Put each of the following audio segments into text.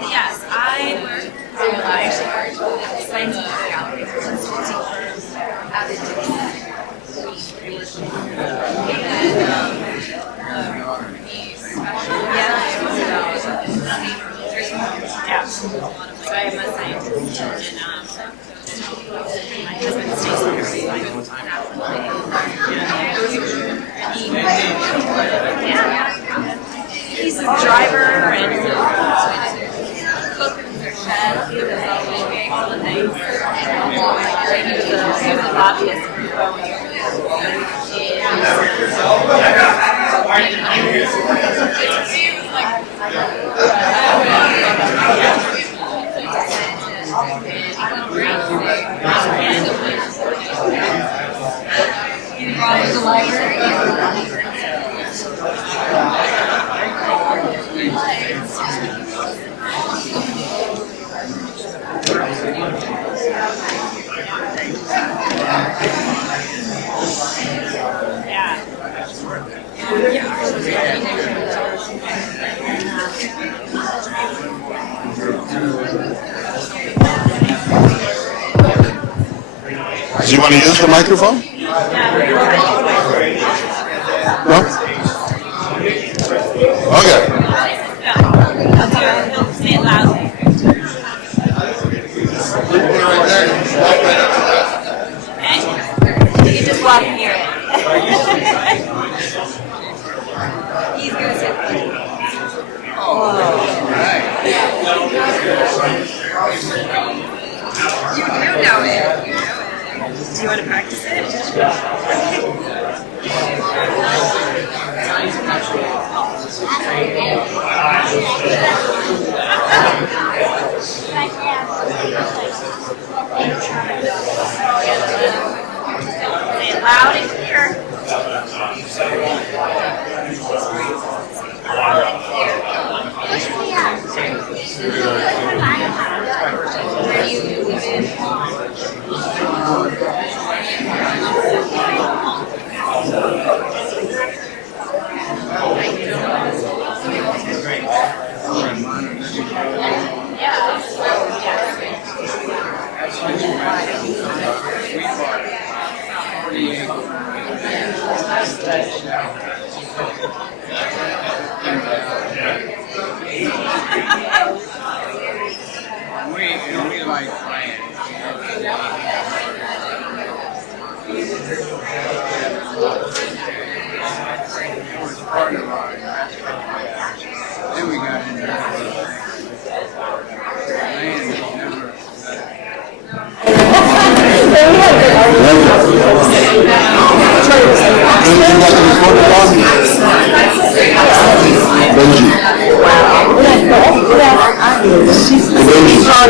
Yes, I work scientific outreach consulting out in so I am a scientist and my husband stays here he's a driver and cook and chef. He was always doing all the things. He was a lobbyist for Rodeo. Do you want to use the microphone? No? Okay. Say it loudly. Okay? You can just walk near it. He's going to say it. You do know it. You know it. Do you want to practice it? Say it loud and clear. Push me out. Where do you live in? We like playing. It was part of our then we got into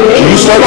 land is never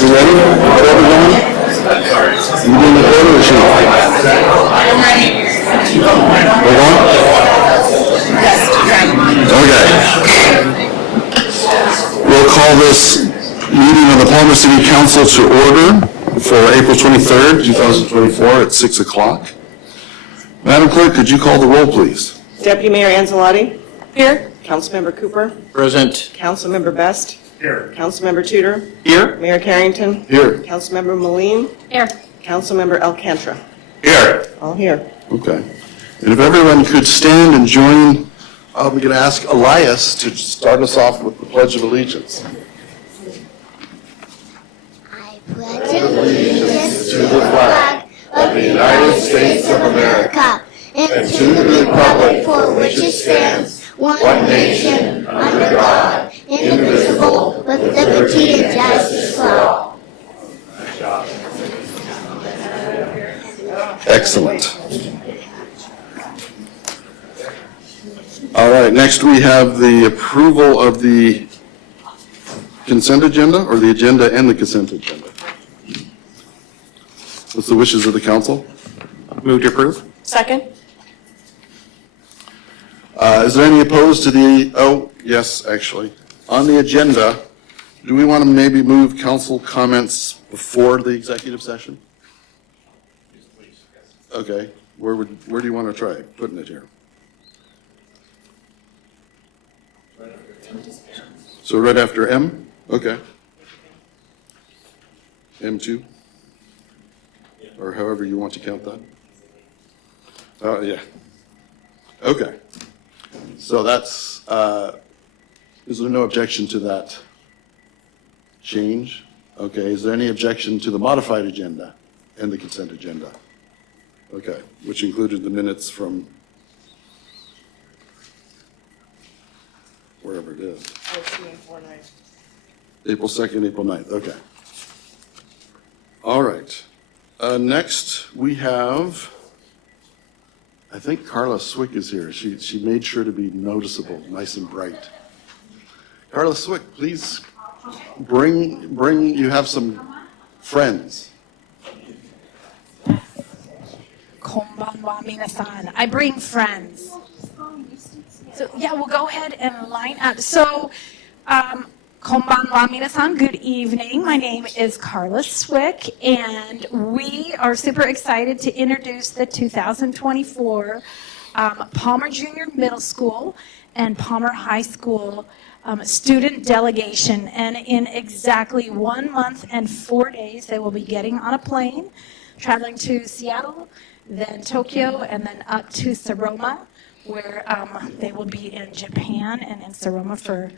You ready? You doing the order or shoot? We're going? Okay. We'll call this meeting of the Palmer City Council to order for April 23rd, 2024 at 6 o'clock. Madam Clerk, could you call the roll, please? Deputy Mayor Anzalotti. Here. Councilmember Cooper. Present. Councilmember Best. Here. Councilmember Tudor. Here. Mayor Carrington. Here. Councilmember Moline. Here. Councilmember Alcantara. Here. All here. Okay. And if everyone could stand and join, I'm going to ask Elias to start us off with the Pledge of Allegiance. I pledge allegiance to the flag of the United States of America and to the republic for which it stands, one nation, under God, indivisible, with liberty and justice for all. Excellent. All right, next we have the approval of the consent agenda, or the agenda and the consent agenda. What's the wishes of the council? Move to approve. Second. Is there any opposed to the, oh, yes, actually. On the agenda, do we want to maybe move council comments before the executive session? Okay, where do you want to try putting it here? So right after M? Okay. M2? Or however you want to count that? Yeah. Okay. So that's, is there no objection to that change? Okay, is there any objection to the modified agenda and the consent agenda? Okay, which included the minutes from wherever it is. April 2nd, April 9th, okay. All right. Next, we have, I think Carla Swick is here. She made sure to be noticeable, nice and bright. Carla Swick, please bring, you have some friends. Konbanwa minasan. I bring friends. So yeah, we'll go ahead and line up. So, konbanwa minasan, good evening. My name is Carla Swick, and we are super excited to introduce the 2024 Palmer Junior Middle School and Palmer High School student delegation. And in exactly 1 month and 4 days, they will be getting on a plane, traveling to Seattle, then Tokyo, and then up to Saroma, where they will be in Japan and in Saroma for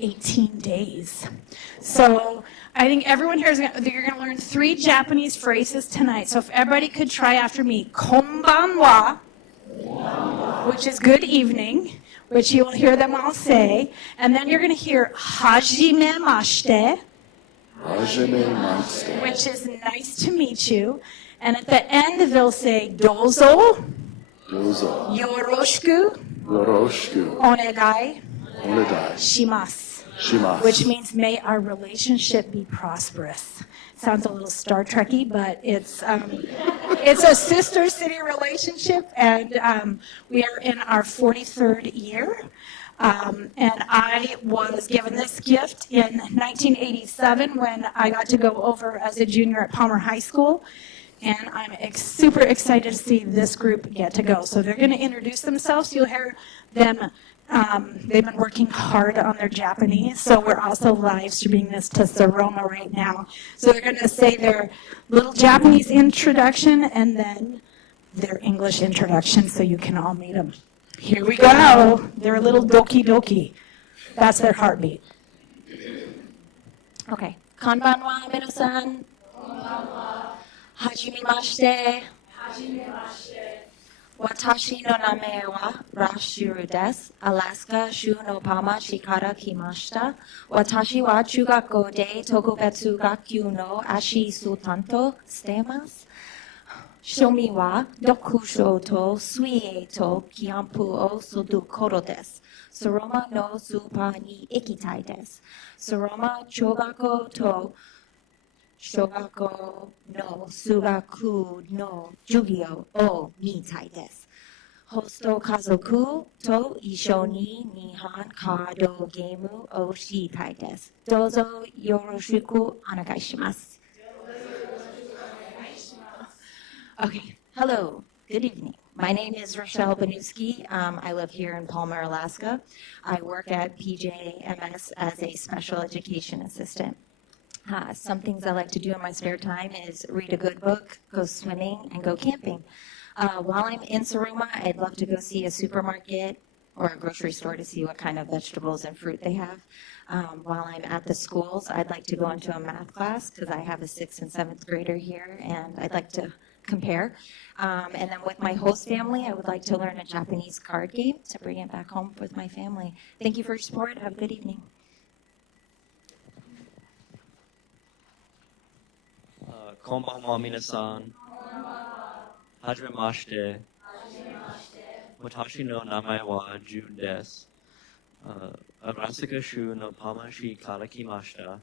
18 days. So I think everyone here you're going to learn 3 Japanese phrases tonight. So if everybody could try after me, konbanwa, which is good evening, which you will hear them all say, and then you're going to hear hajimemashite, which is nice to meet you. And at the end, they'll say dozo, yoroshiku, onegai, shimasu, which means may our relationship be prosperous. Sounds a little Star Trekky, but it's a sister city relationship, and we are in our 43rd year. And I was given this gift in 1987 when I got to go over as a junior at Palmer High School. And I'm super excited to see this group get to go. So they're going to introduce themselves. You'll hear them. They've been working hard on their Japanese. So we're also live streaming this to Saroma right now. So they're going to say their little Japanese introduction and then their English introduction so you can all meet them. Here we go. They're a little doki doki. That's their heartbeat. Okay. Konbanwa, minasan. Hajimemashite. Watashi no name wa Rashuru desu. Alaska shu no Palmer chikara kimashita. Watashi wa chugakko de tokubetsu gakyu no ashi sultanto stemasu. Shomi wa dokusho to suie to kiampu o sudu koro desu. Saroma no supa ni ikitai desu. Saroma chogako to 小学校の数学の授業をみたいです。ホスト家族と一緒に日本カードゲームをしたいです。どうぞよろしくお願いします。Okay, hello, good evening. My name is Rochelle Banuski. I live here in Palmer, Alaska. I work at PJMS as a special education assistant. Some things I like to do in my spare time is read a good book, go swimming, and go camping. While I'm in Soroma, I'd love to go see a supermarket or a grocery store to see what kind of vegetables and fruit they have. While I'm at the schools, I'd like to go into a math class because I have a 6th and 7th grader here, and I'd like to compare. And then with my host family, I would like to learn a Japanese card game to bring it back home with my family. Thank you for your support. Have a good evening. こんばんは皆さん。はじめまして。私の名前はジュンです。アラスカ州のパマ市から来ました。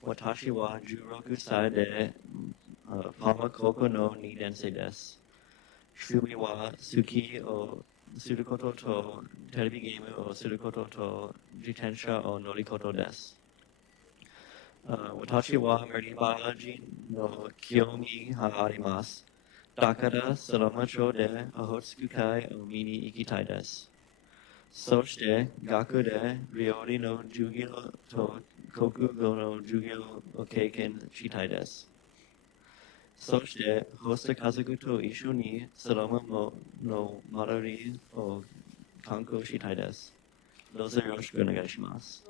私は16歳でパマ高校の2年生です。趣味はスキーをすることとテレビゲームをすることと自転車を乗ることです。私はマリンバイオロジーの興味があります。だからソロマ町でオホーツク海を見に行きたいです。そして学で料理の授業と国語の授業を経験したいです。そしてホスト家族と一緒にソロマの周りを観光したいです。どうぞよろしくお願いします。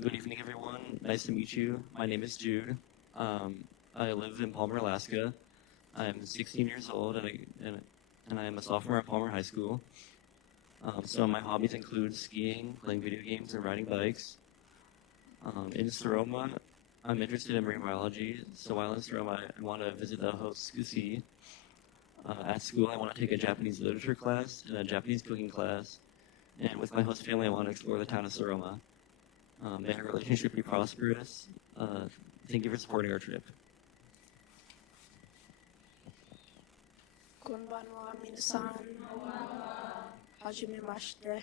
Good evening, everyone. Nice to meet you. My name is Jude. I live in Palmer, Alaska. I'm 16 years old, and I am a sophomore at Palmer High School. So my hobbies include skiing, playing video games, and riding bikes. In Soroma, I'm interested in marine biology. So while in Soroma, I want to visit the Hokusui. At school, I want to take a Japanese literature class and a Japanese cooking class. And with my host family, I want to explore the town of Soroma. May our relationship be prosperous. Thank you for supporting our trip. こんばんは、皆さん。はじめまして。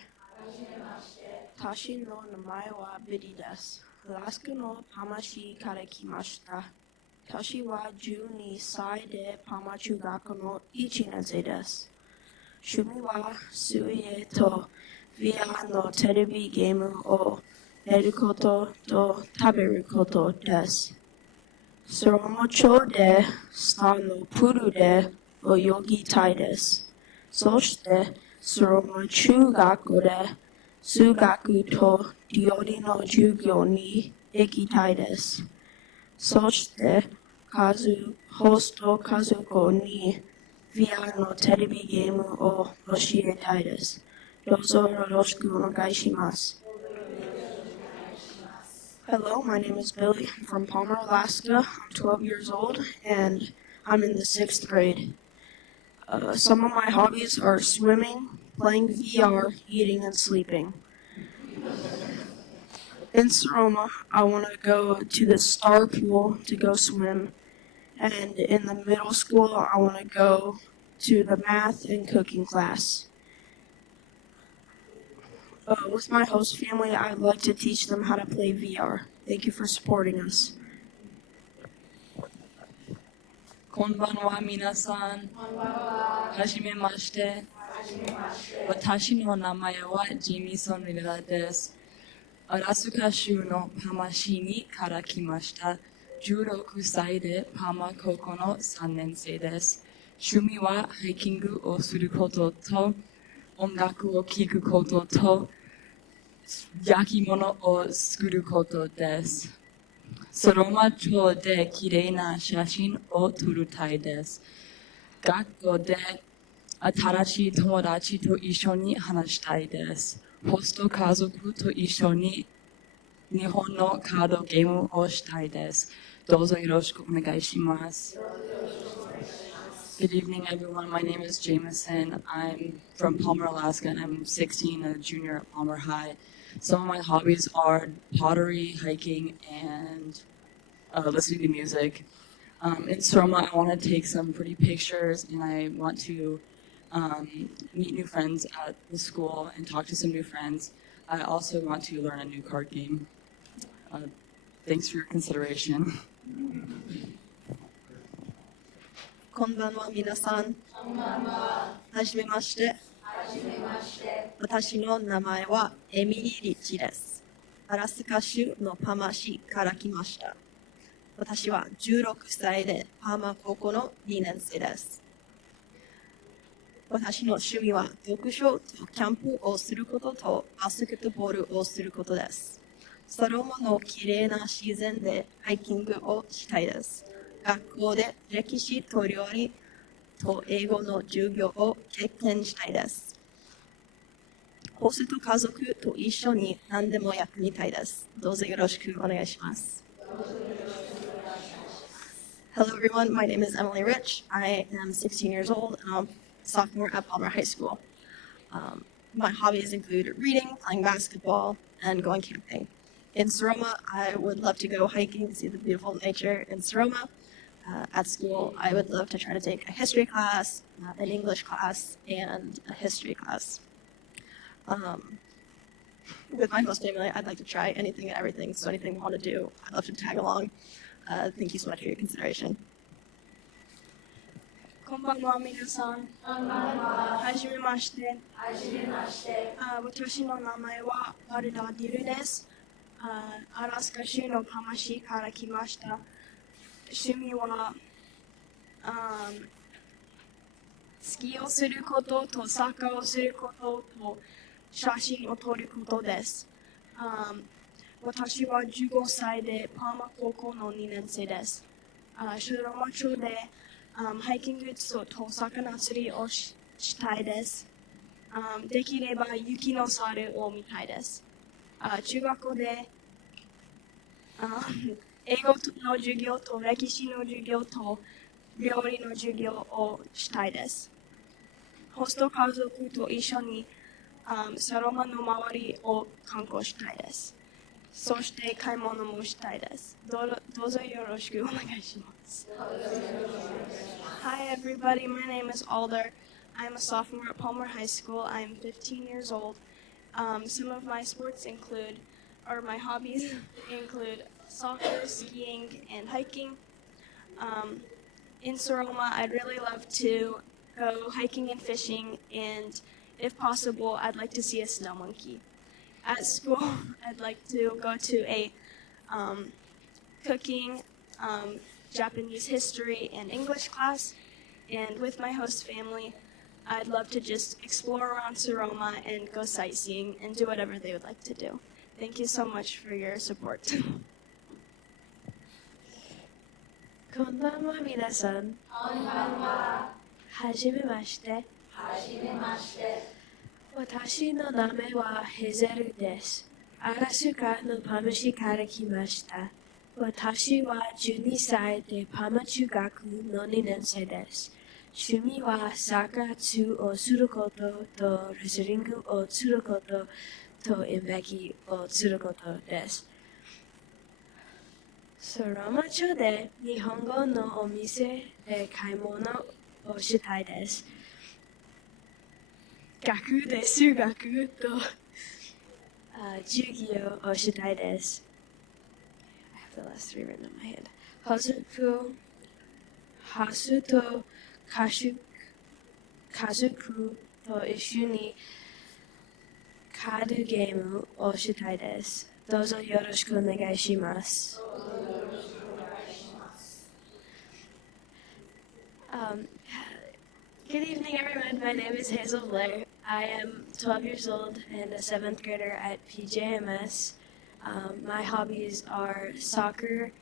私の名前はビリです。アラスカのパマ市から来ました。私は12歳でパマ中学の1年生です。趣味は水泳と VR のテレビゲームをやることと食べることです。ソロモ町でスターのプールで泳ぎたいです。そしてソロモ中学校で数学と料理の授業に行きたいです。そしてホスト家族に VR のテレビゲームを教えたいです。どうぞよろしくお願いします。Hello, my name is Billy. I'm from Palmer, Alaska. I'm 12 years old, and I'm in the 6th grade. Some of my hobbies are swimming, playing VR, eating, and sleeping. In Soroma, I want to go to the star pool to go swim, and in the middle school, I want to go to the math and cooking class. With my host family, I'd like to teach them how to play VR. Thank you for supporting us. こんばんは、皆さん。はじめまして。私の名前はジェミソン・リラです。アラスカ州のパマ市にから来ました。16歳でパマ高校の3年生です。趣味はハイキングをすることと、音楽を聴くことと、焼き物を作ることです。ソロマ町で綺麗な写真を撮りたいです。学校で新しい友達と一緒に話したいです。ホスト家族と一緒に日本のカードゲームをしたいです。どうぞよろしくお願いします。Good evening, everyone. My name is Jameson. I'm from Palmer, Alaska, and I'm 16 and a junior at Palmer High. Some of my hobbies are pottery, hiking, and listening to music. In Sroma, I want to take some pretty pictures, and I want to meet new friends at the school and talk to some new friends. I also want to learn a new card game. Thanks for your consideration. こんばんは、皆さん。はじめまして。私の名前はエミリー・リッチです。アラスカ州のパーマ市から来ました。私は16歳でパーマ高校の2年生です。私の趣味は読書とキャンプをすることとバスケットボールをすることです。ソロモの綺麗な自然でハイキングをしたいです。学校で歴史と料理と英語の授業を経験したいです。ホスト家族と一緒に何でもやってみたいです。どうぞよろしくお願いします。Hello everyone, my name is Emily Rich. I am 16 years old and I'm a sophomore at Palmer High School. My hobbies include reading, playing basketball, and going camping. In Sroma, I would love to go hiking to see the beautiful nature in Sroma. At school, I would love to try to take a history class, an English class, and a history class. With my host family, I'd like to try anything and everything, so anything you want to do, I'd love to tag along. Thank you so much for your consideration. こんばんは、皆さん。はじめまして。私の名前はワルダー・ディルです。アラスカ州のパマ市から来ました。趣味は、スキーをすることとサッカーをすることと写真を撮ることです。私は15歳でパーマ高校の2年生です。シュロマ町でハイキングと魚釣りをしたいです。できれば雪の猿を見たいです。中学校で英語の授業と歴史の授業と料理の授業をしたいです。ホスト家族と一緒にサロマの周りを観光したいです。そして買い物もしたいです。どうぞよろしくお願いします。Hi everybody, my name is Alder. I'm a sophomore at Palmer High School. I'm 15 years old. Some of my sports include, or my hobbies include soccer, skiing, and hiking. In Soroma, I'd really love to go hiking and fishing, and if possible, I'd like to see a snow monkey. At school, I'd like to go to a cooking, Japanese history, and English class. And with my host family, I'd love to just explore around Soroma and go sightseeing and do whatever they would like to do. Thank you so much for your support. こんばんは、皆さん。こんばんは。はじめまして。はじめまして。私の名前はヘゼルです。アラスカのパマ市から来ました。私は12歳でパマ中学の2年生です。趣味はサッカーをすることとレスリングをすることと演劇をすることです。ソロマ町で日本語のお店で買い物をしたいです。学で数学と授業をしたいです。I have the last three written in my head. ハスと家族と一緒にカードゲームをしたいです。どうぞよろしくお願いします。Good evening, everyone. My name is Hazel Blair. I am 12 years old and a 7th grader at PJMS. My hobbies are soccer,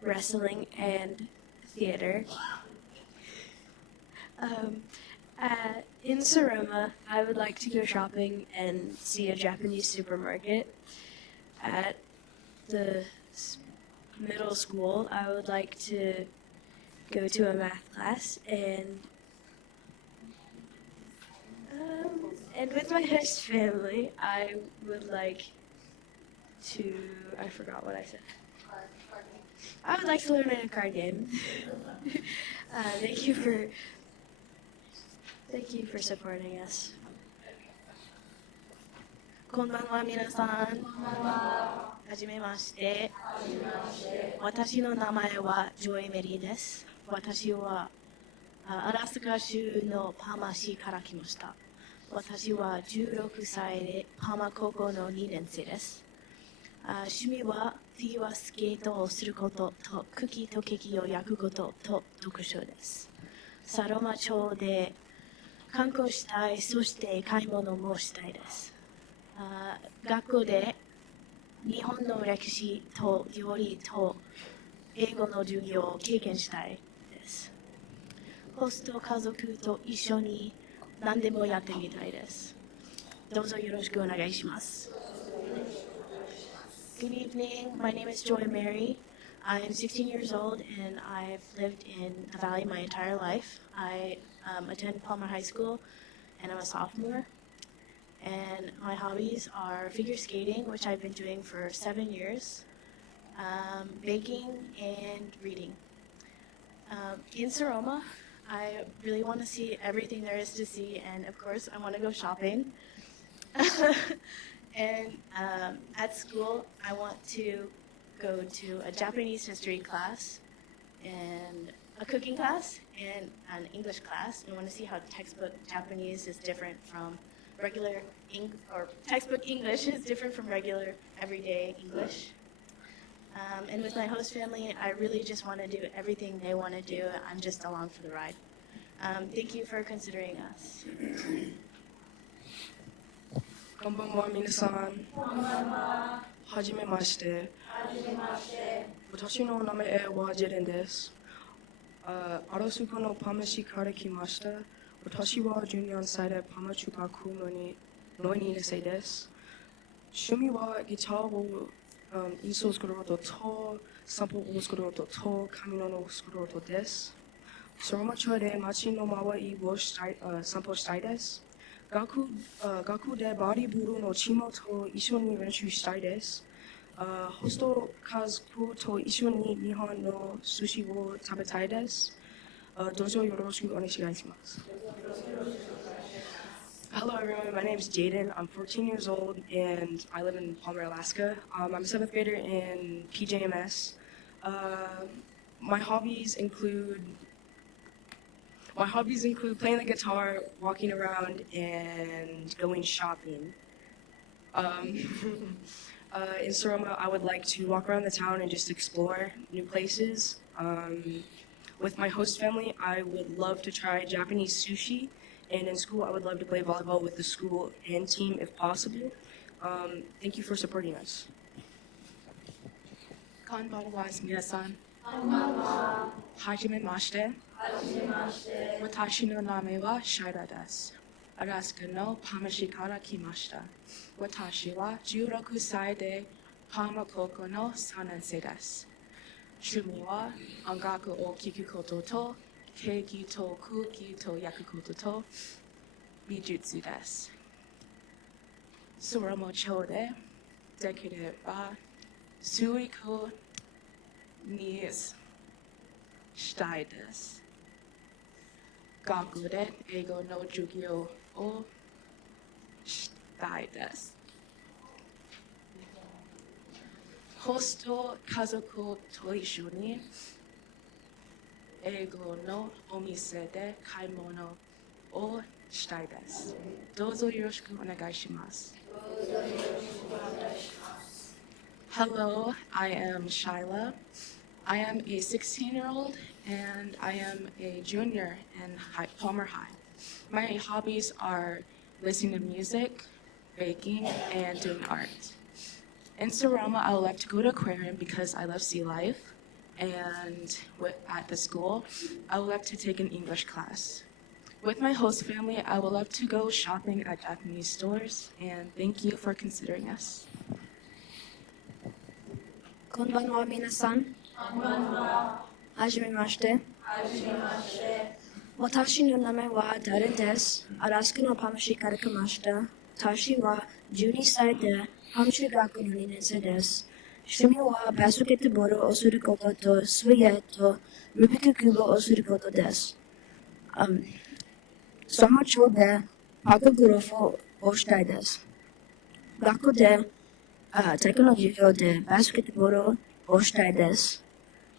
wrestling, and theater. In Soroma, I would like to go shopping and see a Japanese supermarket. At the middle school, I would like to go to a math class and with my host family, I would like to, I forgot what I said. I would like to learn a card game. Thank you for supporting us. こんばんは皆さん。はじめまして。私の名前はジョイメリーです。私はアラスカ州のパーマ市から来ました。私は16歳でパーマ高校の2年生です。趣味はフィギュアスケートをすることとクッキーとケーキを焼くことと読書です。サロマ町で観光したい、そして買い物もしたいです。学校で日本の歴史と料理と英語の授業を経験したいです。ホスト家族と一緒に何でもやってみたいです。どうぞよろしくお願いします。Good evening. My name is Joy Mary. I am 16 years old and I've lived in the Valley my entire life. I attend Palmer High School and I'm a sophomore. And my hobbies are figure skating, which I've been doing for 7 years, baking, and reading. In Saroma, I really want to see everything there is to see, and of course, I want to go shopping. And at school, I want to go to a Japanese history class, and a cooking class, and an English class. I want to see how textbook Japanese is different from regular textbook English is different from regular everyday English. And with my host family, I really just want to do everything they want to do. I'm just along for the ride. Thank you for considering us. こんばんは皆さん。はじめまして。私の名前はジェレンです。アラスカのパマ市から来ました。私は14歳でパマ中学校の2年生です。趣味はギターを演奏することと散歩をすることと買い物をすることです。その町で町の周りを散歩したいです。学校でボディーボールのチームと一緒に練習したいです。ホスト家族と一緒に日本の寿司を食べたいです。どうぞよろしくお願いします。Hello everyone, my name is Jaden. I'm 14 years old and I live in Palmer, Alaska. I'm a 7th grader in PJMS. My hobbies include playing the guitar, walking around, and going shopping. In Saroma, I would like to walk around the town and just explore new places. With my host family, I would love to try Japanese sushi. And in school, I would love to play volleyball with the school and team if possible. Thank you for supporting us. こんばんは皆さん。はじめまして。私の名前はシャイラです。アラスカのパーマ市から来ました。私は16歳でパーマ高校の3年生です。趣味は音楽を聴くこととケーキとクッキーと焼くことと美術です。ソロモ町でできれば水耕にしたいです。学校で英語の授業をしたいです。ホスト家族と一緒に英語のお店で買い物をしたいです。どうぞよろしくお願いします。Hello, I am Shyla. I am a 16-year-old and I am a junior in Palmer High. My hobbies are listening to music, baking, and doing art. In Saroma, I would like to go to aquarium because I love sea life. And at the school, I would like to take an English class. With my host family, I would love to go shopping at Japanese stores, and thank you for considering us. こんばんは皆さん。はじめまして。私の名前はダレンです。アラスカのパーマ市から来ました。私は12歳で阪神学の2年生です。趣味はバスケットボールをすることと、水泳とルービックキューブをすることです。その長でパークゴルフをしたいです。学校でテクノ授業でバスケットボールをしたいです。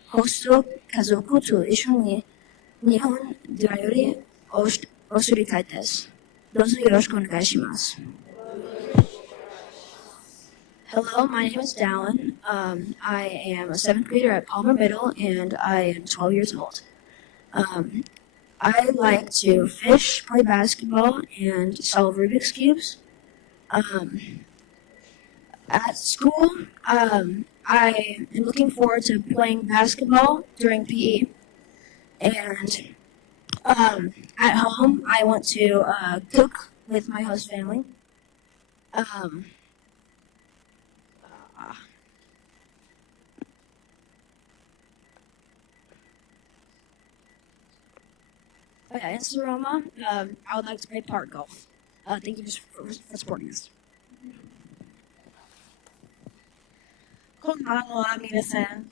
ホスト家族と一緒に日本料理をすりたいです。どうぞよろしくお願いします。Hello, my name is Dallin. I am a 7th grader at Palmer Middle, and I am 12 years old. I like to fish, play basketball, and solve Rubik's Cubes. At school, I am looking forward to playing basketball during PE. And at home, I want to cook with my host family. In Soroma, I would like to play park golf. Thank you for supporting us. こんばんは、皆さん。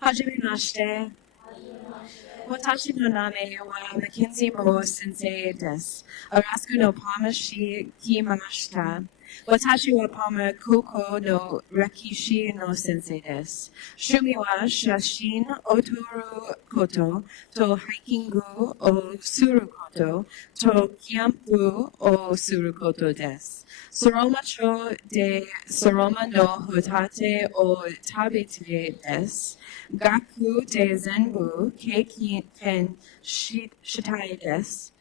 はじめまして。私の名前はマッケンジー・モー先生です。アラスカのパーマ市来ました。私はパーマ高校の歴史の先生です。趣味は写真を撮ることとハイキングをすることとキャンプをすることです。ソロマ町でソロマのホタテを食べてです。学で全部経験したいです。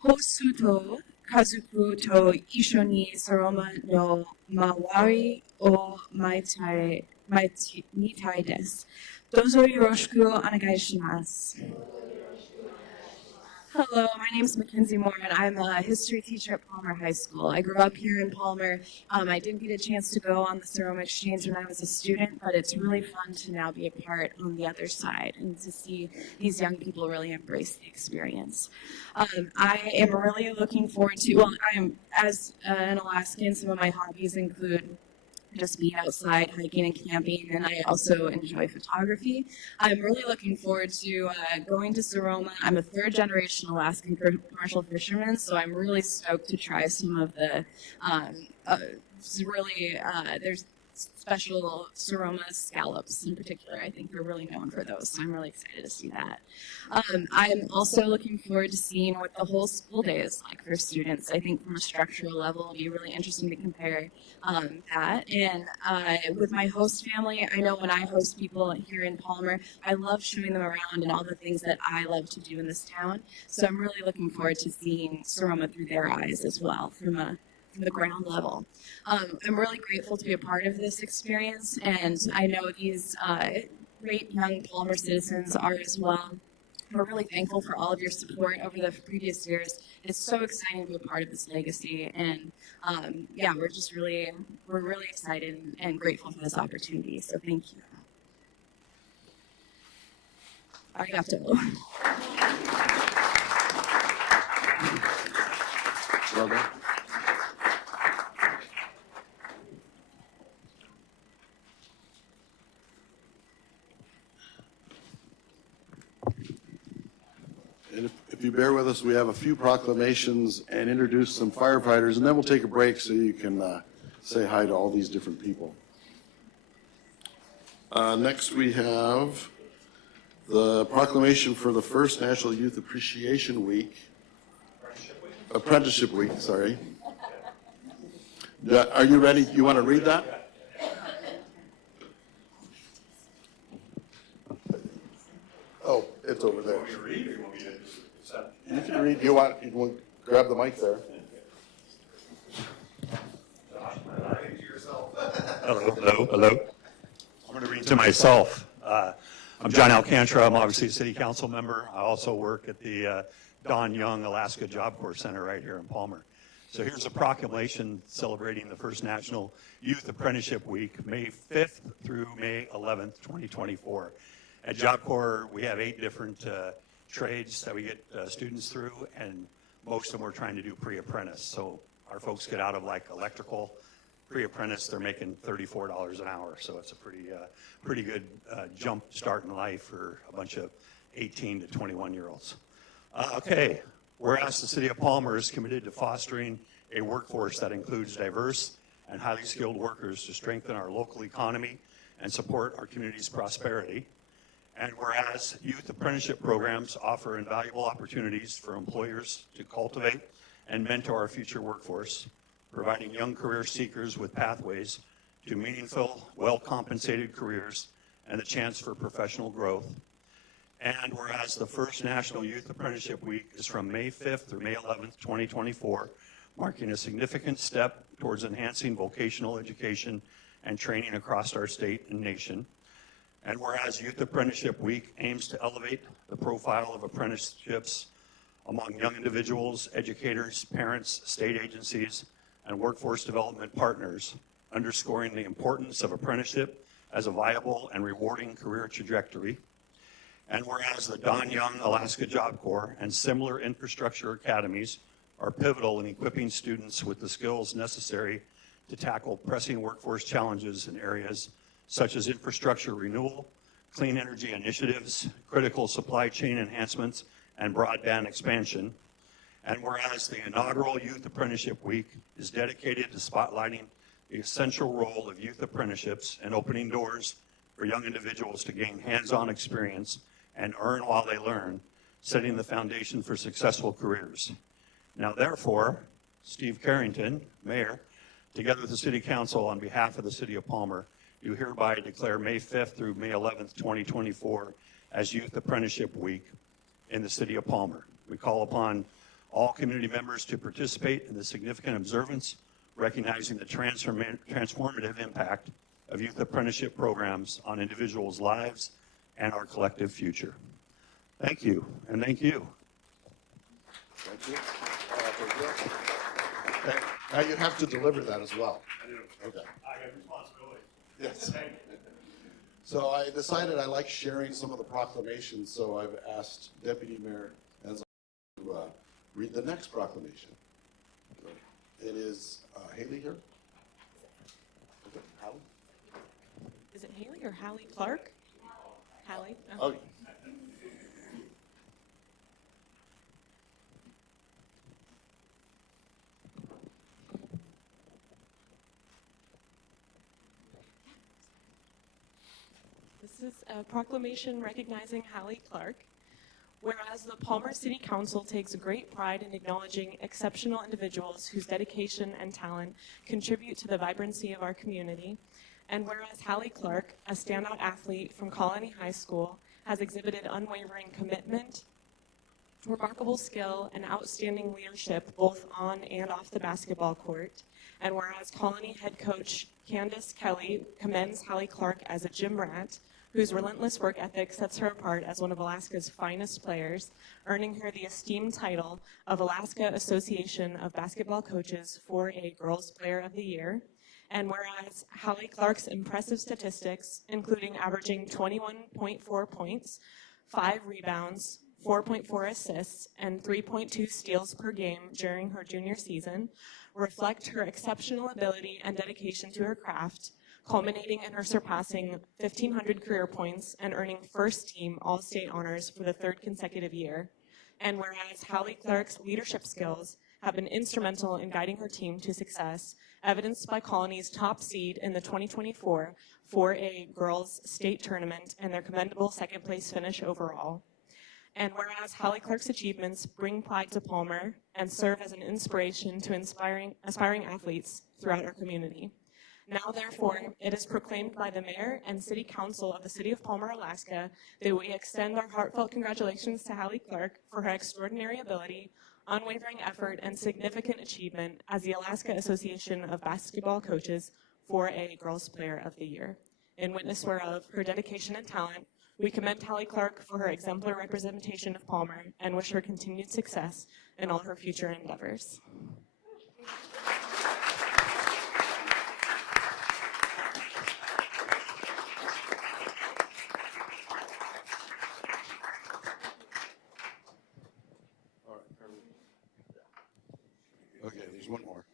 ホストと家族と一緒にソロマの周りを見たいです。どうぞよろしくお願いします。Hello, my name is Mackenzie Moore, and I'm a history teacher at Palmer High School. I grew up here in Palmer. I didn't get a chance to go on the Soroma Exchange when I was a student, but it's really fun to now be a part on the other side and to see these young people really embrace the experience. I am really looking forward to, as an Alaskan, some of my hobbies include just being outside, hiking and camping, and I also enjoy photography. I'm really looking forward to going to Soroma. I'm a third-generation Alaskan commercial fisherman, so I'm really stoked to try some of the there's special Soroma scallops in particular. I think they're really known for those, so I'm really excited to see that. I'm also looking forward to seeing what the whole school day is like for students. I think from a structural level, it'll be really interesting to compare that. And with my host family, I know when I host people here in Palmer, I love showing them around and all the things that I love to do in this town. So I'm really looking forward to seeing Soroma through their eyes as well, from the ground level. I'm really grateful to be a part of this experience, and I know these great young Palmer citizens are as well. We're really thankful for all of your support over the previous years. It's so exciting to be a part of this legacy, and we're really excited and grateful for this opportunity. So thank you. Arigato. Well done. And if you bear with us, we have a few proclamations and introduce some firefighters, and then we'll take a break so you can say hi to all these different people. Next, we have the proclamation for the first National Youth Appreciation Week. Apprenticeship Week, sorry. Are you ready? You want to read that? Oh, it's over there. You can read. You want to grab the mic there. Hello. I'm going to read to myself. I'm John Alcantara. I'm obviously a city council member. I also work at the Don Young Alaska Job Corps Center right here in Palmer. So here's a proclamation celebrating the first National Youth Apprenticeship Week, May 5th through May 11th, 2024. At Job Corps, we have 8 different trades that we get students through, and most of them we're trying to do pre-apprentice. So our folks get out of like electrical, pre-apprentice, they're making $34 an hour. So it's a pretty good jump start in life for a bunch of 18 to 21-year-olds. Okay, whereas the City of Palmer is committed to fostering a workforce that includes diverse and highly skilled workers to strengthen our local economy and support our community's prosperity. And whereas youth apprenticeship programs offer invaluable opportunities for employers to cultivate and mentor our future workforce, providing young career seekers with pathways to meaningful, well-compensated careers and the chance for professional growth. And whereas the first National Youth Apprenticeship Week is from May 5th through May 11th, 2024, marking a significant step towards enhancing vocational education and training across our state and nation. And whereas Youth Apprenticeship Week aims to elevate the profile of apprenticeships among young individuals, educators, parents, state agencies, and workforce development partners, underscoring the importance of apprenticeship as a viable and rewarding career trajectory. And whereas the Don Young Alaska Job Corps and similar infrastructure academies are pivotal in equipping students with the skills necessary to tackle pressing workforce challenges in areas such as infrastructure renewal, clean energy initiatives, critical supply chain enhancements, and broadband expansion. And whereas the inaugural Youth Apprenticeship Week is dedicated to spotlighting the essential role of youth apprenticeships and opening doors for young individuals to gain hands-on experience and earn while they learn, setting the foundation for successful careers. Now, therefore, Steve Carrington, Mayor, together with the City Council on behalf of the City of Palmer, do hereby declare May 5th through May 11th, 2024 as Youth Apprenticeship Week in the City of Palmer. We call upon all community members to participate in the significant observance, recognizing the transformative impact of youth apprenticeship programs on individuals' lives and our collective future. Thank you, and thank you. Thank you. Okay. Now you have to deliver that as well. Okay. I have responsibility. Yes. So I decided I like sharing some of the proclamations, so I've asked Deputy Mayor Enzo to read the next proclamation. It is Haley here. Okay. Hallie? Is it Haley or Hallie Clark? Hallie? Oh. This is a proclamation recognizing Hallie Clark. Whereas the Palmer City Council takes great pride in acknowledging exceptional individuals whose dedication and talent contribute to the vibrancy of our community, and whereas Hallie Clark, a standout athlete from Colony High School, has exhibited unwavering commitment, remarkable skill, and outstanding leadership both on and off the basketball court, and whereas Colony head coach Candace Kelly commends Hallie Clark as a gym rat, whose relentless work ethic sets her apart as one of Alaska's finest players, earning her the esteemed title of Alaska Association of Basketball Coaches 4A Girls Player of the Year. And whereas Hallie Clark's impressive statistics, including averaging 21.4 points, 5 rebounds, 4.4 assists, and 3.2 steals per game during her junior season, reflect her exceptional ability and dedication to her craft, culminating in her surpassing 1,500 career points and earning first-team All-State honors for the 3rd consecutive year. And whereas Hallie Clark's leadership skills have been instrumental in guiding her team to success, evidenced by Colony's top seed in the 2024 4A Girls State Tournament and their commendable second-place finish overall. And whereas Hallie Clark's achievements bring pride to Palmer and serve as an inspiration to aspiring athletes throughout our community. Now, therefore, it is proclaimed by the Mayor and City Council of the City of Palmer, Alaska, that we extend our heartfelt congratulations to Hallie Clark for her extraordinary ability, unwavering effort, and significant achievement as the Alaska Association of Basketball Coaches 4A Girls Player of the Year. In witness whereof her dedication and talent, we commend Hallie Clark for her exemplary representation of Palmer and wish her continued success in all her future endeavors. Okay, there's one more.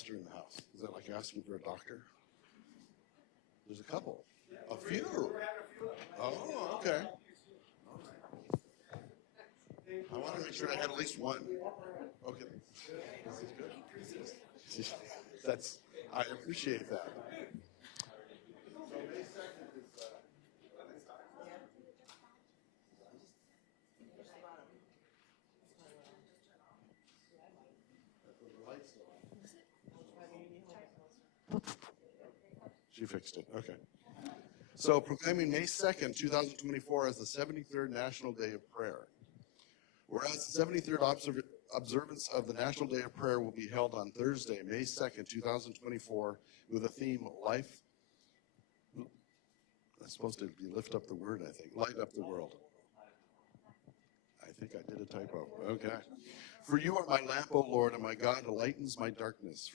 pastor in the house? Is that like asking for a doctor? There's a couple. A few. Oh, okay. I want to make sure I had at least one. Okay. This is good. I appreciate that. She fixed it. Okay. So proclaiming May 2nd, 2024 as the 73rd National Day of Prayer. Whereas the 73rd observance of the National Day of Prayer will be held on Thursday, May 2nd, 2024, with the theme Life. That's supposed to be lift up the word, I think. Light up the world. I think I did a typo. Okay. For you are my lamp, O Lord, and my God lightens my darkness.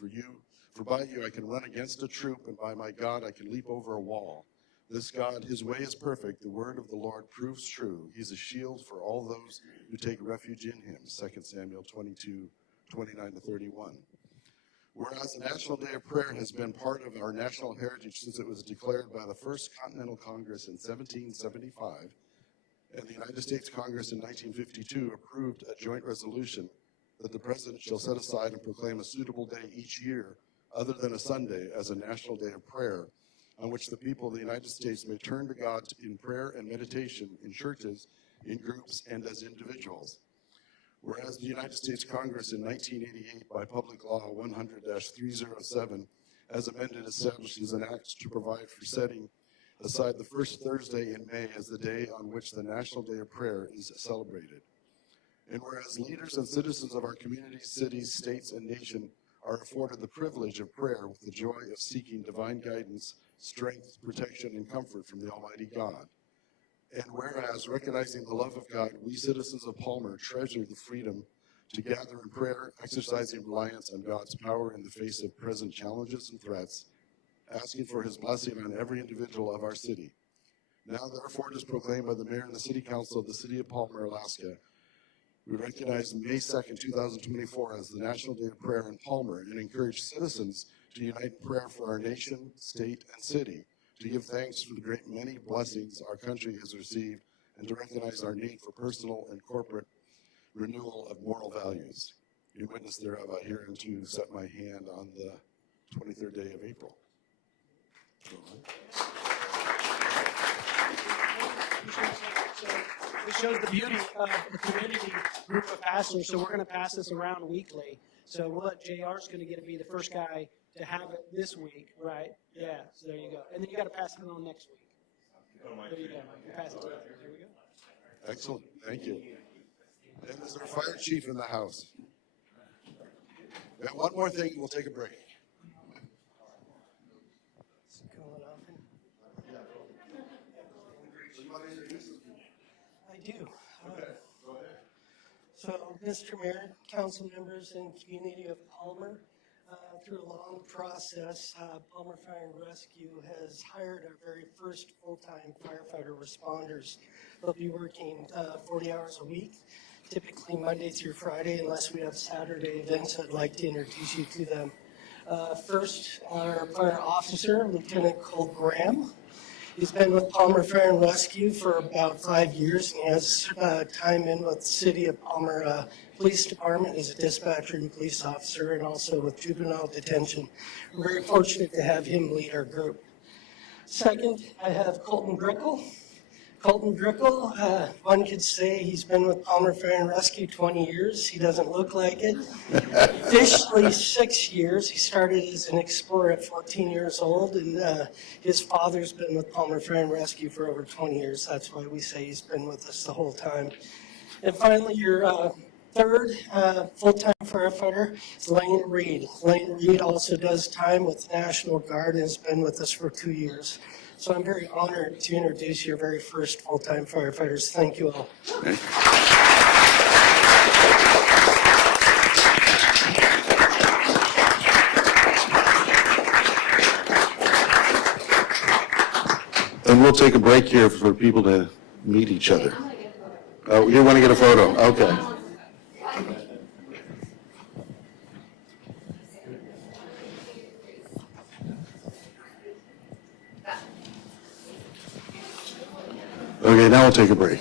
For by you I can run against a troop, and by my God I can leap over a wall. This God, his way is perfect. The word of the Lord proves true. He's a shield for all those who take refuge in him. 2 Samuel 22, 29-31. Whereas the National Day of Prayer has been part of our national heritage since it was declared by the First Continental Congress in 1775, and the United States Congress in 1952 approved a joint resolution that the President shall set aside and proclaim a suitable day each year, other than a Sunday, as a National Day of Prayer, on which the people of the United States may turn to God in prayer and meditation in churches, in groups, and as individuals. Whereas the United States Congress in 1988, by Public Law 100-307, as amended, establishes an act to provide for setting aside the first Thursday in May as the day on which the National Day of Prayer is celebrated. And whereas leaders and citizens of our communities, cities, states, and nation are afforded the privilege of prayer with the joy of seeking divine guidance, strength, protection, and comfort from the Almighty God. And whereas, recognizing the love of God, we citizens of Palmer treasure the freedom to gather in prayer, exercising reliance on God's power in the face of present challenges and threats, asking for his blessing on every individual of our city. Now, therefore, it is proclaimed by the mayor and the city council of the city of Palmer, Alaska, we recognize May 2nd, 2024 as the National Day of Prayer in Palmer and encourage citizens to unite in prayer for our nation, state, and city, to give thanks for the great many blessings our country has received, and to recognize our need for personal and corporate renewal of moral values. In witness thereof, I hereunto set my hand on the 23rd day of April. It shows the beauty of the community group of pastors, so we're going to pass this around weekly. So we'll let JR's going to get to be the first guy to have it this week, right? Yeah, so there you go. And then you got to pass it on next week. There you go. Pass it. There we go. Excellent. Thank you. And is our fire chief in the house? We got one more thing, and we'll take a break. I do. So, Mr. Mayor, council members, and community of Palmer, through a long process, Palmer Fire and Rescue has hired our very first full-time firefighter responders. They'll be working 40 hours a week, typically Monday through Friday, unless we have Saturday events. I'd like to introduce you to them. First, our fire officer, Lieutenant Cole Graham. He's been with Palmer Fire and Rescue for about 5 years, and he has time in with the City of Palmer Police Department as a dispatcher and police officer, and also with juvenile detention. We're very fortunate to have him lead our group. Second, I have Colton Brickle. Colton Brickle, one could say he's been with Palmer Fire and Rescue 20 years. He doesn't look like it. Officially 6 years. He started as an explorer at 14 years old, and his father's been with Palmer Fire and Rescue for over 20 years. That's why we say he's been with us the whole time. And finally, your third full-time firefighter is Lane Reed. Lane Reed also does time with the National Guard and has been with us for 2 years. So I'm very honored to introduce your very first full-time firefighters. Thank you all. And we'll take a break here for people to meet each other. Oh, you want to get a photo? Okay. now we'll take a break.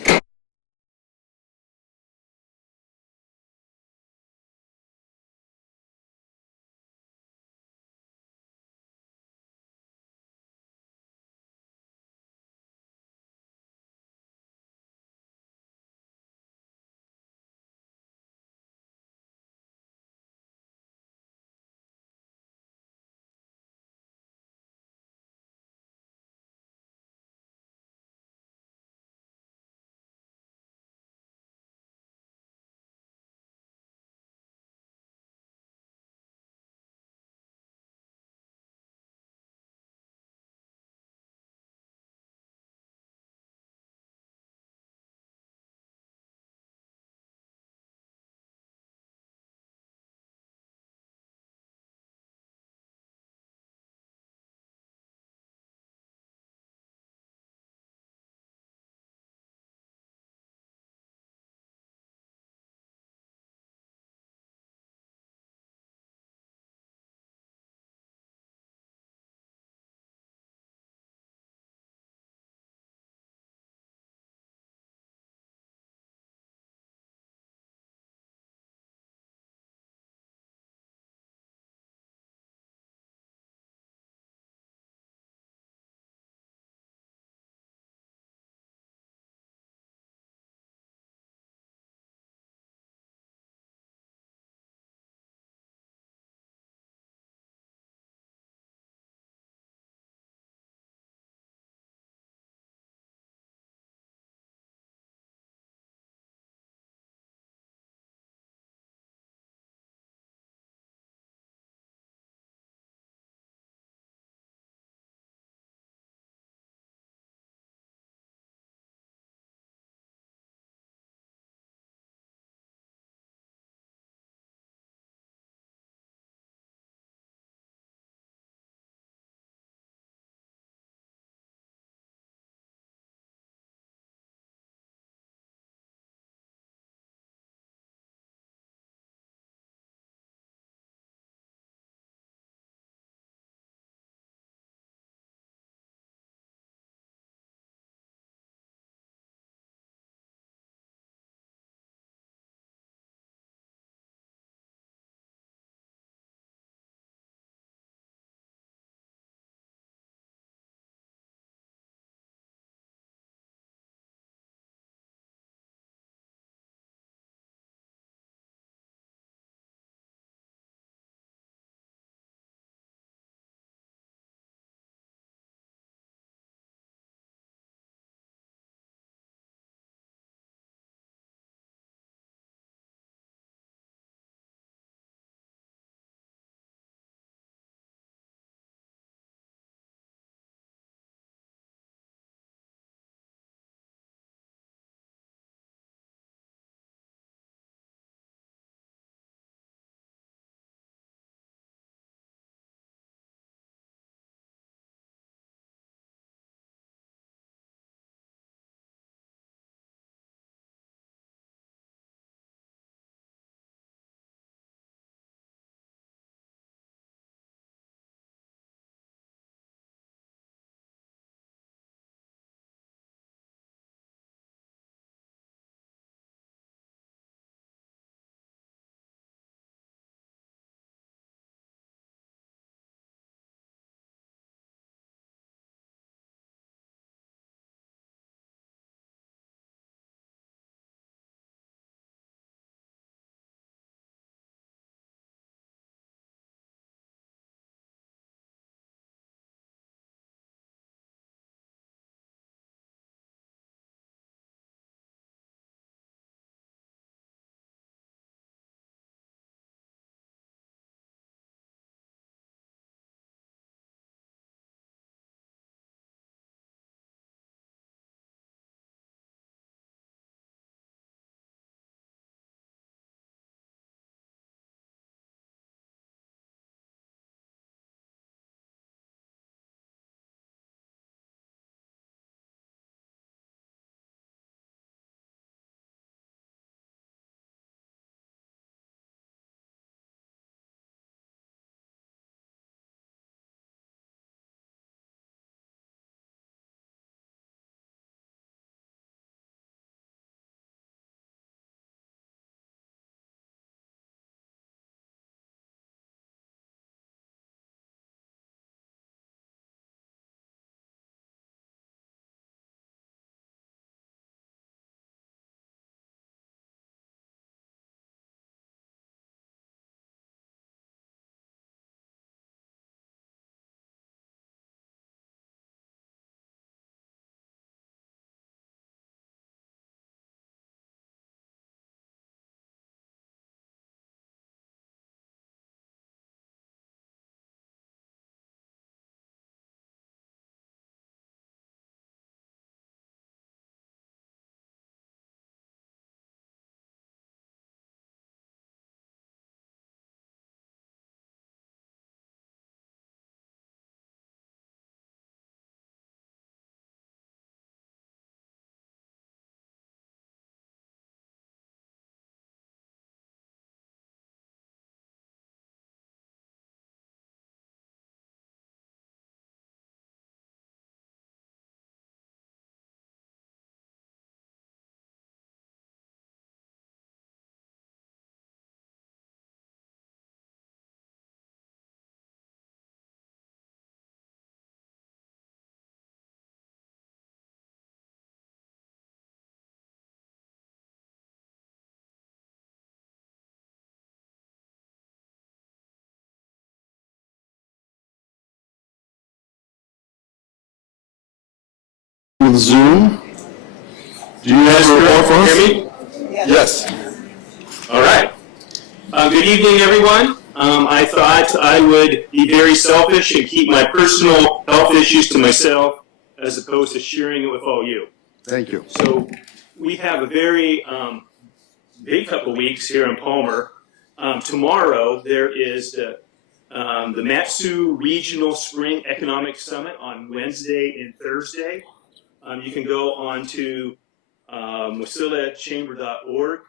on Zoom. Do you have a report for us? Hear me? Yes. All right. Good evening, everyone. I thought I would be very selfish and keep my personal health issues to myself as opposed to sharing it with all you. Thank you. So we have a very big couple weeks here in Palmer. Tomorrow there is the Matsu Regional Spring Economic Summit on Wednesday and Thursday. You can go on to wasilachamber.org.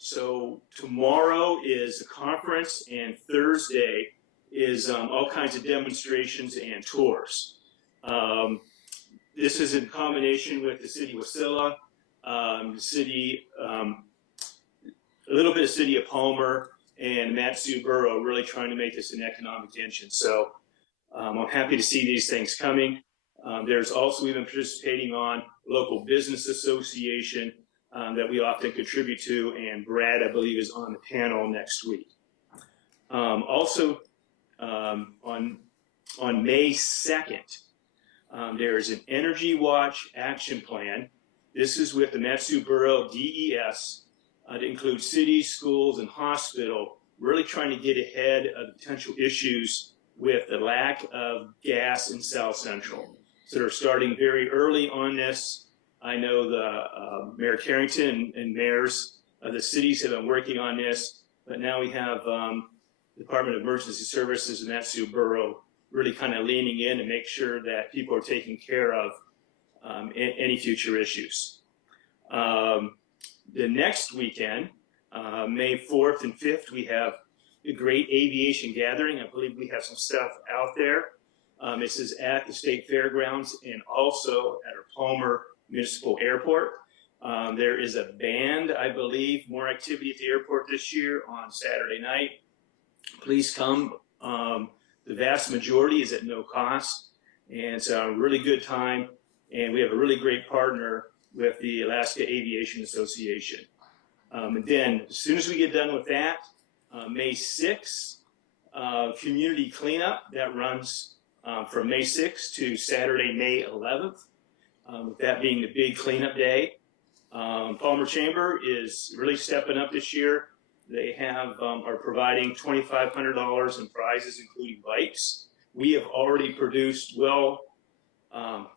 So tomorrow is the conference, and Thursday is all kinds of demonstrations and tours. This is in combination with the city of Wasilla, a little bit of city of Palmer, and Matsu Borough, really trying to make this an economic engine. So I'm happy to see these things coming. There's also, we've been participating on local business association that we often contribute to, and Brad, I believe, is on the panel next week. Also, on May 2nd, there is an Energy Watch action plan. This is with the Matsu Borough DES to include cities, schools, and hospital, really trying to get ahead of the potential issues with the lack of gas in South Central. So they're starting very early on this. I know the Mayor Carrington and mayors of the cities have been working on this, but now we have Department of Emergency Services and Matsu Borough really kind of leaning in to make sure that people are taken care of any future issues. The next weekend, May 4th and 5th, we have a great aviation gathering. I believe we have some stuff out there. This is at the State Fairgrounds and also at our Palmer Municipal Airport. There is a band, I believe, more activity at the airport this year on Saturday night. Please come. The vast majority is at no cost, and it's a really good time. And we have a really great partner with the Alaska Aviation Association. And then as soon as we get done with that, May 6th, community cleanup that runs from May 6th to Saturday, May 11th, with that being the big cleanup day. Palmer Chamber is really stepping up this year. They have are providing $2,500 in prizes, including bikes. We have already produced,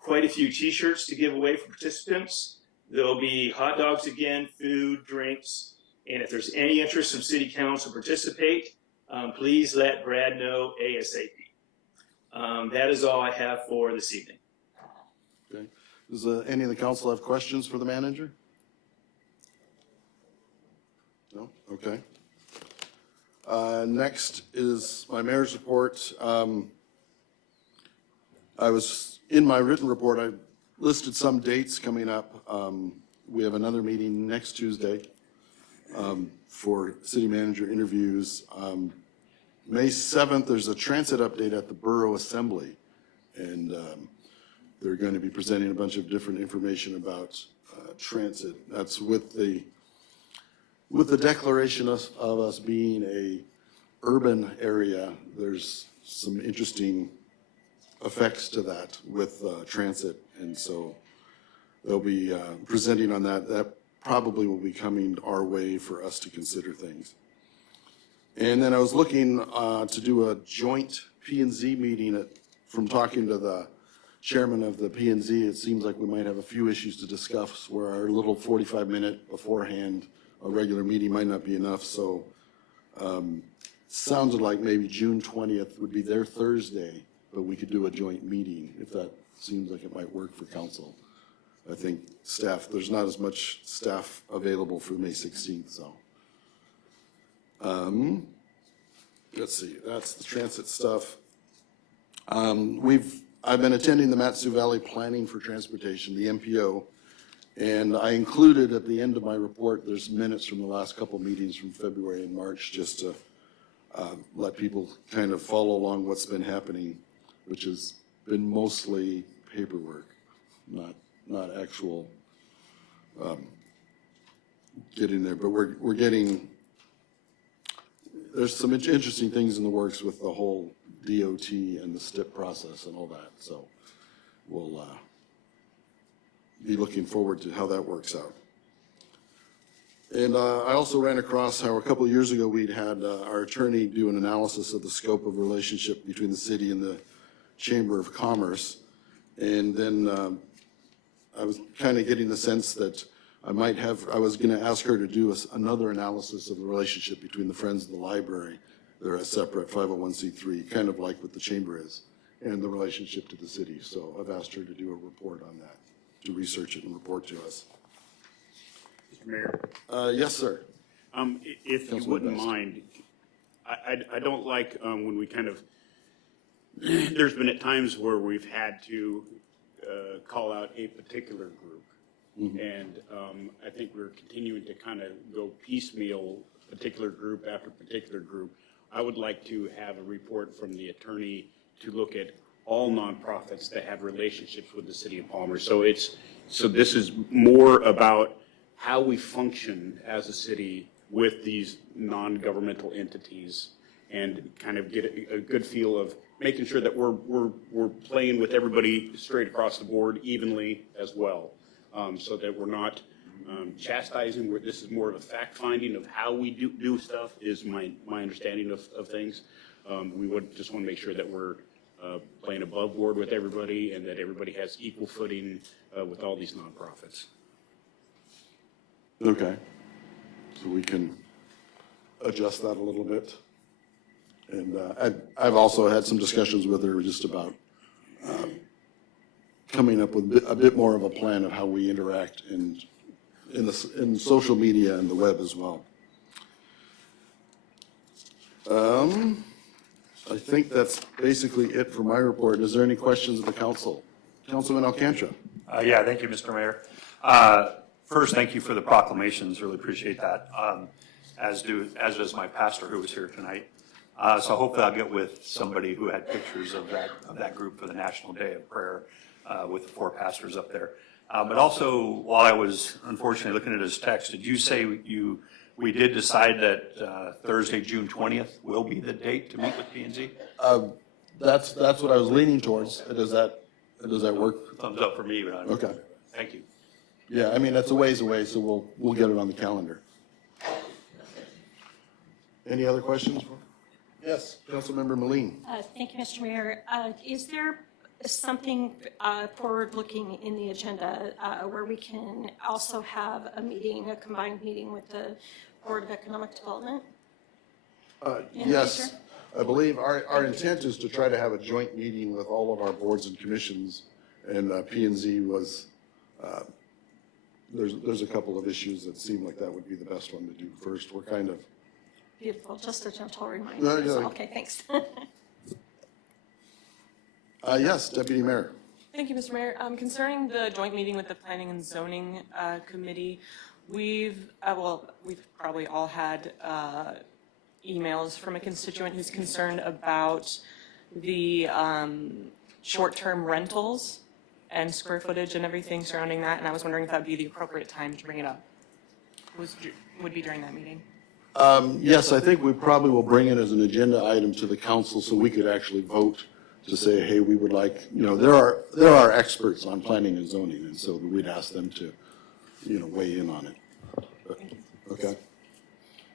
quite a few t-shirts to give away for participants. There'll be hot dogs again, food, drinks, and if there's any interest from City Council to participate, please let Brad know ASAP. That is all I have for this evening. Okay. Does any of the council have questions for the manager? No? Okay. Next is my mayor's report. I was, in my written report, I listed some dates coming up. We have another meeting next Tuesday for city manager interviews. May 7th, there's a transit update at the Borough Assembly, and they're going to be presenting a bunch of different information about transit. That's with the declaration of us being a urban area. There's some interesting effects to that with transit, and so they'll be presenting on that. That probably will be coming our way for us to consider things. And then I was looking to do a joint P&Z meeting. From talking to the chairman of the P&Z, it seems like we might have a few issues to discuss where our little 45-minute beforehand a regular meeting might not be enough. So sounded like maybe June 20th would be their Thursday, but we could do a joint meeting if that seems like it might work for council. I think staff, there's not as much staff available for May 16th, so. Let's see, that's the transit stuff. I've been attending the Matsu Valley Planning for Transportation, the MPO, and I included at the end of my report, there's minutes from the last couple meetings from February and March, just to let people kind of follow along what's been happening, which has been mostly paperwork, not actual getting there, but we're getting, there's some interesting things in the works with the whole DOT and the STIP process and all that, so we'll be looking forward to how that works out. And I also ran across how a couple of years ago we'd had our attorney do an analysis of the scope of relationship between the city and the Chamber of Commerce. And then I was kind of getting the sense that I was going to ask her to do another analysis of the relationship between the Friends of the Library, they're a separate 501c3, kind of like what the Chamber is, and the relationship to the city. So I've asked her to do a report on that, to research it and report to us. Mr. Mayor? Yes, sir. If you wouldn't mind, I don't like when we kind of, there's been at times where we've had to call out a particular group. Mm-hmm. And I think we're continuing to kind of go piecemeal, particular group after particular group. I would like to have a report from the attorney to look at all nonprofits that have relationships with the city of Palmer. So this is more about how we function as a city with these non-governmental entities and kind of get a good feel of making sure that we're playing with everybody straight across the board evenly as well, so that we're not chastising. This is more of a fact finding of how we do stuff is my understanding of things. We would just want to make sure that we're playing above board with everybody and that everybody has equal footing with all these nonprofits. Okay. So we can adjust that a little bit. And I've also had some discussions with her just about coming up with a bit more of a plan of how we interact in social media and the web as well. I think that's basically it for my report. Is there any questions of the council? Councilman Alcantara. Yeah, thank you, Mr. Mayor. First, thank you for the proclamations. Really appreciate that. As does my pastor who was here tonight. So hopefully I'll get with somebody who had pictures of that group for the National Day of Prayer with the 4 pastors up there. But also, while I was unfortunately looking at his text, did you say we did decide that Thursday, June 20th will be the date to meet with P&Z? That's what I was leaning towards. Does that work? Thumbs up for me, but okay. Thank you. Yeah, I mean, that's a ways away, so we'll get it on the calendar. Any other questions? Yes, Councilmember Moline. Thank you, Mr. Mayor. Is there something forward-looking in the agenda where we can also have a combined meeting with the Board of Economic Development? Yes, I believe our intent is to try to have a joint meeting with all of our boards and commissions, and P&Z was, there's a couple of issues that seem like that would be the best one to do first. We're kind of Beautiful, just a gentle reminder. Yeah. Okay, thanks. Yes, Deputy Mayor. Thank you, Mr. Mayor. Concerning the joint meeting with the Planning and Zoning Committee, we've probably all had emails from a constituent who's concerned about the short-term rentals and square footage and everything surrounding that, and I was wondering if that would be the appropriate time to bring it up. Would be during that meeting. Yes, I think we probably will bring it as an agenda item to the council so we could actually vote to say, hey, we would like, there are experts on planning and zoning, and so we'd ask them to, weigh in on it. Okay.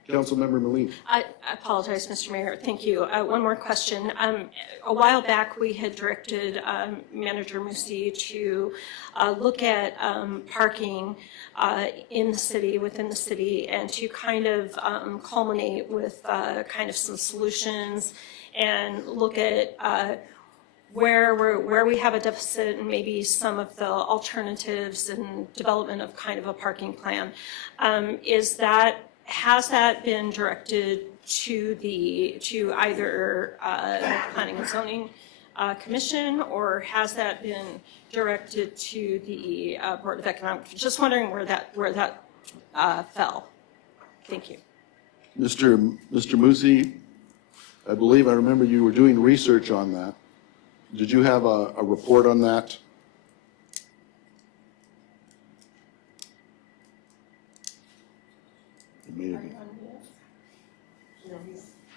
Councilmember Moline. I apologize, Mr. Mayor. Thank you. One more question. A while back, we had directed Manager Musi to look at parking in the city, within the city, and to kind of culminate with kind of some solutions and look at where we have a deficit and maybe some of the alternatives and development of kind of a parking plan. Has that been directed to either the Planning and Zoning Commission, or has that been directed to the Board of Economic? Just wondering where that fell. Thank you. Mr. Musi, I believe I remember you were doing research on that. Did you have a report on that? Maybe.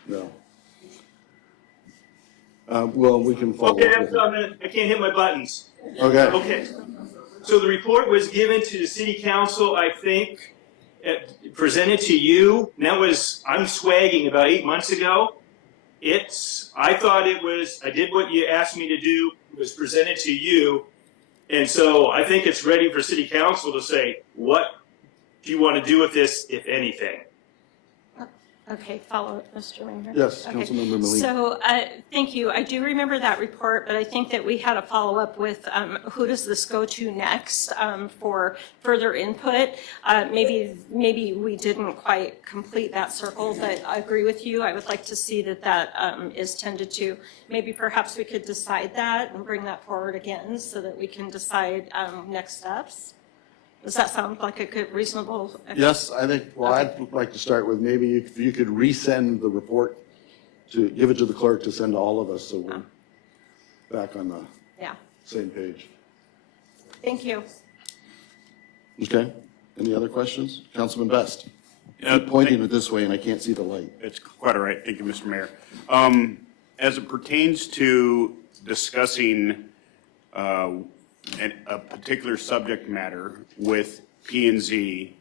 No. Well, we can follow Okay, up I'm with coming. I can't hit my buttons. Okay. Okay. So the report was given to the city council, I think, presented to you. And that was, I'm swagging, about 8 months ago. I thought it was, I did what you asked me to do, it was presented to you. And so I think it's ready for city council to say, what do you want to do with this, if anything? Okay, follow up, Mr. Mayor. Yes, Okay. Councilmember Malina. So, thank you. I do remember that report, but I think that we had a follow-up with who does this go to next for further input. Maybe we didn't quite complete that circle, but I agree with you. I would like to see that is tended to. Maybe perhaps we could decide that and bring that forward again so that we can decide next steps. Does that sound like a good, reasonable? Yes, I think, well, Okay. I'd like to start with maybe if you could resend the report to, give it to the clerk to send to all of us so we're back on the Yeah. same page. Thank you. Okay, any other questions? Councilman Best? Keep pointing it this way and I can't see the light. It's quite all right. Thank you, Mr. Mayor. As it pertains to discussing a particular subject matter with P&Z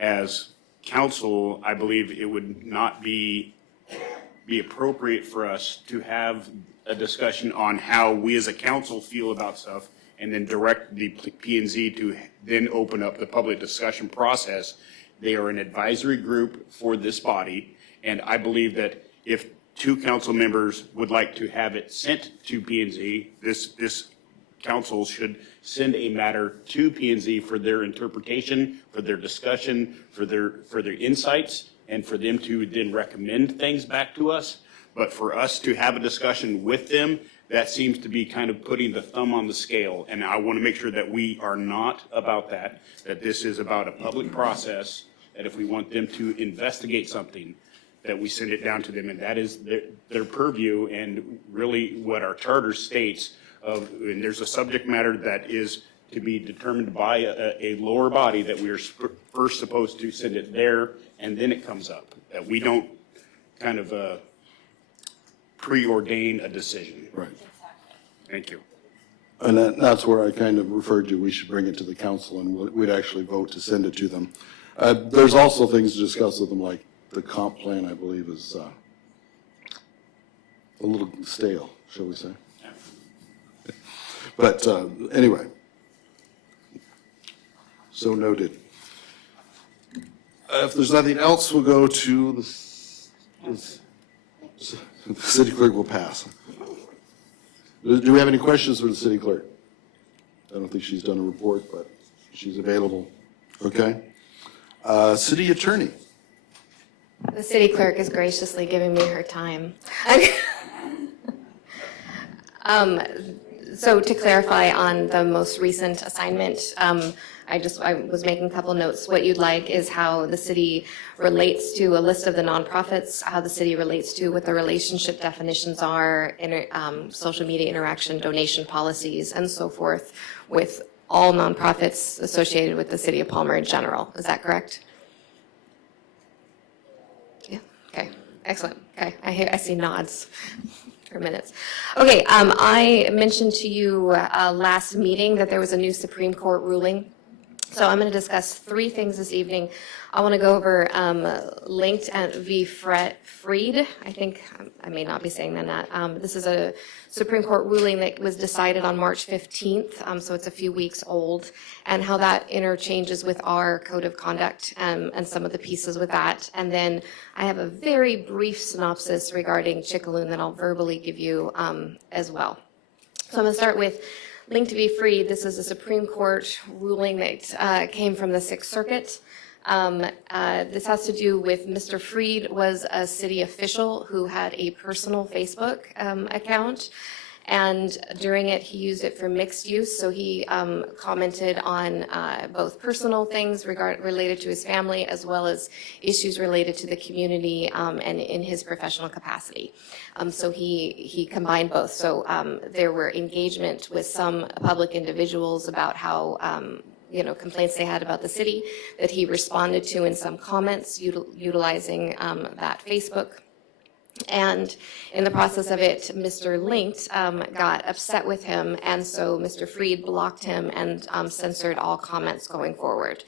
as council, I believe it would not be appropriate for us to have a discussion on how we as a council feel about stuff and then direct the P&Z to then open up the public discussion process. They are an advisory group for this body, and I believe that if two council members would like to have it sent to P&Z, this council should send a matter to P&Z for their interpretation, for their discussion, for their insights, and for them to then recommend things back to us. But for us to have a discussion with them, that seems to be kind of putting the thumb on the scale. And I want to make sure that we are not about that this is about a public process, that if we want them to investigate something, that we send it down to them. And that is their purview and really what our charter states. And there's a subject matter that is to be determined by a lower body that we are first supposed to send it there and then it comes up. That we don't kind of preordain a decision. Right. Thank you. And that's where I kind of referred to, we should bring it to the council and we'd actually vote to send it to them. There's also things to discuss with them, like the comp plan, I believe, is a little stale, shall we say. But anyway, so noted. If there's nothing else, we'll go to the city clerk will pass. Do we have any questions for the city clerk? I don't think she's done a report, but she's available. Okay. City attorney. The city clerk is graciously giving me her time. So to clarify on the most recent assignment, I was making a couple notes. What you'd like is how the city relates to a list of the nonprofits, how the city relates to what the relationship definitions are, social media interaction, donation policies, and so forth with all nonprofits associated with the city of Palmer in general. Is that correct? Yeah, okay, excellent. Okay, I see nods. For minutes. Okay, I mentioned to you last meeting that there was a new Supreme Court ruling. So I'm going to discuss three things this evening. I want to go over linked v. Freed. I think I may not be saying that. This is a Supreme Court ruling that was decided on March 15th, so it's a few weeks old, and how that interchanges with our code of conduct and some of the pieces with that. And then I have a very brief synopsis regarding Chickaloon that I'll verbally give you as well. So I'm going to start with linked v. Freed. This is a Supreme Court ruling that came from the Sixth Circuit. This has to do with Mr. Freed was a city official who had a personal Facebook account, and during it he used it for mixed use. So he commented on both personal things related to his family as well as issues related to the community and in his professional capacity. So he combined both. So there were engagement with some public individuals about how complaints they had about the city that he responded to in some comments utilizing that Facebook. And in the process of it, Mr. Linked got upset with him, and so Mr. Freed blocked him and censored all comments going forward.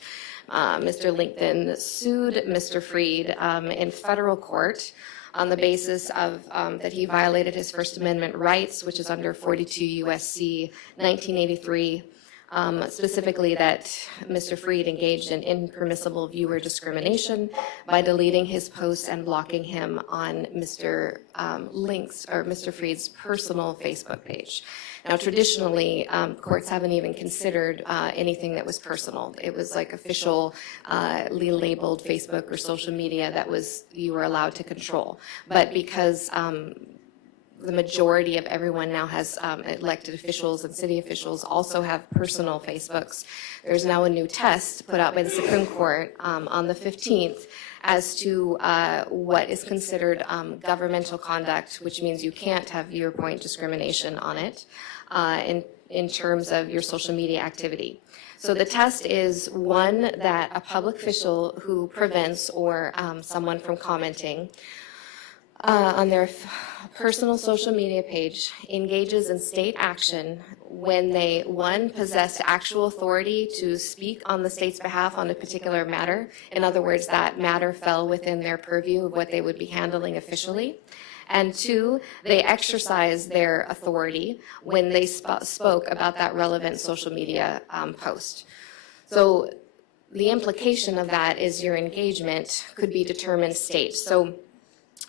Mr. Linked then sued Mr. Freed in federal court on the basis of that he violated his First Amendment rights, which is under 42 U.S.C. 1983. Specifically that Mr. Freed engaged in impermissible viewer discrimination by deleting his posts and blocking him on Mr. Link's or Mr. Freed's personal Facebook page. Now, traditionally, courts haven't even considered anything that was personal. It was like officially labeled Facebook or social media that you were allowed to control. But because the majority of everyone now has elected officials and city officials also have personal Facebooks. There's now a new test put out by the Supreme Court on the 15th as to what is considered governmental conduct, which means you can't have viewpoint discrimination on it in terms of your social media activity. So the test is one, that a public official who prevents or someone from commenting on their personal social media page engages in state action when they, one, possess actual authority to speak on the state's behalf on a particular matter. In other words, that matter fell within their purview of what they would be handling officially. And two, they exercise their authority when they spoke about that relevant social media post. So the implication of that is your engagement could be determined state. So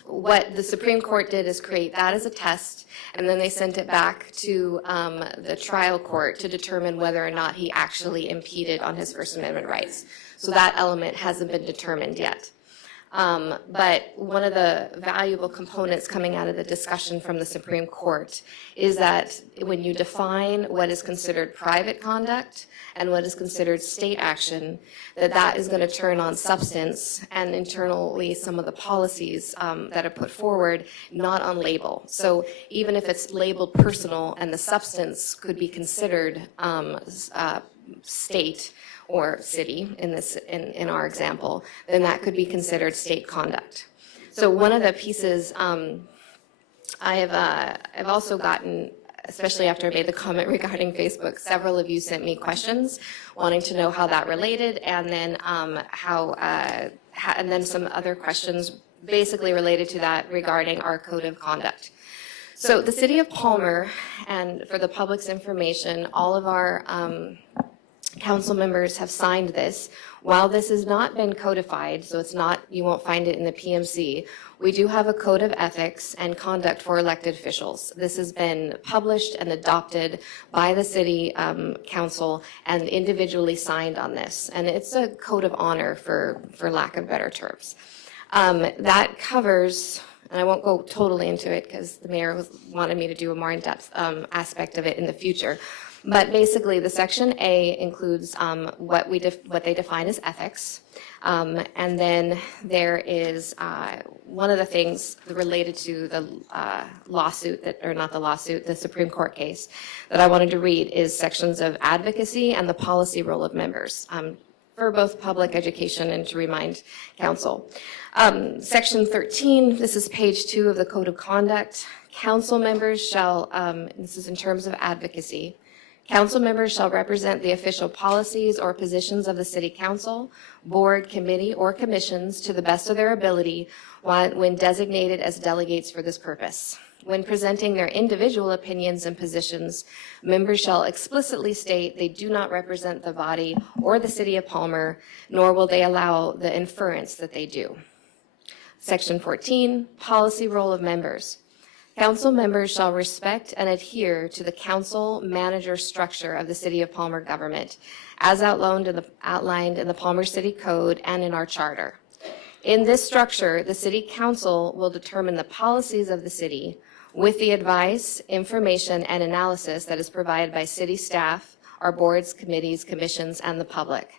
what the Supreme Court did is create that as a test, and then they sent it back to the trial court to determine whether or not he actually impeded on his First Amendment rights. So that element hasn't been determined yet. But one of the valuable components coming out of the discussion from the Supreme Court is that when you define what is considered private conduct and what is considered state action, that is going to turn on substance and internally some of the policies that are put forward, not on label. So even if it's labeled personal and the substance could be considered state or city in our example, then that could be considered state conduct. So one of the pieces I've also gotten, especially after I made the comment regarding Facebook, several of you sent me questions wanting to know how that related, and then and then some other questions basically related to that regarding our code of conduct. So the City of Palmer, and for the public's information, all of our council members have signed this. While this has not been codified, so it's not, you won't find it in the PMC, we do have a code of ethics and conduct for elected officials. This has been published and adopted by the city council and individually signed on this. And it's a code of honor, for lack of better terms. That covers, and I won't go totally into it because the mayor wanted me to do a more in-depth aspect of it in the future. But basically, the Section A includes what they define as ethics. And then there is one of the things related to the lawsuit, the Supreme Court case that I wanted to read is sections of advocacy and the policy role of members for both public education and to remind council. Section 13, this is page 2 of the Code of Conduct. Council members shall, this is in terms of advocacy, council members shall represent the official policies or positions of the city council, board, committee, or commissions to the best of their ability when designated as delegates for this purpose. When presenting their individual opinions and positions, members shall explicitly state they do not represent the body or the city of Palmer, nor will they allow the inference that they do. Section 14, policy role of members. Council members shall respect and adhere to the council manager structure of the City of Palmer government, as outlined in the Palmer City Code and in our charter. In this structure, the City Council will determine the policies of the city with the advice, information, and analysis that is provided by city staff, our boards, committees, commissions, and the public.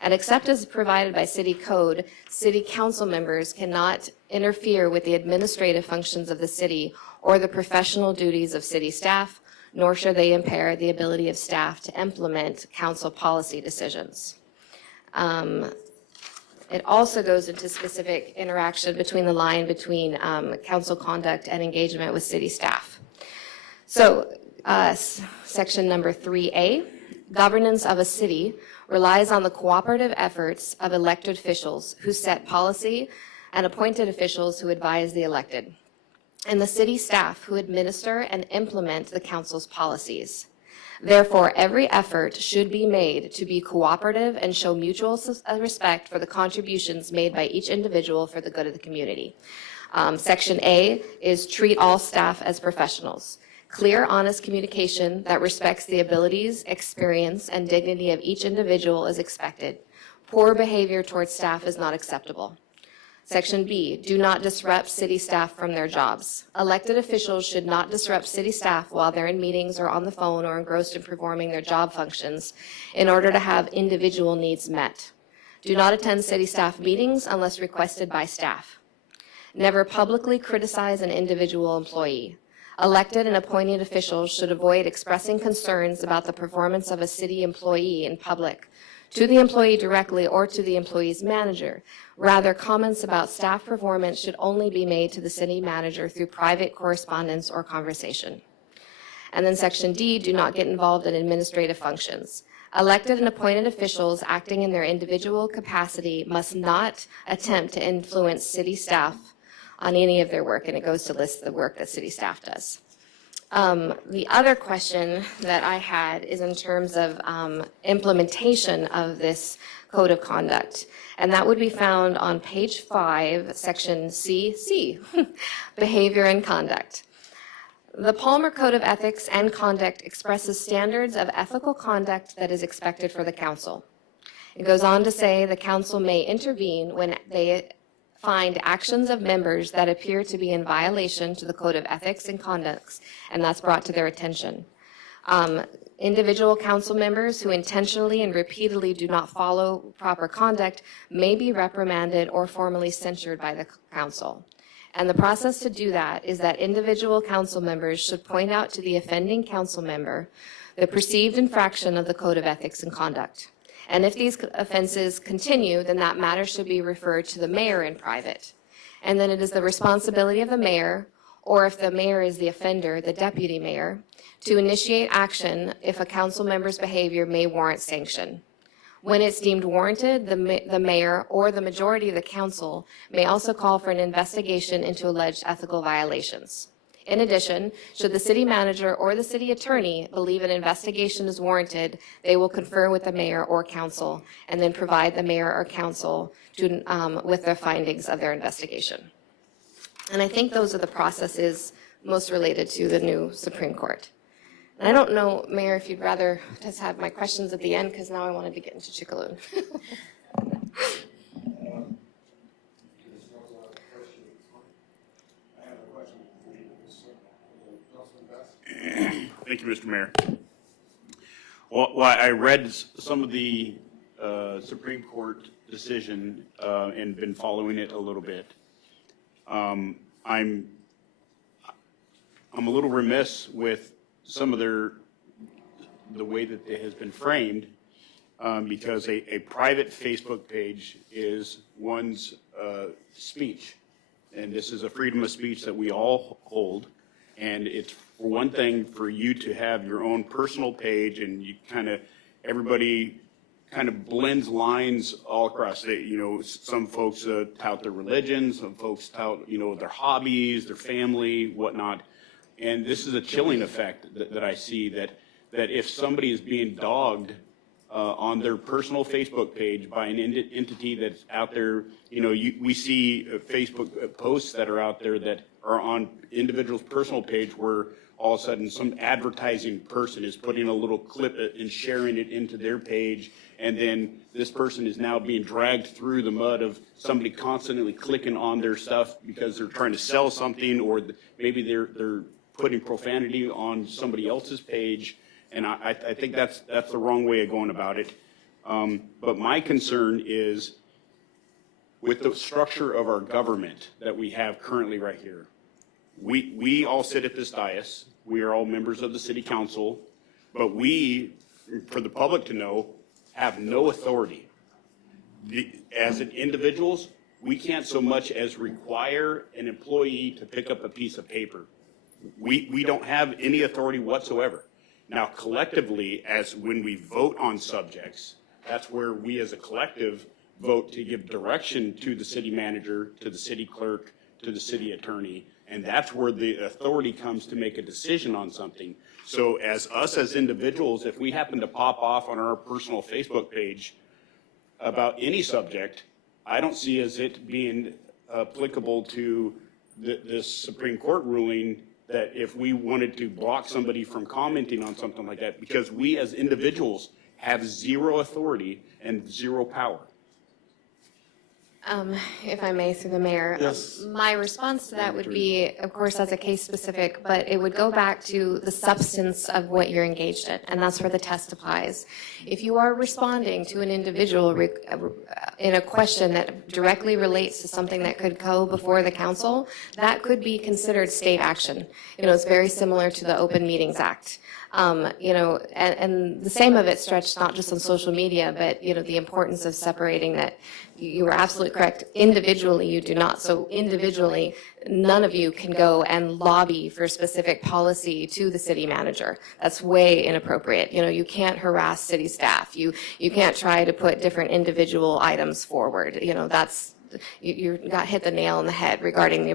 And except as provided by City Code, City Council members cannot interfere with the administrative functions of the city or the professional duties of city staff, nor shall they impair the ability of staff to implement council policy decisions. It also goes into specific interaction between the line between council conduct and engagement with city staff. So section number 3A, governance of a city relies on the cooperative efforts of elected officials who set policy and appointed officials who advise the elected, and the city staff who administer and implement the council's policies. Therefore, every effort should be made to be cooperative and show mutual respect for the contributions made by each individual for the good of the community. Section A is treat all staff as professionals. Clear, honest communication that respects the abilities, experience, and dignity of each individual is expected. Poor behavior towards staff is not acceptable. Section B, do not disrupt city staff from their jobs. Elected officials should not disrupt city staff while they're in meetings or on the phone or engrossed in performing their job functions in order to have individual needs met. Do not attend city staff meetings unless requested by staff. Never publicly criticize an individual employee. Elected and appointed officials should avoid expressing concerns about the performance of a city employee in public, to the employee directly or to the employee's manager. Rather, comments about staff performance should only be made to the city manager through private correspondence or conversation. And then section D, do not get involved in administrative functions. Elected and appointed officials acting in their individual capacity must not attempt to influence city staff on any of their work, and it goes to list the work that city staff does. The other question that I had is in terms of implementation of this code of conduct, and that would be found on page 5, section C, behavior and conduct. The Palmer Code of Ethics and Conduct expresses standards of ethical conduct that is expected for the council. It goes on to say the council may intervene when they find actions of members that appear to be in violation to the Code of Ethics and Conducts, and that's brought to their attention. Individual council members who intentionally and repeatedly do not follow proper conduct may be reprimanded or formally censured by the council. And the process to do that is that individual council members should point out to the offending council member the perceived infraction of the Code of Ethics and Conduct. And if these offenses continue, then that matter should be referred to the mayor in private. And then it is the responsibility of the mayor, or if the mayor is the offender, the deputy mayor, to initiate action if a council member's behavior may warrant sanction. When it's deemed warranted, the mayor or the majority of the council may also call for an investigation into alleged ethical violations. In addition, should the city manager or the city attorney believe an investigation is warranted, they will confer with the mayor or council and then provide the mayor or council with their findings of their investigation. And I think those are the processes most related to the new Supreme Court. And I don't know, Mayor, if you'd rather just have my questions at the end, because now I wanted to get into Chickaloon. Thank you, Mr. Mayor. Well, I read some of the Supreme Court decision and been following it a little bit. I'm a little remiss with some of the way that it has been framed, because a private Facebook page is one's speech, and this is a freedom of speech that we all hold. And it's for one thing for you to have your own personal page, and you everybody kind of blends lines all across. Some folks tout their religion, some folks tout, their hobbies, their family, whatnot. And this is a chilling effect that I see, that if somebody is being dogged on their personal Facebook page by an entity that's out there, we see Facebook posts that are out there that are on individuals' personal page where all of a sudden some advertising person is putting a little clip and sharing it into their page, and then this person is now being dragged through the mud of somebody constantly clicking on their stuff because they're trying to sell something, or maybe they're putting profanity on somebody else's page. And I think that's the wrong way of going about it. But my concern is with the structure of our government that we have currently right here. We all sit at this dais. We are all members of the city council, but we, for the public to know, have no authority. as an individuals, we can't so much as require an employee to pick up a piece of paper. We don't have any authority whatsoever. Now, collectively, as when we vote on subjects, that's where we as a collective vote to give direction to the city manager, to the city clerk, to the city attorney, and that's where the authority comes to make a decision on something. So as us as individuals, if we happen to pop off on our personal Facebook page about any subject, I don't see as it being applicable to this Supreme Court ruling that if we wanted to block somebody from commenting on something like that, because we as individuals have zero authority and zero power. If I may, through the mayor. Yes. My response to that would be, of course, as a case specific, but it would go back to the substance of what you're engaged in, and that's where the test applies. If you are responding to an individual in a question that directly relates to something that could go before the council, that could be considered state action. It's very similar to the Open Meetings Act. And the same of it stretched not just on social media, but, the importance of separating that. You were absolutely correct. Individually, you do not. So individually, none of you can go and lobby for specific policy to the city manager. That's way inappropriate. You can't harass city staff. You can't try to put different individual items forward. You got hit the nail on the head regarding the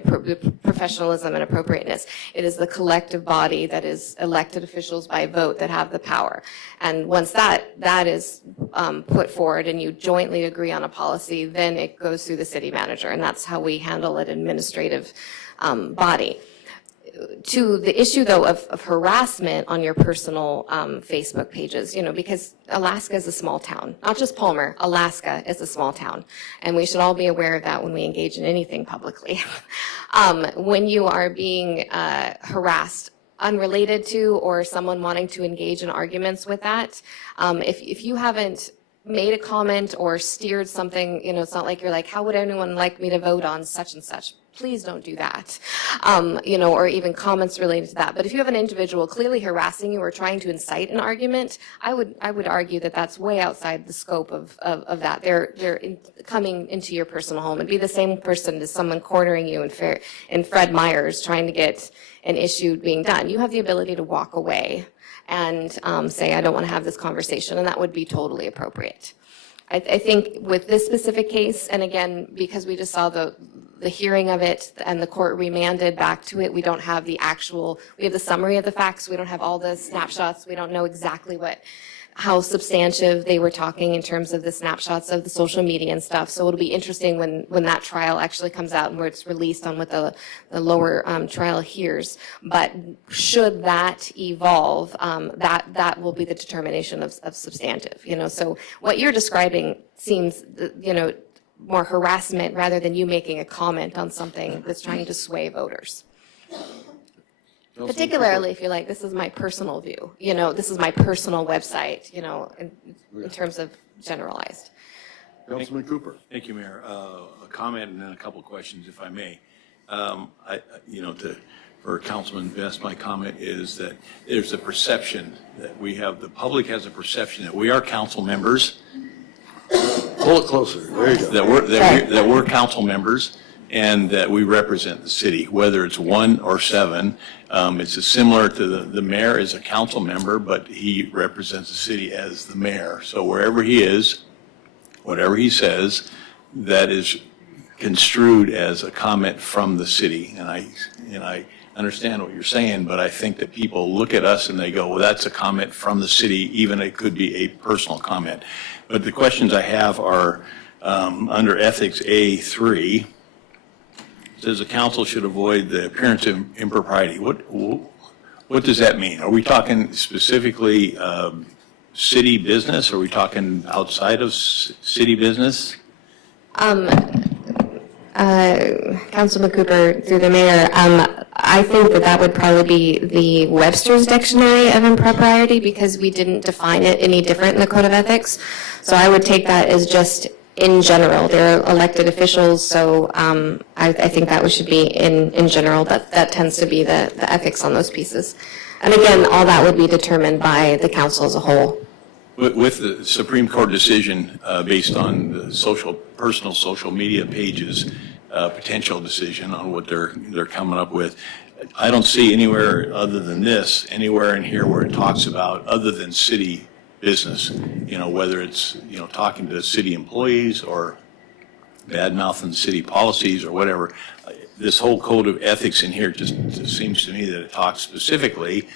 professionalism and appropriateness. It is the collective body that is elected officials by vote that have the power. And once that is put forward and you jointly agree on a policy, then it goes through the city manager. And that's how we handle an administrative body. To the issue, though, of harassment on your personal Facebook pages, because Alaska is a small town. Not just Palmer, Alaska is a small town. And we should all be aware of that when we engage in anything publicly. When you are being harassed unrelated to or someone wanting to engage in arguments with that, if you haven't made a comment or steered something, it's not like you're like, how would anyone like me to vote on such and such? Please don't do that, or even comments related to that. But if you have an individual clearly harassing you or trying to incite an argument, I would argue that that's way outside the scope of that. They're coming into your personal home. It'd be the same person as someone cornering you in Fred Meyer's trying to get an issue being done. You have the ability to walk away and say, I don't want to have this conversation, and that would be totally appropriate. I think with this specific case, and again, because we just saw the hearing of it and the court remanded back to it, we don't have we have the summary of the facts, we don't have all the snapshots, we don't know exactly how substantive they were talking in terms of the snapshots of the social media and stuff. So it'll be interesting when that trial actually comes out and where it's released on what the lower trial hears. But should that evolve, that will be the determination of substantive. So what you're describing seems, more harassment rather than you making a comment on something that's trying to sway voters. Particularly if you're like, this is my personal view, this is my personal website, in terms of generalized. Councilman Cooper. Thank you, Mayor. A comment and then a couple of questions, if I may. For Councilman Best, my comment is that there's a perception that the public has a perception that we are council members. Pull it closer. There you go. That we're council members and that we represent the city, whether it's 1 or 7. It's similar to the mayor is a council member, but he represents the city as the mayor. So wherever he is, whatever he says, that is construed as a comment from the city. And I understand what you're saying, but I think that people look at us and they go, well, that's a comment from the city, even it could be a personal comment. But the questions I have are under Ethics A3, says the council should avoid the appearance of impropriety. What does that mean? Are we talking specifically city business? Are we talking outside of city business? Councilman Cooper, through the mayor, I think that would probably be the Webster's Dictionary of Impropriety because we didn't define it any different in the Code of Ethics. So I would take that as just in general. They're elected officials, so I think that should be in general. That tends to be the ethics on those pieces. And again, all that would be determined by the council as a whole. With the Supreme Court decision based on the personal social media pages, potential decision on what they're coming up with, I don't see anywhere other than this, anywhere in here where it talks about other than city business, whether it's, talking to city employees or bad-mouthing city policies or whatever. This whole code of ethics in here just seems to me that it talks specifically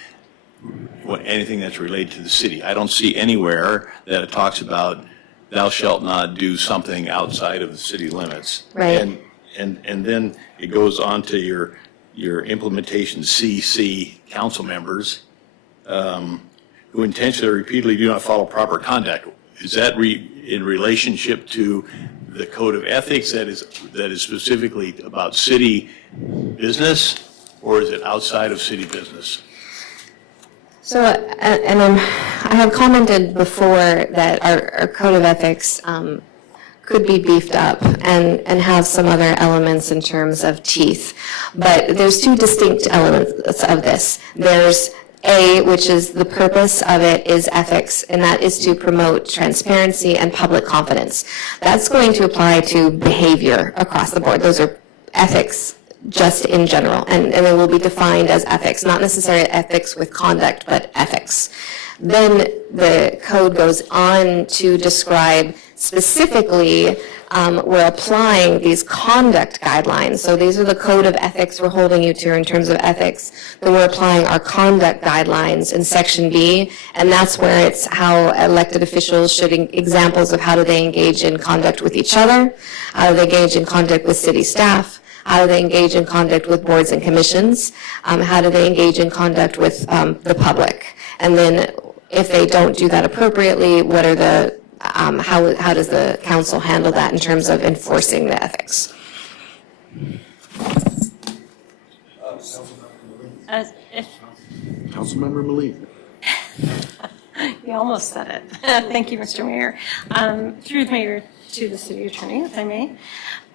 anything that's related to the city. I don't see anywhere that it talks about thou shalt not do something outside of the city limits. Right. And then it goes on to your implementation CC council members who intentionally or repeatedly do not follow proper conduct. Is that in relationship to the code of ethics that is specifically about city business, or is it outside of city business? So, and I have commented before that our code of ethics could be beefed up and have some other elements in terms of teeth. But there's two distinct elements of this. There's A, which is the purpose of it is ethics, and that is to promote transparency and public confidence. That's going to apply to behavior across the board. Those are ethics just in general, and they will be defined as ethics, not necessarily ethics with conduct, but ethics. Then the code goes on to describe specifically we're applying these conduct guidelines. So these are the code of ethics we're holding you to in terms of ethics. Then we're applying our conduct guidelines in Section B, and that's where it's how elected officials should, examples of how do they engage in conduct with each other, how do they engage in conduct with city staff, how do they engage in conduct with boards and commissions, how do they engage in conduct with the public. And then if they don't do that appropriately, what are the how does the council handle that in terms of enforcing the ethics? Councilmember Malin. You almost said it. Thank you, Mr. Mayor. Through the mayor to the city attorney, if I may.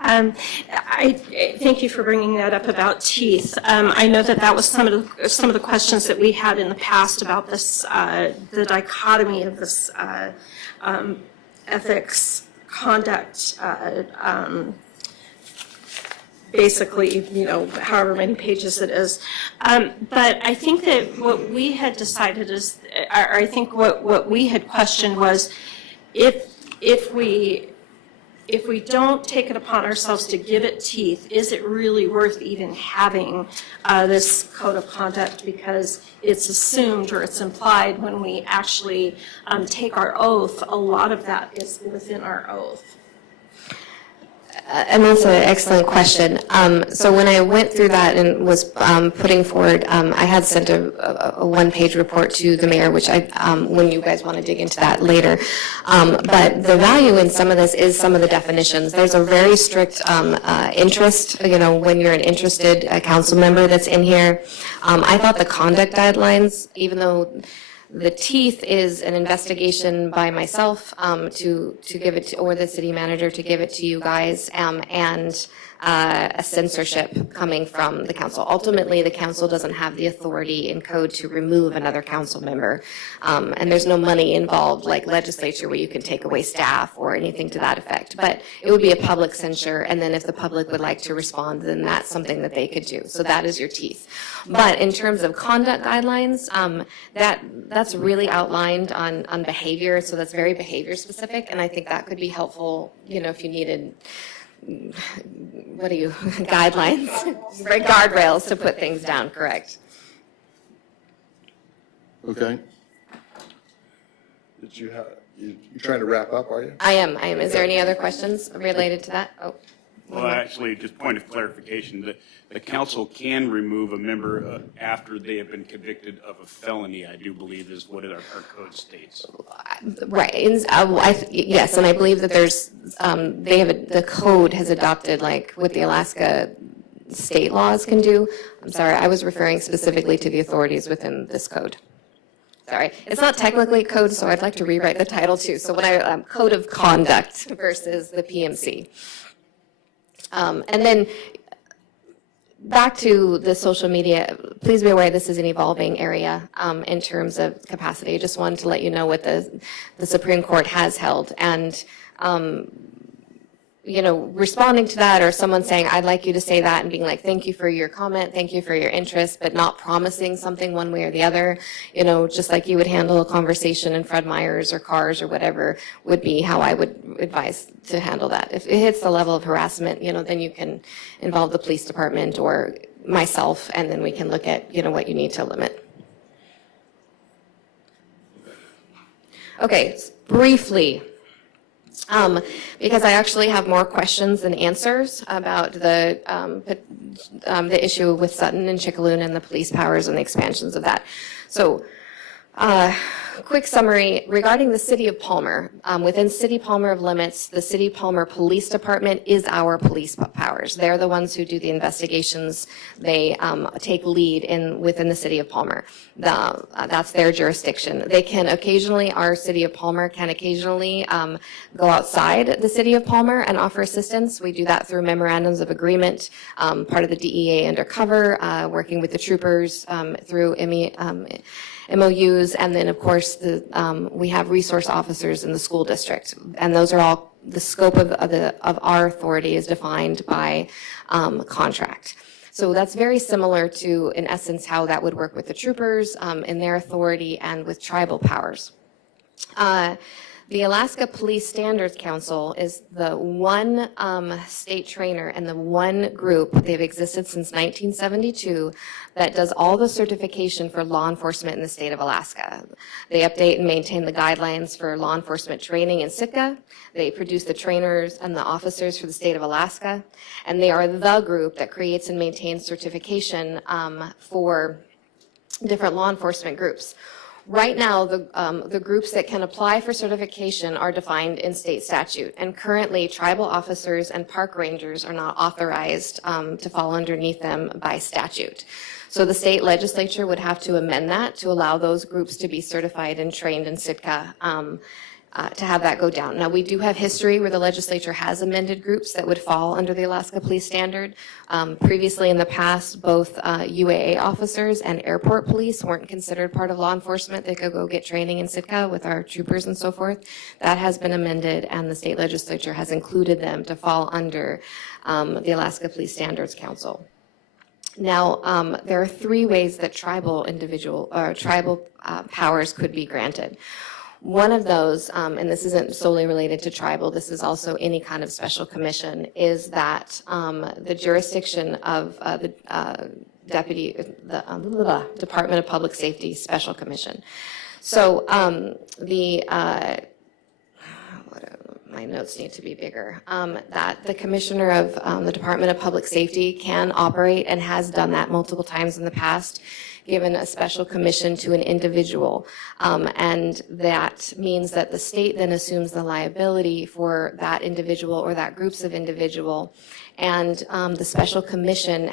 I thank you for bringing that up about teeth. I know that was some of the questions that we had in the past about this, the dichotomy of this ethics conduct. Basically, however many pages it is. But I think that what we had decided is, or I think what we had questioned was, if we don't take it upon ourselves to give it teeth, is it really worth even having this code of conduct, because it's assumed or it's implied when we actually take our oath, a lot of that is within our oath. And that's an excellent question. So when I went through that and was putting forward, I had sent a one-page report to the mayor, which when you guys want to dig into that later. But the value in some of this is some of the definitions. There's a very strict interest, when you're an interested council member that's in here. I thought the conduct guidelines, even though the teeth is an investigation by myself to give it to, or the city manager to give it to you guys, and a censorship coming from the council. Ultimately, the council doesn't have the authority in code to remove another council member, and there's no money involved like legislature where you can take away staff or anything to that effect. But it would be a public censure, and then if the public would like to respond, then that's something that they could do. So that is your teeth. But in terms of conduct guidelines, that's really outlined on behavior, so that's very behavior specific, and I think that could be helpful, if you needed guidelines, right, guardrails to put things down, correct. Okay. You're trying to wrap up, are you? I am. Is there any other questions related to that? Oh. Well, actually, just point of clarification, the council can remove a member after they have been convicted of a felony, I do believe is what our code states. Right. Yes, and I believe that there's, the code has adopted like what the Alaska state laws can do. I'm sorry, I was referring specifically to the authorities within this code. Sorry, it's not technically code, so I'd like to rewrite the title too. So when code of conduct versus the PMC. And then back to the social media, please be aware this is an evolving area in terms of capacity. I just wanted to let you know what the Supreme Court has held. And you know, responding to that, or someone saying, I'd like you to say that, and being like, thank you for your comment, thank you for your interest, but not promising something one way or the other, you know, just like you would handle a conversation in Fred Meyer's or Cars or whatever, would be how I would advise to handle that. If it hits the level of harassment, you know, then you can involve the police department or myself, and then we can look at, you know, what you need to limit. Okay, briefly, because I actually have more questions than answers about the issue with Sutton and Chickaloon and the police powers and the expansions of that. So, quick summary regarding the City of Palmer. Within City Palmer of limits, the City Palmer Police Department is our police powers. They're the ones who do the investigations. They take lead within the City of Palmer. That's their jurisdiction. They can occasionally, our City of Palmer can occasionally go outside the City of Palmer and offer assistance. We do that through memorandums of agreement, part of the DEA undercover, working with the troopers through MOUs, and then of course we have resource officers in the school district, and those are all, the scope of our authority is defined by contract. So that's very similar to, in essence, how that would work with the troopers in their authority and with tribal powers. The Alaska Police Standards Council is the one state trainer and the one group, they've existed since 1972, that does all the certification for law enforcement in the state of Alaska. They update and maintain the guidelines for law enforcement training in Sitka. They produce the trainers and the officers for the state of Alaska. And they are the group that creates and maintains certification for different law enforcement groups. Right now, the groups that can apply for certification are defined in state statute, and currently tribal officers and park rangers are not authorized to fall underneath them by statute. So the state legislature would have to amend that to allow those groups to be certified and trained in Sitka to have that go down. Now, we do have history where the legislature has amended groups that would fall under the Alaska Police Standard. Previously in the past, both UAA officers and airport police weren't considered part of law enforcement. They could go get training in Sitka with our troopers and so forth. That has been amended, and the state legislature has included them to fall under the Alaska Police Standards Council. Now, there are three ways that tribal powers could be granted. One of those, and this isn't solely related to tribal, this is also any kind of special commission, is that the jurisdiction of the Department of Public Safety Special Commission. So my notes need to be bigger, that the commissioner of the Department of Public Safety can operate and has done that multiple times in the past, given a special commission to an individual. And that means that the state then assumes the liability for that individual or that groups of individual. And the special commission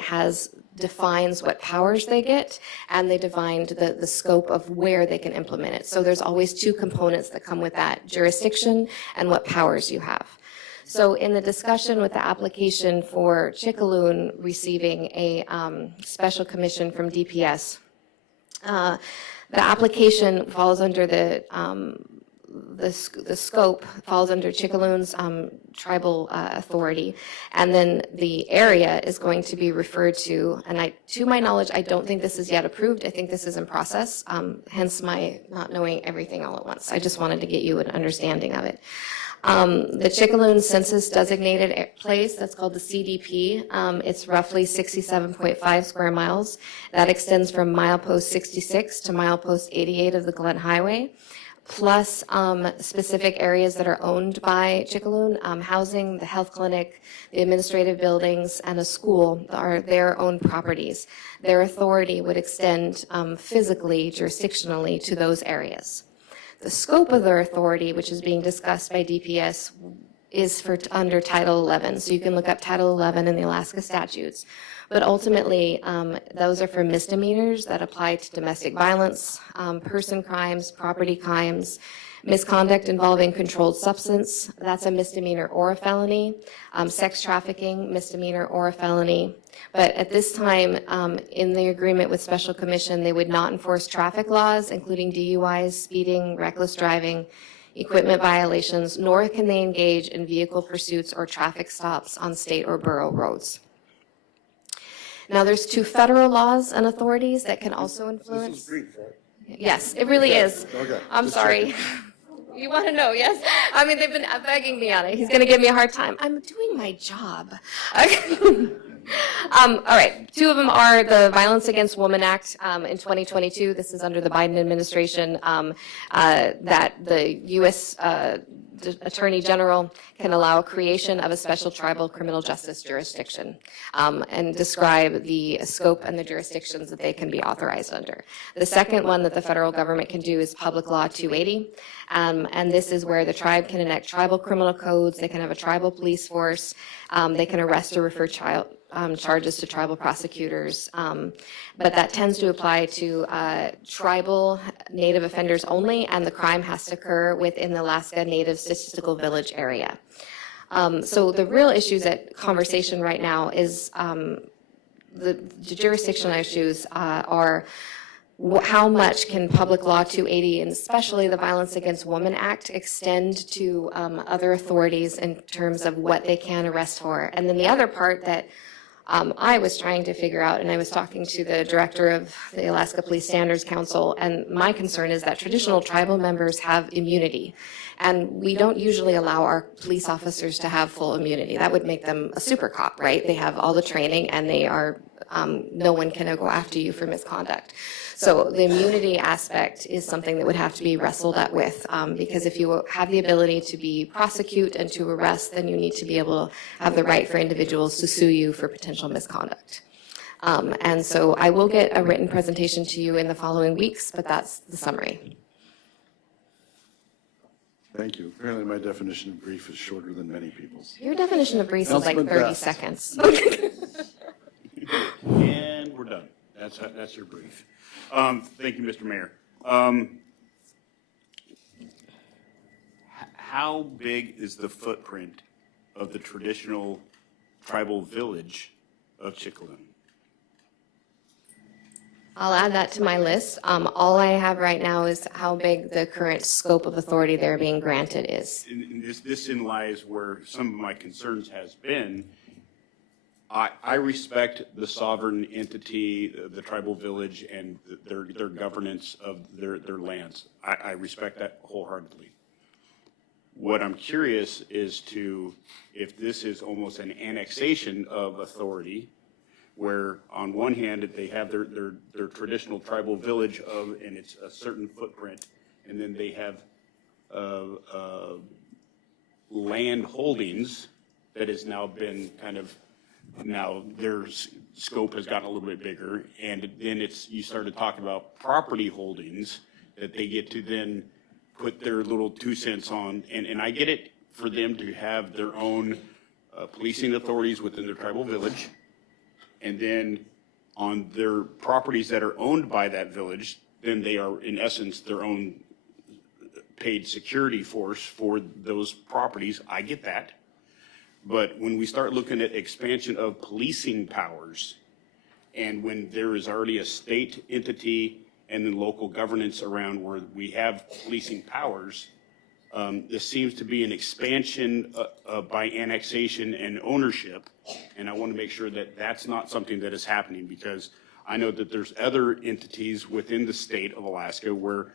defines what powers they get, and they defined the scope of where they can implement it. So there's always two components that come with that: jurisdiction and what powers you have. So in the discussion with the application for Chickaloon receiving a special commission from DPS, the application falls under the scope falls under Chickaloon's tribal authority, and then the area is going to be referred to, and to my knowledge, I don't think this is yet approved. I think this is in process, hence my not knowing everything all at once. I just wanted to get you an understanding of it. The Chickaloon census designated place, that's called the CDP, it's roughly 67.5 square miles. That extends from milepost 66 to milepost 88 of the Glen Highway, plus specific areas that are owned by Chickaloon. Housing, the health clinic, the administrative buildings, and a school are their own properties. Their authority would extend physically, jurisdictionally to those areas. The scope of their authority, which is being discussed by DPS, is under Title 11. So you can look up Title 11 in the Alaska statutes. But ultimately, those are for misdemeanors that apply to domestic violence, person crimes, property crimes, Misconduct involving controlled substance, that's a misdemeanor or a felony. Sex trafficking, misdemeanor or a felony. But at this time, in the agreement with Special Commission, they would not enforce traffic laws, including DUIs, speeding, reckless driving, equipment violations, nor can they engage in vehicle pursuits or traffic stops on state or borough roads. Now, there's 2 federal laws and authorities that can also influence. This is brief, right? Yes, it really is. Okay. I'm Just sorry. checking. You want to know, yes? I mean, they've been begging me on it. He's going to give me a hard time. I'm doing my job. All right, 2 of them are the Violence Against Women Act in 2022. This is under the Biden administration, that the U.S. Attorney General can allow creation of a special tribal criminal justice jurisdiction and describe the scope and the jurisdictions that they can be authorized under. The second one that the federal government can do is Public Law 280, and this is where the tribe can enact tribal criminal codes. They can have a tribal police force. They can arrest or refer charges to tribal prosecutors, but that tends to apply to tribal Native offenders only, and the crime has to occur within the Alaska Native Statistical Village area. So the real issues at conversation right now is the jurisdictional issues are how much can Public Law 280, and especially the Violence Against Women Act, extend to other authorities in terms of what they can arrest for. And then the other part that I was trying to figure out, and I was talking to the director of the Alaska Police Standards Council, and my concern is that traditional tribal members have immunity, and we don't usually allow our police officers to have full immunity. That would make them a super cop, right? They have all the training, and they are, no one can go after you for misconduct. So the immunity aspect is something that would have to be wrestled at with, because if you have the ability to prosecute and to arrest, then you need to be able to have the right for individuals to sue you for potential misconduct. And so I will get a written presentation to you in the following weeks, but that's the summary. Thank you. Apparently my definition of brief is shorter than many people's. Your definition of brief is like Councilman 30 Best. seconds. And we're done. That's your brief. Thank you, Mr. Mayor. How big is the footprint of the traditional tribal village of Chickaland? I'll add that to my list. All I have right now is how big the current scope of authority they're being granted is. And this in lies where some of my concerns has been. I respect the sovereign entity, the tribal village, and their governance of their lands. I respect that wholeheartedly. What I'm curious is if this is almost an annexation of authority, where on one hand they have their traditional tribal village and it's a certain footprint, and then they have land holdings that has now been now their scope has gotten a little bit bigger, and then you started talking about property holdings that they get to then put their little 2 cents on, and I get it for them to have their own policing authorities within their tribal village, and then on their properties that are owned by that village, then they are in essence their own paid security force for those properties. I get that. But when we start looking at expansion of policing powers, and when there is already a state entity and then local governance around where we have policing powers, this seems to be an expansion by annexation and ownership. And I want to make sure that that's not something that is happening, because I know that there's other entities within the state of Alaska where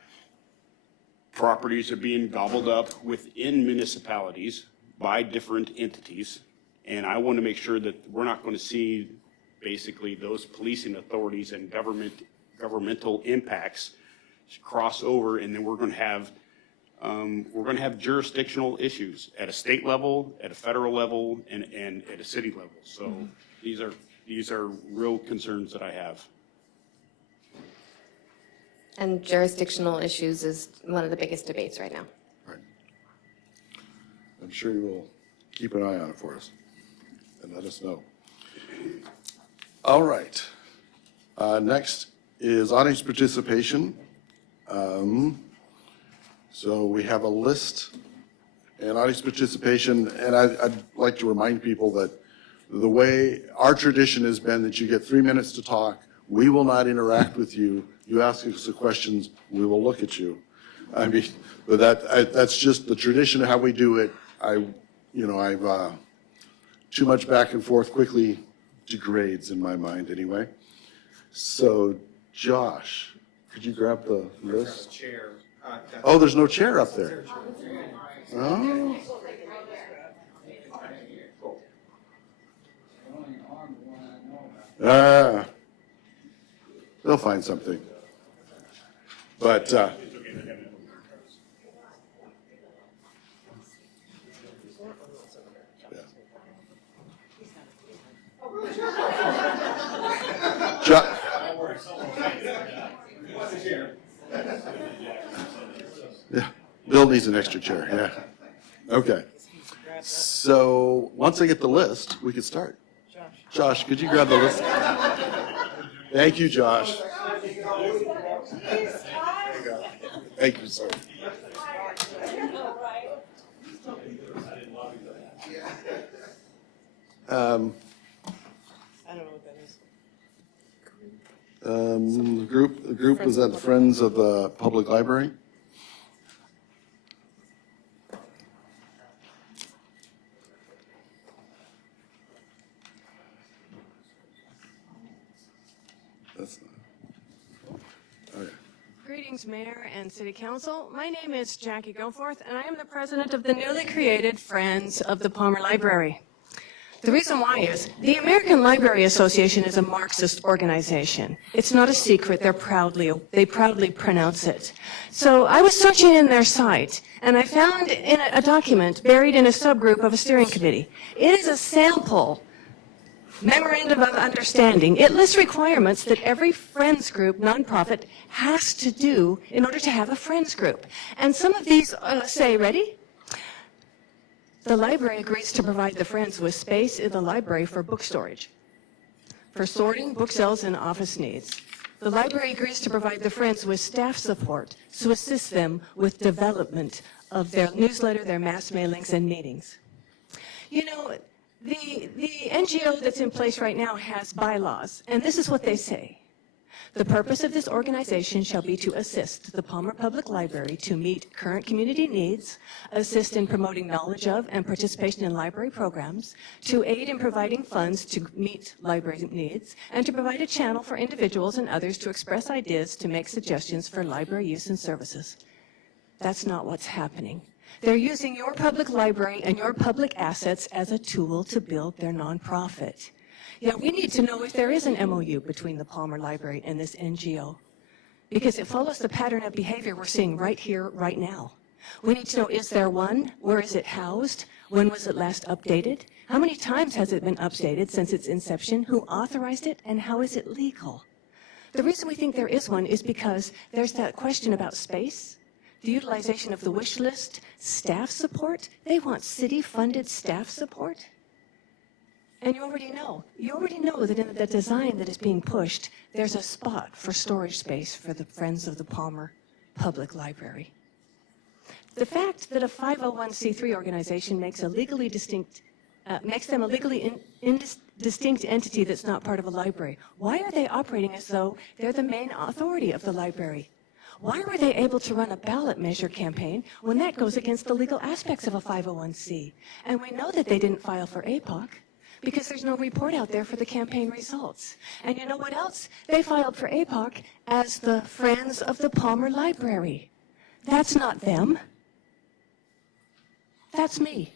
properties are being gobbled up within municipalities by different entities, and I want to make sure that we're not going to see basically those policing authorities and governmental impacts cross over, and then we're going to have jurisdictional issues at a state level, at a federal level, and at a city level. So these are real concerns that I have. And jurisdictional issues is one of the biggest debates right now. I'm sure you will keep an eye on it for us and let us know. All right. Next is audience participation. So we have a list and audience participation, and I'd like to remind people that the way our tradition has been that you get 3 minutes to talk, we will not interact with you. You ask us the questions, we will look at you. I mean, but that's just the tradition of how we do it. I've too much back and forth quickly degrades in my mind anyway. So Josh, could you grab the list? Chair. Oh, there's no chair up there. Oh. They'll find something. But yeah, Bill needs an extra chair, yeah. Okay. So once I get the list, we can start. Josh, could you grab the list? Thank you, Josh. Thank you, sir. The group is at Friends of the Public Library. Greetings, Mayor and City Council. My name is Jackie Goforth, and I am the president of the newly created Friends of the Palmer Library. The reason why is the American Library Association is a Marxist organization. It's not a secret. They proudly pronounce it. So I was searching in their site, and I found in a document buried in a subgroup of a steering committee. It is a sample memorandum of understanding. It lists requirements that every Friends group, nonprofit, has to do in order to have a Friends group. And some of these say, ready? The library agrees to provide the Friends with space in the library for book storage, for sorting, book sales, and office needs. The library agrees to provide the Friends with staff support to assist them with development of their newsletter, their mass mailings, and meetings. You know, the NGO that's in place right now has bylaws, and this is what they say. The purpose of this organization shall be to assist the Palmer Public Library to meet current community needs, assist in promoting knowledge of and participation in library programs, to aid in providing funds to meet library needs, and to provide a channel for individuals and others to express ideas to make suggestions for library use and services. That's not what's happening. They're using your public library and your public assets as a tool to build their nonprofit. Yeah, we need to know if there is an MOU between the Palmer Library and this NGO, because it follows the pattern of behavior we're seeing right here, right now. We need to know, is there one? Where is it housed? When was it last updated? How many times has it been updated since its inception? Who authorized it? And how is it legal? The reason we think there is one is because there's that question about space, the utilization of the wish list, staff support. They want city-funded staff support. And you already know that in the design that is being pushed, there's a spot for storage space for the Friends of the Palmer Public Library. The fact that a 501c3 organization makes them a legally distinct entity that's not part of a library. Why are they operating as though they're the main authority of the library? Why were they able to run a ballot measure campaign when that goes against the legal aspects of a 501c? And we know that they didn't file for APOC, because there's no report out there for the campaign results. And you know what else? They filed for APOC as the Friends of the Palmer Library. That's not them. That's me.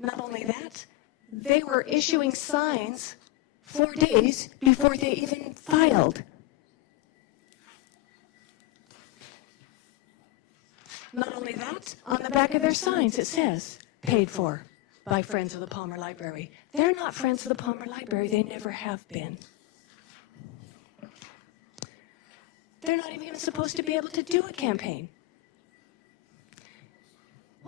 Not only that, they were issuing signs 4 days before they even filed. Not only that, on the back of their signs it says, paid for by Friends of the Palmer Library. They're not Friends of the Palmer Library. They never have been. They're not even supposed to be able to do a campaign.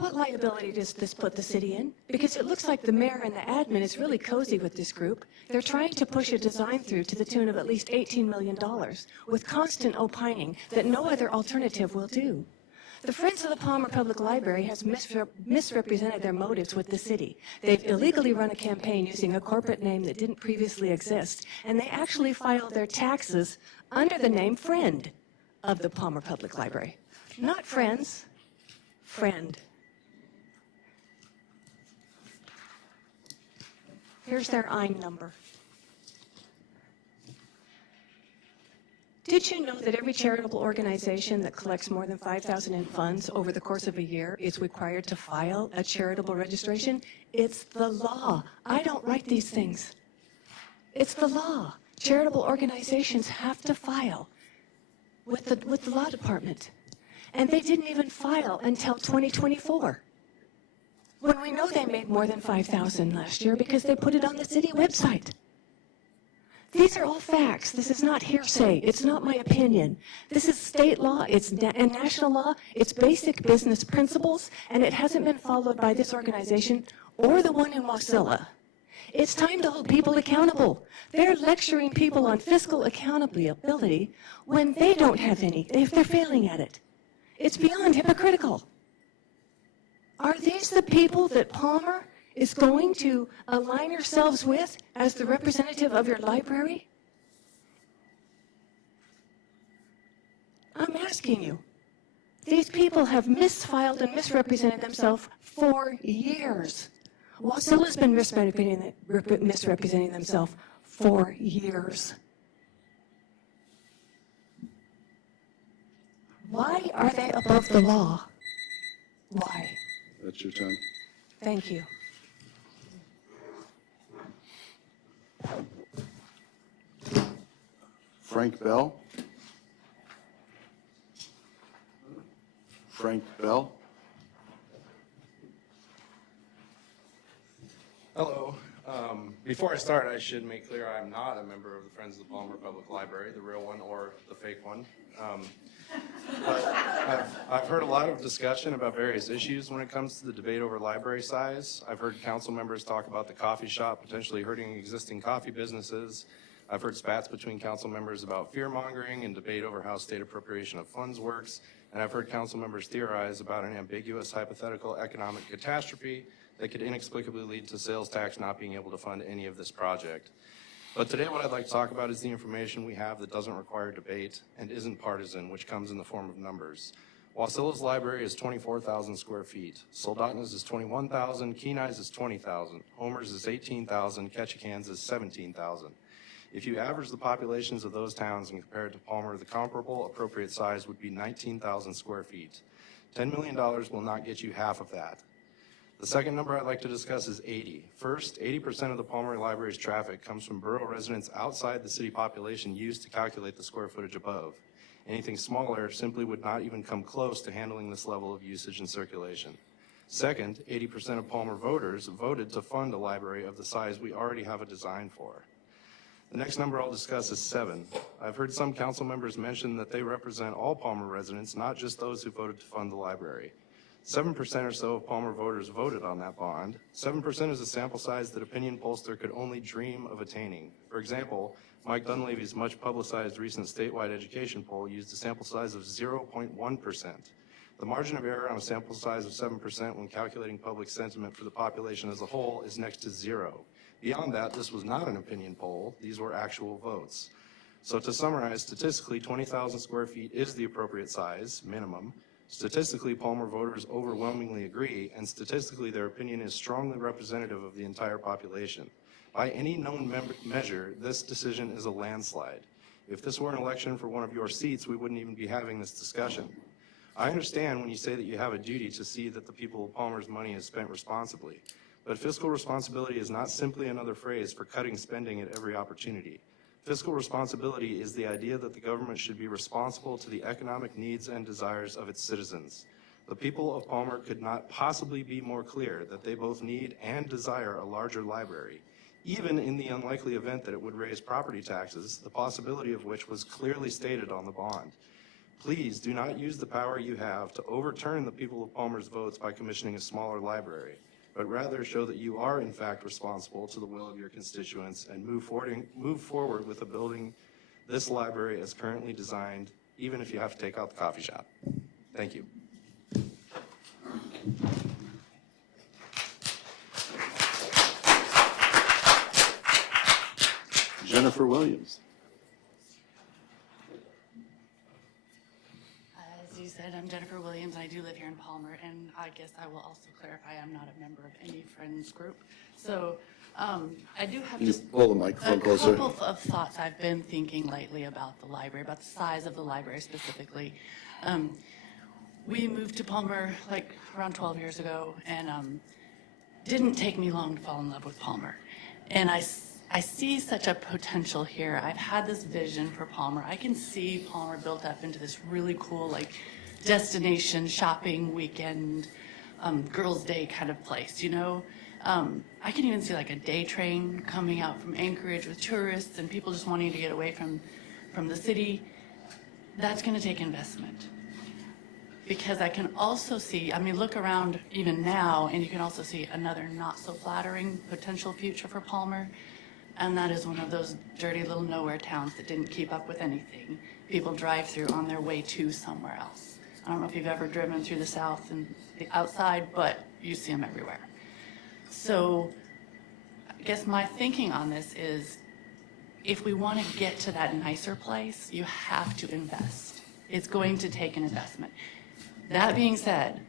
What liability does this put the city in? Because it looks like the mayor and the admin is really cozy with this group. They're trying to push a design through to the tune of at least $18 million, with constant opining that no other alternative will do. The Friends of the Palmer Public Library has misrepresented their motives with the city. They've illegally run a campaign using a corporate name that didn't previously exist, and they actually filed their taxes under the name Friend of the Palmer Public Library. Not Friends, Friend. Here's their EIN number. Did you know that every charitable organization that collects more than $5,000 in funds over the course of a year is required to file a charitable registration? It's the law. I don't write these things. It's the law. Charitable organizations have to file with the law department. And they didn't even file until 2024. When we know they made more than $5,000 last year because they put it on the city website. These are all facts. This is not hearsay. It's not my opinion. This is state law, and national law. It's basic business principles, and it hasn't been followed by this organization or the one in Wasilla. It's time to hold people accountable. They're lecturing people on fiscal accountability when they don't have any, if they're failing at it. It's beyond hypocritical. Are these the people that Palmer is going to align yourselves with as the representative of your library? I'm asking you. These people have misfiled and misrepresented themselves for years. Wasilla's been misrepresenting themselves for years. Why are they above the law? Why? That's your time. Thank you. Frank Bell. Frank Bell. Hello. Before I start, I should make clear I'm not a member of the Friends of the Palmer Public Library, the real one or the fake one. But I've heard a lot of discussion about various issues when it comes to the debate over library size. I've heard council members talk about the coffee shop potentially hurting existing coffee businesses. I've heard spats between council members about fear-mongering and debate over how state appropriation of funds works. And I've heard council members theorize about an ambiguous hypothetical economic catastrophe that could inexplicably lead to sales tax not being able to fund any of this project. But today what I'd like to talk about is the information we have that doesn't require debate and isn't partisan, which comes in the form of numbers. Wasilla's library is 24,000 square feet. Soldotna's is 21,000, Kenai's is 20,000, Homer's is 18,000, Ketchikan's is 17,000. If you average the populations of those towns and compare it to Palmer, the comparable appropriate size would be 19,000 square feet. $10 million will not get you half of that. The second number I'd like to discuss is 80. First, 80% of the Palmer Library's traffic comes from borough residents outside the city population used to calculate the square footage above. Anything smaller simply would not even come close to handling this level of usage and circulation. Second, 80% of Palmer voters voted to fund a library of the size we already have a design for. The next number I'll discuss is 7. I've heard some council members mention that they represent all Palmer residents, not just those who voted to fund the library. 7% or so of Palmer voters voted on that bond. 7% is a sample size that opinion pollster could only dream of attaining. For example, Mike Dunleavy's much publicized recent statewide education poll used a sample size of 0.1%. The margin of error on a sample size of 7% when calculating public sentiment for the population as a whole is next to 0. Beyond that, this was not an opinion poll. These were actual votes. So to summarize, statistically, 20,000 square feet is the appropriate size, minimum. Statistically, Palmer voters overwhelmingly agree, and statistically, their opinion is strongly representative of the entire population. By any known measure, this decision is a landslide. If this were an election for one of your seats, we wouldn't even be having this discussion. I understand when you say that you have a duty to see that the people of Palmer's money is spent responsibly. But fiscal responsibility is not simply another phrase for cutting spending at every opportunity. Fiscal responsibility is the idea that the government should be responsible to the economic needs and desires of its citizens. The people of Palmer could not possibly be more clear that they both need and desire a larger library, even in the unlikely event that it would raise property taxes, the possibility of which was clearly stated on the bond. Please do not use the power you have to overturn the people of Palmer's votes by commissioning a smaller library, but rather show that you are in fact responsible to the will of your constituents and move forward with building this library as currently designed, even if you have to take out the coffee shop. Thank you. Jennifer Williams. As you said, I'm Jennifer Williams. I do live here in Palmer, and I guess I will also clarify I'm not a member of any friends group. So I do have just pull the microphone closer. A couple of thoughts I've been thinking lately about the library, about the size of the library specifically. We moved to Palmer like around 12 years ago, and didn't take me long to fall in love with Palmer. And I see such a potential here. I've had this vision for Palmer. I can see Palmer built up into this really cool, like, destination shopping weekend, girls' day kind of place, you know? I can even see like a day train coming out from Anchorage with tourists and people just wanting to get away from the city. That's gonna take investment. Because I can also see, I mean, look around even now, and you can also see another not so flattering potential future for Palmer. And that is one of those dirty little nowhere towns that didn't keep up with anything. People drive through on their way to somewhere else. I don't know if you've ever driven through the south and the outside, but you see them everywhere. So I guess my thinking on this is, if we want to get to that nicer place, you have to invest. It's going to take an investment. That being said,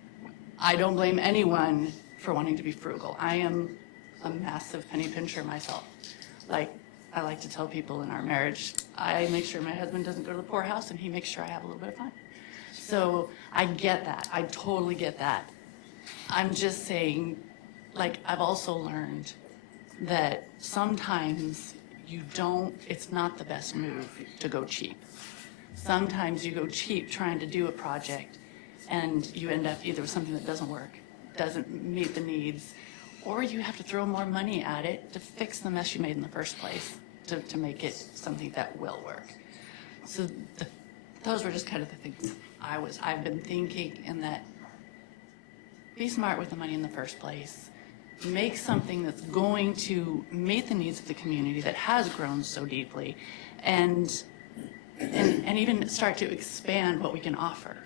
I don't blame anyone for wanting to be frugal. I am a massive penny pincher myself. Like, I like to tell people in our marriage, I make sure my husband doesn't go to the poorhouse and he makes sure I have a little bit of fun. So I get that. I totally get that. I'm just saying, like, I've also learned that sometimes it's not the best move to go cheap. Sometimes you go cheap trying to do a project and you end up either with something that doesn't work, doesn't meet the needs, or you have to throw more money at it to fix the mess you made in the first place, to make it something that will work. So those were just kind of the things I've been thinking, in that be smart with the money in the first place. Make something that's going to meet the needs of the community that has grown so deeply, and even start to expand what we can offer.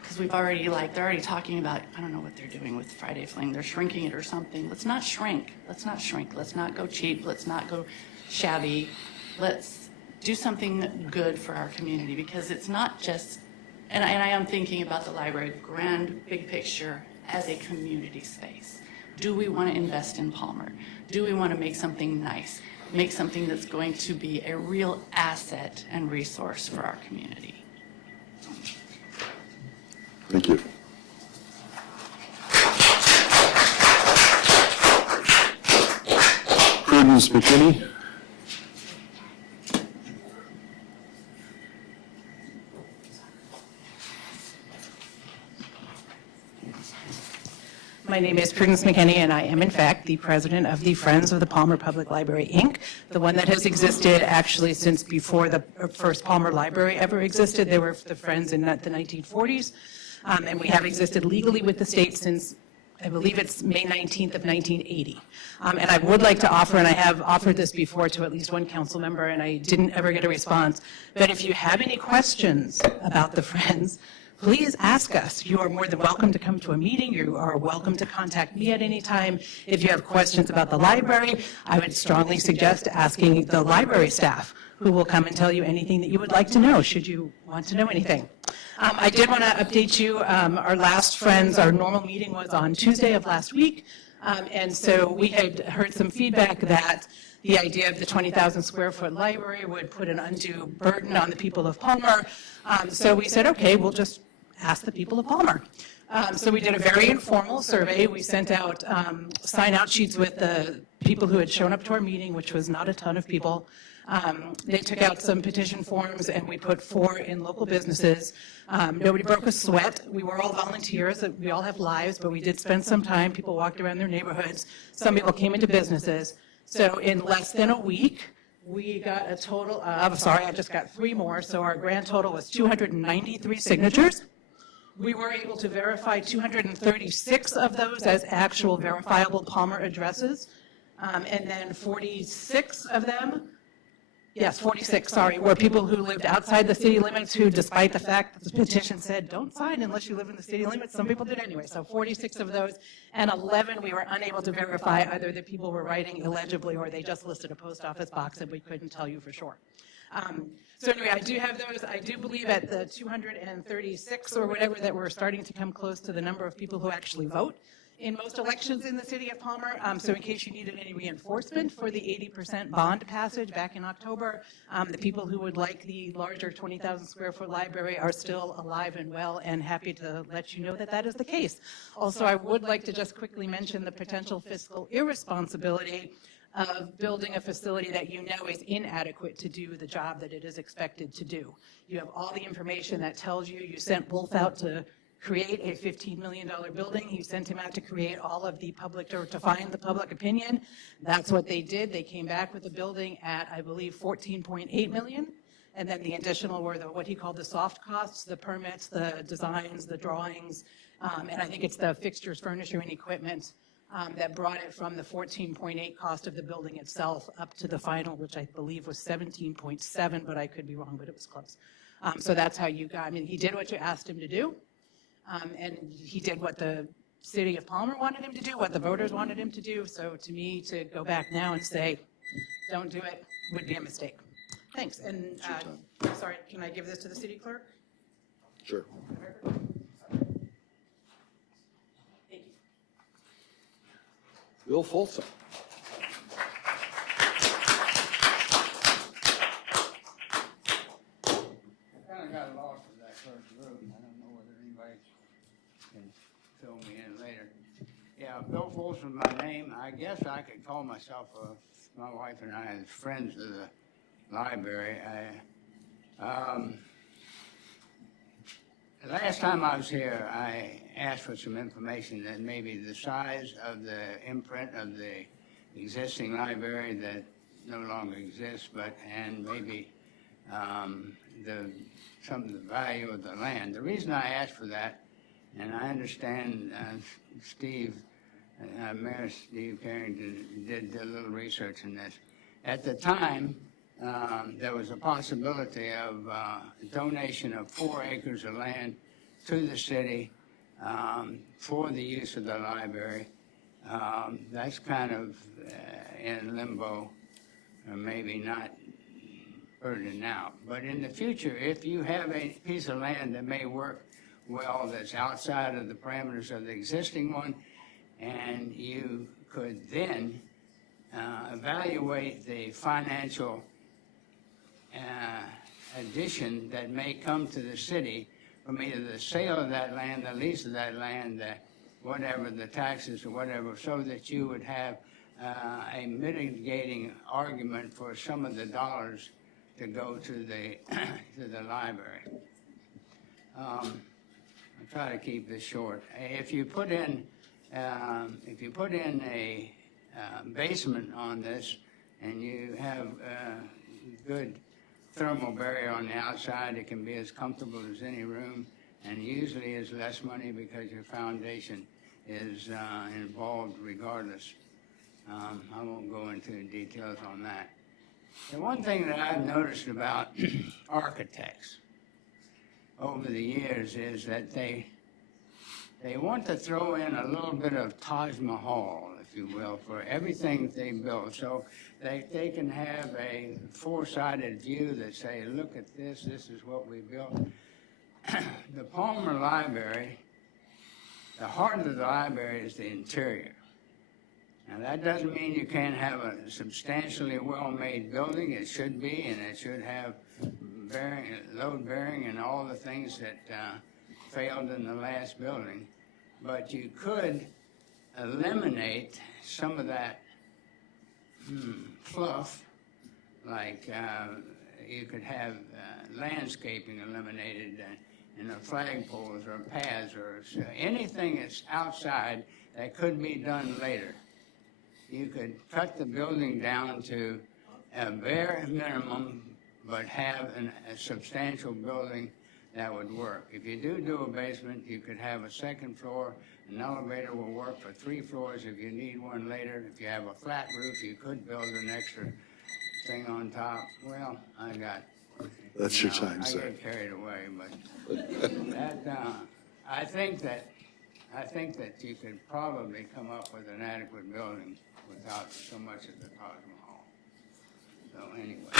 Because they're already talking about, I don't know what they're doing with Friday Fling, they're shrinking it or something. Let's not shrink, let's not go cheap, let's not go shabby. Let's do something good for our community, because it's not just, and I am thinking about the library, grand, big picture, as a community space. Do we want to invest in Palmer? Do we want to make something nice? Make something that's going to be a real asset and resource for our community? Thank you. Prudence McKinney. My name is Prudence McKinney, and I am in fact the president of the Friends of the Palmer Public Library, Inc., the one that has existed actually since before the first Palmer Library ever existed. They were the Friends in the 1940s, and we have existed legally with the state since, I believe it's May 19th of 1980. And I would like to offer, and I have offered this before to at least one council member, and I didn't ever get a response, but if you have any questions about the Friends, please ask us. You are more than welcome to come to a meeting. You are welcome to contact me at any time. If you have questions about the library, I would strongly suggest asking the library staff, who will come and tell you anything that you would like to know, should you want to know anything. I did want to update you. Our last Friends, our normal meeting was on Tuesday of last week. And so we had heard some feedback that the idea of the 20,000 square foot library would put an undue burden on the people of Palmer. So we said, okay, we'll just ask the people of Palmer. So we did a very informal survey. We sent out sign-out sheets with the people who had shown up to our meeting, which was not a ton of people. They took out some petition forms, and we put 4 in local businesses. Nobody broke a sweat. We were all volunteers. We all have lives, but we did spend some time. People walked around their neighborhoods. Some people came into businesses. So in less than a week, We got a total of, sorry, I just got 3 more, so our grand total was 293 signatures. We were able to verify 236 of those as actual verifiable Palmer addresses, and then 46 of them, yes, 46, sorry, were people who lived outside the city limits who, despite the fact that the petition said, don't sign unless you live in the city limits, some people did anyway. So 46 of those, and 11 we were unable to verify either that people were writing illegibly or they just listed a post office box and we couldn't tell you for sure. So anyway, I do have those. I do believe at the 236 or whatever that we're starting to come close to the number of people who actually vote in most elections in the city of Palmer. So in case you needed any reinforcement for the 80% bond passage back in October, the people who would like the larger 20,000 square foot library are still alive and well, and happy to let you know that that is the case. Also, I would like to just quickly mention the potential fiscal irresponsibility of building a facility that you know is inadequate to do the job that it is expected to do. You have all the information that tells you. You sent Wolf out to create a $15 million building. You sent him out to create all of the public, or to find the public opinion. That's what they did. They came back with a building at, I believe, $14.8 million. And then the additional were what he called the soft costs, the permits, the designs, the drawings, and I think it's the fixtures, furniture, and equipment that brought it from the 14.8 cost of the building itself up to the final, which I believe was 17.7, but I could be wrong, but it was close. So that's how you got, I mean, he did what you asked him to do. And he did what the city of Palmer wanted him to do, what the voters wanted him to do. So to me, to go back now and say, don't do it, would be a mistake. Thanks. And sorry, can I give this to the city clerk? Sure. Thank you. Bill Folsom. I kind of got lost with that first group. I don't know whether anybody can fill me in later. Yeah, Bill Folsom, my name. I guess I could call myself, my wife and I, as friends of the library. The last time I was here, I asked for some information that maybe the size of the imprint of the existing library that no longer exists, and maybe some of the value of the land. The reason I asked for that, and I understand Mayor Steve Carrington did a little research in this. At the time, there was a possibility of donation of 4 acres of land to the city for the use of the library. That's kind of in limbo, or maybe not burdened out. But in the future, if you have a piece of land that may work well, that's outside of the parameters of the existing one, and you could then evaluate the financial addition that may come to the city from either the sale of that land, the lease of that land, whatever, the taxes or whatever, so that you would have a mitigating argument for some of the dollars to go to the library. I'll try to keep this short. If you put in a basement on this, and you have good thermal barrier on the outside, it can be as comfortable as any room, and usually is less money because your foundation is involved regardless. I won't go into details on that. The one thing that I've noticed about architects over the years is that they want to throw in a little bit of Taj Mahal, if you will, for everything they build. So they can have a four-sided view that say, look at this is what we built. The Palmer Library, the heart of the library is the interior. Now, that doesn't mean you can't have a substantially well-made building. It should be, and it should have load bearing and all the things that failed in the last building. But you could eliminate some of that fluff, like you could have landscaping eliminated, flagpoles or paths or anything that's outside that could be done later. You could cut the building down to a bare minimum, but have a substantial building that would work. If you do a basement, you could have a second floor. An elevator will work for 3 floors if you need one later. If you have a flat roof, you could build an extra thing on top. Well, That's your time, sir. I get carried away, but that, I think that you could probably come up with an adequate building without so much of the Taj Mahal. So anyway.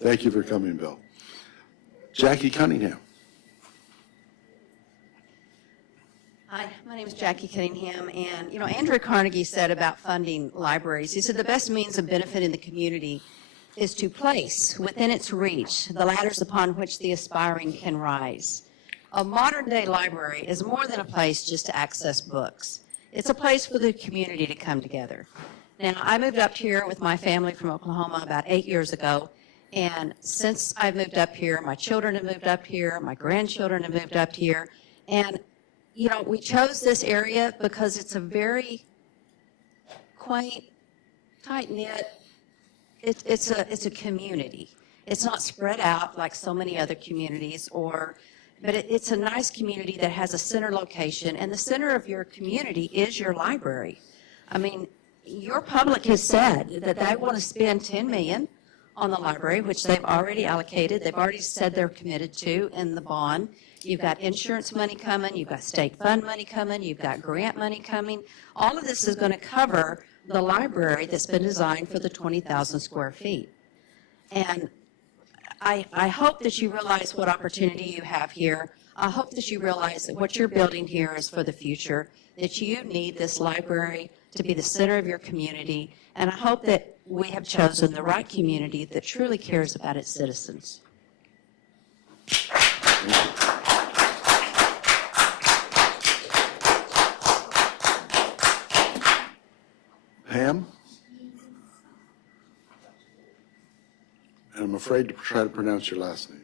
Thank you for coming, Bill. Jackie Cunningham. Hi, my name is Jackie Cunningham, and Andrew Carnegie said about funding libraries, he said the best means of benefiting the community is to place within its reach the ladders upon which the aspiring can rise. A modern-day library is more than a place just to access books. It's a place for the community to come together. Now, I moved up here with my family from Oklahoma about 8 years ago, and since I've moved up here, my children have moved up here, my grandchildren have moved up here, and we chose this area because it's a very quaint, tight-knit, it's a community. It's not spread out like so many other communities, but it's a nice community that has a center location, and the center of your community is your library. I mean, your public has said that they want to spend $10 million on the library, which they've already allocated. They've already said they're committed to in the bond. You've got insurance money coming, you've got state fund money coming, you've got grant money coming. All of this is going to cover the library that's been designed for the 20,000 square feet. And I hope that you realize what opportunity you have here. I hope that you realize that what you're building here is for the future, that you need this library to be the center of your community, and I hope that we have chosen the right community that truly cares about its citizens. Pam? And I'm afraid to try to pronounce your last name.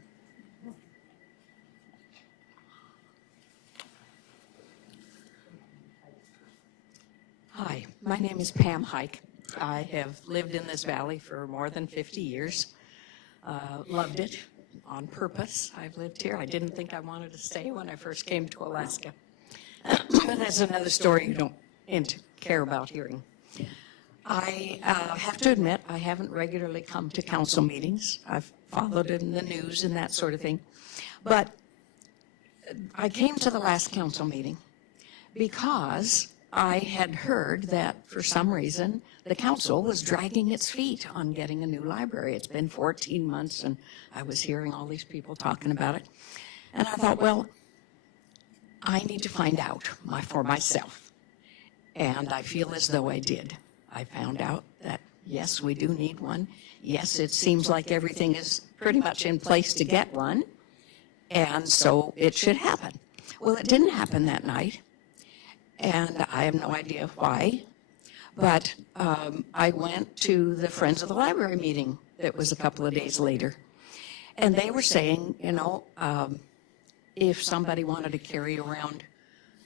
Hi, my name is Pam Hike. I have lived in this valley for more than 50 years. Loved it on purpose. I've lived here. I didn't think I wanted to stay when I first came to Alaska. But that's another story you don't care about hearing. I have to admit, I haven't regularly come to council meetings. I've followed it in the news and that sort of thing. But I came to the last council meeting because I had heard that for some reason the council was dragging its feet on getting a new library. It's been 14 months and I was hearing all these people talking about it. And I thought, well, I need to find out for myself. And I feel as though I did. I found out that, yes, we do need one. Yes, it seems like everything is pretty much in place to get one. And so it should happen. Well, it didn't happen that night. And I have no idea why, but I went to the Friends of the Library meeting that was a couple of days later. And they were saying, if somebody wanted to carry around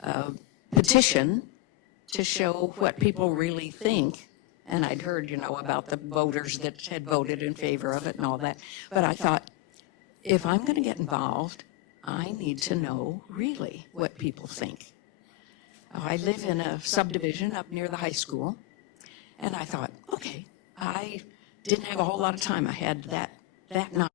a petition to show what people really think, and I'd heard, about the voters that had voted in favor of it and all that, but I thought, if I'm going to get involved, I need to know really what people think. I live in a subdivision up near the high school, and I thought, okay, I didn't have a whole lot of time. I had that night.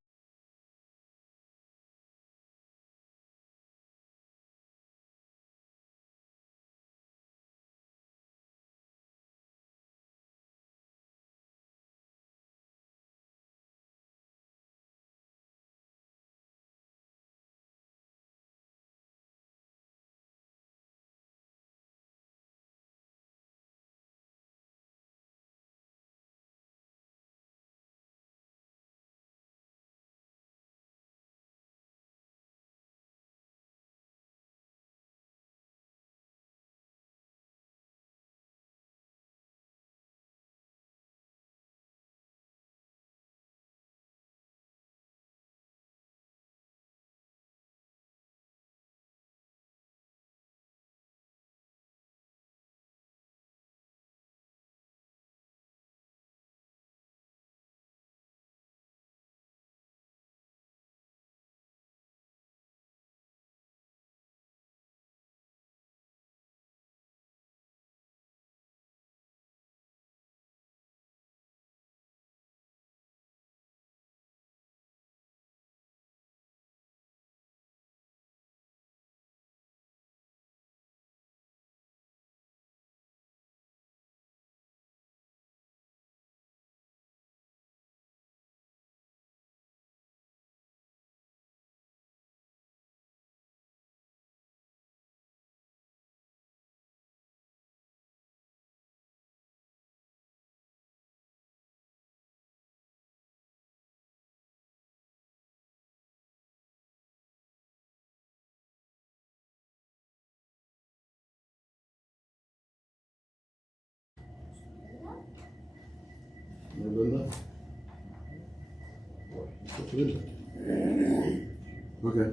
Linda? Okay.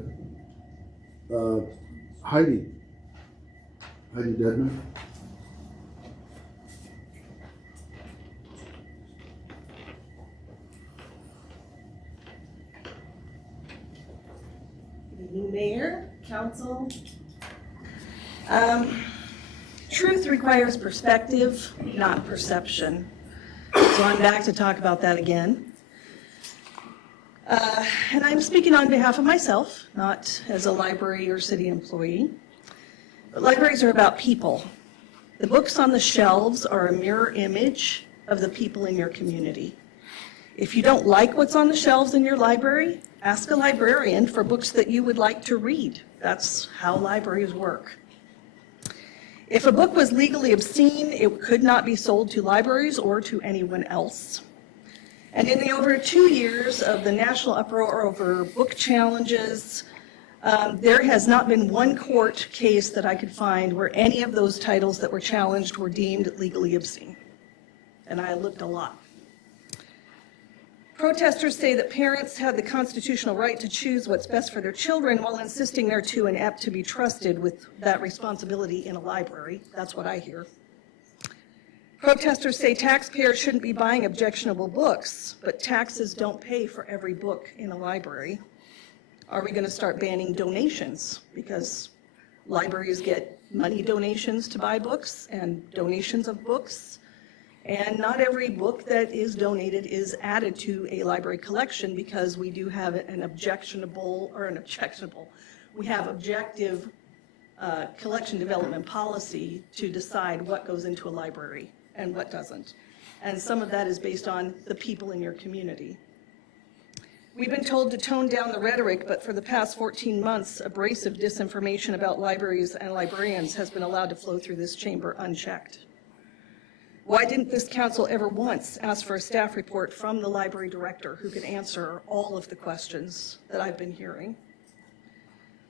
Heidi Dedman? Good evening, Mayor, Council. Truth requires perspective, not perception. So I'm back to talk about that again. And I'm speaking on behalf of myself, not as a library or city employee. But libraries are about people. The books on the shelves are a mirror image of the people in your community. If you don't like what's on the shelves in your library, ask a librarian for books that you would like to read. That's how libraries work. If a book was legally obscene, it could not be sold to libraries or to anyone else. And in the over 2 years of the national uproar over book challenges, there has not been one court case that I could find where any of those titles that were challenged were deemed legally obscene. And I looked a lot. Protesters say that parents have the constitutional right to choose what's best for their children while insisting they're too inept to be trusted with that responsibility in a library. That's what I hear. Protesters say taxpayers shouldn't be buying objectionable books, but taxes don't pay for every book in a library. Are we going to start banning donations? Because libraries get money donations to buy books and donations of books. And not every book that is donated is added to a library collection because we do have we have objective collection development policy to decide what goes into a library and what doesn't. And some of that is based on the people in your community. We've been told to tone down the rhetoric, but for the past 14 months, abrasive disinformation about libraries and librarians has been allowed to flow through this chamber unchecked. Why didn't this council ever once ask for a staff report from the library director who could answer all of the questions that I've been hearing?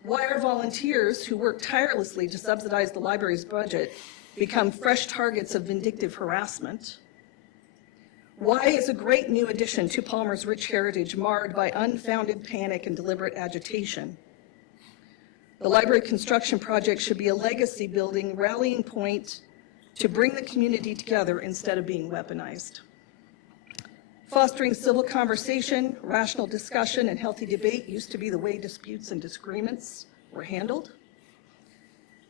Why are volunteers who work tirelessly to subsidize the library's budget become fresh targets of vindictive harassment? Why is a great new addition to Palmer's rich heritage marred by unfounded panic and deliberate agitation? The library construction project should be a legacy building rallying point to bring the community together instead of being weaponized. Fostering civil conversation, rational discussion, and healthy debate used to be the way disputes and disagreements were handled.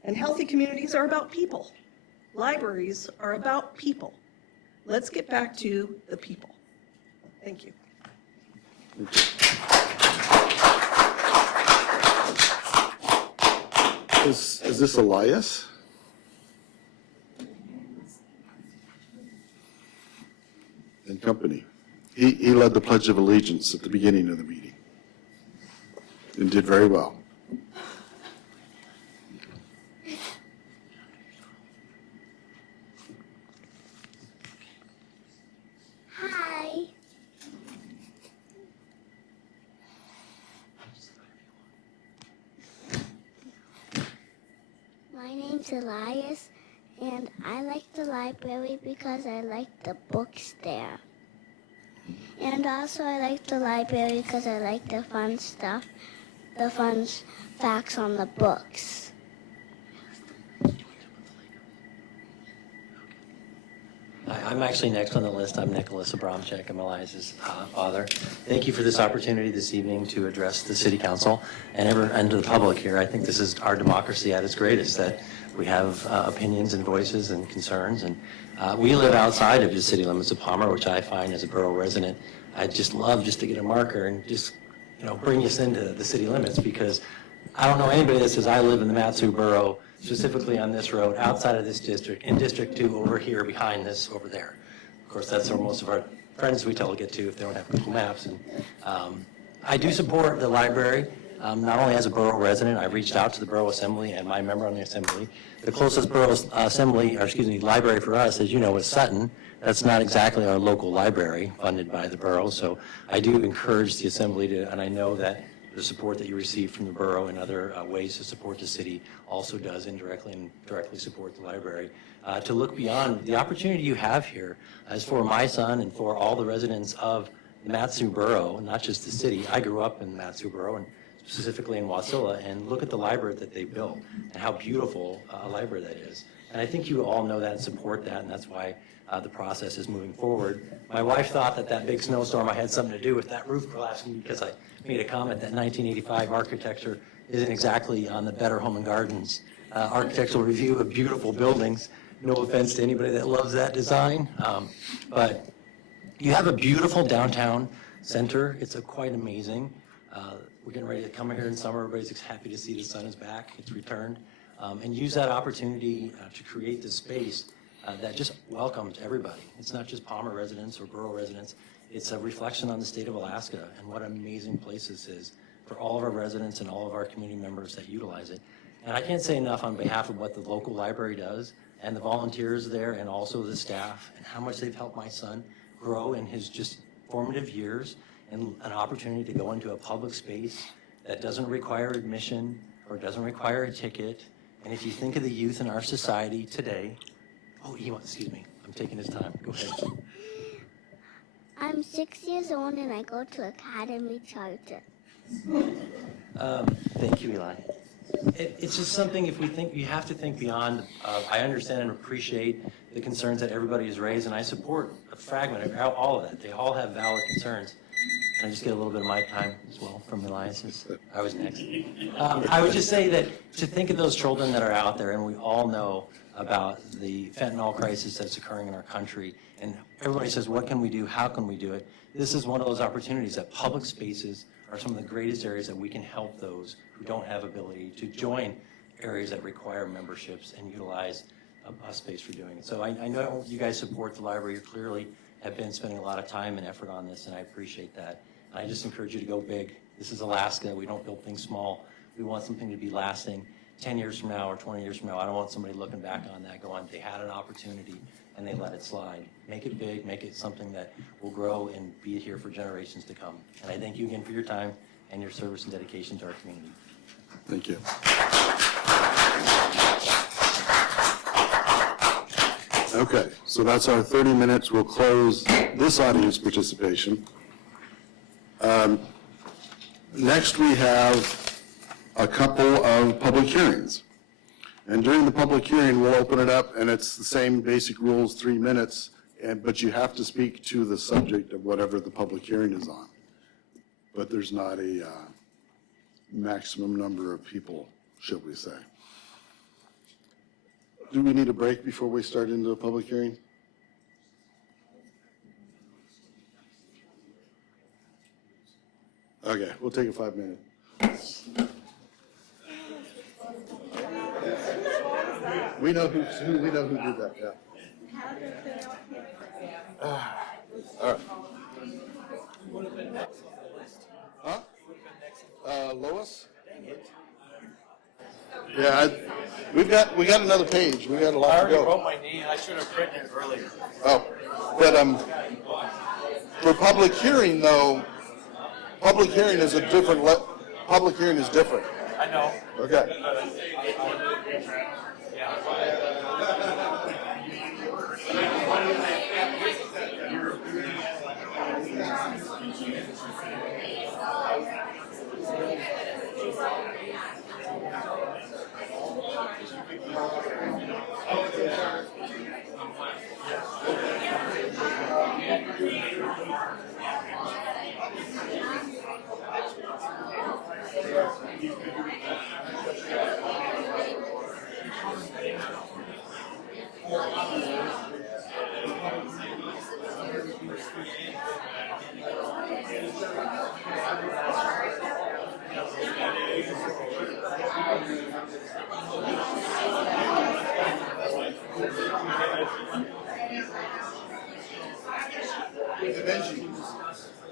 And healthy communities are about people. Libraries are about people. Let's get back to the people. Thank you. Is this Elias? And company. He led the Pledge of Allegiance at the beginning of the meeting and did very well. Hi. My name's Elias, and I like the library because I like the books there. And also I like the library because I like the fun stuff, the fun facts on the books. Hi, I'm actually next on the list. I'm Nicholas Abramczyk. I'm Elias's father. Thank you for this opportunity this evening to address the City Council and to the public here. I think this is our democracy at its greatest, that we have opinions and voices and concerns. And we live outside of the city limits of Palmer, which I find as a borough resident, I'd just love just to get a marker and just bring us into the city limits, because I don't know anybody that says I live in the Matsu borough, specifically on this road, outside of this district, in District 2, over here, behind this, over there. Of course, that's where most of our friends we tell to get to if they don't have Google Maps. And I do support the library, not only as a borough resident. I've reached out to the borough assembly and my member on the assembly. The closest borough library for us, as you know, is Sutton. That's not exactly our local library funded by the borough. So I do encourage the assembly to, and I know that the support that you receive from the borough and other ways to support the city also does indirectly and directly support the library. To look beyond the opportunity you have here as for my son and for all the residents of Matsu Borough, not just the city. I grew up in Matsu Borough and specifically in Wasilla, and look at the library that they built and how beautiful a library that is. And I think you all know that and support that, and that's why the process is moving forward. My wife thought that that big snowstorm I had something to do with that roof collapsing because I made a comment that 1985 architecture isn't exactly on the Better Home and Gardens architectural review of beautiful buildings. No offense to anybody that loves that design, but you have a beautiful downtown center. It's quite amazing. We're getting ready to come here in summer. Everybody's happy to see the sun is back. It's returned. And use that opportunity to create this space that just welcomes everybody. It's not just Palmer residents or borough residents. It's a reflection on the state of Alaska and what an amazing place this is for all of our residents and all of our community members that utilize it. And I can't say enough on behalf of what the local library does and the volunteers there and also the staff and how much they've helped my son grow in his just formative years and an opportunity to go into a public space that doesn't require admission or doesn't require a ticket. And if you think of the youth in our society today, excuse me, I'm taking his time. Go ahead. I'm 6 years old and I go to Academy Charter. Thank you, Eli. It's just something, if we think, you have to think beyond. I understand and appreciate the concerns that everybody has raised, and I support a fragment of all of that. They all have valid concerns. Can I just get a little bit of my time as well from Elias, since I was next? I would just say that to think of those children that are out there, and we all know about the fentanyl crisis that's occurring in our country, and everybody says, what can we do? How can we do it? This is one of those opportunities that public spaces are some of the greatest areas that we can help those who don't have ability to join areas that require memberships and utilize a space for doing it. So I know you guys support the library. You clearly have been spending a lot of time and effort on this, and I appreciate that. And I just encourage you to go big. This is Alaska. We don't build things small. We want something to be lasting 10 years from now or 20 years from now. I don't want somebody looking back on that going, they had an opportunity and they let it slide. Make it big, make it something that will grow and be here for generations to come. And I thank you again for your time and your service and dedication to our community. Thank you. Okay, so that's our 30 minutes. We'll close this audience participation. Next, we have a couple of public hearings. And during the public hearing, we'll open it up, and it's the same basic rules, 3 minutes, but you have to speak to the subject of whatever the public hearing is on. But there's not a maximum number of people, should we say. Do we need a break before we start into the public hearing? Okay, we'll take a 5 minute. We know who did that, yeah. All right. Huh? Lois? Yeah, we got another page. We got a lot to go. I already wrote my name. I should have written it earlier. Oh, but for public hearing though, public hearing is different. I know. Okay.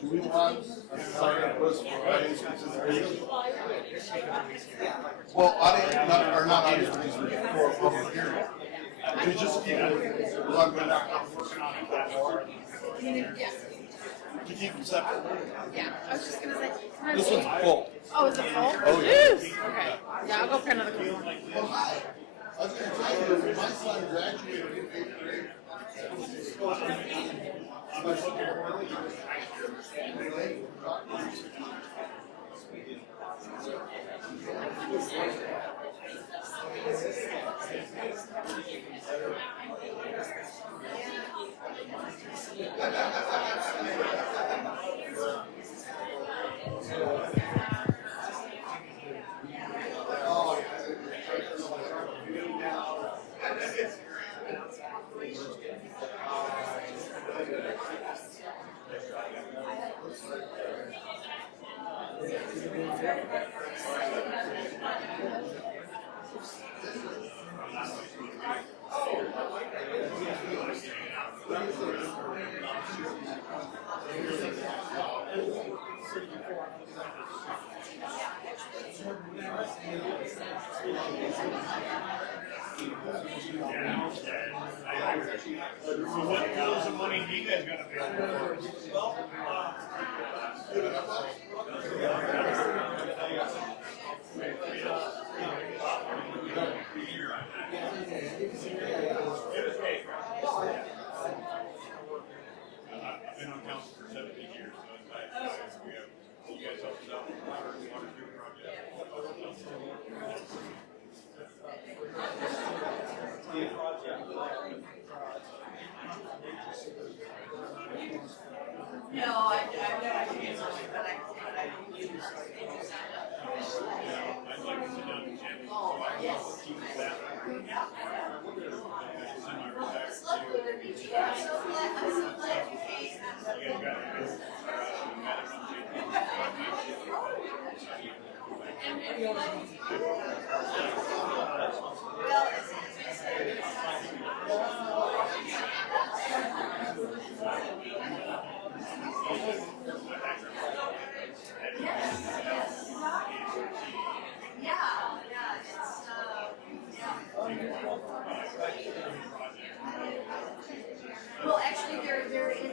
Do we want a sign-up list for audience participation? Well, audience, not audience participation, for a public hearing. We just keep it, I'm going to working on it more. To keep them separate. Yeah, I was just gonna say. This one's full. Oh, is it full? Oh, yeah. Jeez. Okay. Yeah, I'll go for another one. I was gonna tell you, my son graduated in 8th grade. What goes of money do you guys gotta pay? I've been on council for 17 years, so it's like, we have, you guys help us out with water treatment project. No, I know I can answer it, but I don't use I'd like to sit down and chat with you, so Oh, I can yes. keep the staff. Well, actually, there is,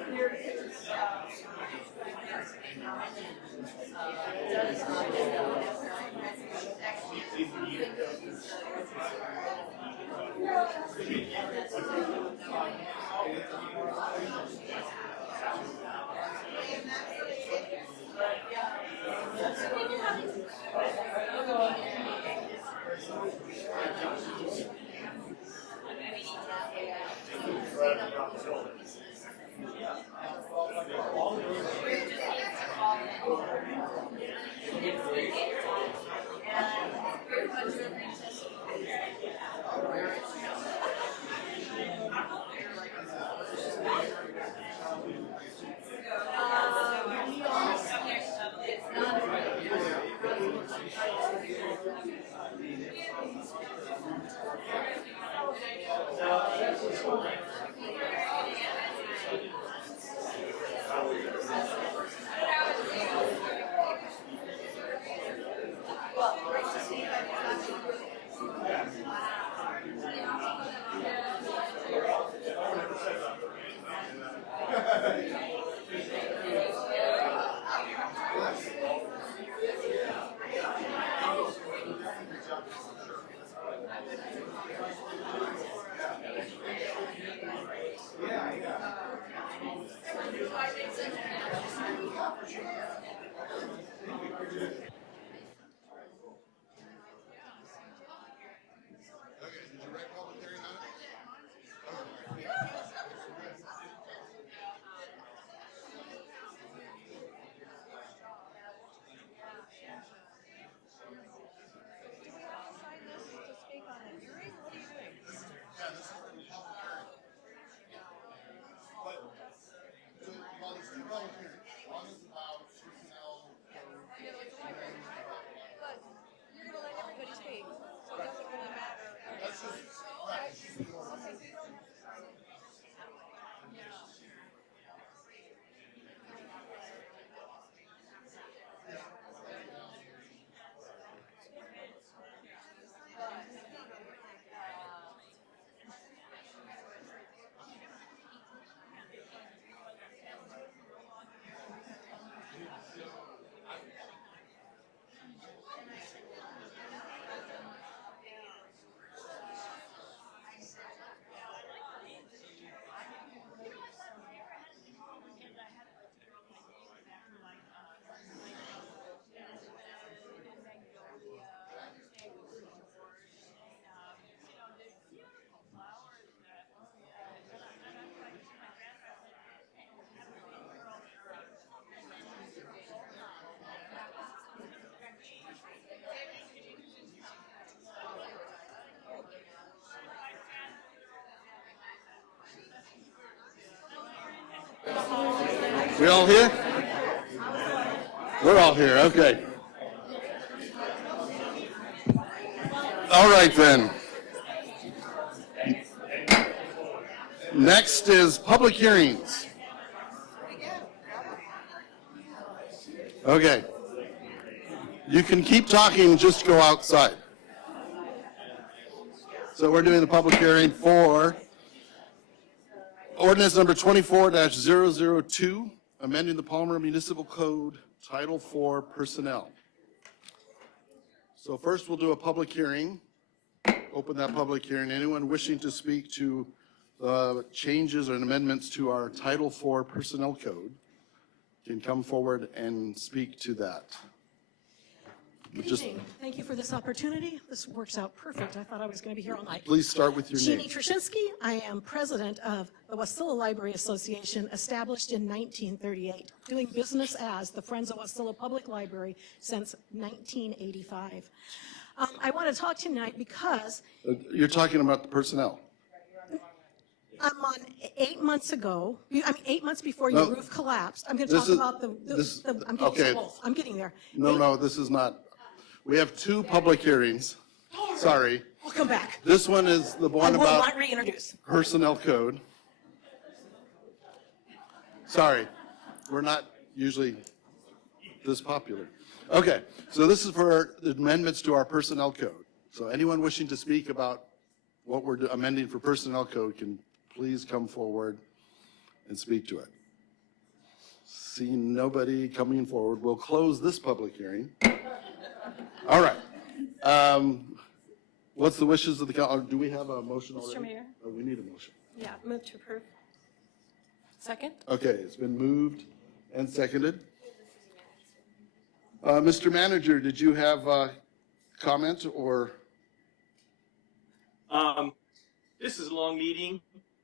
does not necessarily, actually, We all here? We're all here, okay. All right then. Next is public hearings. Okay. You can keep talking, just go outside. So we're doing the public hearing for ordinance number 24-002, amending the Palmer Municipal Code, Title IV, Personnel. So first we'll do a public hearing. Open that public hearing. Anyone wishing to speak to changes or amendments to our Title IV Personnel Code can come forward and speak to that. Good evening. Thank you for this opportunity. This works out perfect. I thought I was going to be here all night. Please start with your name. Jeannie Trzynski. I am president of the Wasilla Library Association, established in 1938, doing business as the Friends of Wasilla Public Library since 1985. I want to talk tonight because You're talking about the personnel. I'm on 8 months ago, 8 months before your roof collapsed. I'm going to talk about I'm getting okay. both. I'm getting there. No, this is not. We have two public hearings. Sorry. I'll come back. This one is the one I will about not reintroduce. personnel code. Sorry, we're not usually this popular. Okay, so this is for the amendments to our personnel code. So anyone wishing to speak about what we're amending for personnel code can please come forward and speak to it. Seeing nobody coming forward, we'll close this public hearing. All right. What's the wishes of the council? Do we have a motion already? Mr. Mayor? Oh, we need a motion. Yeah, move to approve. Second? Okay, it's been moved and seconded. Mr. Manager, did you have a comment or? This is a long meeting.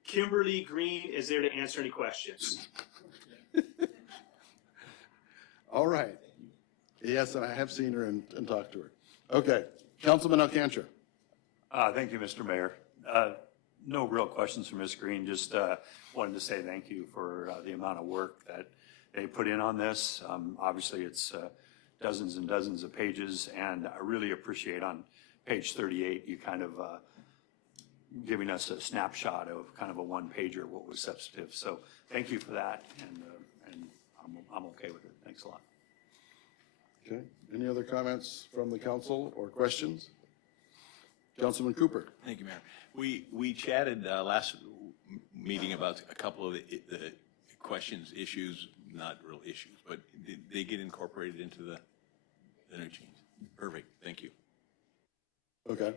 Kimberly Green is there to answer any questions. All right. Yes, and I have seen her and talked to her. Okay, Councilman Alcantara. Thank you, Mr. Mayor. No real questions from Ms. Green, just wanted to say thank you for the amount of work that they put in on this. Obviously, it's dozens and dozens of pages, and I really appreciate on page 38, you kind of giving us a snapshot of kind of a one-pager, what was substantive. So thank you for that, and I'm okay with it. Thanks a lot. Okay, any other comments from the council or questions? Councilman Cooper. Thank you, Mayor. We chatted last meeting about a couple of the questions, issues, not real issues, but they get incorporated into the new change. Perfect, thank you. Okay.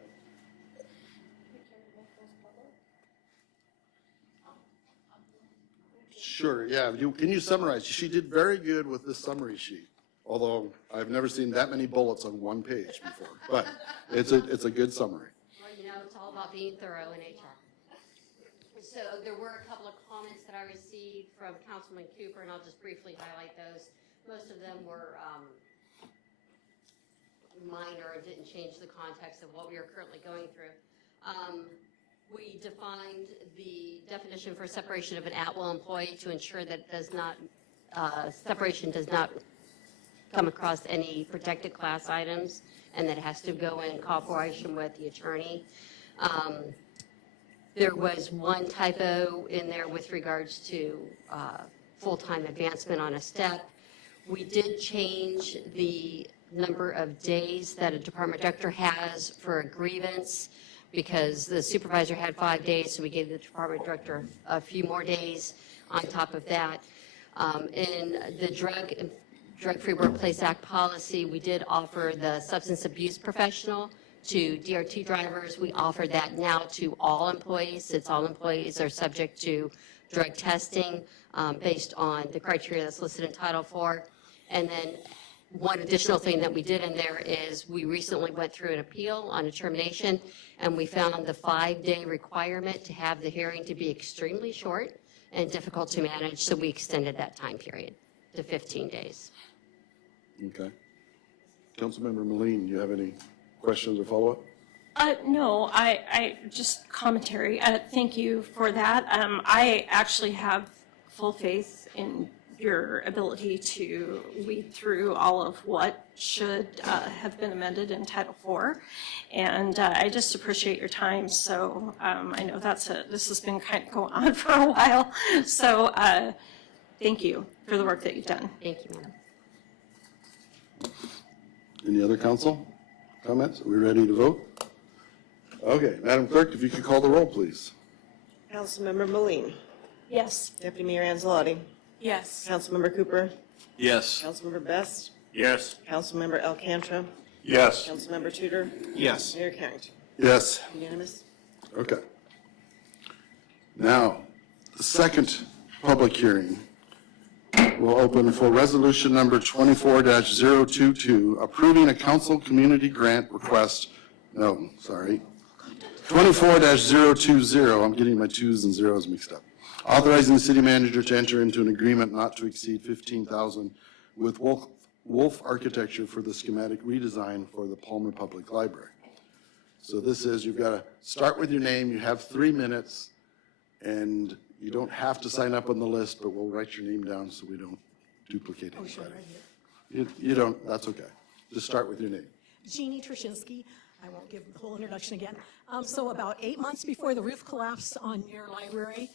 Sure, yeah. Can you summarize? She did very good with this summary sheet, although I've never seen that many bullets on one page before. But it's a good summary. Well, you know, it's all about being thorough in HR. So there were a couple of comments that I received from Councilman Cooper, and I'll just briefly highlight those. Most of them were minor and didn't change the context of what we are currently going through. We defined the definition for separation of an at-will employee to ensure that separation does not come across any protected class items, and that it has to go in cooperation with the attorney. There was one typo in there with regards to full-time advancement on a step. We did change the number of days that a department director has for a grievance, because the supervisor had 5 days, so we gave the department director a few more days on top of that. In the Drug-Free Workplace Act policy, we did offer the substance abuse professional to DRT drivers. We offer that now to all employees, since all employees are subject to drug testing based on the criteria that's listed in Title IV. And then one additional thing that we did in there is we recently went through an appeal on a termination, and we found the 5-day requirement to have the hearing to be extremely short and difficult to manage, so we extended that time period to 15 days. Okay. Councilmember Moline, you have any questions or follow-up? No, I just commentary. Thank you for that. I actually have full faith in your ability to weed through all of what should have been amended in Title IV. And I just appreciate your time. So I know this has been kind of going on for a while. So thank you for the work that you've done. Thank you, Madam. Any other council comments? Are we ready to vote? Okay, Madam Clerk, if you could call the roll, please. Councilmember Moline. Yes. Deputy Mayor Anzalotti. Yes. Councilmember Cooper. Yes. Councilmember Best. Yes. Councilmember Alcantara. Yes. Councilmember Tudor. Yes. Mayor Carrington. Yes. Unanimous. Okay. Now, the second public hearing will open for resolution number 24-022, approving a council community grant request. No, sorry. 24-020, I'm getting my twos and zeros mixed up. Authorizing the city manager to enter into an agreement not to exceed $15,000 with Wolf Architecture for the schematic redesign for the Palmer Public Library. So this is, you've got to start with your name, you have 3 minutes, and you don't have to sign up on the list, but we'll write your name down so we don't duplicate Oh, sure, anybody. right here. You don't, that's okay. Just start with your name. Jeannie Trzynski. I won't give the whole introduction again. So about 8 months before the roof collapsed on your library,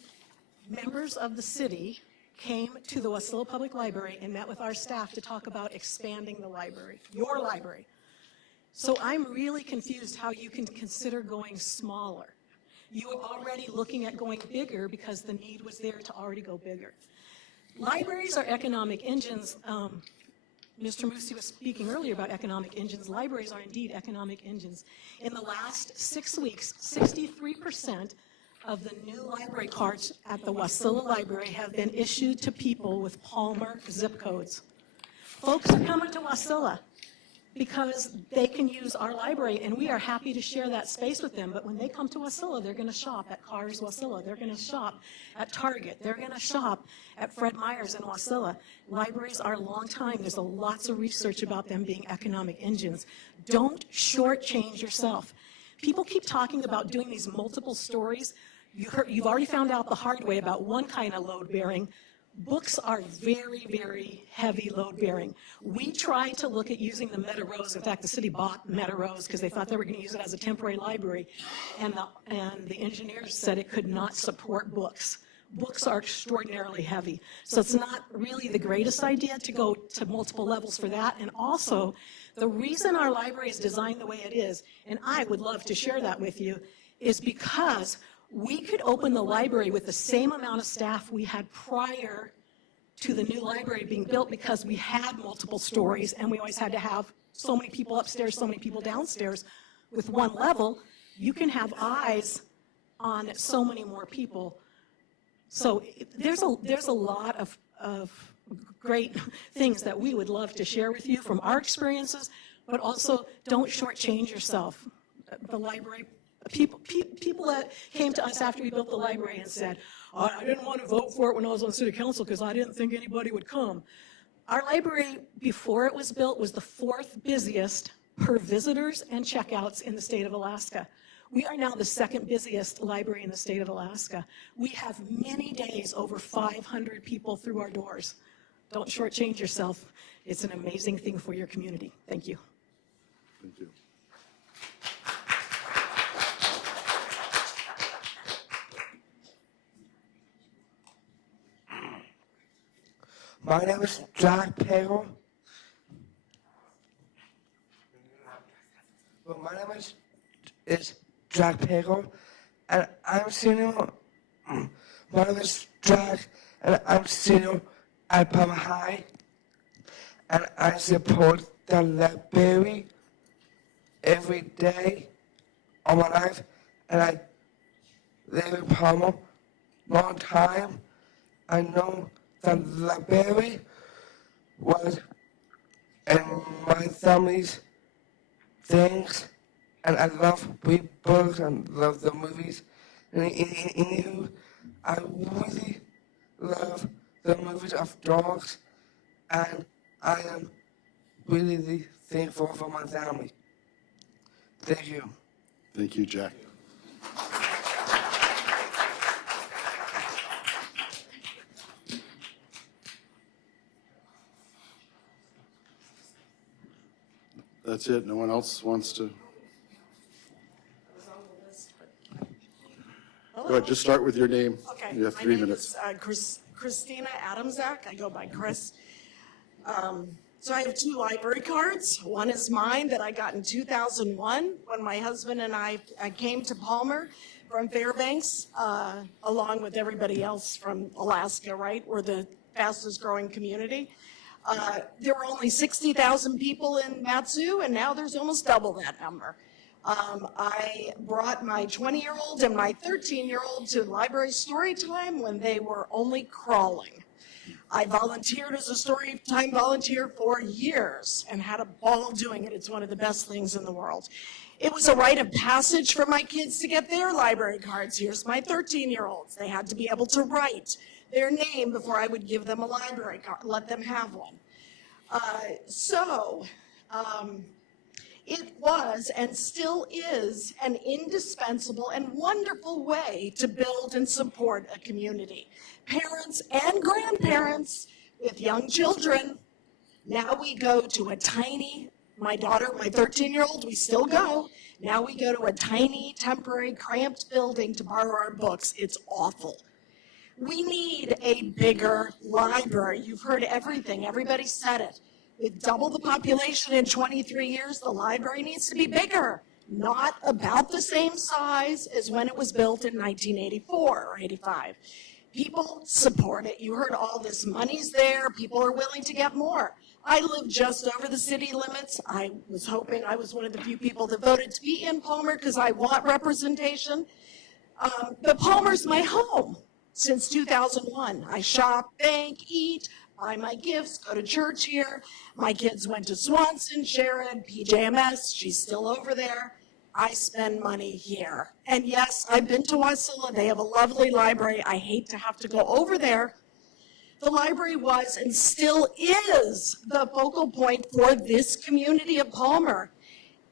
members of the city came to the Wasilla Public Library and met with our staff to talk about expanding the library, your library. So I'm really confused how you can consider going smaller. You were already looking at going bigger because the need was there to already go bigger. Libraries are economic engines. Mr. Musi was speaking earlier about economic engines. Libraries are indeed economic engines. In the last 6 weeks, 63% of the new library cards at the Wasilla Library have been issued to people with Palmer zip codes. Folks are coming to Wasilla because they can use our library, and we are happy to share that space with them. But when they come to Wasilla, they're going to shop at Cars Wasilla. They're going to shop at Target. They're going to shop at Fred Meyer's in Wasilla. Libraries are a long time. There's lots of research about them being economic engines. Don't shortchange yourself. People keep talking about doing these multiple stories. You've already found out the hard way about one kind of load bearing. Books are very, very heavy load bearing. We tried to look at using the Meta Rose. In fact, the city bought Meta Rose because they thought they were going to use it as a temporary library. And the engineers said it could not support books. Books are extraordinarily heavy. So it's not really the greatest idea to go to multiple levels for that. And also, the reason our library is designed the way it is, and I would love to share that with you, is because we could open the library with the same amount of staff we had prior to the new library being built, because we had multiple stories and we always had to have so many people upstairs, so many people downstairs. With one level, you can have eyes on so many more people. So there's a lot of great things that we would love to share with you from our experiences, but also don't shortchange yourself. The library, people that came to us after we built the library and said, oh, I didn't want to vote for it when I was on city council because I didn't think anybody would come. Our library, before it was built, was the 4th busiest per visitors and checkouts in the state of Alaska. We are now the 2nd busiest library in the state of Alaska. We have many days over 500 people through our doors. Don't shortchange yourself. It's an amazing thing for your community. Thank you. Thank you. My name is Jack Pagel. Well, my name is Jack Pagel, and I'm senior. My name is Jack, and I'm senior at Palmer High, and I support the library every day of my life, and I live in Palmer long time. I know the library was in my family's things, and I love read books and love the movies. And anywho, I really love the movies of dogs, and I am really thankful for my family. Thank you. Thank you, Jack. That's it. No one else wants to? Go ahead, just start with your name. Okay. You have 3 My minutes. name is Christina Adamczak. I go by Chris. So I have 2 library cards. One is mine that I got in 2001 when my husband and I came to Palmer from Fairbanks, along with everybody else from Alaska, right? We're the fastest growing community. There were only 60,000 people in Matsu, and now there's almost double that number. I brought my 20-year-old and my 13-year-old to library story time when they were only crawling. I volunteered as a story time volunteer for years and had a ball doing it. It's one of the best things in the world. It was a rite of passage for my kids to get their library cards. Here's my 13-year-olds. They had to be able to write their name before I would give them a library card, let them have one. It was and still is an indispensable and wonderful way to build and support a community. Parents and grandparents with young children, now we go to a tiny, my daughter, my 13-year-old, we still go. Now we go to a tiny, temporary, cramped building to borrow our books. It's awful. We need a bigger library. You've heard everything. Everybody said it. With double the population in 23 years, the library needs to be bigger, not about the same size as when it was built in 1984 or 85. People support it. You heard all this money's there. People are willing to get more. I live just over the city limits. I was hoping I was one of the few people that voted to be in Palmer because I want representation. But Palmer's my home since 2001. I shop, bank, eat, buy my gifts, go to church here. My kids went to Swanson, Sharon, PJMS. She's still over there. I spend money here. And yes, I've been to Wasilla. They have a lovely library. I hate to have to go over there. The library was and still is the focal point for this community of Palmer.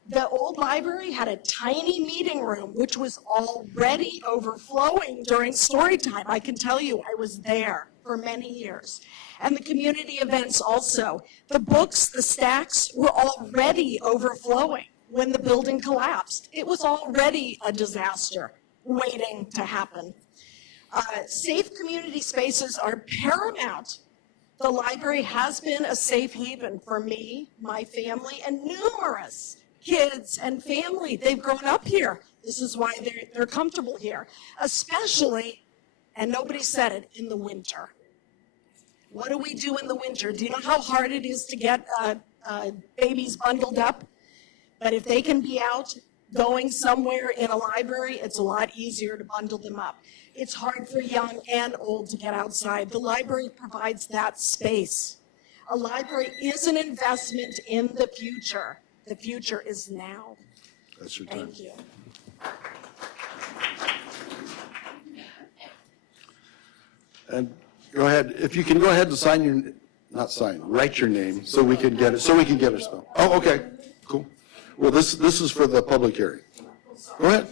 The old library had a tiny meeting room, which was already overflowing during story time. I can tell you, I was there for many years. And the community events also. The books, the stacks were already overflowing when the building collapsed. It was already a disaster waiting to happen. Safe community spaces are paramount. The library has been a safe haven for me, my family, and numerous kids and family. They've grown up here. This is why they're comfortable here, especially, and nobody said it, in the winter. What do we do in the winter? Do you know how hard it is to get babies bundled up? But if they can be out going somewhere in a library, it's a lot easier to bundle them up. It's hard for young and old to get outside. The library provides that space. A library is an investment in the future. The future is now. That's your time. Thank you. And go ahead, if you can go ahead and sign your, not sign, write your name so we can get it, our spell. Oh, okay, cool. Well, this is for the public hearing. Go ahead.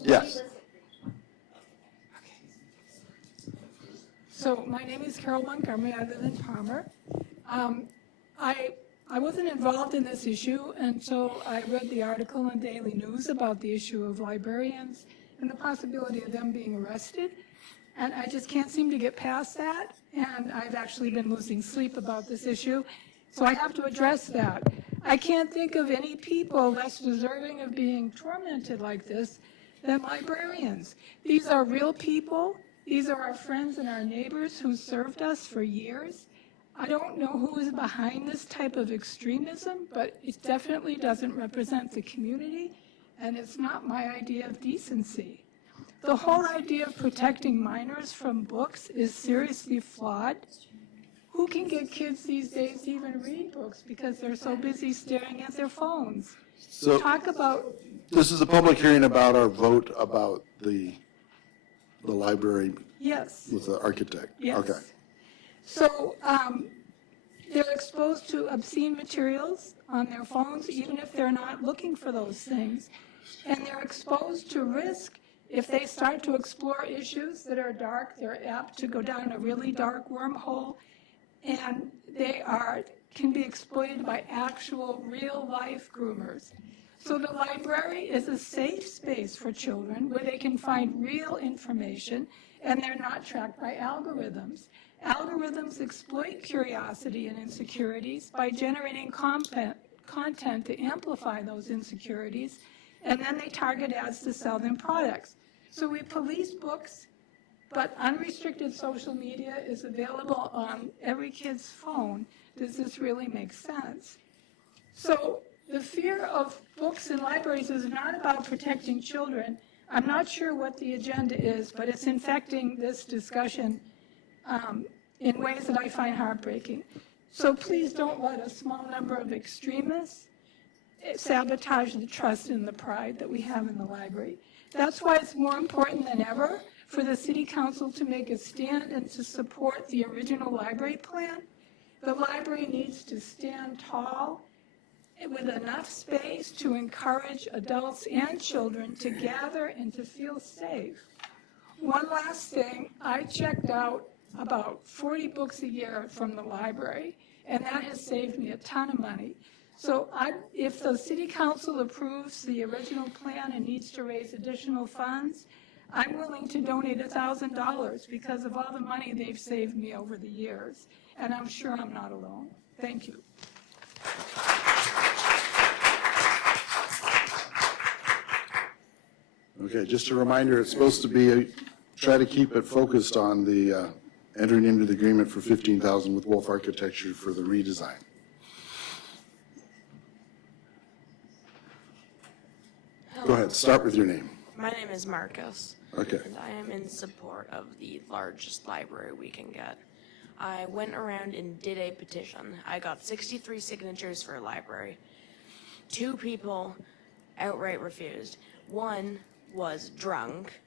Yes. So my name is Carol Montgomery. I live in Palmer. I wasn't involved in this issue until I read the article in Daily News about the issue of librarians and the possibility of them being arrested. And I just can't seem to get past that. And I've actually been losing sleep about this issue. So I have to address that. I can't think of any people less deserving of being tormented like this than librarians. These are real people. These are our friends and our neighbors who served us for years. I don't know who is behind this type of extremism, but it definitely doesn't represent the community, and it's not my idea of decency. The whole idea of protecting minors from books is seriously flawed. Who can get kids these days to even read books because they're so busy staring at their phones? So Talk about... This is a public hearing about our vote about the library. Yes. With the architect. Yes. Okay. So they're exposed to obscene materials on their phones, even if they're not looking for those things. And they're exposed to risk. If they start to explore issues that are dark, they're apt to go down a really dark wormhole. And they are can be exploited by actual real-life groomers. So the library is a safe space for children where they can find real information and they're not tracked by algorithms. Algorithms exploit curiosity and insecurities by generating content to amplify those insecurities, and then they target ads to sell them products. So we police books, but unrestricted social media is available on every kid's phone. Does this really make sense? So the fear of books in libraries is not about protecting children. I'm not sure what the agenda is, but it's infecting this discussion in ways that I find heartbreaking. So please don't let a small number of extremists sabotage the trust and the pride that we have in the library. That's why it's more important than ever for the City Council to make a stand and to support the original library plan. The library needs to stand tall with enough space to encourage adults and children to gather and to feel safe. One last thing, I checked out about 40 books a year from the library, and that has saved me a ton of money. So if the City Council approves the original plan and needs to raise additional funds, I'm willing to donate $1,000 because of all the money they've saved me over the years. And I'm sure I'm not alone. Thank you. Okay, just a reminder, it's supposed to be, try to keep it focused on the entering into the agreement for $15,000 with Wolf Architecture for the redesign. Go ahead, start with your name. My name is Marcos. Okay. And I am in support of the largest library we can get. I went around and did a petition. I got 63 signatures for a library. 2 people outright refused. One was drunk,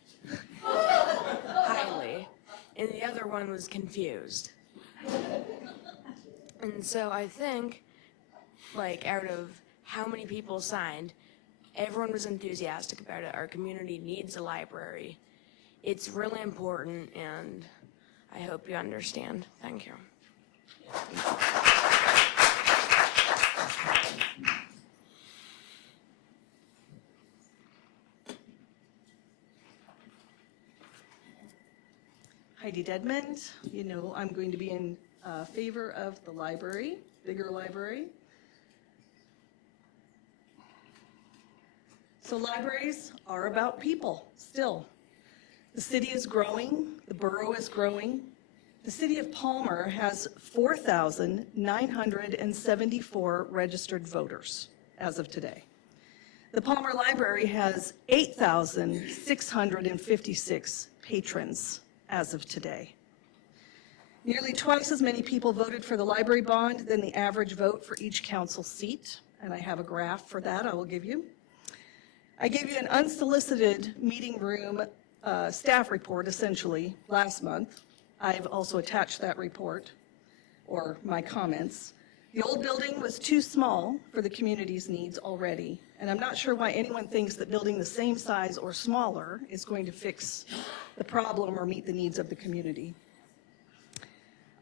highly, and the other one was confused. And so I think, like, out of how many people signed, everyone was enthusiastic about it. Our community needs a library. It's really important, and I hope you understand. Thank you. Heidi Dedmond, you know I'm going to be in favor of the library, bigger library. So libraries are about people, still. The city is growing, the borough is growing. The city of Palmer has 4,974 registered voters as of today. The Palmer Library has 8,656 patrons as of today. Nearly twice as many people voted for the library bond than the average vote for each council seat, and I have a graph for that I will give you. I gave you an unsolicited meeting room staff report, essentially, last month. I've also attached that report, or my comments. The old building was too small for the community's needs already, and I'm not sure why anyone thinks that building the same size or smaller is going to fix the problem or meet the needs of the community.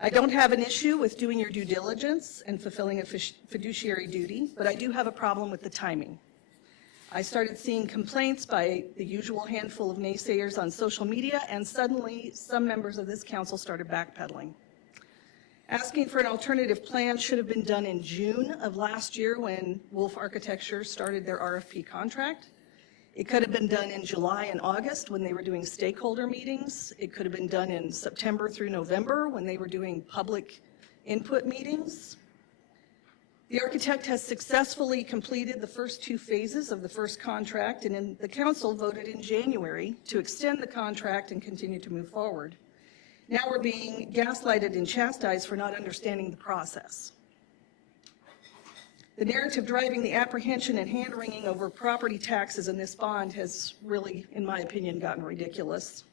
I don't have an issue with doing your due diligence and fulfilling a fiduciary duty, but I do have a problem with the timing. I started seeing complaints by the usual handful of naysayers on social media, and suddenly some members of this council started backpedaling. Asking for an alternative plan should have been done in June of last year when Wolf Architecture started their RFP contract. It could have been done in July and August when they were doing stakeholder meetings. It could have been done in September through November when they were doing public input meetings. The architect has successfully completed the first 2 phases of the first contract, and then the council voted in January to extend the contract and continue to move forward. Now we're being gaslighted and chastised for not understanding the process. The narrative driving the apprehension and hand-wringing over property taxes in this bond has really, in my opinion, gotten ridiculous.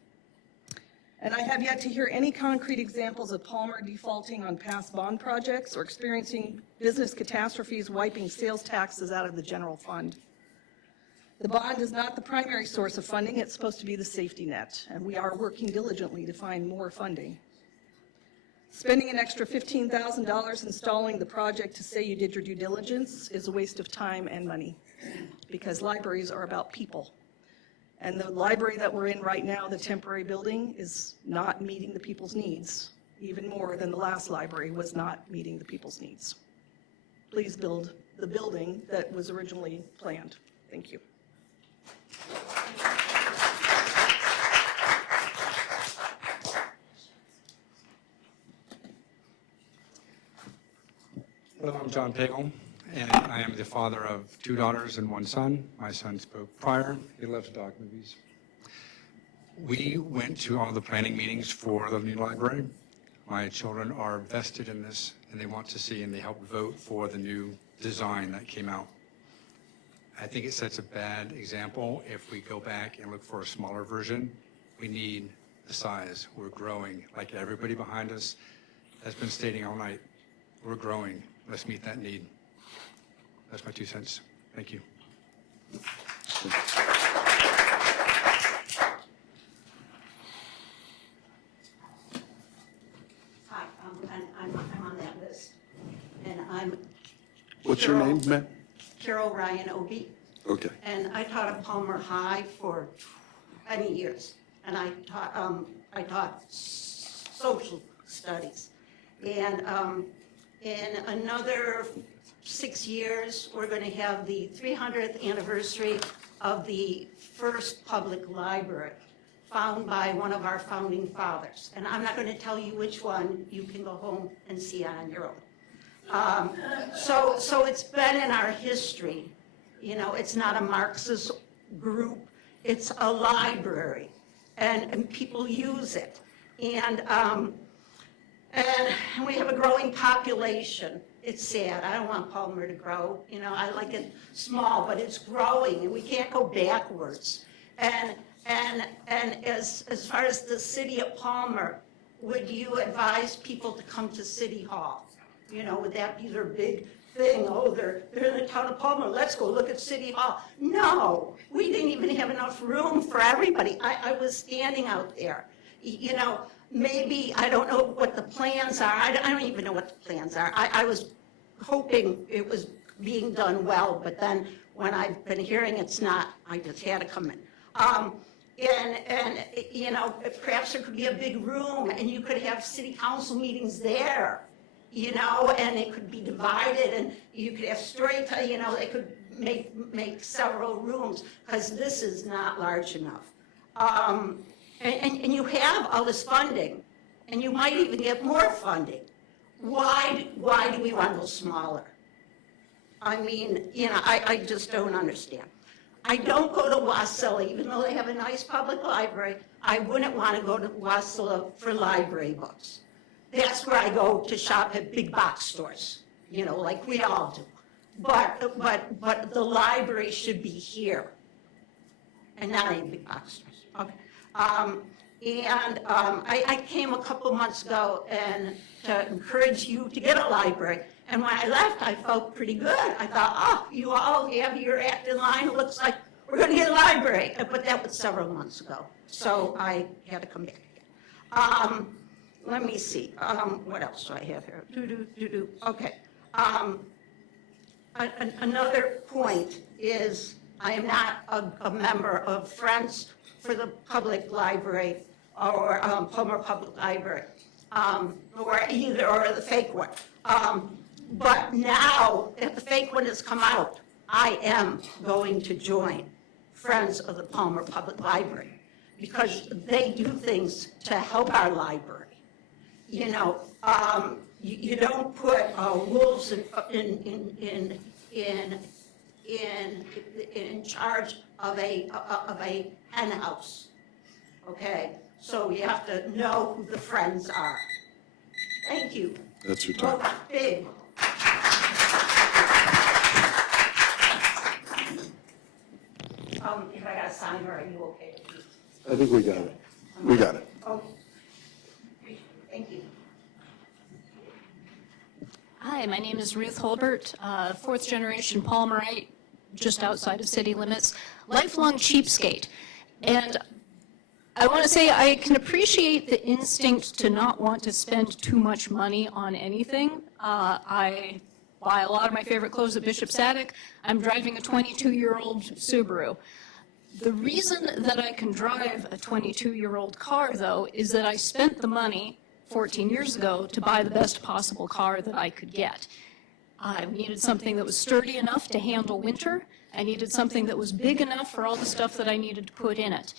And I have yet to hear any concrete examples of Palmer defaulting on past bond projects or experiencing business catastrophes wiping sales taxes out of the general fund. The bond is not the primary source of funding. It's supposed to be the safety net, and we are working diligently to find more funding. Spending an extra $15,000 installing the project to say you did your due diligence is a waste of time and money, because libraries are about people. And the library that we're in right now, the temporary building, is not meeting the people's needs, even more than the last library was not meeting the people's needs. Please build the building that was originally planned. Thank you. Hello, I'm John Pagel, and I am the father of 2 daughters and 1 son. My son spoke prior. He loves dog movies. We went to all the planning meetings for the new library. My children are vested in this, and they want to see and they helped vote for the new design that came out. I think it sets a bad example if we go back and look for a smaller version. We need the size. We're growing, like everybody behind us has been stating all night. We're growing. Let's meet that need. That's my 2 cents. Thank you. Hi, I'm on that list. And I'm What's your name, ma'am? Carol Ryan Obie. Okay. And I taught at Palmer High for 20 years. And I taught social studies. And in another 6 years, we're going to have the 300th anniversary of the first public library found by one of our founding fathers. And I'm not going to tell you which one. You can go home and see on your own. So it's been in our history. You know, it's not a Marxist group. It's a library, and people use it. And we have a growing population. It's sad. I don't want Palmer to grow. You know, I like it small, but it's growing, and we can't go backwards. And as far as the city of Palmer, would you advise people to come to City Hall? You know, would that be their big thing? Oh, they're in the town of Palmer. Let's go look at City Hall. No, we didn't even have enough room for everybody. I was standing out there. You know, maybe, I don't know what the plans are. I don't even know what the plans are. I was hoping it was being done well, but then when I've been hearing it's not, I just had to come in. And you know, perhaps there could be a big room and you could have city council meetings there, you know, and it could be divided and you could have storytelling, you know, they could make several rooms, because this is not large enough. And you have all this funding, and you might even get more funding. Why do we want to go smaller? I mean, you know, I just don't understand. I don't go to Wasilla, even though they have a nice public library. I wouldn't want to go to Wasilla for library books. That's where I go to shop at big box stores, you know, like we all do. But the library should be here, and not in big box stores. Okay. I came a couple months ago and to encourage you to get a library. And when I left, I felt pretty good. I thought, oh, you all have your act in line. It looks like we're going to get a library. But that was several months ago. So I had to come back again. Let me see. What else do I have here? Okay. Another point is I am not a member of Friends for the Public Library or Palmer Public Library, or the fake one. But now that the fake one has come out, I am going to join Friends of the Palmer Public Library, because they do things to help our library. You know, you don't put wolves in charge of a hen house. Okay, so you have to know who the friends are. Thank you. That's your time. Vote big. If I got a signer, are you okay with me? I think we got it. We got it. Oh, thank you. Hi, my name is Ruth Holbert, fourth generation Palmerite, just outside of city limits, lifelong cheapskate. And I want to say I can appreciate the instinct to not want to spend too much money on anything. I buy a lot of my favorite clothes at Bishop's Attic. I'm driving a 22-year-old Subaru. The reason that I can drive a 22-year-old car, though, is that I spent the money 14 years ago to buy the best possible car that I could get. I needed something that was sturdy enough to handle winter. I needed something that was big enough for all the stuff that I needed to put in it.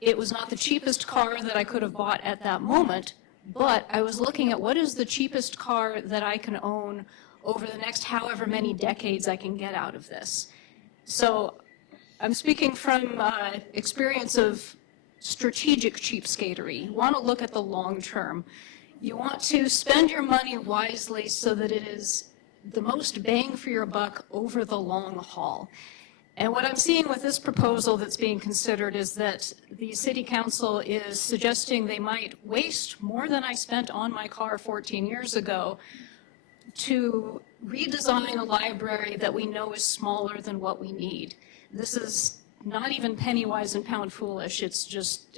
It was not the cheapest car that I could have bought at that moment, but I was looking at what is the cheapest car that I can own over the next however many decades I can get out of this. So I'm speaking from experience of strategic cheapskatery. You want to look at the long term. You want to spend your money wisely so that it is the most bang for your buck over the long haul. And what I'm seeing with this proposal that's being considered is that the city council is suggesting they might waste more than I spent on my car 14 years ago to redesign a library that we know is smaller than what we need. This is not even penny wise and pound foolish. It's just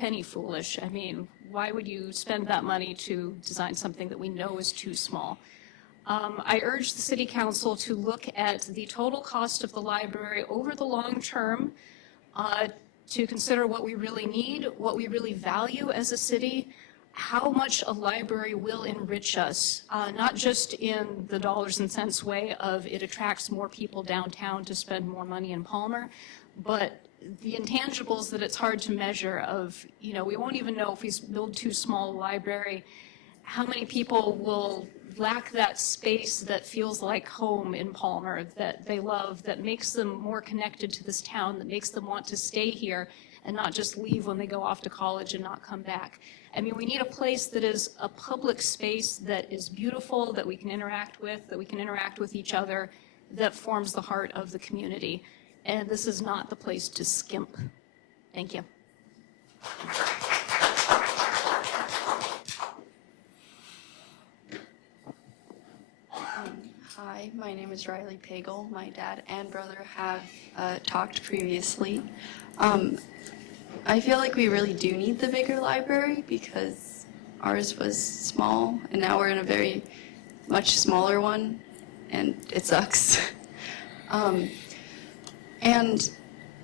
penny foolish. I mean, why would you spend that money to design something that we know is too small? I urge the City Council to look at the total cost of the library over the long term, to consider what we really need, what we really value as a city, how much a library will enrich us, not just in the dollars and cents way of it attracts more people downtown to spend more money in Palmer, but the intangibles that it's hard to measure of, you know, we won't even know if we build too small a library, how many people will lack that space that feels like home in Palmer, that they love, that makes them more connected to this town, that makes them want to stay here and not just leave when they go off to college and not come back. I mean, we need a place that is a public space that is beautiful, that we can interact with each other, that forms the heart of the community. And this is not the place to skimp. Thank you. Hi, my name is Riley Pagel. My dad and brother have talked previously. I feel like we really do need the bigger library because ours was small and now we're in a very much smaller one and it sucks. And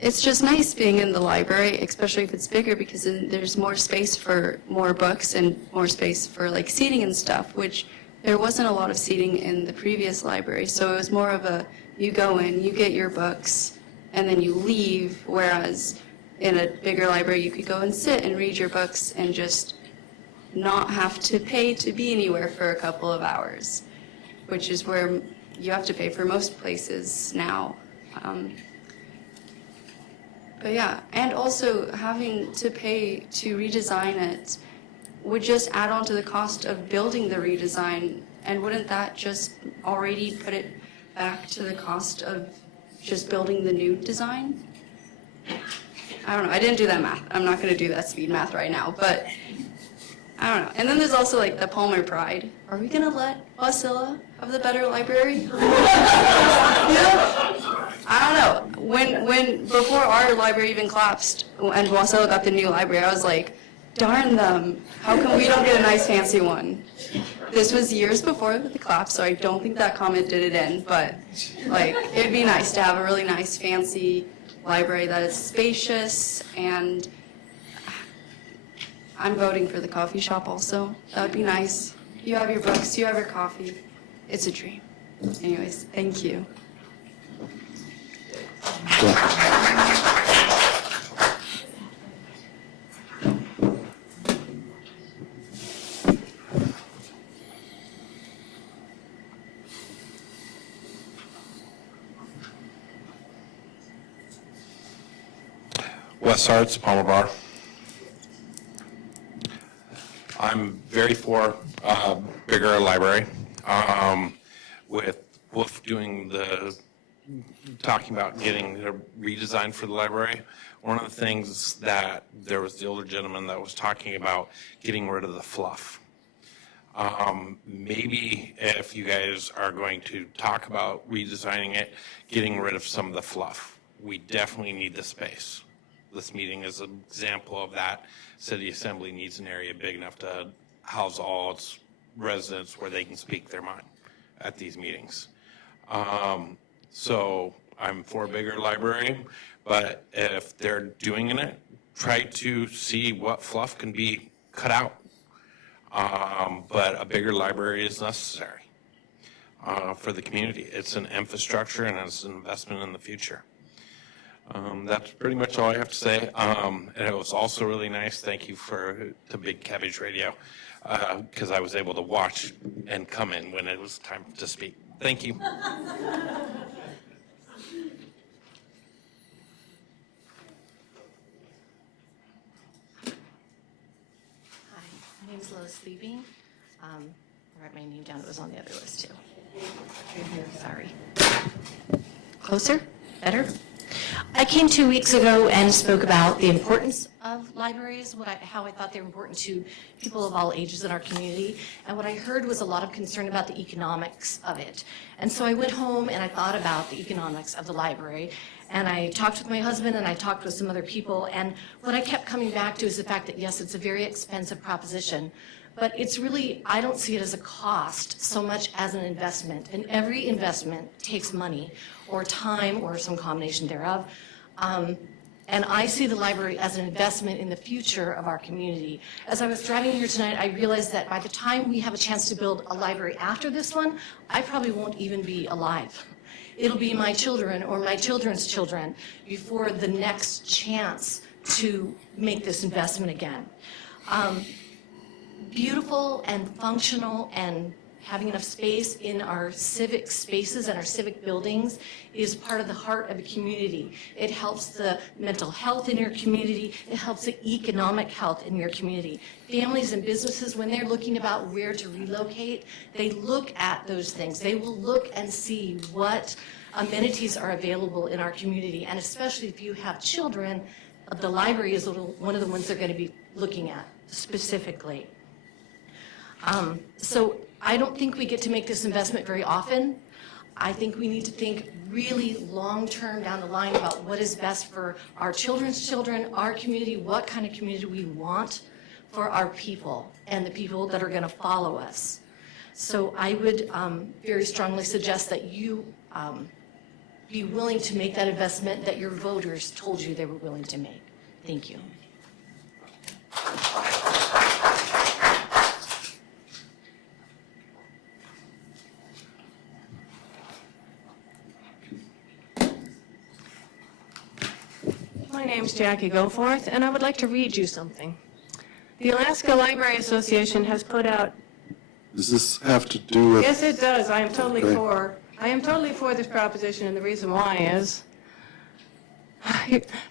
it's just nice being in the library, especially if it's bigger, because then there's more space for more books and more space for like seating and stuff, which there wasn't a lot of seating in the previous library. So it was more of a, you go in, you get your books, and then you leave, whereas in a bigger library you could go and sit and read your books and just not have to pay to be anywhere for a couple of hours, which is where you have to pay for most places now. But yeah, and also having to pay to redesign it would just add on to the cost of building the redesign, and wouldn't that just already put it back to the cost of just building the new design? I don't know, I didn't do that math. I'm not gonna do that speed math right now, but I don't know. And then there's also like the Palmer pride. Are we gonna let Wasilla have the better library? You know? I don't know. When before our library even collapsed and Wasilla got the new library, I was like, darn them. How come we don't get a nice fancy one? This was years before the collapse, so I don't think that comment did it in, but like it'd be nice to have a really nice fancy library that is spacious, and I'm voting for the coffee shop also. That would be nice. You have your books, you have your coffee. It's a dream. Anyways, thank you. Wes Hartz, Palmer Bar. I'm very for bigger library. With Wolf talking about getting a redesign for the library, one of the things that there was the older gentleman that was talking about getting rid of the fluff. Maybe if you guys are going to talk about redesigning it, getting rid of some of the fluff. We definitely need the space. this meeting is an example of that. City Assembly needs an area big enough to house all its residents where they can speak their mind at these meetings. So I'm for a bigger library, but if they're doing it, try to see what fluff can be cut out. But a bigger library is necessary for the community. It's an infrastructure and it's an investment in the future. That's pretty much all I have to say. And it was also really nice. Thank you to Big Cabbage Radio, because I was able to watch and come in when it was time to speak. Thank you. My name is Lois Sleeping. I wrote my name down. It was on the other list too. Right here, sorry. Closer? Better? I came 2 weeks ago and spoke about the importance of libraries, how I thought they were important to people of all ages in our community. And what I heard was a lot of concern about the economics of it. And so I went home and I thought about the economics of the library. And I talked with my husband and I talked with some other people. And what I kept coming back to is the fact that, yes, it's a very expensive proposition. But it's really, I don't see it as a cost so much as an investment. And every investment takes money or time or some combination thereof. And I see the library as an investment in the future of our community. As I was driving here tonight, I realized that by the time we have a chance to build a library after this one, I probably won't even be alive. It'll be my children or my children's children before the next chance to make this investment again. Beautiful and functional and having enough space in our civic spaces and our civic buildings is part of the heart of a community. It helps the mental health in your community. It helps the economic health in your community. Families and businesses, when they're looking about where to relocate, they look at those things. They will look and see what amenities are available in our community. And especially if you have children, the library is one of the ones they're going to be looking at specifically. So I don't think we get to make this investment very often. I think we need to think really long-term down the line about what is best for our children's children, our community, what kind of community we want for our people and the people that are going to follow us. So I would very strongly suggest that you be willing to make that investment that your voters told you they were willing to make. Thank you. My name's Jackie Goforth, and I would like to read you something. The Alaska Library Association has put out... Does this have to do with... Yes, it does. I am totally Okay. for this proposition, and the reason why is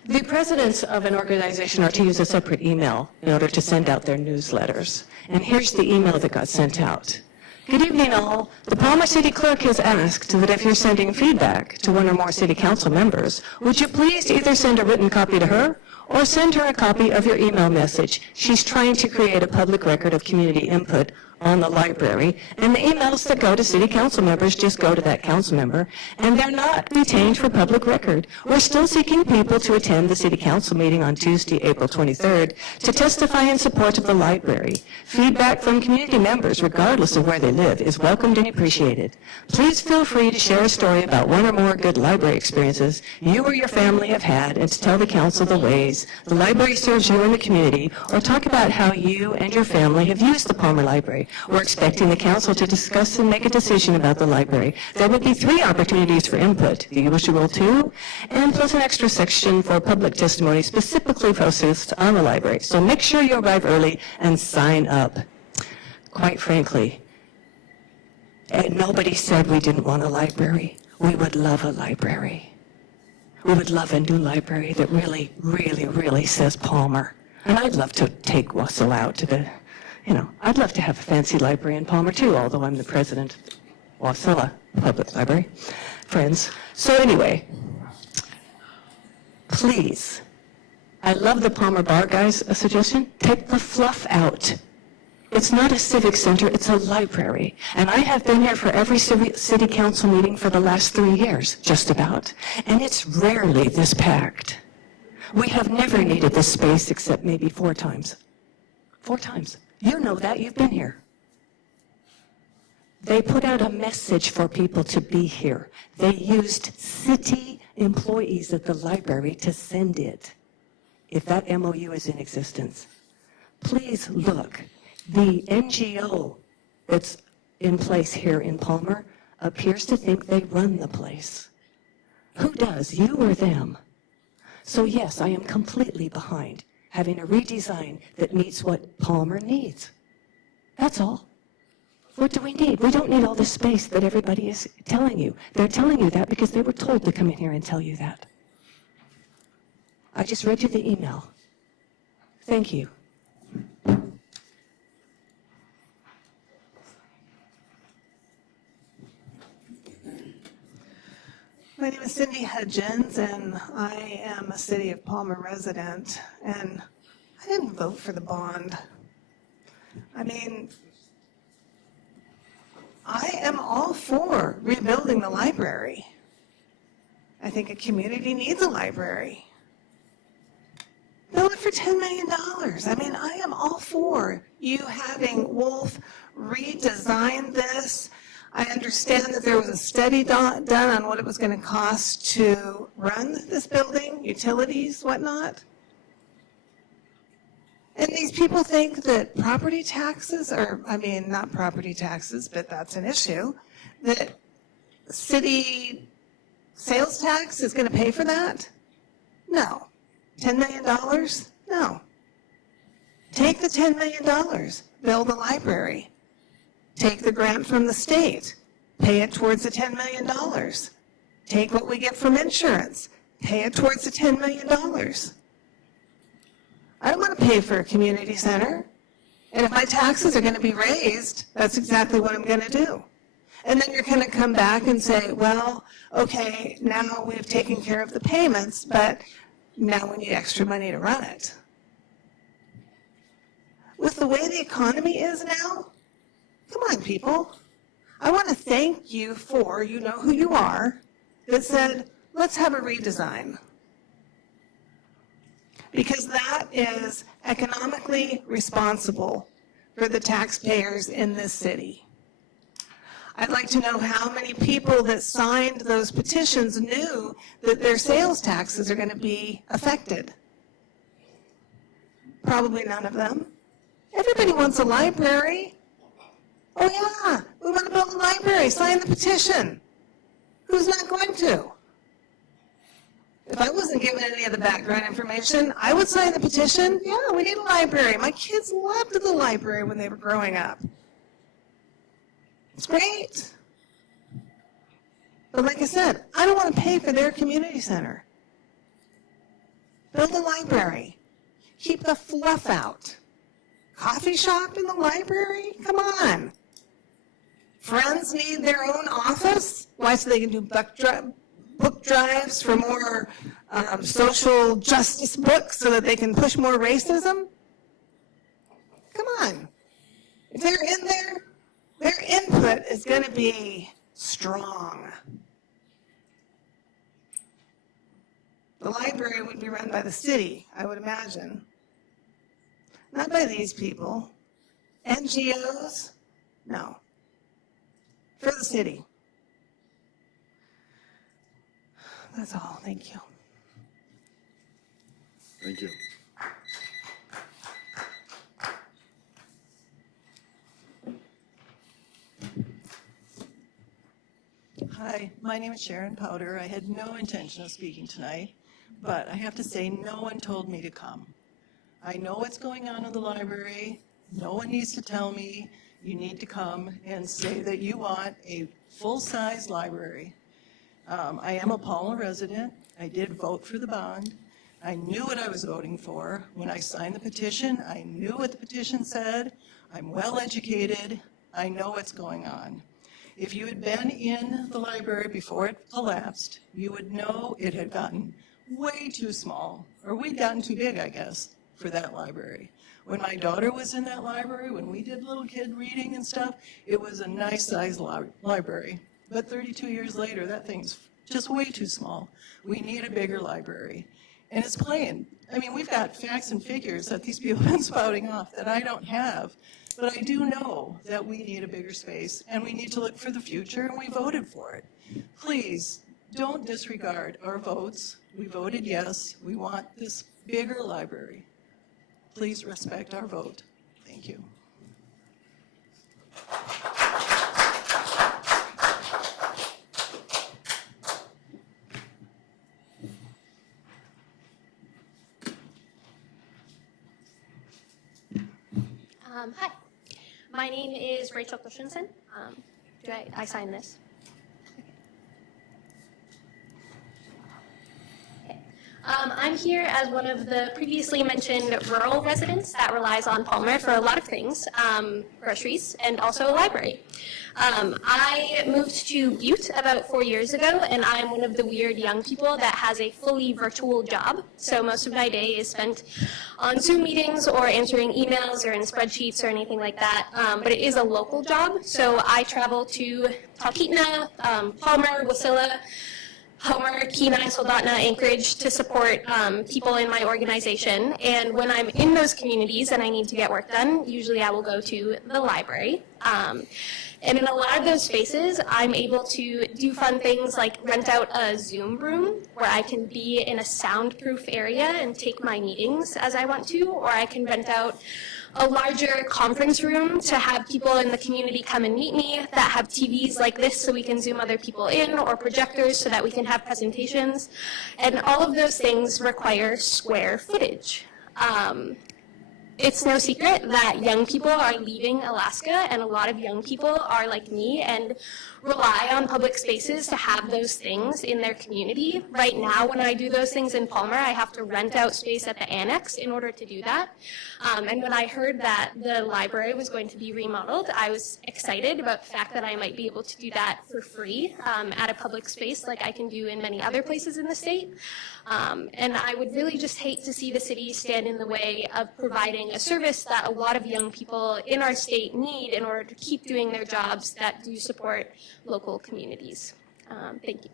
the presidents of an organization are to use a separate email in order to send out their newsletters. And here's the email that got sent out. Good evening, all. The Palmer City Clerk has asked that if you're sending feedback to one or more City Council members, would you please either send a written copy to her or send her a copy of your email message. She's trying to create a public record of community input on the library, and the emails that go to City Council members just go to that council member, and they're not retained for public record. We're still seeking people to attend the City Council meeting on Tuesday, April 23rd, to testify in support of the library. Feedback from community members, regardless of where they live, is welcomed and appreciated. Please feel free to share a story about one or more good library experiences you or your family have had, and to tell the council the ways the library serves you and the community, or talk about how you and your family have used the Palmer Library. We're expecting the council to discuss and make a decision about the library. There will be 3 opportunities for input, the usual 2, and plus an extra section for public testimony specifically focused on the library. So make sure you arrive early and sign up. Quite frankly, nobody said we didn't want a library. We would love a library. We would love a new library that really, really, really says Palmer. And I'd love to take Wausau out to the, I'd love to have a fancy library in Palmer too, although I'm the president of Wausau Public Library. Friends. So anyway, please, I love the Palmer Bar guys' suggestion. Take the fluff out. It's not a civic center, it's a library. And I have been here for every city council meeting for the last 3 years, just about. And it's rarely this packed. We have never needed this space except maybe 4 times. 4 times. You know that. You've been here. They put out a message for people to be here. They used city employees at the library to send it, if that MOU is in existence. Please look. The NGO that's in place here in Palmer appears to think they run the place. Who does, you or them? So yes, I am completely behind having a redesign that meets what Palmer needs. That's all. What do we need? We don't need all the space that everybody is telling you. They're telling you that because they were told to come in here and tell you that. I just read you the email. Thank you. My name is Cindy Hudgens, and I am a City of Palmer resident, and I didn't vote for the bond. I mean, I am all for rebuilding the library. I think a community needs a library. Build it for $10 million. I mean, I am all for you having Wolf redesign this. I understand that there was a study done on what it was going to cost to run this building, utilities, whatnot. And these people think that property taxes are, I mean, not property taxes, but that's an issue, that city sales tax is going to pay for that? No. $10 million? No. Take the $10 million, build a library. Take the grant from the state, pay it towards the $10 million. Take what we get from insurance, pay it towards the $10 million. I don't want to pay for a community center. And if my taxes are going to be raised, that's exactly what I'm going to do. And then you're going to come back and say, well, okay, now we've taken care of the payments, but now we need extra money to run it. With the way the economy is now, come on, people. I want to thank you for, you know who you are, that said, let's have a redesign. Because that is economically responsible for the taxpayers in this city. I'd like to know how many people that signed those petitions knew that their sales taxes are going to be affected. Probably none of them. Everybody wants a library. Oh yeah, we want to build a library, sign the petition. Who's not going to? If I wasn't given any of the background information, I would sign the petition. Yeah, we need a library. My kids loved the library when they were growing up. It's great. But like I said, I don't want to pay for their community center. Build a library. Keep the fluff out. Coffee shop in the library? Come on. Friends need their own office? Why, so they can do book drives for more social justice books so that they can push more racism? Come on. If they're in there, their input is going to be strong. The library would be run by the city, I would imagine. Not by these people. NGOs? No. For the city. That's all. Thank you. Thank you. Hi, my name is Sharon Powder. I had no intention of speaking tonight, but I have to say no one told me to come. I know what's going on in the library. No one needs to tell me you need to come and say that you want a full-size library. I am a Palmer resident. I did vote for the bond. I knew what I was voting for. When I signed the petition, I knew what the petition said. I'm well educated. I know what's going on. If you had been in the library before it collapsed, you would know it had gotten way too small, or we'd gotten too big, I guess, for that library. When my daughter was in that library, when we did little kid reading and stuff, it was a nice sized library. But 32 years later, that thing's just way too small. We need a bigger library. And it's plain. I mean, we've got facts and figures that these people have been spouting off that I don't have. But I do know that we need a bigger space, and we need to look for the future, and we voted for it. Please, don't disregard our votes. We voted yes. We want this bigger library. Please respect our vote. Thank you. Hi, my name is Rachel Christensen. Do I sign this? Okay. I'm here as one of the previously mentioned rural residents that relies on Palmer for a lot of things, groceries and also a library. I moved to Butte about 4 years ago, and I'm one of the weird young people that has a fully virtual job. So most of my day is spent on Zoom meetings or answering emails or in spreadsheets or anything like that. But it is a local job, so I travel to Talkeetna, Palmer, Wasilla, Homer, Kenai, Soldotna, Anchorage to support people in my organization. And when I'm in those communities and I need to get work done, usually I will go to the library. And in a lot of those spaces, I'm able to do fun things like rent out a Zoom room where I can be in a soundproof area and take my meetings as I want to, or I can rent out a larger conference room to have people in the community come and meet me that have TVs like this so we can Zoom other people in, or projectors so that we can have presentations. And all of those things require square footage. It's no secret that young people are leaving Alaska, and a lot of young people are like me and rely on public spaces to have those things in their community. Right now, when I do those things in Palmer, I have to rent out space at the annex in order to do that. And when I heard that the library was going to be remodeled, I was excited about the fact that I might be able to do that for free at a public space like I can do in many other places in the state. And I would really just hate to see the city stand in the way of providing a service that a lot of young people in our state need in order to keep doing their jobs that do support local communities. Thank you.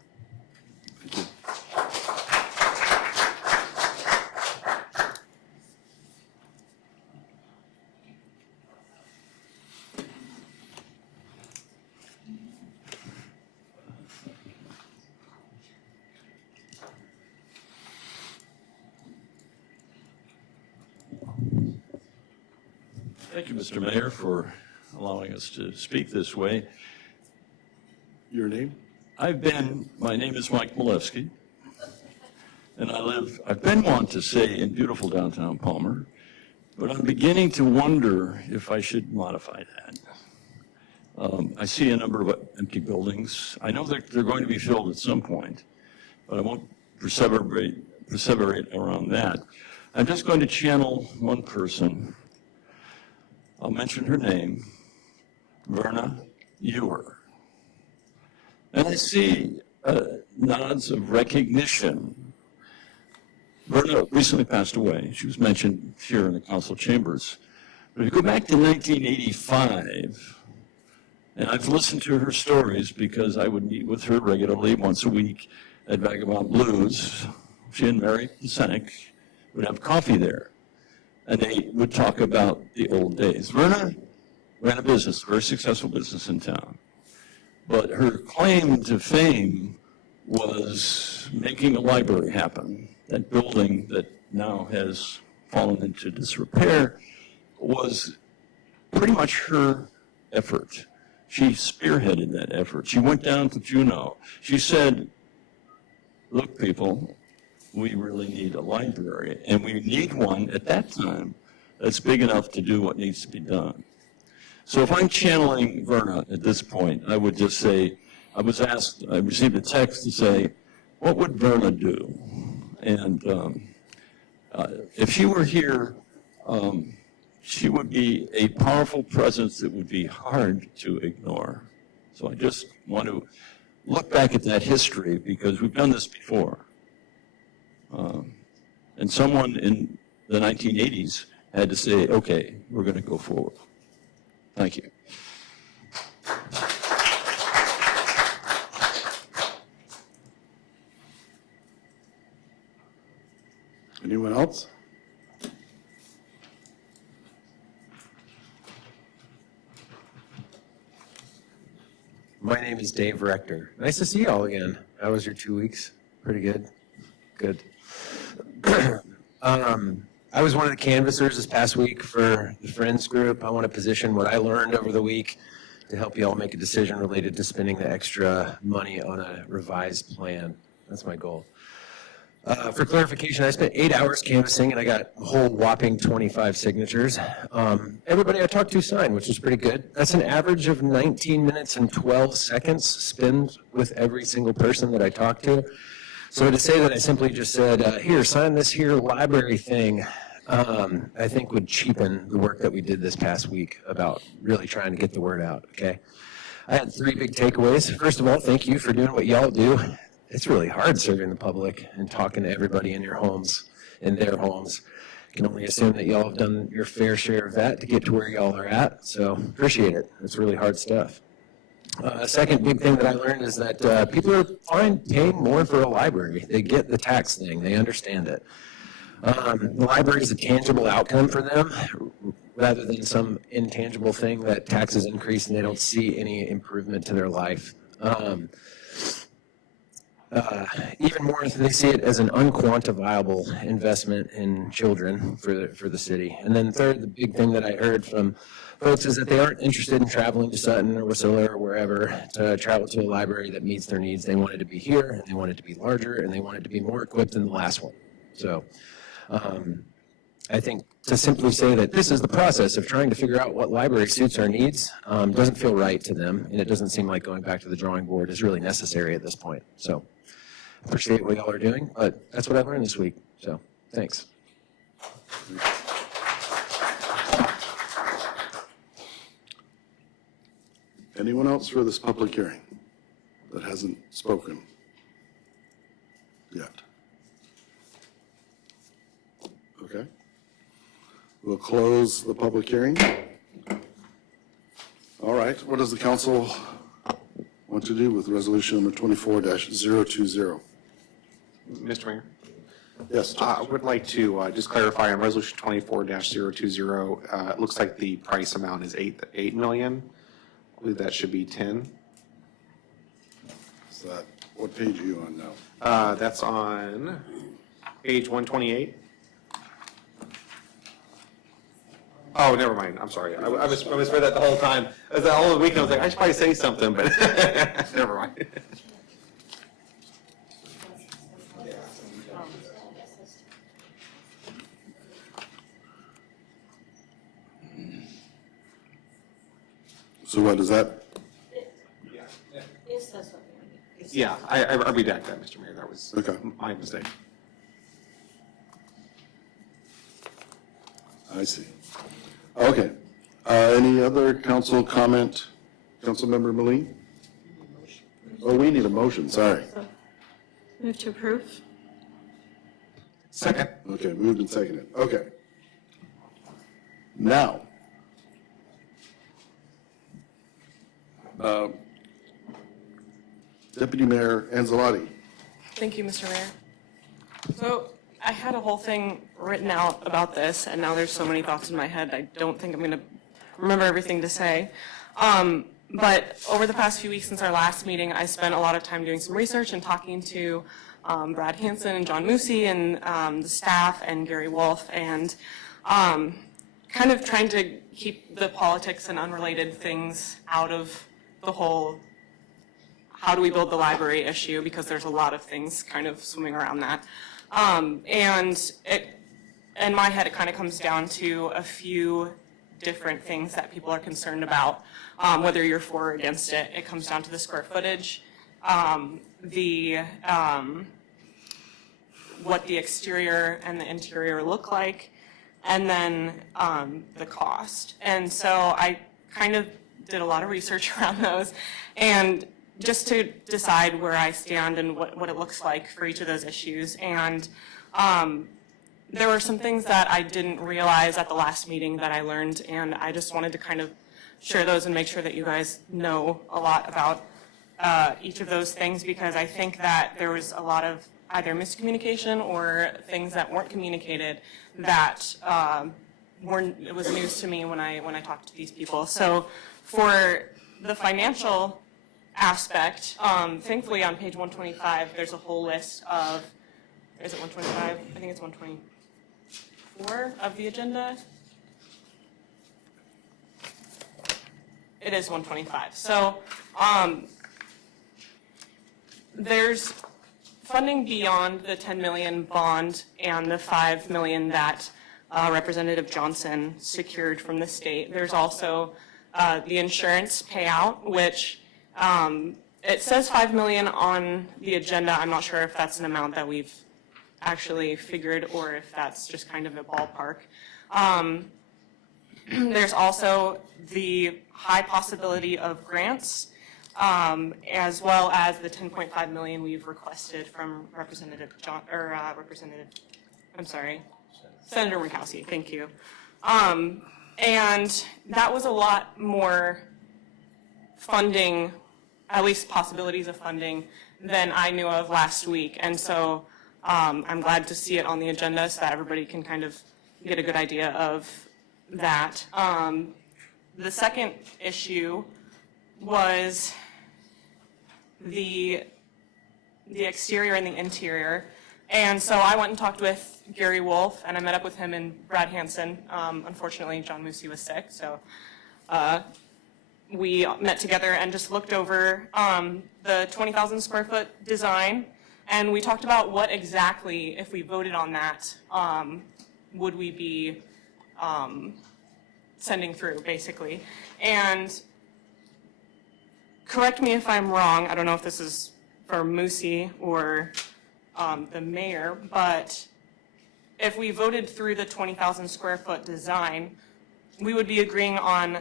Thank you, Mr. Mayor, for allowing us to speak this way. Your name? My name is Mike Malevsky, and I've been one to say in beautiful downtown Palmer, but I'm beginning to wonder if I should modify that. I see a number of empty buildings. I know that they're going to be filled at some point, but I won't perseverate around that. I'm just going to channel one person. I'll mention her name, Verna Ewer. And I see nods of recognition. Verna recently passed away. She was mentioned here in the council chambers. But if you go back to 1985, and I've listened to her stories because I would meet with her regularly once a week at Vagabond Blues. She and Mary Senek would have coffee there, and they would talk about the old days. Verna ran a business, a very successful business in town. But her claim to fame was making a library happen. That building that now has fallen into disrepair was pretty much her effort. She spearheaded that effort. She went down to Juneau. She said, look, people, we really need a library, and we need one at that time that's big enough to do what needs to be done. So if I'm channeling Verna at this point, I would just say, I received a text to say, what would Verna do? And if she were here, she would be a powerful presence that would be hard to ignore. So I just want to look back at that history because we've done this before. And someone in the 1980s had to say, okay, we're going to go forward. Thank you. Anyone else? My name is Dave Rector. Nice to see you all again. How was your 2 weeks? Pretty good? Good. I was one of the canvassers this past week for the Friends group. I want to position what I learned over the week to help you all make a decision related to spending the extra money on a revised plan. That's my goal. For clarification, I spent 8 hours canvassing and I got a whole whopping 25 signatures. Everybody I talked to signed, which was pretty good. That's an average of 19 minutes and 12 seconds spent with every single person that I talked to. So to say that I simply just said, here, sign this here library thing, I think would cheapen the work that we did this past week about really trying to get the word out, okay? I had 3 big takeaways. First of all, thank you for doing what y'all do. It's really hard serving the public and talking to everybody in your homes, in their homes. I can only assume that y'all have done your fair share of that to get to where y'all are at, so appreciate it. It's really hard stuff. Second big thing that I learned is that people are fine paying more for a library. They get the tax thing. They understand it. The library is a tangible outcome for them rather than some intangible thing that taxes increase and they don't see any improvement to their life. Even more, they see it as an unquantifiable investment in children for the city. And then third, the big thing that I heard from folks is that they aren't interested in traveling to Sutton or Wasilla or wherever to travel to a library that meets their needs. They want it to be here, and they want it to be larger, and they want it to be more equipped than the last one. So I think to simply say that this is the process of trying to figure out what library suits our needs doesn't feel right to them, and it doesn't seem like going back to the drawing board is really necessary at this point. So appreciate what y'all are doing, but that's what I learned this week. So thanks. Anyone else for this public hearing that hasn't spoken yet? Okay. We'll close the public hearing. All right. What does the council want to do with resolution number 24-020? Mr. Mayor? Yes. I would like to just clarify on resolution 24-020. It looks like the price amount is $8 million. I believe that should be 10. Is that, what page are you on now? That's on page 128. Oh, never mind. I'm sorry. I misread that the whole time. As the whole weekend, I was like, I should probably say something, but never mind. So what is that? Yeah, I redact that, Mr. Mayor. That was my mistake. I see. Okay. Any other council comment? Councilmember Moline? Oh, we need a motion, sorry. Move to approve. Second. Okay, moved and seconded. Okay. Now, Deputy Mayor Anzalotti. Thank you, Mr. Mayor. So I had a whole thing written out about this, and now there's so many thoughts in my head, I don't think I'm going to remember everything to say. But over the past few weeks since our last meeting, I spent a lot of time doing some research and talking to Brad Hansen and John Moosey and the staff and Gary Wolf, and kind of trying to keep the politics and unrelated things out of the whole how do we build the library issue, because there's a lot of things kind of swimming around that. And in my head, it kind of comes down to a few different things that people are concerned about, whether you're for or against it. It comes down to the square footage, what the exterior and the interior look like, and then the cost. And so I kind of did a lot of research around those, and just to decide where I stand and what it looks like for each of those issues. And there were some things that I didn't realize at the last meeting that I learned, and I just wanted to kind of share those and make sure that you guys know a lot about each of those things, because I think that there was a lot of either miscommunication or things that weren't communicated that it was news to me when I talked to these people. So for the financial aspect, thankfully on page 125, there's a whole list of, is it 125? I think it's 124 of the agenda. It is 125. So there's funding beyond the 10 million bond and the 5 million that Representative Johnson secured from the state. There's also the insurance payout, which it says 5 million on the agenda. I'm not sure if that's an amount that we've actually figured or if that's just kind of a ballpark. There's also the high possibility of grants, as well as the 10.5 million we've requested from Senator Murkowski. Thank you. And that was a lot more funding, at least possibilities of funding, than I knew of last week. And so I'm glad to see it on the agenda so that everybody can kind of get a good idea of that. The second issue was the exterior and the interior. And so I went and talked with Gary Wolf, and I met up with him and Brad Hansen. Unfortunately, John Moosey was sick, so we met together and just looked over the 20,000 square foot design, and we talked about what exactly, if we voted on that, would we be sending through, basically. And correct me if I'm wrong, I don't know if this is for Moosey or the mayor, but if we voted through the 20,000 square foot design, we would be agreeing on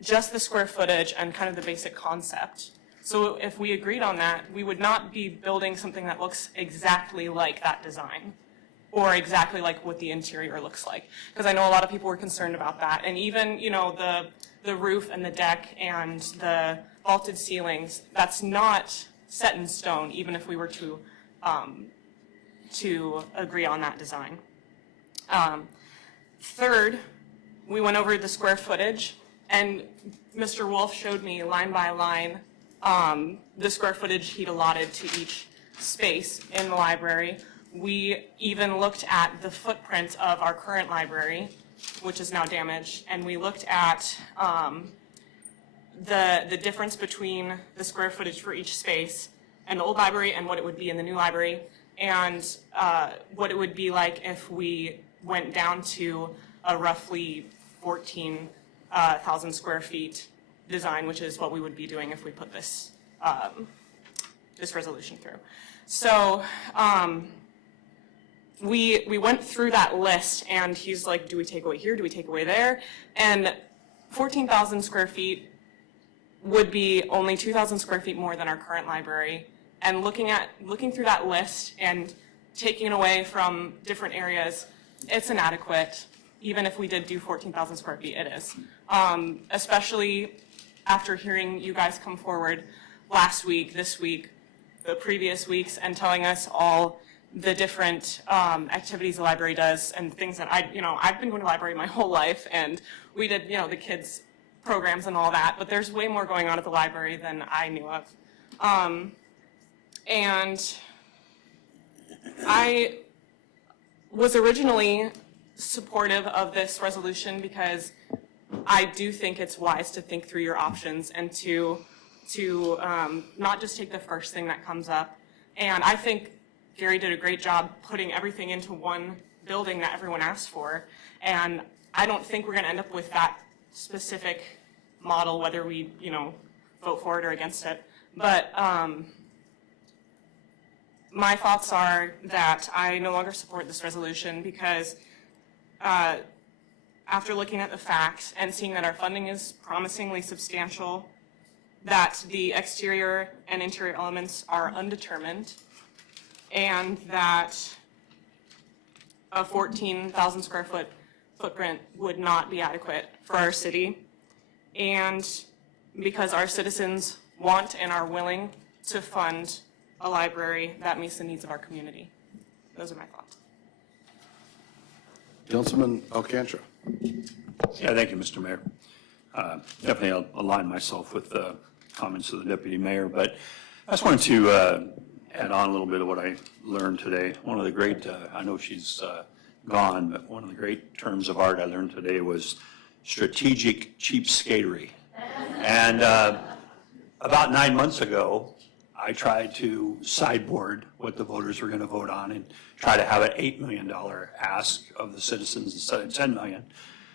just the square footage and kind of the basic concept. So if we agreed on that, we would not be building something that looks exactly like that design or exactly like what the interior looks like. Because I know a lot of people were concerned about that. And even, you know, the roof and the deck and the vaulted ceilings, that's not set in stone, even if we were to agree on that design. Third, we went over the square footage, and Mr. Wolf showed me line by line the square footage he'd allotted to each space in the library. We even looked at the footprint of our current library, which is now damaged, and we looked at the difference between the square footage for each space and the old library and what it would be in the new library, and what it would be like if we went down to a roughly 14,000 square feet design, which is what we would be doing if we put this this resolution through. So we went through that list, and he's like, do we take away here, do we take away there? And 14,000 square feet would be only 2,000 square feet more than our current library. And looking through that list and taking it away from different areas, it's inadequate. Even if we did do 14,000 square feet, it is. Especially after hearing you guys come forward last week, this week, the previous weeks, and telling us all the different activities the library does and things that I've been going to the library my whole life, and we did, the kids programs and all that, but there's way more going on at the library than I knew of. And I was originally supportive of this resolution because I do think it's wise to think through your options and to not just take the first thing that comes up. And I think Gary did a great job putting everything into one building that everyone asked for. And I don't think we're going to end up with that specific model, whether we, vote for it or against it. But my thoughts are that I no longer support this resolution because after looking at the facts and seeing that our funding is promisingly substantial, that the exterior and interior elements are undetermined, and that a 14,000 square foot footprint would not be adequate for our city, and because our citizens want and are willing to fund a library that meets the needs of our community. Those are my thoughts. Councilman Alcantara. Yeah, thank you, Mr. Mayor. Definitely I'll align myself with the comments of the deputy mayor, but I just wanted to add on a little bit of what I learned today. One of the great, I know she's gone, but one of the great terms of art I learned today was strategic cheapskatery. And about 9 months ago, I tried to sideboard what the voters were going to vote on and try to have an $8 million ask of the citizens instead of $10 million.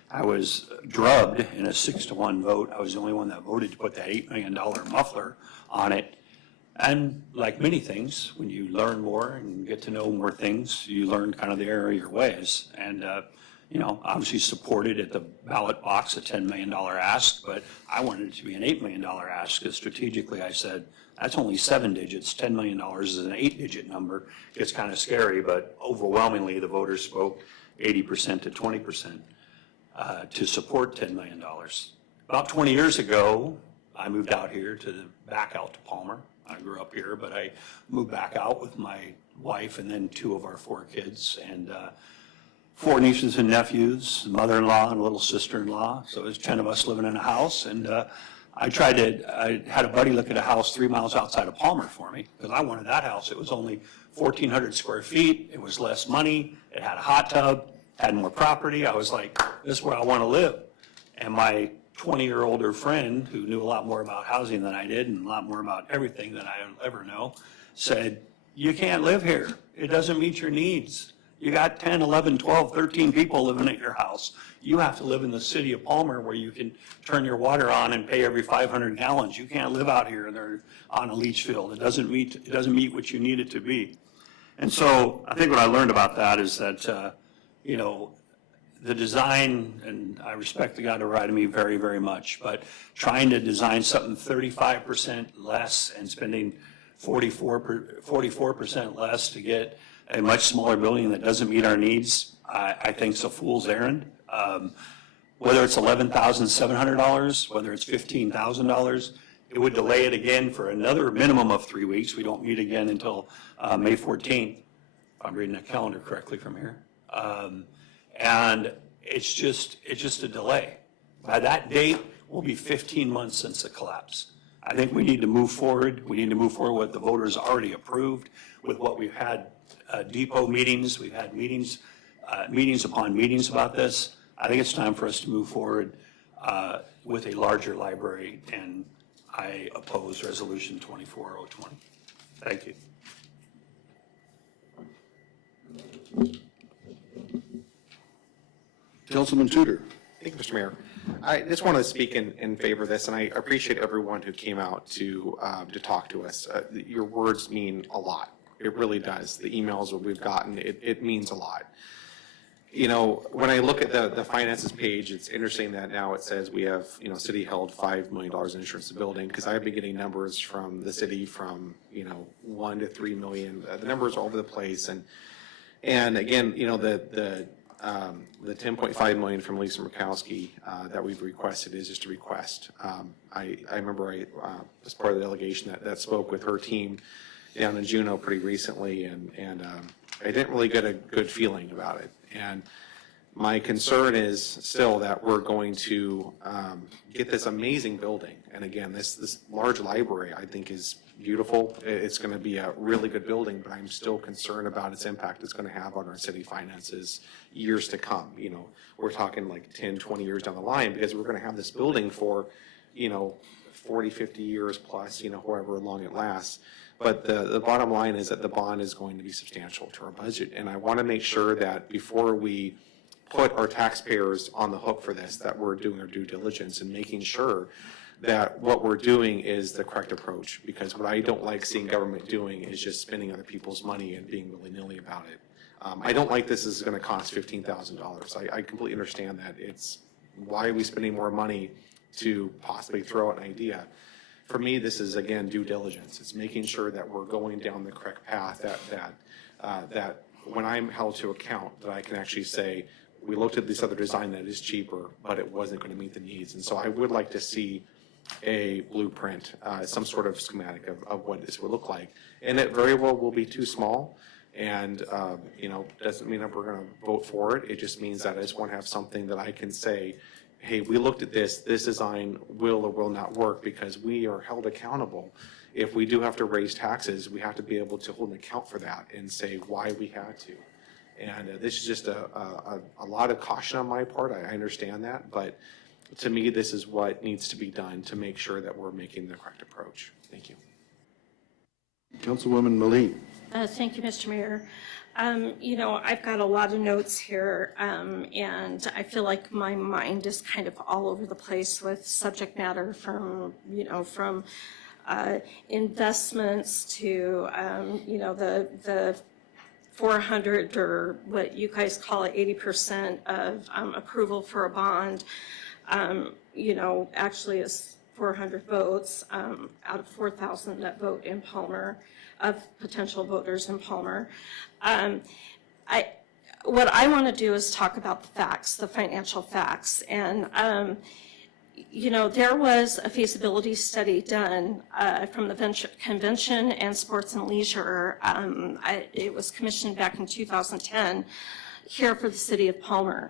I was drubbed in a 6-1 vote. I was the only one that voted to put that $8 million muffler on it. And like many things, when you learn more and get to know more things, you learn kind of the error of your ways. And, you know, obviously supported at the ballot box a $10 million ask, but I wanted it to be an $8 million ask because strategically I said, that's only 7 digits. $10 million is an 8-digit number. It's kind of scary, but overwhelmingly the voters spoke 80% to 20% to support $10 million. About 20 years ago, I moved out here back out to Palmer. I grew up here, but I moved back out with my wife and then 2 of our 4 kids and 4 nieces and nephews, mother-in-law and a little sister-in-law. So it was 10 of us living in a house. And I had a buddy look at a house 3 miles outside of Palmer for me because I wanted that house. It was only 1,400 square feet. It was less money. It had a hot tub, had more property. I was like, this is where I want to live. And my 20-year-older friend who knew a lot more about housing than I did and a lot more about everything than I ever know said, you can't live here. It doesn't meet your needs. You got 10, 11, 12, 13 people living at your house. You have to live in the city of Palmer where you can turn your water on and pay every 500 gallons. You can't live out here on a leach field. It doesn't meet what you need it to be. And so I think what I learned about that is that, you know, the design, and I respect the guy to write to me very, very much, but trying to design something 35% less and spending 44% less to get a much smaller building that doesn't meet our needs, I think is a fool's errand. Whether it's $11,700, whether it's $15,000, it would delay it again for another minimum of 3 weeks. We don't meet again until May 14th, if I'm reading the calendar correctly from here. And it's just a delay. By that date, we'll be 15 months since the collapse. I think we need to move forward. We need to move forward with the voters already approved, with what we've had depot meetings. We've had meetings upon meetings about this. I think it's time for us to move forward with a larger library, and I oppose Resolution 24020. Thank you. Councilman Tudor. Thank you, Mr. Mayor. I just want to speak in favor of this, and I appreciate everyone who came out to talk to us. Your words mean a lot. It really does. The emails that we've gotten, it means a lot. You know, when I look at the finances page, it's interesting that now it says we have, you know, city held $5 million in insurance of the building, because I've been getting numbers from the city from, you know, 1 to 3 million. The numbers are all over the place, and again, you know, the 10.5 million from Lisa Murkowski that we've requested is just a request. I remember I was part of the delegation that spoke with her team down in Juneau pretty recently, and I didn't really get a good feeling about it. And my concern is still that we're going to get this amazing building. And again, this large library I think is beautiful. It's going to be a really good building, but I'm still concerned about its impact it's going to have on our city finances years to come. You know, we're talking like 10, 20 years down the line, because we're going to have this building for, you know, 40, 50 years plus, you know, however long it lasts. But the bottom line is that the bond is going to be substantial to our budget. And I want to make sure that before we put our taxpayers on the hook for this, that we're doing our due diligence and making sure that what we're doing is the correct approach. Because what I don't like seeing government doing is just spending other people's money and being willy-nilly about it. I don't like this is going to cost $15,000. I completely understand that. It's why are we spending more money to possibly throw out an idea? For me, this is, again, due diligence. It's making sure that we're going down the correct path, that when I'm held to account, that I can actually say, we looked at this other design that is cheaper, but it wasn't going to meet the needs. And so I would like to see a blueprint, some sort of schematic of what this would look like. And it very well will be too small. And, doesn't mean that we're going to vote for it. It just means that I just want to have something that I can say, hey, we looked at this design will or will not work, because we are held accountable. If we do have to raise taxes, we have to be able to hold an account for that and say why we had to. And this is just a lot of caution on my part. I understand that, but to me, this is what needs to be done to make sure that we're making the correct approach. Thank you. Councilwoman Moline. Thank you, Mr. Mayor. I've got a lot of notes here, and I feel like my mind is kind of all over the place with subject matter from investments to, the 400 or what you guys call it, 80% of approval for a bond, actually is 400 votes out of 4,000 that vote in Palmer, of potential voters in Palmer. What I want to do is talk about the facts, the financial facts. And, there was a feasibility study done from the Convention and Sports and Leisure. It was commissioned back in 2010 here for the city of Palmer,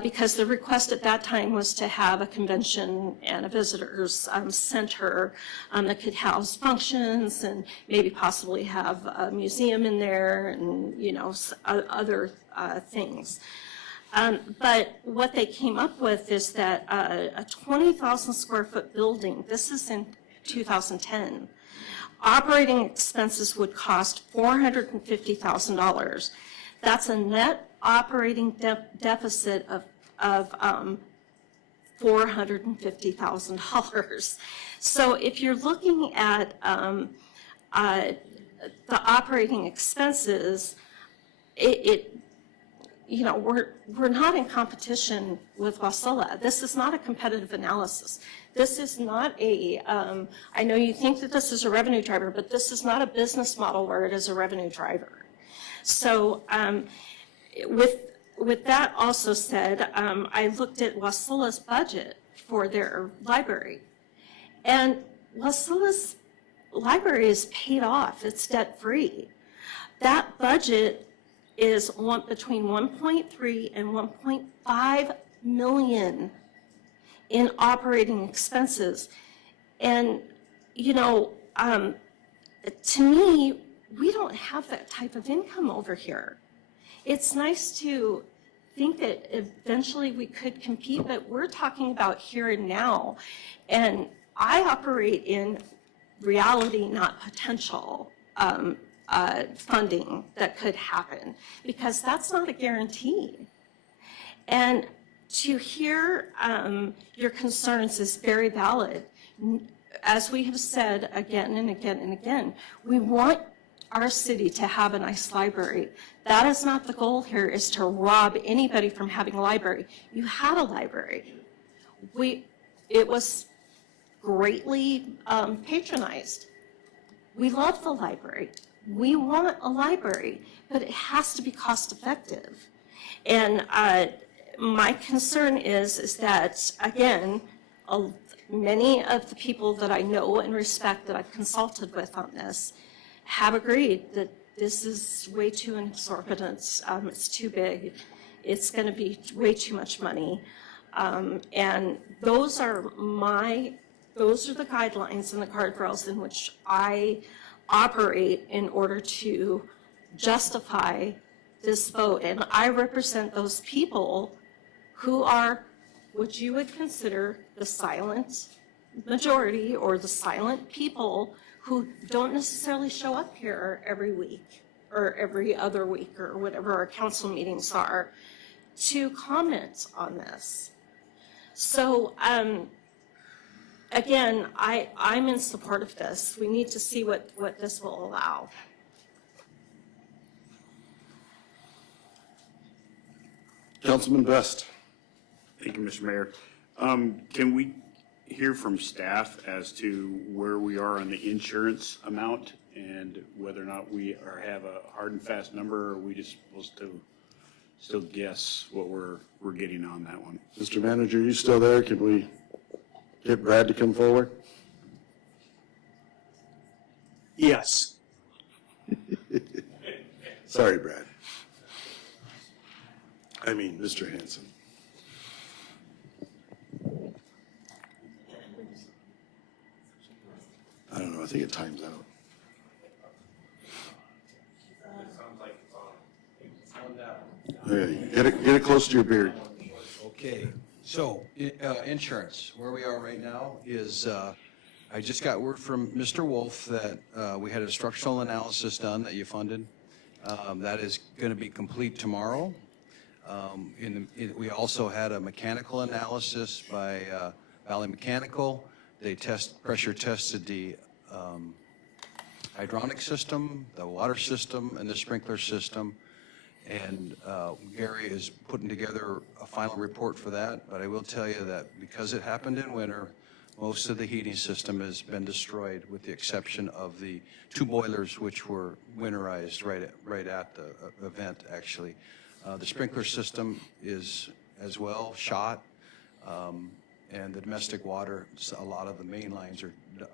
because the request at that time was to have a convention and a visitors center that could house functions and maybe possibly have a museum in there and, other things. But what they came up with is that a 20,000 square foot building, this is in 2010, operating expenses would cost $450,000. That's a net operating deficit of $450,000. So if you're looking at the operating expenses, we're not in competition with Wasilla. This is not a competitive analysis. This is not I know you think that this is a revenue driver, but this is not a business model where it is a revenue driver. So with that also said, I looked at Wasilla's budget for their library. And Wasilla's library is paid off. It's debt-free. That budget is between 1.3 and 1.5 million in operating expenses. And, to me, we don't have that type of income over here. It's nice to think that eventually we could compete, but we're talking about here and now. And I operate in reality, not potential funding that could happen, because that's not a guarantee. And to hear your concerns is very valid. As we have said again and again and again, we want our city to have a nice library. That is not the goal here, is to rob anybody from having a library. You had a library. It was greatly patronized. We love the library. We want a library, but it has to be cost effective. And my concern is that, again, many of the people that I know and respect that I've consulted with on this have agreed that this is way too exorbitant. It's too big. It's going to be way too much money. And those are the guidelines and the guardrails in which I operate in order to justify this vote. And I represent those people who are what you would consider the silent majority, or the silent people who don't necessarily show up here every week or every other week or whatever our council meetings are to comment on this. So again, I'm in support of this. We need to see what this will allow. Councilman Best. Thank you, Mr. Mayor. Can we hear from staff as to where we are on the insurance amount and whether or not we have a hard and fast number, or are we just supposed to still guess what we're getting on that one? Mr. Manager, you still there? Can we? get Brad to come forward? Yes. Sorry, Brad. I mean, Mr. Hanson. I don't know, I think it times out. Okay, get it close to your beard. Okay, so, insurance, where we are right now is, I just got word from Mr. Wolf that we had a structural analysis done that you funded. That is going to be complete tomorrow. We also had a mechanical analysis by Valley Mechanical. They pressure tested the hydronic system, the water system, and the sprinkler system. And Gary is putting together a final report for that. But I will tell you that because it happened in winter, most of the heating system has been destroyed with the exception of the 2 boilers which were winterized right at the event, actually. The sprinkler system is as well shot, and the domestic water, a lot of the main lines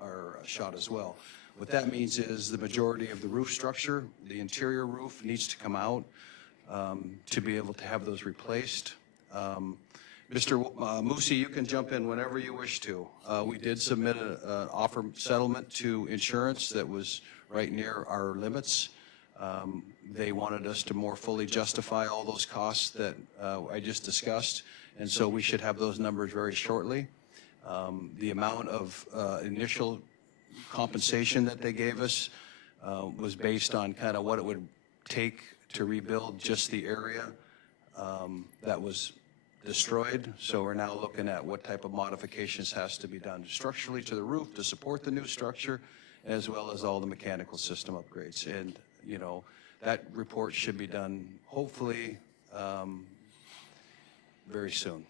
are shot as well. What that means is the majority of the roof structure, the interior roof, needs to come out to be able to have those replaced. Mr. Musi, you can jump in whenever you wish to. We did submit an offer settlement to insurance that was right near our limits. They wanted us to more fully justify all those costs that I just discussed, and so we should have those numbers very shortly. The amount of initial compensation that they gave us was based on kind of what it would take to rebuild just the area that was destroyed. So we're now looking at what type of modifications has to be done structurally to the roof to support the new structure, as well as all the mechanical system upgrades. And, you know, that report should be done hopefully very soon.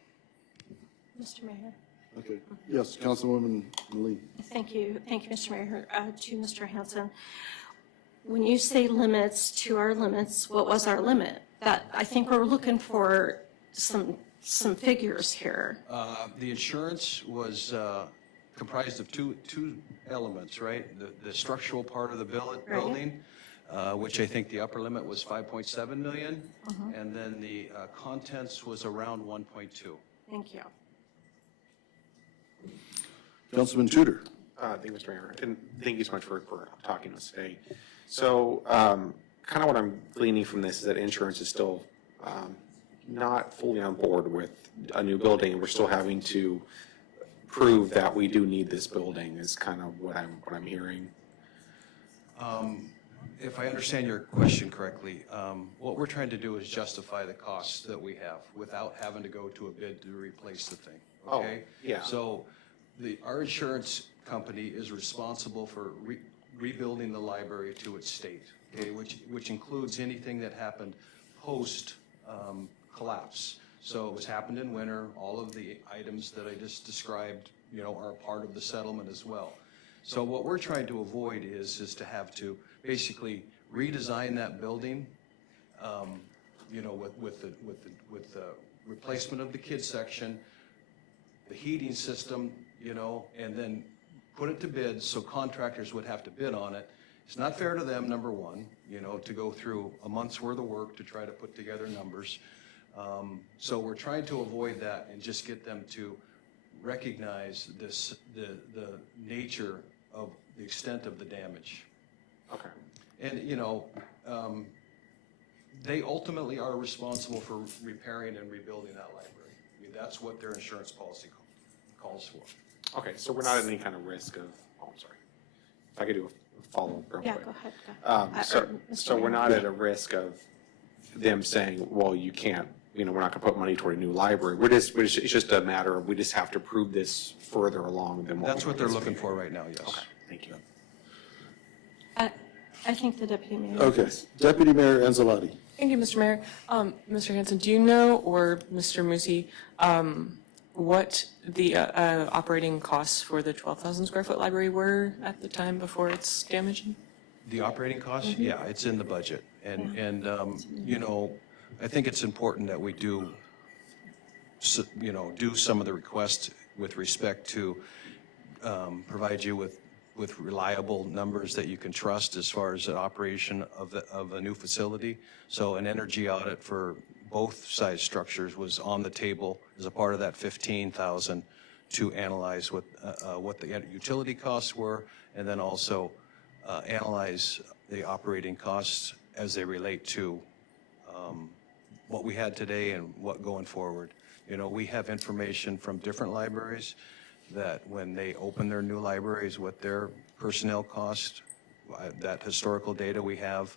Mr. Mayor. Okay. Yes, Councilwoman Lee. Thank you, Mr. Mayor. To Mr. Hanson, when you say limits to our limits, what was our limit? That I think we're looking for some figures here. The insurance was comprised of two elements, right? The structural part of the building, which I think the upper limit was 5.7 million, and then the contents was around 1.2. Thank you. Councilman Tudor. Thank you, Mr. Mayor, and thank you so much for talking to us today. So kind of what I'm gleaning from this is that insurance is still not fully on board with a new building. We're still having to prove that we do need this building is kind of what I'm hearing. If I understand your question correctly, what we're trying to do is justify the costs that we have without having to go to a bid to replace the thing, okay? Oh, yeah. So our insurance company is responsible for rebuilding the library to its state, okay, which includes anything that happened post collapse. So it was happened in winter. All of the items that I just described, you know, are part of the settlement as well. So what we're trying to avoid is to have to basically redesign that building, you know, with the replacement of the kids section, the heating system, you know, and then put it to bid so contractors would have to bid on it. It's not fair to them, number one, you know, to go through a month's worth of work to try to put together numbers. So we're trying to avoid that and just get them to recognize the nature of the extent of the damage. Okay. And, you know, they ultimately are responsible for repairing and rebuilding that library. I mean, that's what their insurance policy calls for. Okay, so we're not at any kind of risk of, oh, I'm sorry. If I could do a follow-up real quick. Yeah, go ahead. So we're not at a risk of them saying, well, you can't, you know, we're not going to put money toward a new library. It's just a matter of we just have to prove this further along than what. That's what they're looking for right now, yes. Okay, thank you. I think the deputy mayor. Okay, Deputy Mayor Anzalati. Thank you, Mr. Mayor. Mr. Hanson, do you know, or Mr. Musi, what the operating costs for the 12,000 square foot library were at the time before its damaging? The operating costs? Yeah, it's in the budget. And you know, I think it's important that we do, you know, do some of the requests with respect to provide you with reliable numbers that you can trust as far as the operation of a new facility. So an energy audit for both size structures was on the table as a part of that $15,000 to analyze what the utility costs were, and then also analyze the operating costs as they relate to what we had today and what going forward. You know, we have information from different libraries that when they open their new libraries, what their personnel cost, that historical data we have.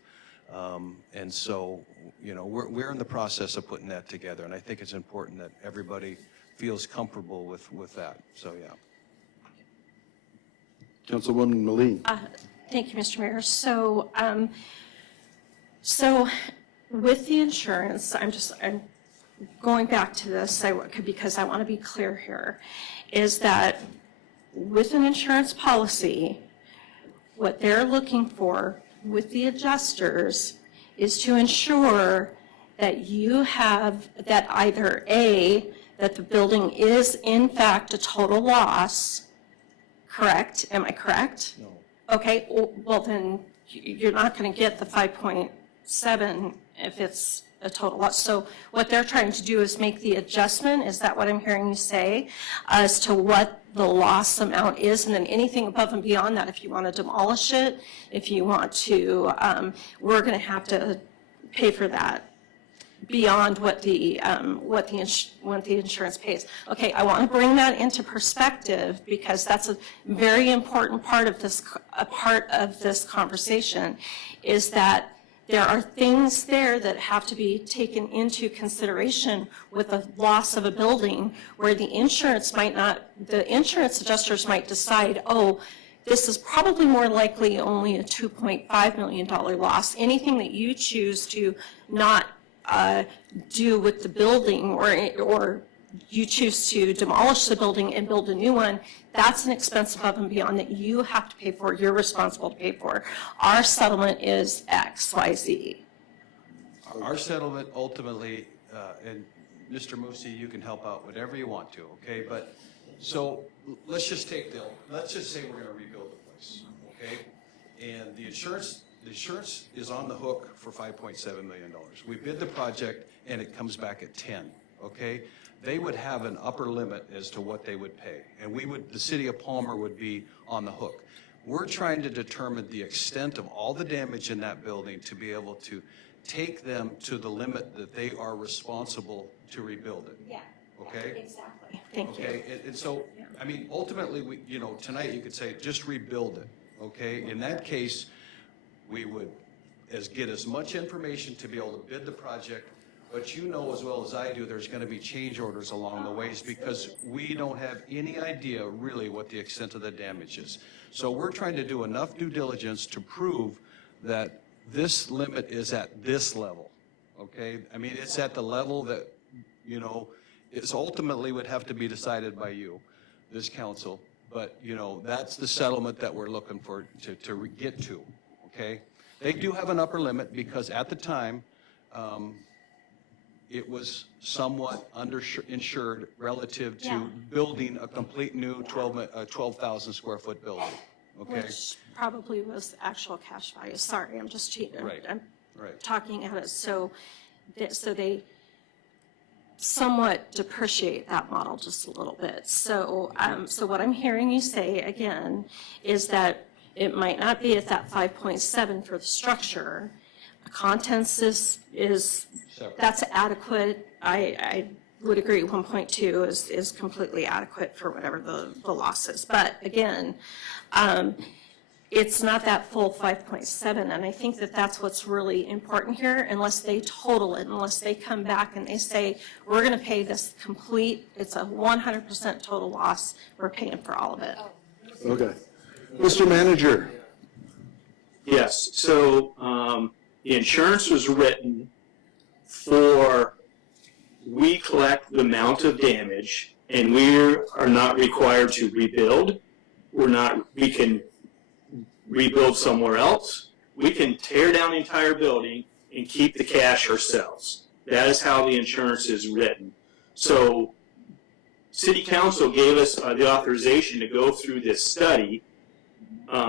And so, you know, we're in the process of putting that together, and I think it's important that everybody feels comfortable with that. So, yeah. Councilwoman Moline. Thank you, Mr. Mayor. So, with the insurance, I'm going back to this because I want to be clear here, is that with an insurance policy, what they're looking for with the adjusters is to ensure that you have that either A, that the building is in fact a total loss, correct? Am I correct? No. Okay, well then you're not going to get the 5.7 if it's a total loss. So what they're trying to do is make the adjustment, is that what I'm hearing you say, as to what the loss amount is, and then anything above and beyond that, if you want to demolish it, if you want to, we're going to have to pay for that beyond what the insurance pays. Okay, I want to bring that into perspective because that's a very important part of this conversation, is that there are things there that have to be taken into consideration with the loss of a building where the insurance adjusters might decide, oh, this is probably more likely only a $2.5 million loss. Anything that you choose to not do with the building, or you choose to demolish the building and build a new one, that's an expense above and beyond that you have to pay for, you're responsible to pay for. Our settlement is X, Y, Z. Our settlement ultimately, and Mr. Musi, you can help out whatever you want to, okay? But so let's just say we're going to rebuild the place, okay? And the insurance is on the hook for $5.7 million. We bid the project and it comes back at 10, okay? They would have an upper limit as to what they would pay, and the city of Palmer would be on the hook. We're trying to determine the extent of all the damage in that building to be able to take them to the limit that they are responsible to rebuild it. Yeah. Okay? Exactly. Thank you. Okay, and so, I mean, ultimately, tonight you could say, just rebuild it, okay? In that case, we would get as much information to be able to bid the project. But you know as well as I do, there's going to be change orders along the ways because we don't have any idea really what the extent of the damage is. So we're trying to do enough due diligence to prove that this limit is at this level, okay? I mean, it's at the level that, it's ultimately would have to be decided by you, this council. But, that's the settlement that we're looking for to get to, okay? They do have an upper limit because at the time, it was somewhat underinsured relative to building a complete new 12,000 square foot building, okay? Which probably was the actual cash value. Sorry, I'm just cheating. Right. I'm Right. talking at it. So they somewhat depreciate that model just a little bit. So, so what I'm hearing you say again is that it might not be at that 5.7 for the structure. Contents is that's adequate. I would agree 1.2 is completely adequate for whatever the loss is. But again, it's not that full 5.7, and I think that that's what's really important here. Unless they total it, unless they come back and they say we're going to pay this complete, it's a 100% total loss. We're paying for all of it. Okay, Mr. Manager. Yes, so the insurance was written for, we collect the amount of damage and we are not required to rebuild. We can rebuild somewhere else. We can tear down the entire building and keep the cash ourselves. That is how the insurance is written. So City Council gave us the authorization to go through this study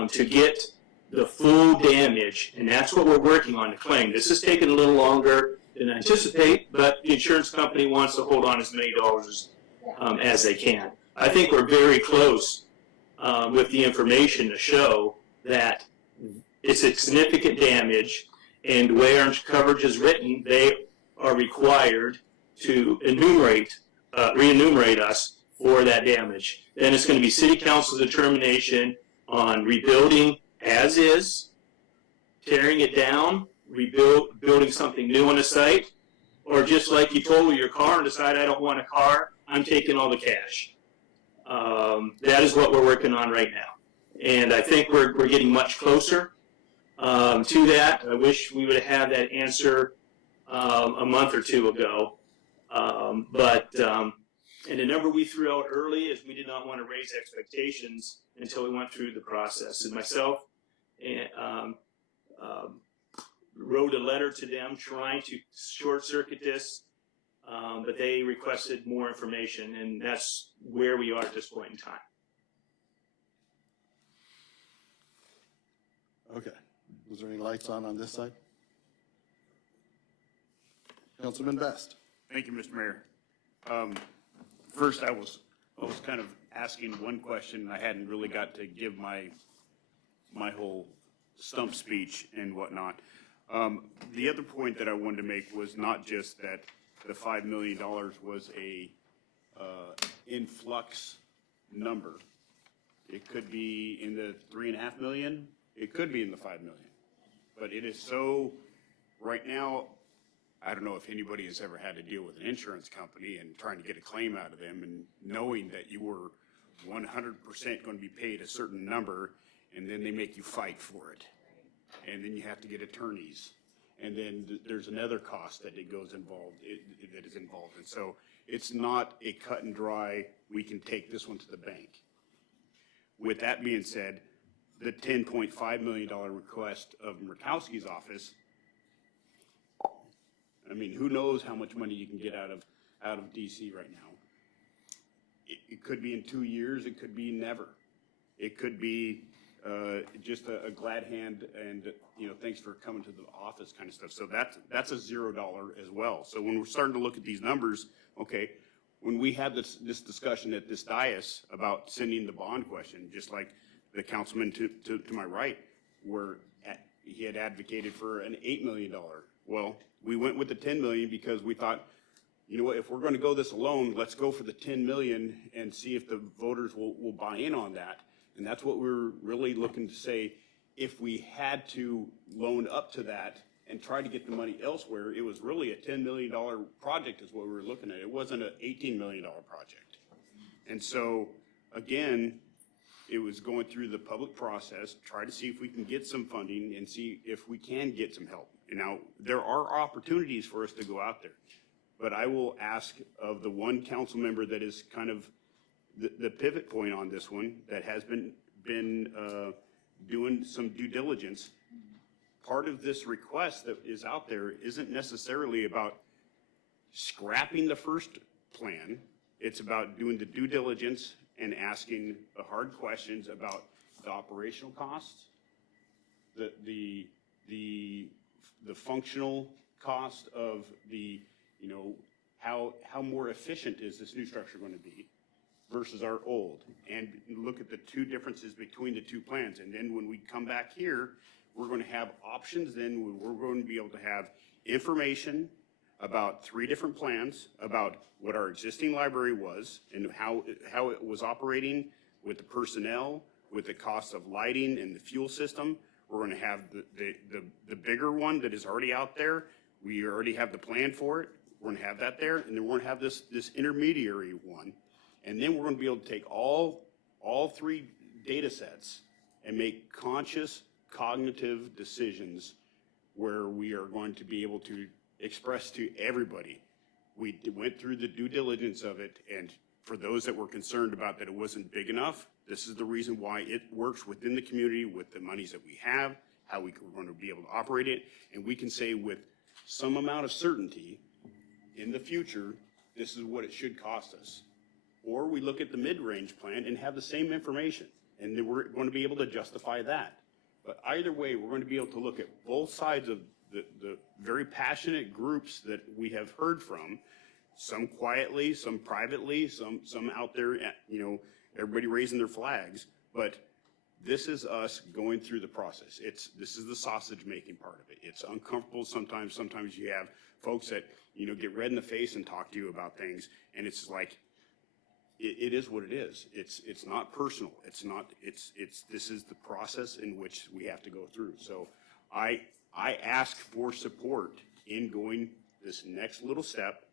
to get the full damage, and that's what we're working on to claim. This is taking a little longer than I anticipate, but the insurance company wants to hold on as many dollars as they can. I think we're very close with the information to show that it's a significant damage, and the way our coverage is written, they are required to re-enumerate us for that damage. Then it's going to be City Council's determination on rebuilding as is, tearing it down, building something new on the site, or just like you total your car and decide I don't want a car, I'm taking all the cash. That is what we're working on right now. And I think we're getting much closer to that. I wish we would have had that answer a month or two ago. And the number we threw out early is we did not want to raise expectations until we went through the process. And myself wrote a letter to them trying to short circuit this, but they requested more information, and that's where we are at this point in time. Okay. Was there any lights on this side? Councilman Best. Thank you, Mr. Mayor. First, I was kind of asking one question. I hadn't really got to give my whole stump speech and whatnot. The other point that I wanted to make was not just that the $5 million was a influx number. It could be in the $3.5 million. It could be in the $5 million. But it is so, right now, I don't know if anybody has ever had to deal with an insurance company and trying to get a claim out of them and knowing that you were 100% going to be paid a certain number, and then they make you fight for it. And then you have to get attorneys. And then there's another cost that that is involved. And so it's not a cut and dry, we can take this one to the bank. With that being said, the $10.5 million request of Murkowski's office, I mean, who knows how much money you can get out of DC right now. It could be in 2 years, it could be never. It could be just a glad hand and, thanks for coming to the office kind of stuff. So that's a $0 as well. So when we're starting to look at these numbers, okay, when we had this discussion at this dais about sending the bond question, just like the councilman to my right, where he had advocated for an $8 million. Well, we went with the 10 million because we thought, you know what, if we're going to go this alone, let's go for the 10 million and see if the voters will buy in on that. And that's what we're really looking to say. If we had to loan up to that and try to get the money elsewhere, it was really a $10 million project is what we were looking at. It wasn't an $18 million project. And so, again, it was going through the public process, try to see if we can get some funding and see if we can get some help. And now, there are opportunities for us to go out there. But I will ask of the one council member that is kind of the pivot point on this one, that has been doing some due diligence. Part of this request that is out there isn't necessarily about scrapping the first plan. It's about doing the due diligence and asking the hard questions about the operational costs, the functional cost of the, how more efficient is this new structure going to be versus our old, and look at the two differences between the two plans. And then when we come back here, we're going to have options. Then we're going to be able to have information about 3 different plans, about what our existing library was and how it was operating with the personnel, with the cost of lighting and the fuel system. We're going to have the bigger one that is already out there. We already have the plan for it. We're going to have that there, and then we're going to have this intermediary one. And then we're going to be able to take all 3 data sets and make conscious cognitive decisions where we are going to be able to express to everybody. We went through the due diligence of it, and for those that were concerned about that it wasn't big enough, this is the reason why it works within the community with the monies that we have, how we're going to be able to operate it, and we can say with some amount of certainty in the future, this is what it should cost us. or we look at the mid-range plan and have the same information, and then we're going to be able to justify that. But either way, we're going to be able to look at both sides of the very passionate groups that we have heard from, some quietly, some privately, some out there, everybody raising their flags. But this is us going through the process. This is the sausage making part of it. It's uncomfortable sometimes. Sometimes you have folks that, get red in the face and talk to you about things, and it's like, it is what it is. It's not personal. This is the process in which we have to go through. So I ask for support in going this next little step,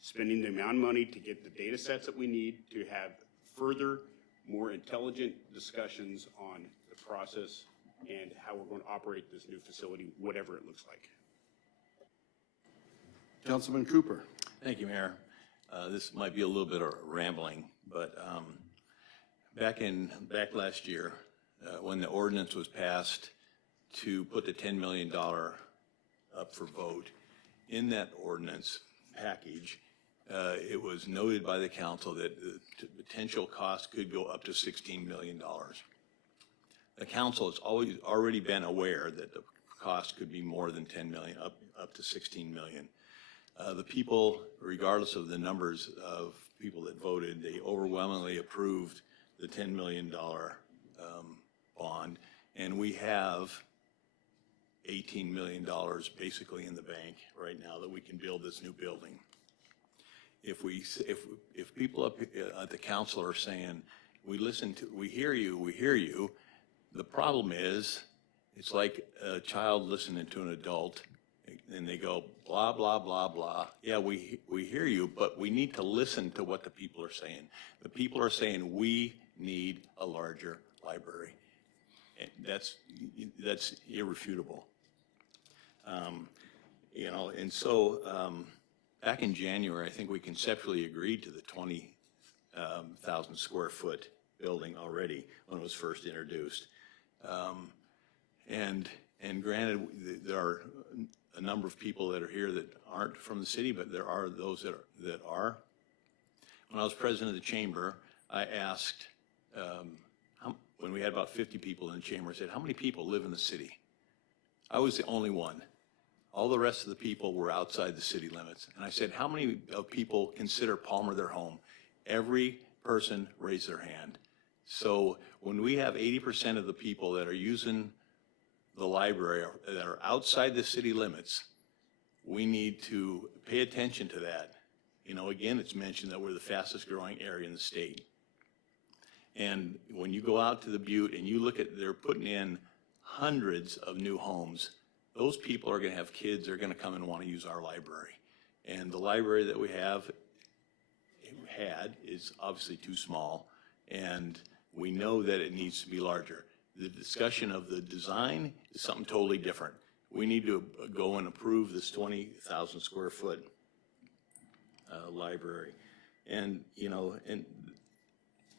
spending the amount of money to get the data sets that we need to have further, more intelligent discussions on the process and how we're going to operate this new facility, whatever it looks like. Councilman Cooper. Thank you, Mayor. This might be a little bit of rambling, but back last year, when the ordinance was passed to put the $10 million up for vote, in that ordinance package, it was noted by the council that the potential cost could go up to $16 million. The council has already been aware that the cost could be more than 10 million, up to 16 million. The people, regardless of the numbers of people that voted, they overwhelmingly approved the $10 million bond, and we have $18 million basically in the bank right now that we can build this new building. If people up at the council are saying, we hear you, the problem is, it's like a child listening to an adult, and they go, blah, blah, blah, blah. Yeah, we hear you, but we need to listen to what the people are saying. The people are saying we need a larger library. And that's irrefutable. And so back in January, I think we conceptually agreed to the 20,000 square foot building already when it was first introduced. And granted, there are a number of people that are here that aren't from the city, but there are those that are. When I was president of the chamber, I asked, when we had about 50 people in the chamber, I said, how many people live in the city? I was the only one. All the rest of the people were outside the city limits. And I said, how many people consider Palmer their home? Every person raised their hand. So when we have 80% of the people that are using the library that are outside the city limits, we need to pay attention to that. Again, it's mentioned that we're the fastest growing area in the state. And when you go out to the Butte and you look at, they're putting in hundreds of new homes, those people are going to have kids, they're going to come and want to use our library. And the library that we had is obviously too small, and we know that it needs to be larger. The discussion of the design is something totally different. We need to go and approve this 20,000 square foot library. And, and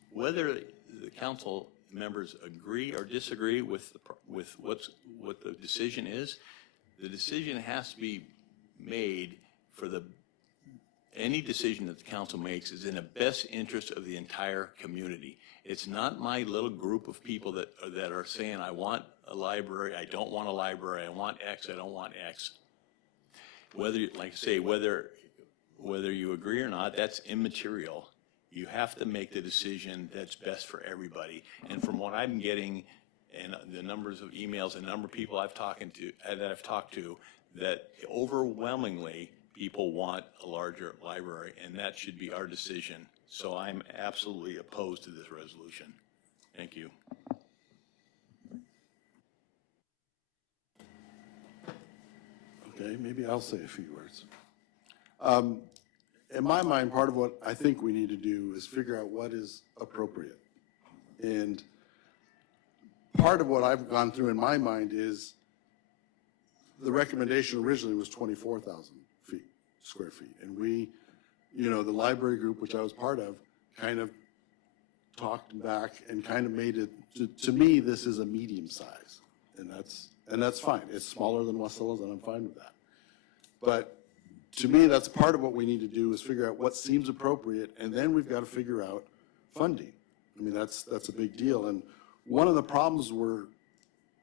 whether the council members agree or disagree with what the decision is, the decision has to be made for any decision that the council makes is in the best interest of the entire community. It's not my little group of people that are saying, I want a library, I don't want a library, I want X, I don't want X. Whether, like I say, whether you agree or not, that's immaterial. You have to make the decision that's best for everybody. And from what I'm getting, and the numbers of emails and the number of people I've talked to, that overwhelmingly people want a larger library, and that should be our decision. So I'm absolutely opposed to this resolution. Thank you. Okay, maybe I'll say a few words. In my mind, part of what I think we need to do is figure out what is appropriate. And part of what I've gone through in my mind is the recommendation originally was 24,000 square feet. And we, the library group, which I was part of, kind of talked back and kind of made it, to me, this is a medium size. And that's fine. It's smaller than Wasella's, and I'm fine with that. But to me, that's part of what we need to do is figure out what seems appropriate, and then we've got to figure out funding. I mean, that's a big deal. And one of the problems we're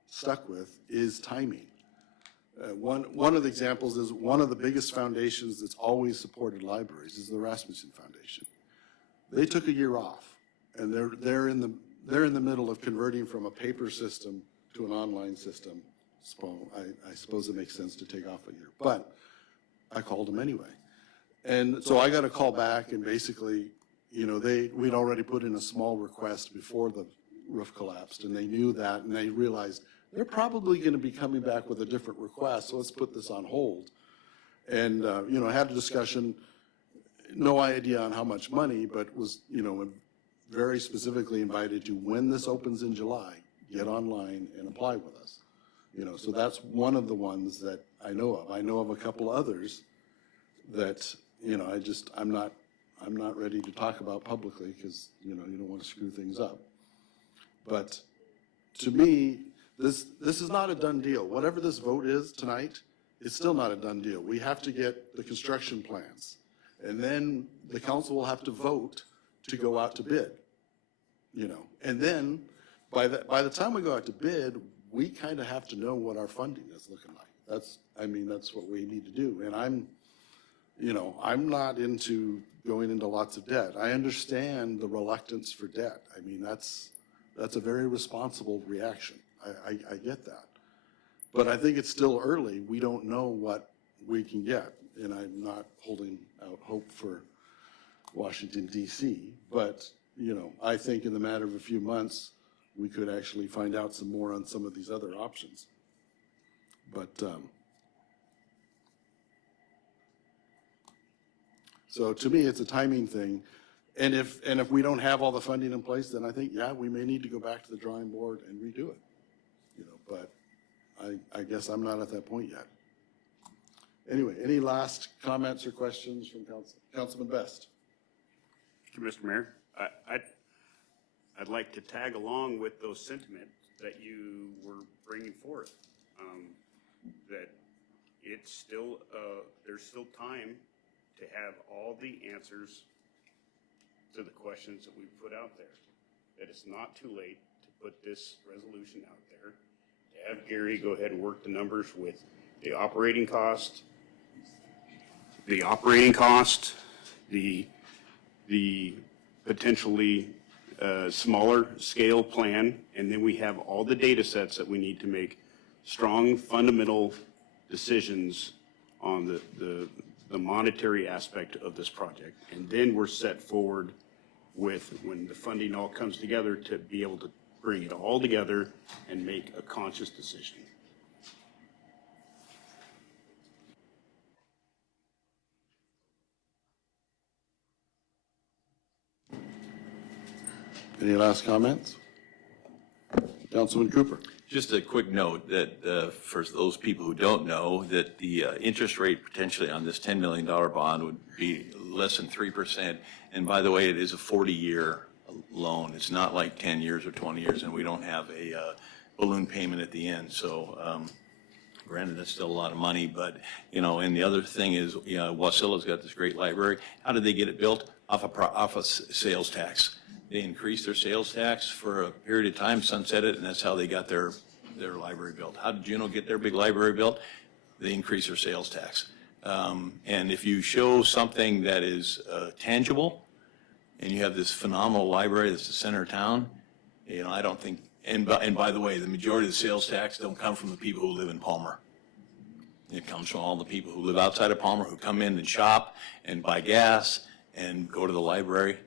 stuck with is timing. One of the examples is one of the biggest foundations that's always supported libraries is the Rasmussen Foundation. They took a year off, and they're in the middle of converting from a paper system to an online system. So I suppose it makes sense to take off a year, but I called them anyway. And so I got a call back, and basically, you know, we'd already put in a small request before the roof collapsed, and they knew that, and they realized they're probably going to be coming back with a different request, so let's put this on hold. And, you know, I had a discussion, no idea on how much money, but was, you know, very specifically invited to, when this opens in July, get online and apply with us. You know, so that's one of the ones that I know of. I know of a couple others that, you know, I'm not ready to talk about publicly because, you know, you don't want to screw things up. But to me, this is not a done deal. Whatever this vote is tonight, it's still not a done deal. We have to get the construction plans, and then the council will have to vote to go out to bid, you know. And then by the time we go out to bid, we kind of have to know what our funding is looking like. That's what we need to do. And I'm not into going into lots of debt. I understand the reluctance for debt. I mean, that's a very responsible reaction. I get that. But I think it's still early. We don't know what we can get. And I'm not holding out hope for Washington, D.C. But, you know, I think in the matter of a few months, we could actually find out some more on some of these other options. But, so to me, it's a timing thing. And if we don't have all the funding in place, then I think, yeah, we may need to go back to the drawing board and redo it. You know, but I guess I'm not at that point yet. Anyway, any last comments or questions from Council? Councilman Best. Thank you, Mr. Mayor. I'd like to tag along with those sentiments that you were bringing forth. That it's still, there's still time to have all the answers to the questions that we've put out there. That it's not too late to put this resolution out there, to have Gary go ahead and work the numbers with the operating cost, the potentially smaller scale plan, and then we have all the data sets that we need to make strong fundamental decisions on the monetary aspect of this project. And then we're set forward with, when the funding all comes together, to be able to bring it all together and make a conscious decision. Any last comments? Councilman Cooper. Just a quick note that for those people who don't know, that the interest rate potentially on this $10 million bond would be less than 3%. And by the way, it is a 40-year loan. It's not like 10 years or 20 years, and we don't have a balloon payment at the end. So granted, that's still a lot of money, but, you know, and the other thing is, you know, Wasilla's got this great library. How did they get it built? Off a sales tax. They increased their sales tax for a period of time, sunset it, and that's how they got their library built. How did Juneau get their big library built? They increased their sales tax. And if you show something that is tangible, and you have this phenomenal library that's the center of town, you know, I don't think, and by the way, the majority of the sales tax don't come from the people who live in Palmer. It comes from all the people who live outside of Palmer, who come in and shop and buy gas and go to the library.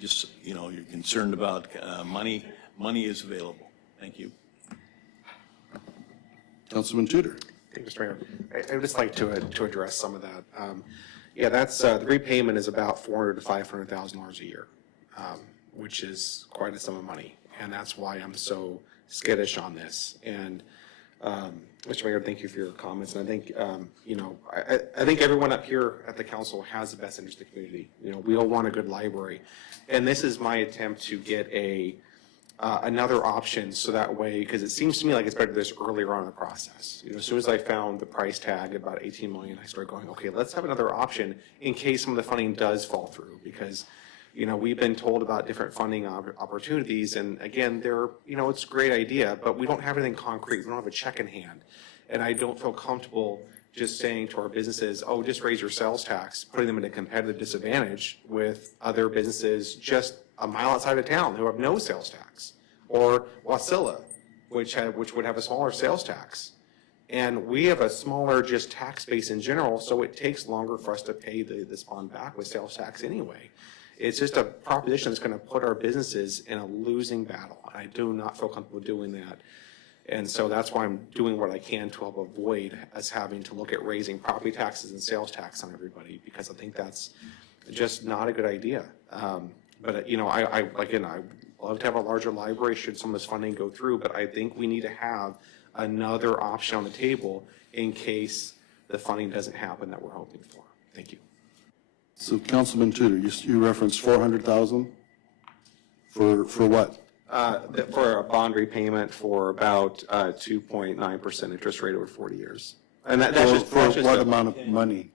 Just, you know, you're concerned about money. Money is available. Thank you. Councilman Tudor. Thank you, Mr. Mayor. I would just like to address some of that. Yeah, that's the repayment is about $400,000 to $500,000 a year, which is quite a sum of money, and that's why I'm so skittish on this. And Mr. Mayor, thank you for your comments. And I think, you know, I think everyone up here at the council has the best interest of the community. You know, we all want a good library. And this is my attempt to get a another option, so that way, because it seems to me like it's better to do this earlier on in the process. As soon as I found the price tag at about 18 million, I started going, okay, let's have another option in case some of the funding does fall through, because we've been told about different funding opportunities, and again, it's a great idea, but we don't have anything concrete. We don't have a check in hand, and I don't feel comfortable just saying to our businesses, oh, just raise your sales tax, putting them at a competitive disadvantage with other businesses just a mile outside of town who have no sales tax, or Wasilla, which would have a smaller sales tax. And we have a smaller just tax base in general, so it takes longer for us to pay this bond back with sales tax anyway. It's just a proposition that's going to put our businesses in a losing battle. I do not feel comfortable doing that. And so that's why I'm doing what I can to help avoid us having to look at raising property taxes and sales tax on everybody, because I think that's just not a good idea. But I love to have a larger library should some of this funding go through, but I think we need to have another option on the table in case the funding doesn't happen that we're hoping for. Thank you. So Councilman Tudor, you referenced 400,000 for what? For a bond repayment for about 2.9% interest rate over 40 years. And that's just what amount of money?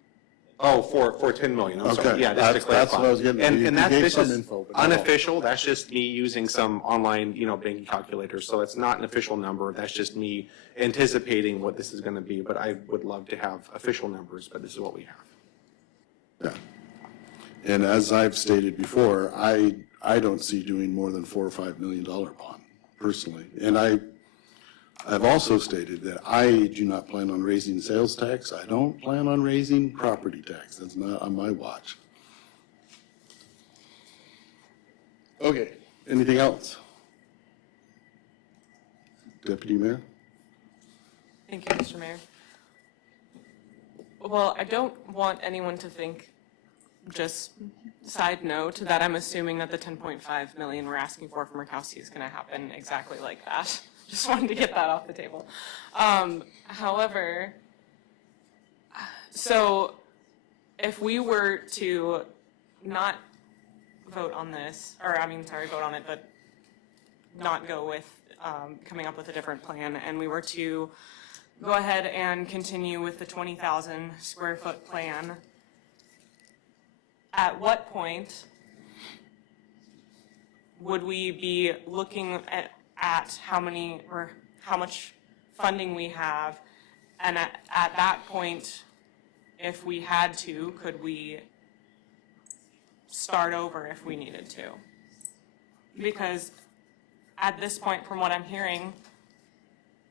Oh, for 10 million. I'm sorry. Okay. Yeah, just to clarify. That's what I was getting at. And You that gave this some is info, but not all. unofficial. That's just me using some online, banking calculator. So it's not an official number. That's just me anticipating what this is going to be. But I would love to have official numbers, but this is what we have. Yeah. And as I've stated before, I don't see doing more than $4 or $5 million bond personally. And I've also stated that I do not plan on raising sales tax. I don't plan on raising property tax. That's not on my watch. Okay, anything else? Deputy Mayor? Thank you, Mr. Mayor. Well, I don't want anyone to think, just side note, that I'm assuming that the 10.5 million we're asking for from Murkowski is going to happen exactly like that. Just wanted to get that off the table. However, so if we were to not vote on this, vote on it, but not go with coming up with a different plan, and we were to go ahead and continue with the 20,000 square foot plan, at what point would we be looking at how much funding we have, and at that point, if we had to, could we start over if we needed to? Because at this point, from what I'm hearing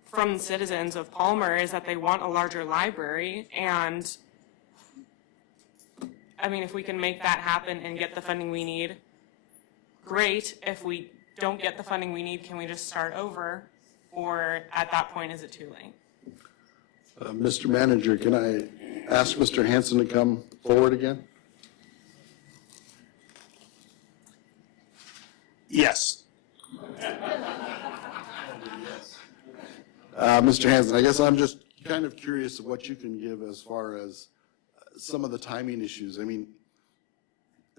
from the citizens of Palmer, is that they want a larger library, and if we can make that happen and get the funding we need, great. If we don't get the funding we need, can we just start over? Or at that point, is it too late? Mr. Manager, can I ask Mr. Hanson to come forward again? Yes. Mr. Hanson, I guess I'm just kind of curious of what you can give as far as some of the timing issues.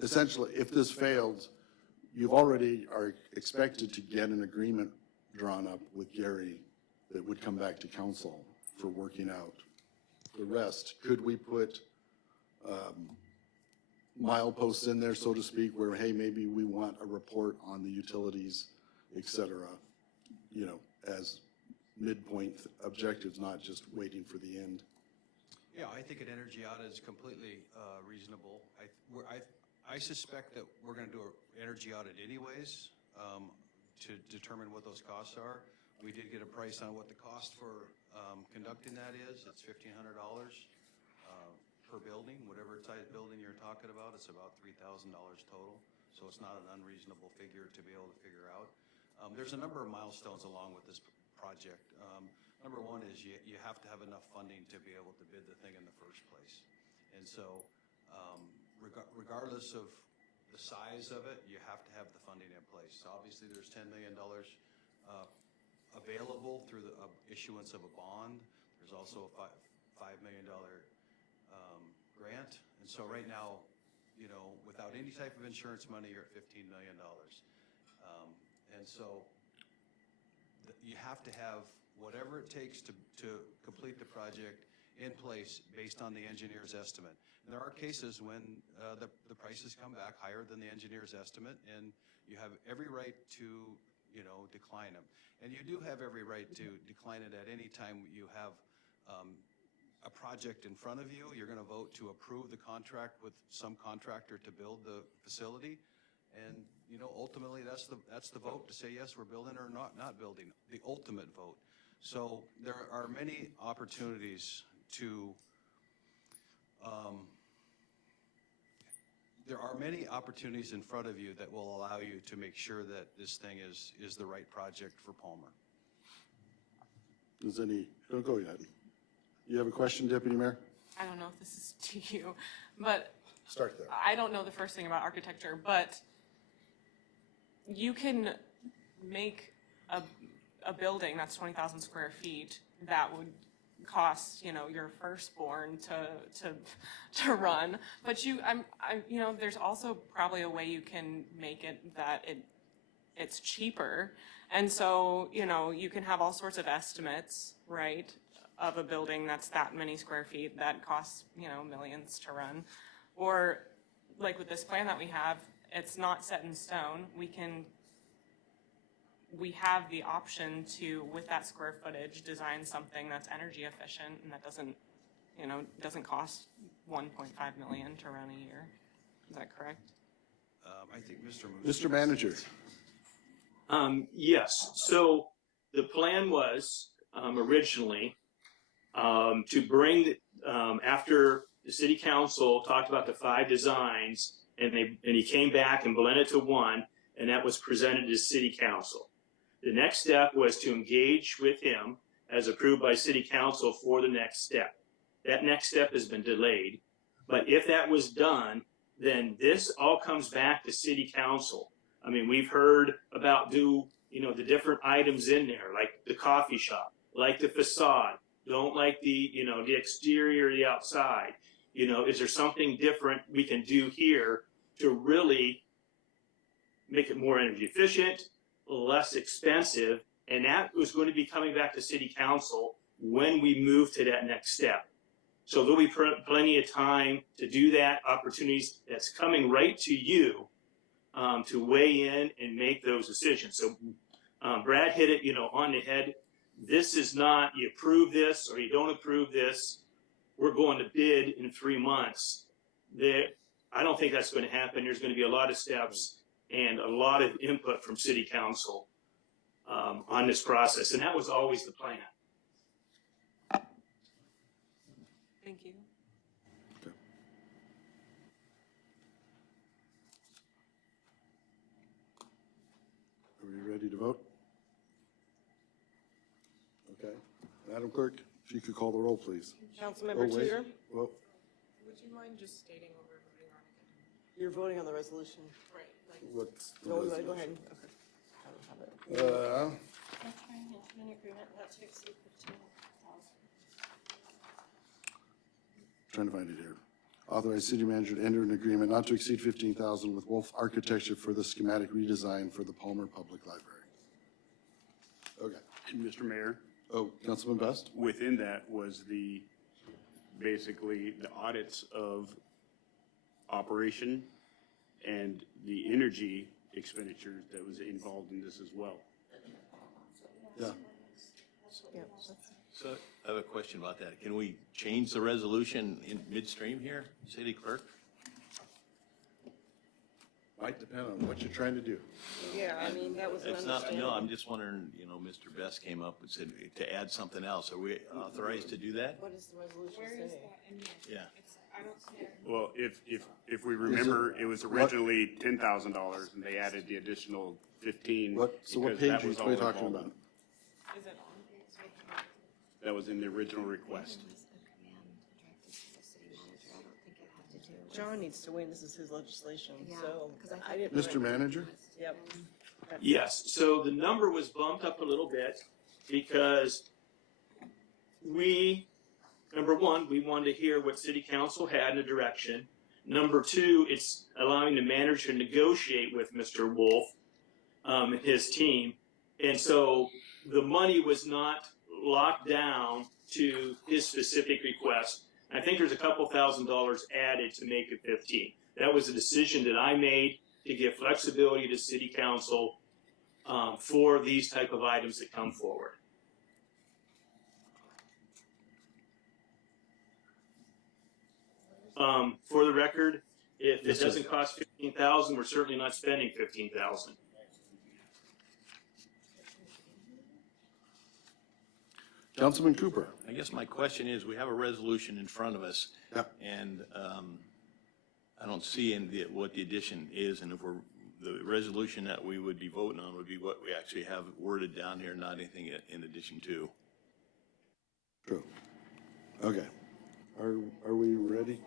Essentially, if this failed, you've already are expected to get an agreement drawn up with Gary that would come back to council for working out the rest. Could we put mileposts in there, so to speak, where, hey, maybe we want a report on the utilities, et cetera, as midpoint objectives, not just waiting for the end? Yeah, I think an energy audit is completely reasonable. I suspect that we're going to do an energy audit anyways to determine what those costs are. We did get a price on what the cost for conducting that is. It's $1,500 per building, whatever size building you're talking about. It's about $3,000 total, so it's not an unreasonable figure to be able to figure out. There's a number of milestones along with this project. Number one is you have to have enough funding to be able to bid the thing in the first place. And so regardless of the size of it, you have to have the funding in place. So obviously there's $10 million available through the issuance of a bond. There's also a $5 million grant. And so right now, without any type of insurance money, you're at $15 million. And so you have to have whatever it takes to complete the project in place based on the engineer's estimate. And there are cases when the prices come back higher than the engineer's estimate, and you have every right to, decline them. And you do have every right to decline it at any time you have a project in front of you. You're going to vote to approve the contract with some contractor to build the facility. And, ultimately, that's the vote to say, yes, we're building or not building, the ultimate vote. So there are many opportunities to, there are many opportunities in front of you that will allow you to make sure that this thing is the right project for Palmer. Don't go yet. You have a question, Deputy Mayor? I don't know if this is to you, but Start there. I don't know the first thing about architecture, but you can make a building that's 20,000 square feet that would cost, your firstborn to run. But there's also probably a way you can make it that it's cheaper. And so, you can have all sorts of estimates, right, of a building that's that many square feet that costs, millions to run. Or like with this plan that we have, it's not set in stone. We have the option to, with that square footage, design something that's energy efficient and that doesn't cost $1.5 million to run a year. Is that correct? I think Mr. Manager. Yes. So the plan was originally to bring, after the city council talked about the 5 designs, and he came back and blended to one, and that was presented to city council. The next step was to engage with him as approved by city council for the next step. That next step has been delayed, but if that was done, then this all comes back to city council. I mean, we've heard about the different items in there, like the coffee shop, like the facade, don't like the exterior or the outside. Is there something different we can do here to really make it more energy efficient, less expensive? And that was going to be coming back to city council when we move to that next step. So there'll be plenty of time to do that, opportunities that's coming right to you to weigh in and make those decisions. So Brad hit it, on the head. This is not, you approve this or you don't approve this. We're going to bid in 3 months. I don't think that's going to happen. There's going to be a lot of steps and a lot of input from city council on this process. And that was always the plan. Thank you. Okay. Are we ready to vote? Okay. Madam Clerk, if you could call the roll, please. Councilmember wait. Tudor, Well, Would you mind just stating what we're voting on again? you're voting on the resolution. Right. what's the Go resolution? ahead. Okay. I don't have it. An agreement not to exceed 15,000. Trying to find it here. Authorize city manager to enter an agreement not to exceed 15,000 with Wolf Architecture for the schematic redesign for the Palmer Public Library. Okay. And Mr. Mayor, Oh, Councilman Best? within that was basically the audits of operation and the energy expenditures that was involved in this as well. Yeah. So I have a question about that. Can we change the resolution in midstream here, city clerk? Might depend on what you're trying to do. Yeah, I mean, that was an It's not, understanding. no, I'm just wondering, Mr. Best came up and said to add something else. Are we authorized to do that? What does the resolution Where is say? that in here? Yeah. I don't see it. Well, if we remember, it was originally $10,000 and they added the additional 15. So what because that page was are we all talking involved. about? Is it on? That was in the original request. John needs to win, this is his legislation, Yeah, so 'cause I I didn't. Mr. Manager? Yep. Yes, so the number was bumped up a little bit because number one, we wanted to hear what city council had in a direction. Number two, it's allowing the manager to negotiate with Mr. Wolf and his team. And so the money was not locked down to his specific request. I think there's a couple $1,000s added to make it 15. That was a decision that I made to give flexibility to city council for these type of items that come forward. For the record, if it doesn't cost $15,000, we're certainly not spending $15,000. Councilman Cooper. I guess my question is, we have a resolution in front of us. Yep. And I don't see what the addition is, and if the resolution that we would be voting on would be what we actually have worded down here, not anything in addition to. True. Okay. Are we ready?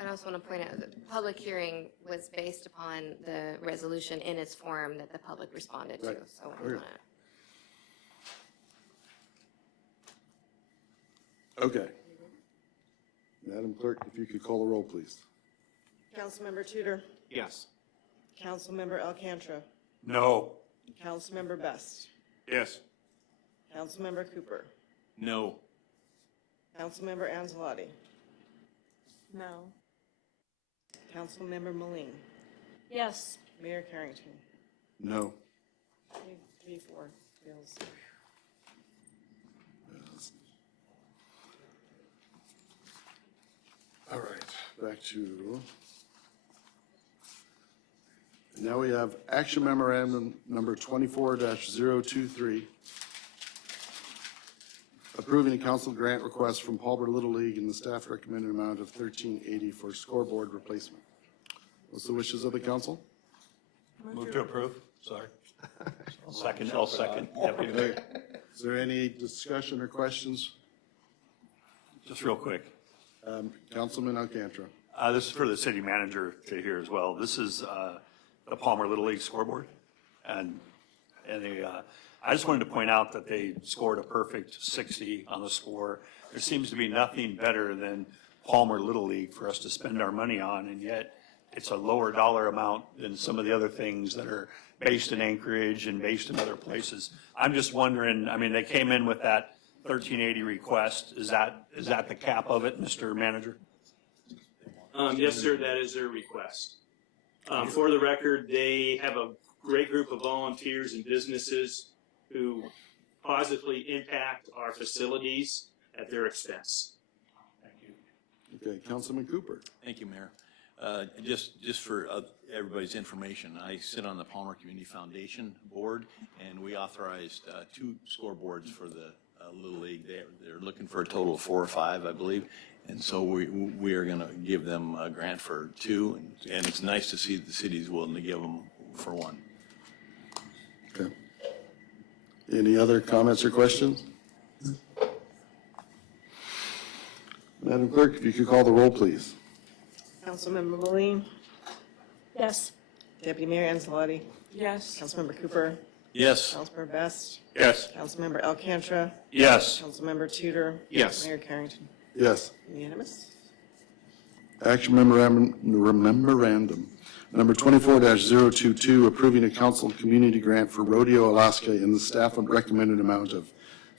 I also want to point out that the public hearing was based upon the resolution in its form that the public responded to. Right. So Okay. Madam Clerk, if you could call the roll, please. Councilmember Tudor. Yes. Councilmember Alcantara. No. Councilmember Best. Yes. Councilmember Cooper. No. Councilmember Anzalotti. No. Councilmember Moline. Yes. Mayor Carrington. No. 3-4 bills. All right, back to, now we have action memorandum number 24-023, approving a council grant request from Palmer Little League in the staff recommended amount of $1,380 for scoreboard replacement. What's the wishes of the council? Move to approve, sorry. I'll second. Okay. Is there any discussion or questions? Just real quick. Councilman Alcantara. This is for the city manager to hear as well. This is the Palmer Little League scoreboard. And I just wanted to point out that they scored a perfect 60 on the score. There seems to be nothing better than Palmer Little League for us to spend our money on, and yet it's a lower dollar amount than some of the other things that are based in Anchorage and based in other places. I'm just wondering, I mean, they came in with that 1380 request. Is that the cap of it, Mr. Manager? Yes, sir, that is their request. For the record, they have a great group of volunteers and businesses who positively impact our facilities at their expense. Okay, Councilman Cooper. Thank you, Mayor. Just for everybody's information, I sit on the Palmer Community Foundation Board, and we authorized 2 scoreboards for the Little League. They're looking for a total of 4 or 5, I believe, and so we are going to give them a grant for 2, and it's nice to see the city's willing to give them for 1. Okay. Any other comments or questions? Madam Clerk, if you could call the roll, please. Councilmember Moline. Yes. Deputy Mayor Anzalotti. Yes. Councilmember Cooper. Yes. Councilmember Best. Yes. Councilmember Alcantara. Yes. Councilmember Tudor. Yes. Mayor Carrington. Yes. Unanimous. Action memorandum number 24-022, approving a council community grant for Rodeo, Alaska in the staff recommended amount of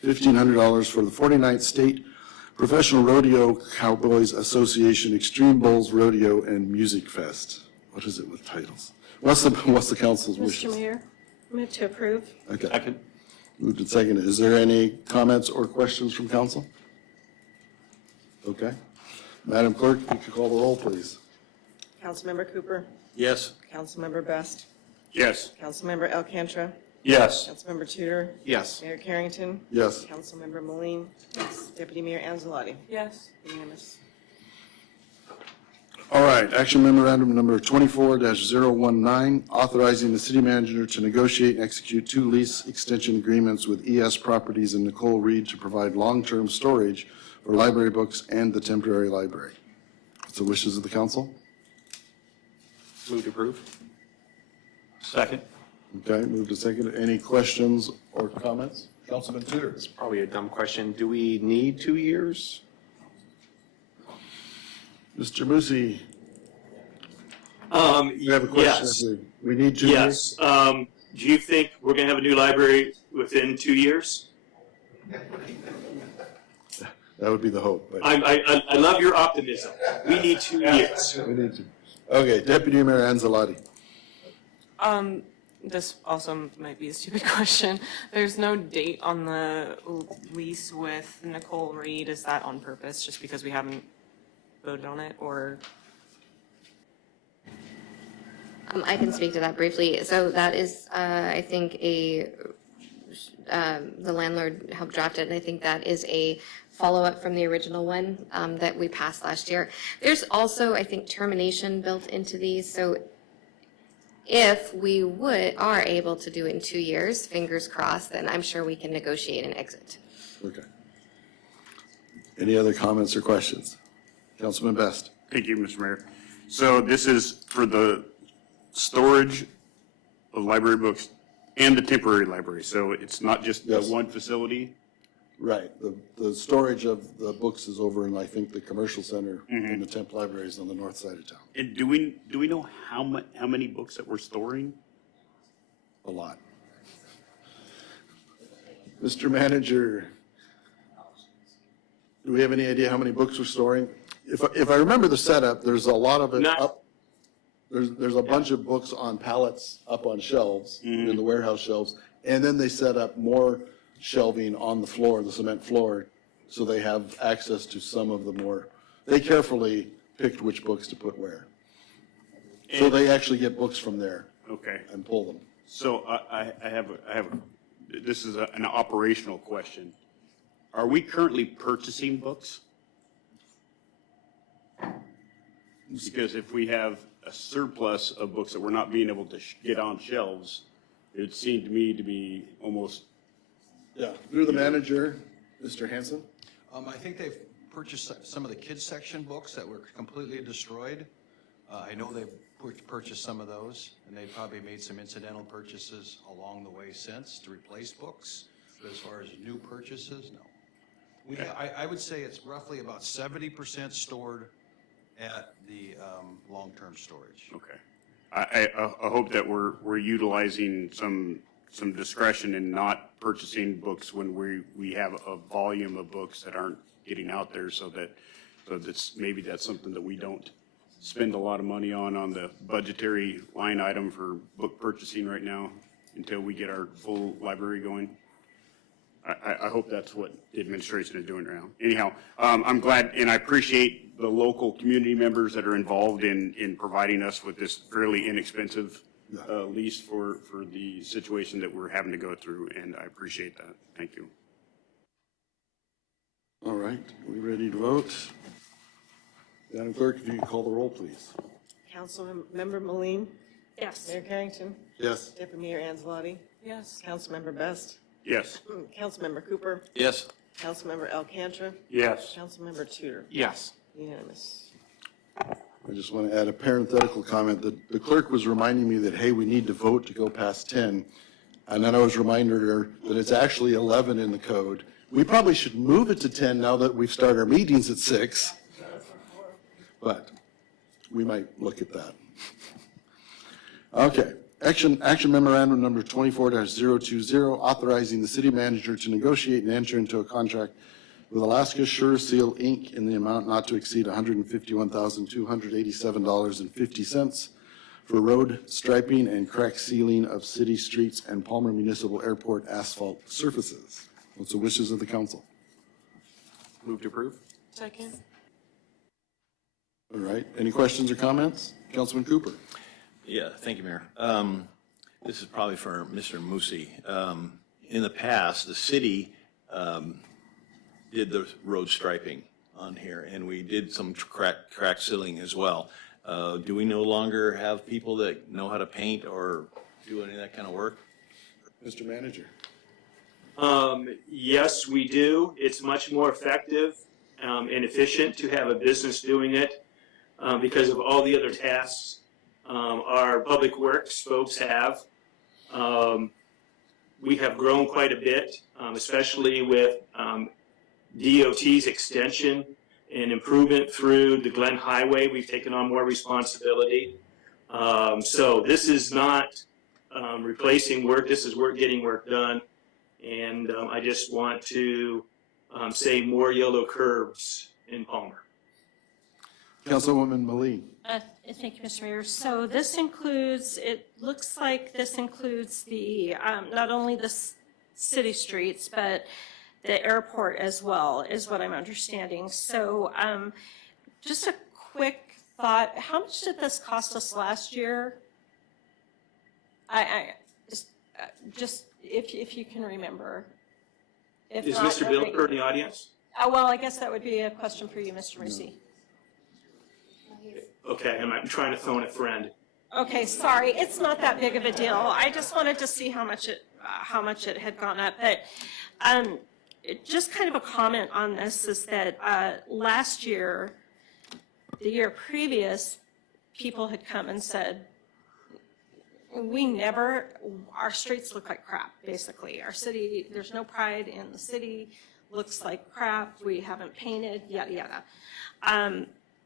$1,500 for the 49th State Professional Rodeo Cowboys Association Extreme Bulls Rodeo and Music Fest. What is it with titles? What's the council's wishes? Mr. Mayor, move to approve. Okay. Second. Moved and seconded. Is there any comments or questions from council? Okay. Madam Clerk, if you could call the roll, please. Councilmember Cooper. Yes. Councilmember Best. Yes. Councilmember Alcantara. Yes. Councilmember Tudor. Yes. Mayor Carrington. Yes. Councilmember Moline. Yes. Deputy Mayor Anzalotti. Yes. Unanimous. All right, action memorandum number 24-019, authorizing the city manager to negotiate and execute 2 lease extension agreements with ES Properties and Nicole Reed to provide long-term storage for library books and the temporary library. What's the wishes of the council? Move to approve. Second. Okay, moved to second. Any questions or comments? Councilman Tudor. It's probably a dumb question. Do we need 2 years? Mr. Musi, You you have a question? Yes. We need 2 years? Yes. do you think we're going to have a new library within 2 years? That would be the hope. But I love your optimism. We need 2 years. we need to. Okay, Deputy Mayor Anzalotti. This also might be a stupid question. There's no date on the lease with Nicole Reed. Is that on purpose, just because we haven't voted on it, or? I can speak to that briefly. So that is, I think, the landlord helped draft it, and I think that is a follow-up from the original one that we passed last year. There's also, I think, termination built into these. So if we are able to do it in 2 years, fingers crossed, then I'm sure we can negotiate an exit. Okay. Any other comments or questions? Councilman Best. Thank you, Mr. Mayor. So this is for the storage of library books and the temporary library. So it's not just the one facility? Right. The storage of the books is over in, I think, the commercial center, and the temp library is on the north side of town. And do we know how many books that we're storing? A lot. Mr. Manager, do we have any idea how many books we're storing? If I remember the setup, there's a lot of it up. There's a bunch of books on pallets up on shelves, in the warehouse shelves, and then they set up more shelving on the floor, the cement floor, so they have access to some of the more, they carefully picked which books to put where. So they actually get books from there. Okay. And pull them. So I have this is an operational question. Are we currently purchasing books? Because if we have a surplus of books that we're not being able to get on shelves, it seemed to me to be almost. Yeah, through the manager, Mr. Hanson. I think they've purchased some of the kids section books that were completely destroyed. I know they've purchased some of those, and they've probably made some incidental purchases along the way since to replace books. But as far as new purchases, no. I would say it's roughly about 70% stored at the long-term storage. Okay. I hope that we're utilizing some discretion in not purchasing books when we have a volume of books that aren't getting out there, so maybe that's something that we don't spend a lot of money on the budgetary line item for book purchasing right now until we get our full library going. I hope that's what the administration is doing right now. Anyhow, I'm glad, and I appreciate the local community members that are involved in providing us with this fairly inexpensive lease for the situation that we're having to go through, and I appreciate that. Thank you. All right, we ready to vote? Madam Clerk, if you could call the roll, please. Councilmember Moline? Yes. Mayor Carrington? Yes. Deputy Mayor Anzalotti? Yes. Councilmember Best? Yes. Councilmember Cooper? Yes. Councilmember Alcantara? Yes. Councilmember Tudor? Yes. Unanimous. I just want to add a parenthetical comment that the clerk was reminding me that, hey, we need to vote to go past 10. And then I was reminded her that it's actually 11 in the code. We probably should move it to 10 now that we've started our meetings at 6. But we might look at that. Okay. Action memorandum number 24-020, authorizing the city manager to negotiate and enter into a contract with Alaska Sure Seal, Inc. in the amount not to exceed $151,287.50 for road striping and crack sealing of city streets and Palmer Municipal Airport asphalt surfaces. What's the wishes of the council? Move to approve. Second. All right. Any questions or comments? Councilman Cooper. Yeah, thank you, Mayor. This is probably for Mr. Musi. In the past, the city did the road striping on here, and we did some crack sealing as well. Do we no longer have people that know how to paint or do any of that kind of work? Mr. Manager. Yes, we do. It's much more effective and efficient to have a business doing it because of all the other tasks our public works folks have. We have grown quite a bit, especially with DOT's extension and improvement through the Glen Highway. We've taken on more responsibility. So this is not replacing work. This is work getting work done. And I just want to say more yellow curbs in Palmer. Councilwoman Maleen. Thank you, Mr. Mayor. So this includes, it looks like this includes the, not only the city streets, but the airport as well, is what I'm understanding. So just a quick thought, how much did this cost us last year? Just if you can remember. If Is not, Mr. Bilker in the audience? Well, I guess that would be a question for you, Mr. Mercy. Okay, I'm trying to phone a friend. Okay, sorry, it's not that big of a deal. I just wanted to see how much it had gone up. But just kind of a comment on this is that last year, the year previous, people had come and said, our streets look like crap, basically. Our city, there's no pride in the city, looks like crap, we haven't painted, yada, yada.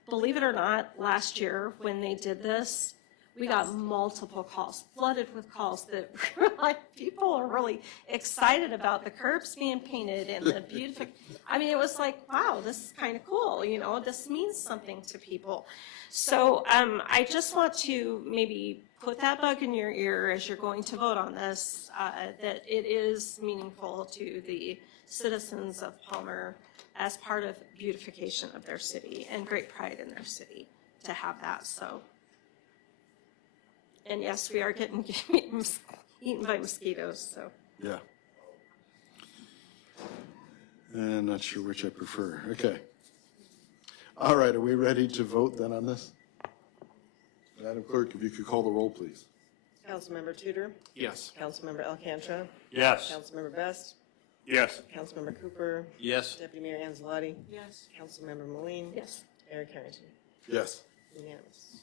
Believe it or not, last year when they did this, we got multiple calls, flooded with calls that were like, people are really excited about the curbs being painted and the beautiful, I mean, it was like, wow, this is kind of cool, you know, this means something to people. So I just want to maybe put that bug in your ear as you're going to vote on this, that it is meaningful to the citizens of Palmer as part of beautification of their city and great pride in their city to have that. So, and yes, we are getting eaten by mosquitoes. So Yeah. And not sure which I prefer. Okay. All right, are we ready to vote then on this? Madam Clerk, if you could call the roll, please. Councilmember Tudor? Yes. Councilmember Alcantara? Yes. Councilmember Best? Yes. Councilmember Cooper? Yes. Deputy Mayor Anzalotti? Yes. Councilmember Moline? yes. Eric Harrington? Yes. Unanimous.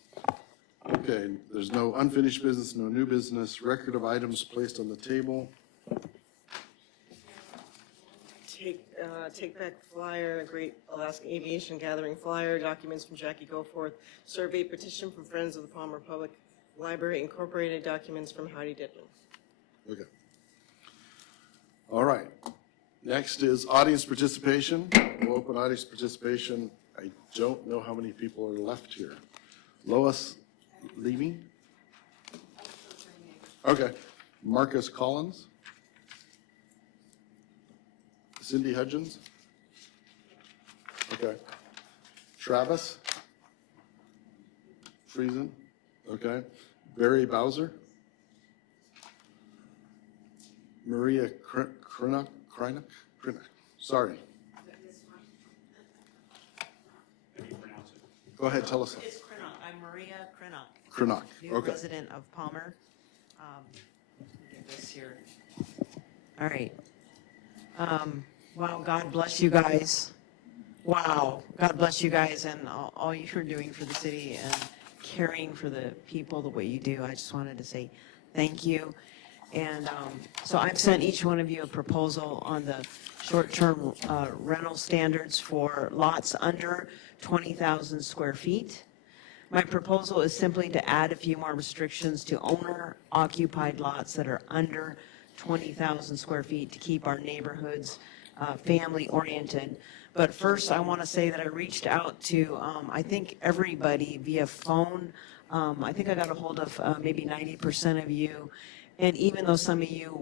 Okay, there's no unfinished business, no new business, record of items placed on the table. Take back flyer, Great Alaska Aviation Gathering flyer, documents from Jackie Goforth, survey petition from Friends of the Palmer Public Library Incorporated, documents from Heidi Didman. Okay. All right. Next is audience participation. We'll open audience participation. I don't know how many people are left here. Lois leaving? Okay. Marcus Collins? Cindy Hudgens? Okay. Travis? Friesen? Okay. Barry Bowser? Maria Krynock? Sorry. Go ahead, tell us. It's Krynock. I'm Maria Krynock. Krynock, New okay. resident of Palmer. Get this here. All right. Wow, God bless you guys. Wow, God bless you guys and all you're doing for the city and caring for the people the way you do. I just wanted to say thank you. And so I've sent each one of you a proposal on the short-term rental standards for lots under 20,000 square feet. My proposal is simply to add a few more restrictions to owner-occupied lots that are under 20,000 square feet to keep our neighborhoods family-oriented. But first, I want to say that I reached out to, I think, everybody via phone. I think I got a hold of maybe 90% of you. And even though some of you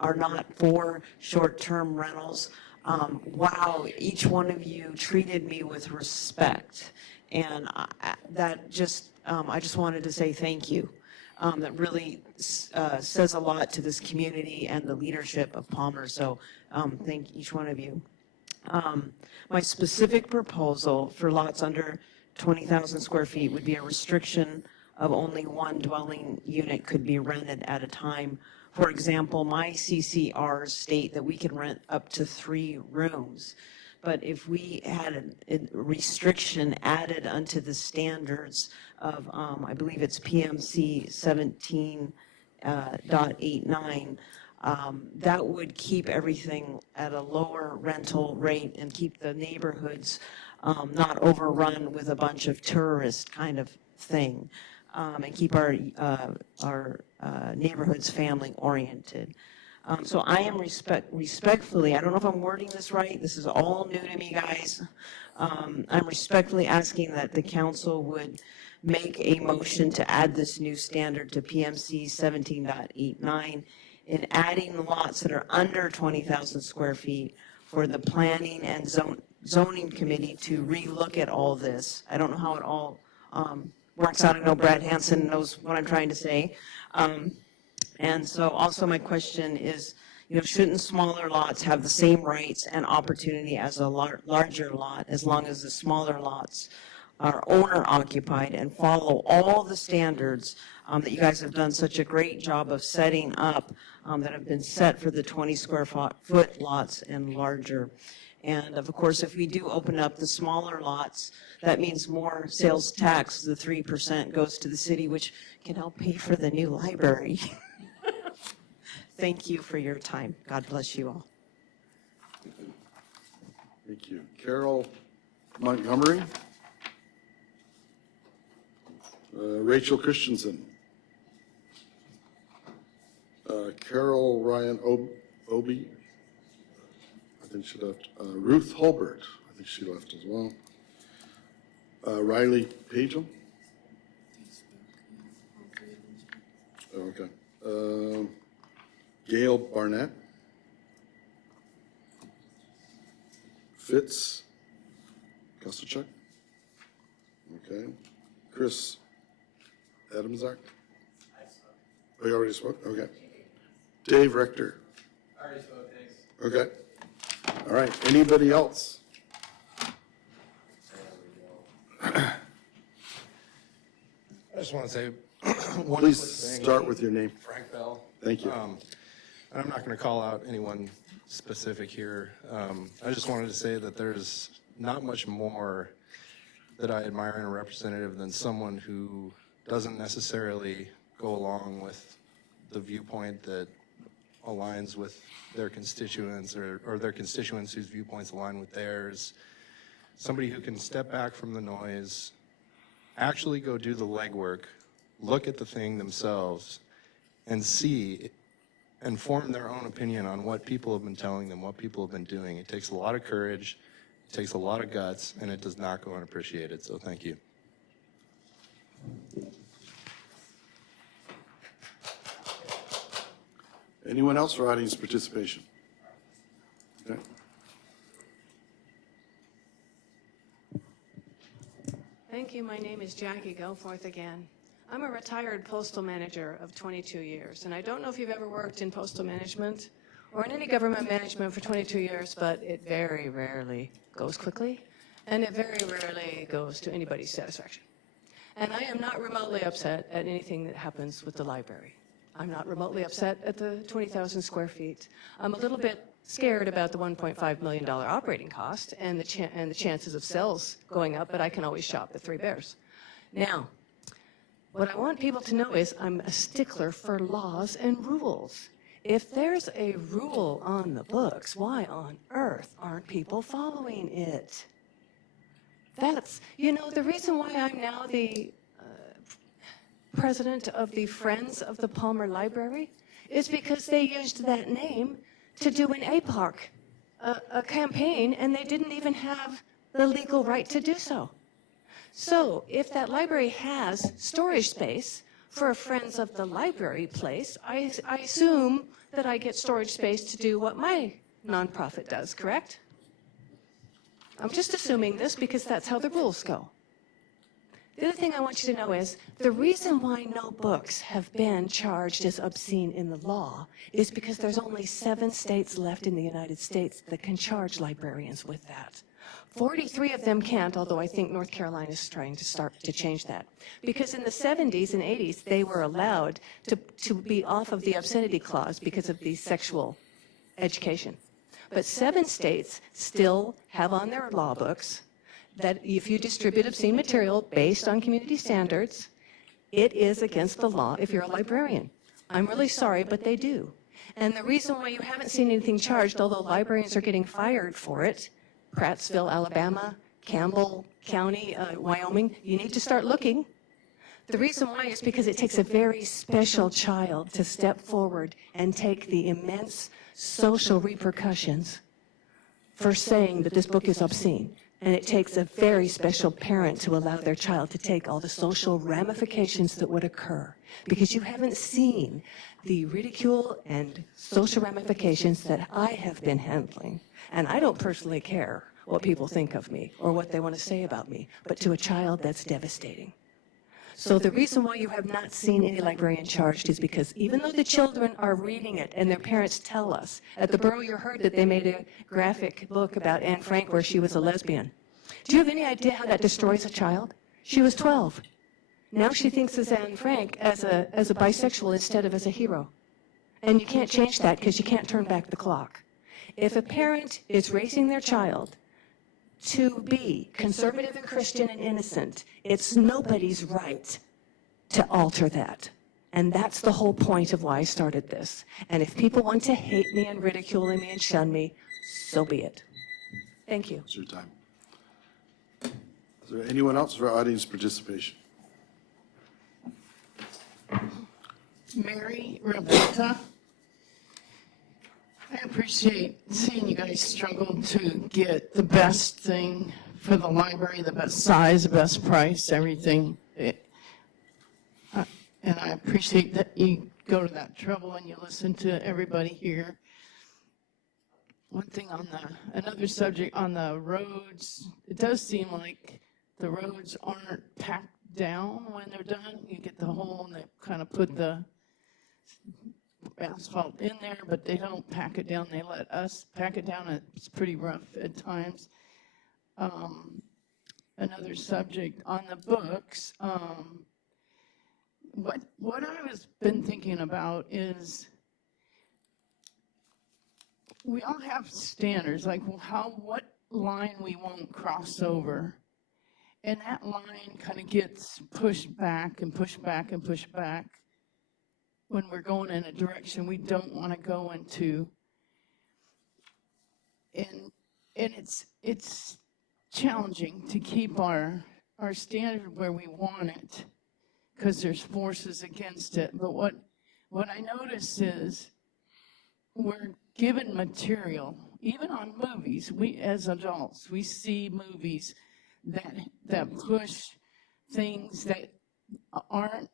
are not for short-term rentals, wow, each one of you treated me with respect. And I just wanted to say thank you. That really says a lot to this community and the leadership of Palmer. So thank each one of you. My specific proposal for lots under 20,000 square feet would be a restriction of only one dwelling unit could be rented at a time. For example, my CCRs state that we can rent up to 3 rooms. But if we had a restriction added unto the standards of, I believe it's PMC 17.89, that would keep everything at a lower rental rate and keep the neighborhoods not overrun with a bunch of tourist kind of thing. and keep our neighborhoods family-oriented. So I am respectfully, I don't know if I'm wording this right, this is all new to me, guys. I'm respectfully asking that the council would make a motion to add this new standard to PMC 17.89 in adding lots that are under 20,000 square feet for the planning and zoning committee to relook at all this. I don't know how it all works out. I know Brad Hansen knows what I'm trying to say. And so also my question is, shouldn't smaller lots have the same rights and opportunity as a larger lot, as long as the smaller lots are owner occupied and follow all the standards that you guys have done such a great job of setting up, that have been set for the 20 square foot lots and larger. And of course, if we do open up the smaller lots, that means more sales tax, the 3% goes to the city, which can help pay for the new library. Thank you for your time. God bless you all. Thank you. Carol Montgomery. Rachel Christensen. Carol Ryan Obi. I think she left. Ruth Holbert. I think she left as well. Riley Pagel. Okay. Gail Barnett. Fitz Kosachuk. Okay. Chris Adamczak. Oh, you already spoke? Okay. Dave Rector. I already spoke, thanks. Okay. All right. Anybody else? I just want to say one Please quick thing. start with your name. Frank Bell. Thank you. And I'm not going to call out anyone specific here. I just wanted to say that there's not much more that I admire in a representative than someone who doesn't necessarily go along with the viewpoint that aligns with their constituents or their constituents whose viewpoints align with theirs. Somebody who can step back from the noise, actually go do the legwork, look at the thing themselves, and see and form their own opinion on what people have been telling them, what people have been doing. It takes a lot of courage, it takes a lot of guts, and it does not go unappreciated. So thank you. Anyone else for audience participation? Okay. Thank you. My name is Jackie Goforth again. I'm a retired postal manager of 22 years, and I don't know if you've ever worked in postal management or in any government management for 22 years, but it very rarely goes quickly, and it very rarely goes to anybody's satisfaction. And I am not remotely upset at anything that happens with the library. I'm not remotely upset at the 20,000 square feet. I'm a little bit scared about the $1.5 million operating cost and the chances of sales going up, but I can always shop at Three Bears. Now, what I want people to know is I'm a stickler for laws and rules. If there's a rule on the books, why on earth aren't people following it? That's, the reason why I'm now the president of the Friends of the Palmer Library is because they used that name to do an APARC, a campaign, and they didn't even have the legal right to do so. So if that library has storage space for a Friends of the Library place, I assume that I get storage space to do what my nonprofit does, correct? I'm just assuming this because that's how the rules go. The other thing I want you to know is the reason why no books have been charged as obscene in the law is because there's only 7 states left in the United States that can charge librarians with that. 43 of them can't, although I think North Carolina is trying to start to change that. Because in the 70s and 80s, they were allowed to be off of the obscenity clause because of the sexual education. But 7 states still have on their law books that if you distribute obscene material based on community standards, it is against the law if you're a librarian. I'm really sorry, but they do. And the reason why you haven't seen anything charged, although librarians are getting fired for it, Prattsville, Alabama, Campbell County, Wyoming, you need to start looking. The reason why is because it takes a very special child to step forward and take the immense social repercussions for saying that this book is obscene. And it takes a very special parent to allow their child to take all the social ramifications that would occur, because you haven't seen the ridicule and social ramifications that I have been handling. And I don't personally care what people think of me or what they want to say about me, but to a child, that's devastating. So the reason why you have not seen any librarian charged is because even though the children are reading it and their parents tell us, at the Borough you heard that they made a graphic book about Anne Frank where she was a lesbian. Do you have any idea how that destroys a child? She was 12. Now she thinks of Anne Frank as a bisexual instead of as a hero. And you can't change that because you can't turn back the clock. If a parent is raising their child to be conservative and Christian and innocent, it's nobody's right to alter that. And that's the whole point of why I started this. And if people want to hate me and ridicule me and shun me, so be it. Thank you. It's your time. Is there anyone else for audience participation? Mary, Rebecca, I appreciate seeing you guys struggle to get the best thing for the library, the best size, the best price, everything. And I appreciate that you go to that trouble and you listen to everybody here. One thing on another subject on the roads, it does seem like the roads aren't packed down when they're done. You get the hole and they kind of put the asphalt in there, but they don't pack it down. They let us pack it down. It's pretty rough at times. Another subject on the books, what I was been thinking about is we all have standards, like what line we won't cross over. And that line kind of gets pushed back and pushed back and pushed back when we're going in a direction we don't want to go into. And it's challenging to keep our standard where we want it because there's forces against it. But what I notice is we're given material, even on movies. We as adults, we see movies that push things that aren't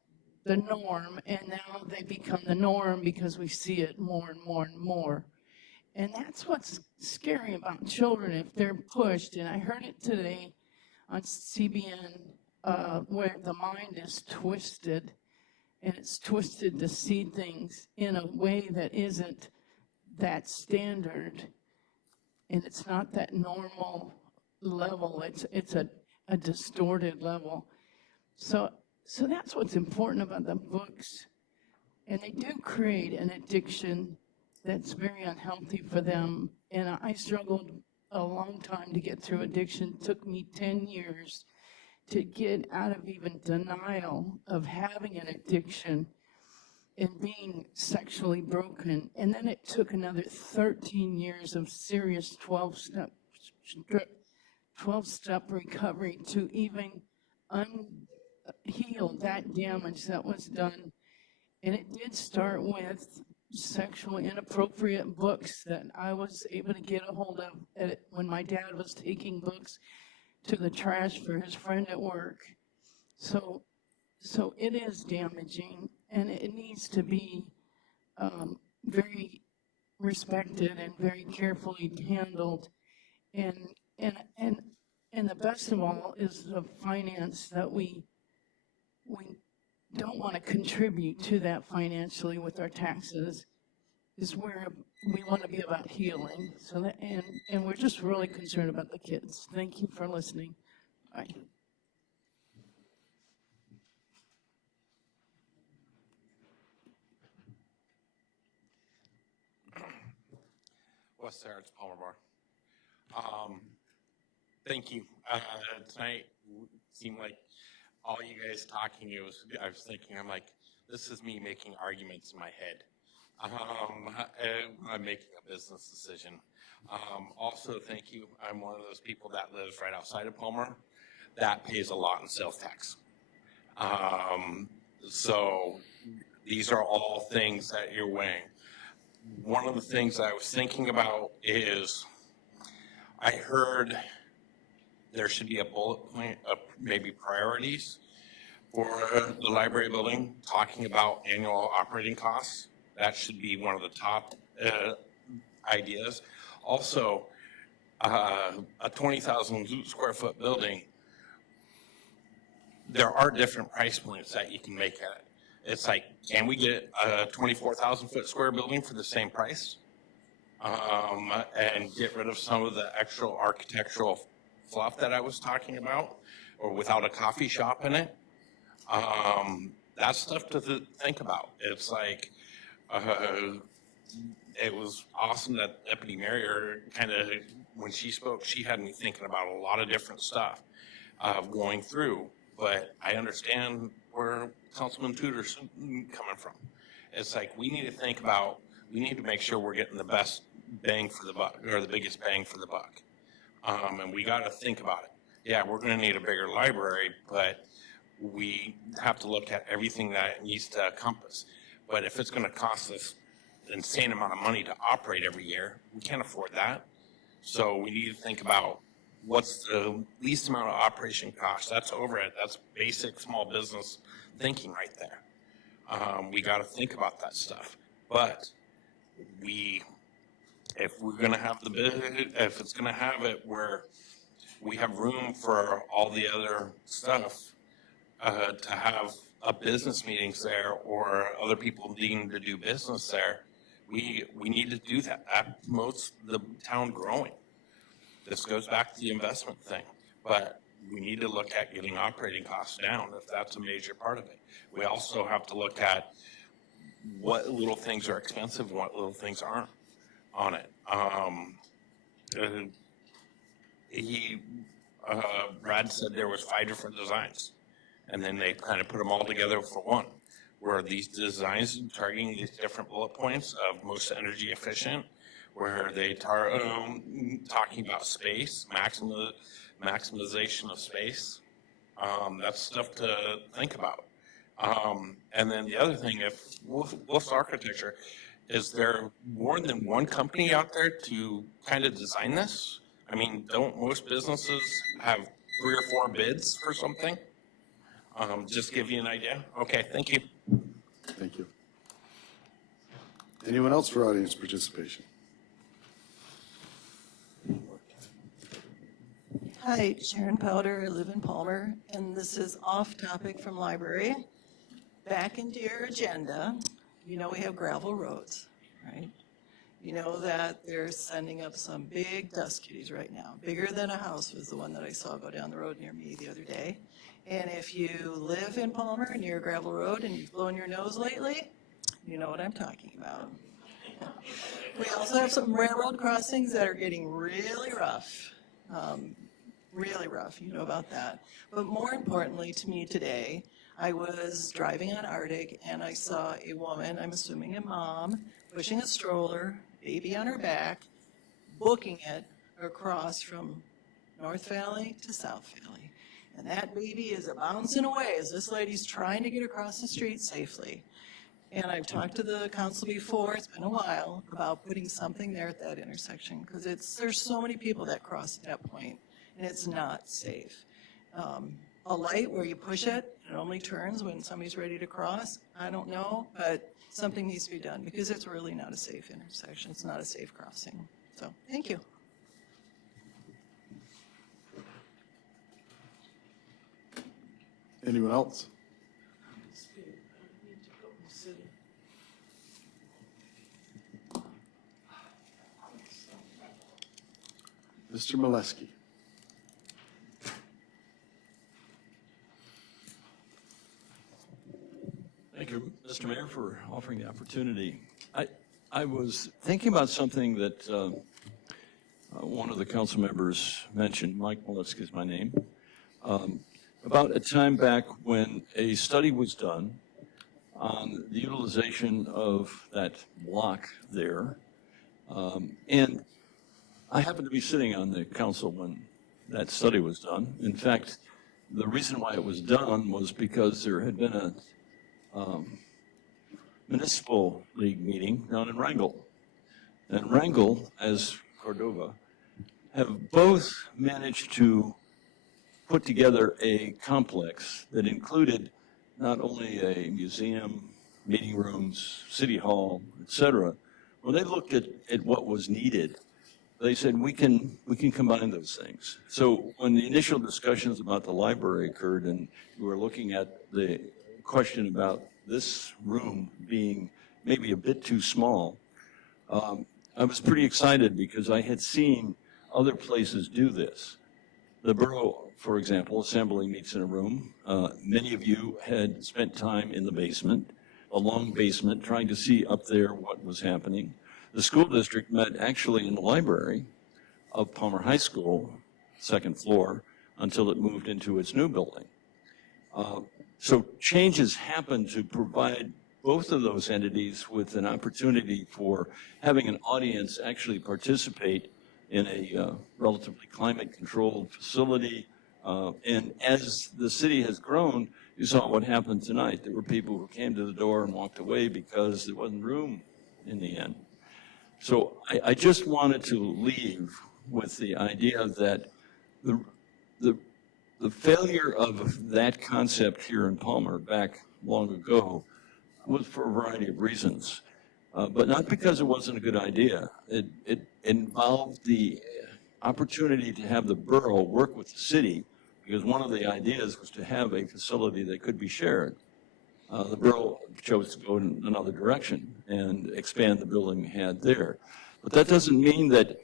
the norm, and now they become the norm because we see it more and more and more. And that's what's scary about children if they're pushed. And I heard it today on CBN where the mind is twisted, and it's twisted to see things in a way that isn't that standard, and it's not that normal level. It's a distorted level. So that's what's important about the books. And they do create an addiction that's very unhealthy for them. And I struggled a long time to get through addiction. It took me 10 years to get out of even denial of having an addiction and being sexually broken. And then it took another 13 years of serious 12-step recovery to even heal that damage that was done. And it did start with sexually inappropriate books that I was able to get a hold of when my dad was taking books to the trash for his friend at work. So it is damaging, and it needs to be very respected and very carefully handled. And the best of all is the finance that we don't want to contribute to that financially with our taxes, is where we want to be about healing. So that, and we're just really concerned about the kids. Thank you for listening. Bye. West Sarah, it's Palmer Bar. Thank you. Tonight seemed like all you guys talking, I was thinking, I'm like, this is me making arguments in my head. I'm making a business decision. Also, thank you. I'm one of those people that lives right outside of Palmer that pays a lot in sales tax. So these are all things that you're weighing. One of the things I was thinking about is I heard there should be a bullet point of maybe priorities for the library building, talking about annual operating costs. That should be one of the top ideas. Also, a 20,000 square foot building, there are different price points that you can make at it. It's like, can we get a 24,000 foot square building for the same price? And get rid of some of the extra architectural fluff that I was talking about, or without a coffee shop in it. That's stuff to think about. It's like, it was awesome that Deputy Mayor kind of, when she spoke, she had me thinking about a lot of different stuff going through, but I understand where Councilman Tudor's coming from. It's like, we need to make sure we're getting the best bang for the buck, or the biggest bang for the buck. And we got to think about it. Yeah, we're going to need a bigger library, but we have to look at everything that it needs to encompass. But if it's going to cost us an insane amount of money to operate every year, we can't afford that. So we need to think about what's the least amount of operation cost. That's overhead. That's basic small business thinking right there. We got to think about that stuff. But if we're going to have if it's going to have it where we have room for all the other stuff, to have a business meetings there or other people needing to do business there, we need to do that. That promotes the town growing. This goes back to the investment thing, but we need to look at getting operating costs down if that's a major part of it. We also have to look at what little things are expensive and what little things aren't on it. Brad said there was 5 different designs, and then they kind of put them all together for one, where these designs targeting these different bullet points of most energy efficient, where they talking about space, maximization of space. That's stuff to think about. And then the other thing, if Wolf's Architecture, is there more than one company out there to kind of design this? I mean, don't most businesses have 3 or 4 bids for something? Just give you an idea. Okay, thank you. Thank you. Anyone else for audience participation? Hi, Sharon Powder, I live in Palmer, and this is off topic from library. Back into your agenda, you know we have gravel roads, right? You know that they're sending up some big dust kitties right now. Bigger than a house was the one that I saw go down the road near me the other day. And if you live in Palmer near a gravel road and you've blown your nose lately, you know what I'm talking about. We also have some railroad crossings that are getting really rough. Really rough, you know about that. But more importantly to me today, I was driving on Arctic and I saw a woman, I'm assuming a mom, pushing a stroller, baby on her back, booking it across from North Valley to South Valley. And that baby is bouncing away as this lady's trying to get across the street safely. And I've talked to the council before, it's been a while, about putting something there at that intersection because there's so many people that cross at that point and it's not safe. A light where you push it, it only turns when somebody's ready to cross, I don't know, but something needs to be done because it's really not a safe intersection. It's not a safe crossing. So, thank you. Anyone else? Mr. Molesky. Thank you, Mr. Mayor, for offering the opportunity. I was thinking about something that one of the council members mentioned. Mike Molesky is my name. About a time back when a study was done on the utilization of that block there. And I happened to be sitting on the council when that study was done. In fact, the reason why it was done was because there had been municipal league meeting down in Wrangell. And Wrangell, as Cordova, have both managed to put together a complex that included not only a museum, meeting rooms, city hall, etc. When they looked at what was needed, they said, we can combine those things. So when the initial discussions about the library occurred and we were looking at the question about this room being maybe a bit too small, I was pretty excited because I had seen other places do this. The borough, for example, assembly meets in a room. Many of you had spent time in the basement, a long basement, trying to see up there what was happening. The school district met actually in the library of Palmer High School, second floor, until it moved into its new building. So changes happened to provide both of those entities with an opportunity for having an audience actually participate in a relatively climate-controlled facility. And as the city has grown, you saw what happened tonight. There were people who came to the door and walked away because there wasn't room in the end. So I just wanted to leave with the idea that the failure of that concept here in Palmer back long ago was for a variety of reasons, but not because it wasn't a good idea. It involved the opportunity to have the borough work with the city, because one of the ideas was to have a facility that could be shared. The borough chose to go in another direction and expand the building we had there. But that doesn't mean that,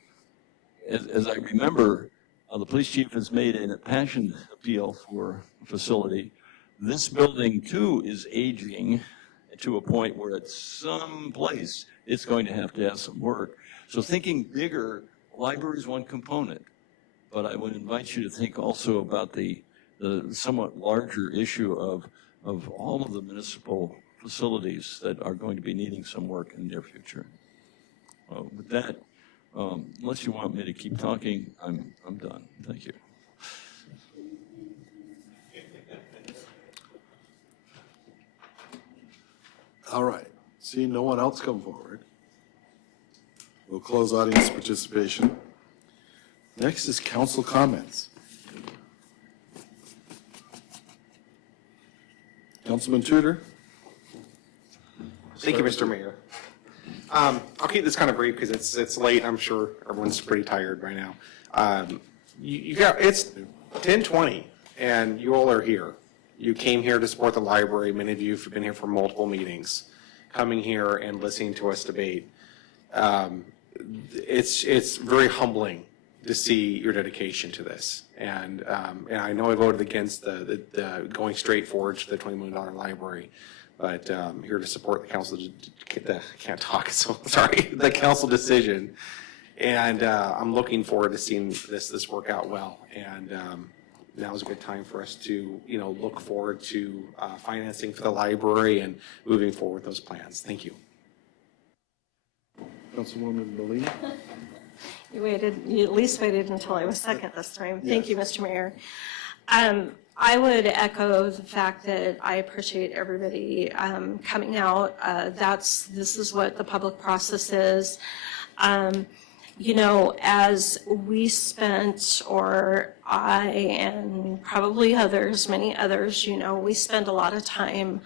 as I remember, the police chief has made an impassioned appeal for a facility. This building, too, is aging to a point where at some place it's going to have some work. So thinking bigger, library is one component, but I would invite you to think also about the somewhat larger issue of all of the municipal facilities that are going to be needing some work in the near future. With that, unless you want me to keep talking, I'm done. Thank you. All right, seeing no one else come forward, we'll close audience participation. Next is council comments. Councilman Tudor. Thank you, Mr. Mayor. I'll keep this kind of brief because it's late. I'm sure everyone's pretty tired right now. It's 10:20 and you all are here. You came here to support the library. Many of you have been here for multiple meetings, coming here and listening to us debate. It's very humbling to see your dedication to this. And I know I voted against the going straight forward to the $20 million library, but I'm here to support the council. I can't talk, so sorry. The council decision, and I'm looking forward to seeing this work out well. And now is a good time for us to look forward to financing for the library and moving forward with those plans. Thank you. Councilwoman Molina. You at least waited until I was second this time. Thank you, Mr. Mayor. I would echo the fact that I appreciate everybody coming out. This is what the public process is. As we spent, or I and probably others, many others, we spend a lot of time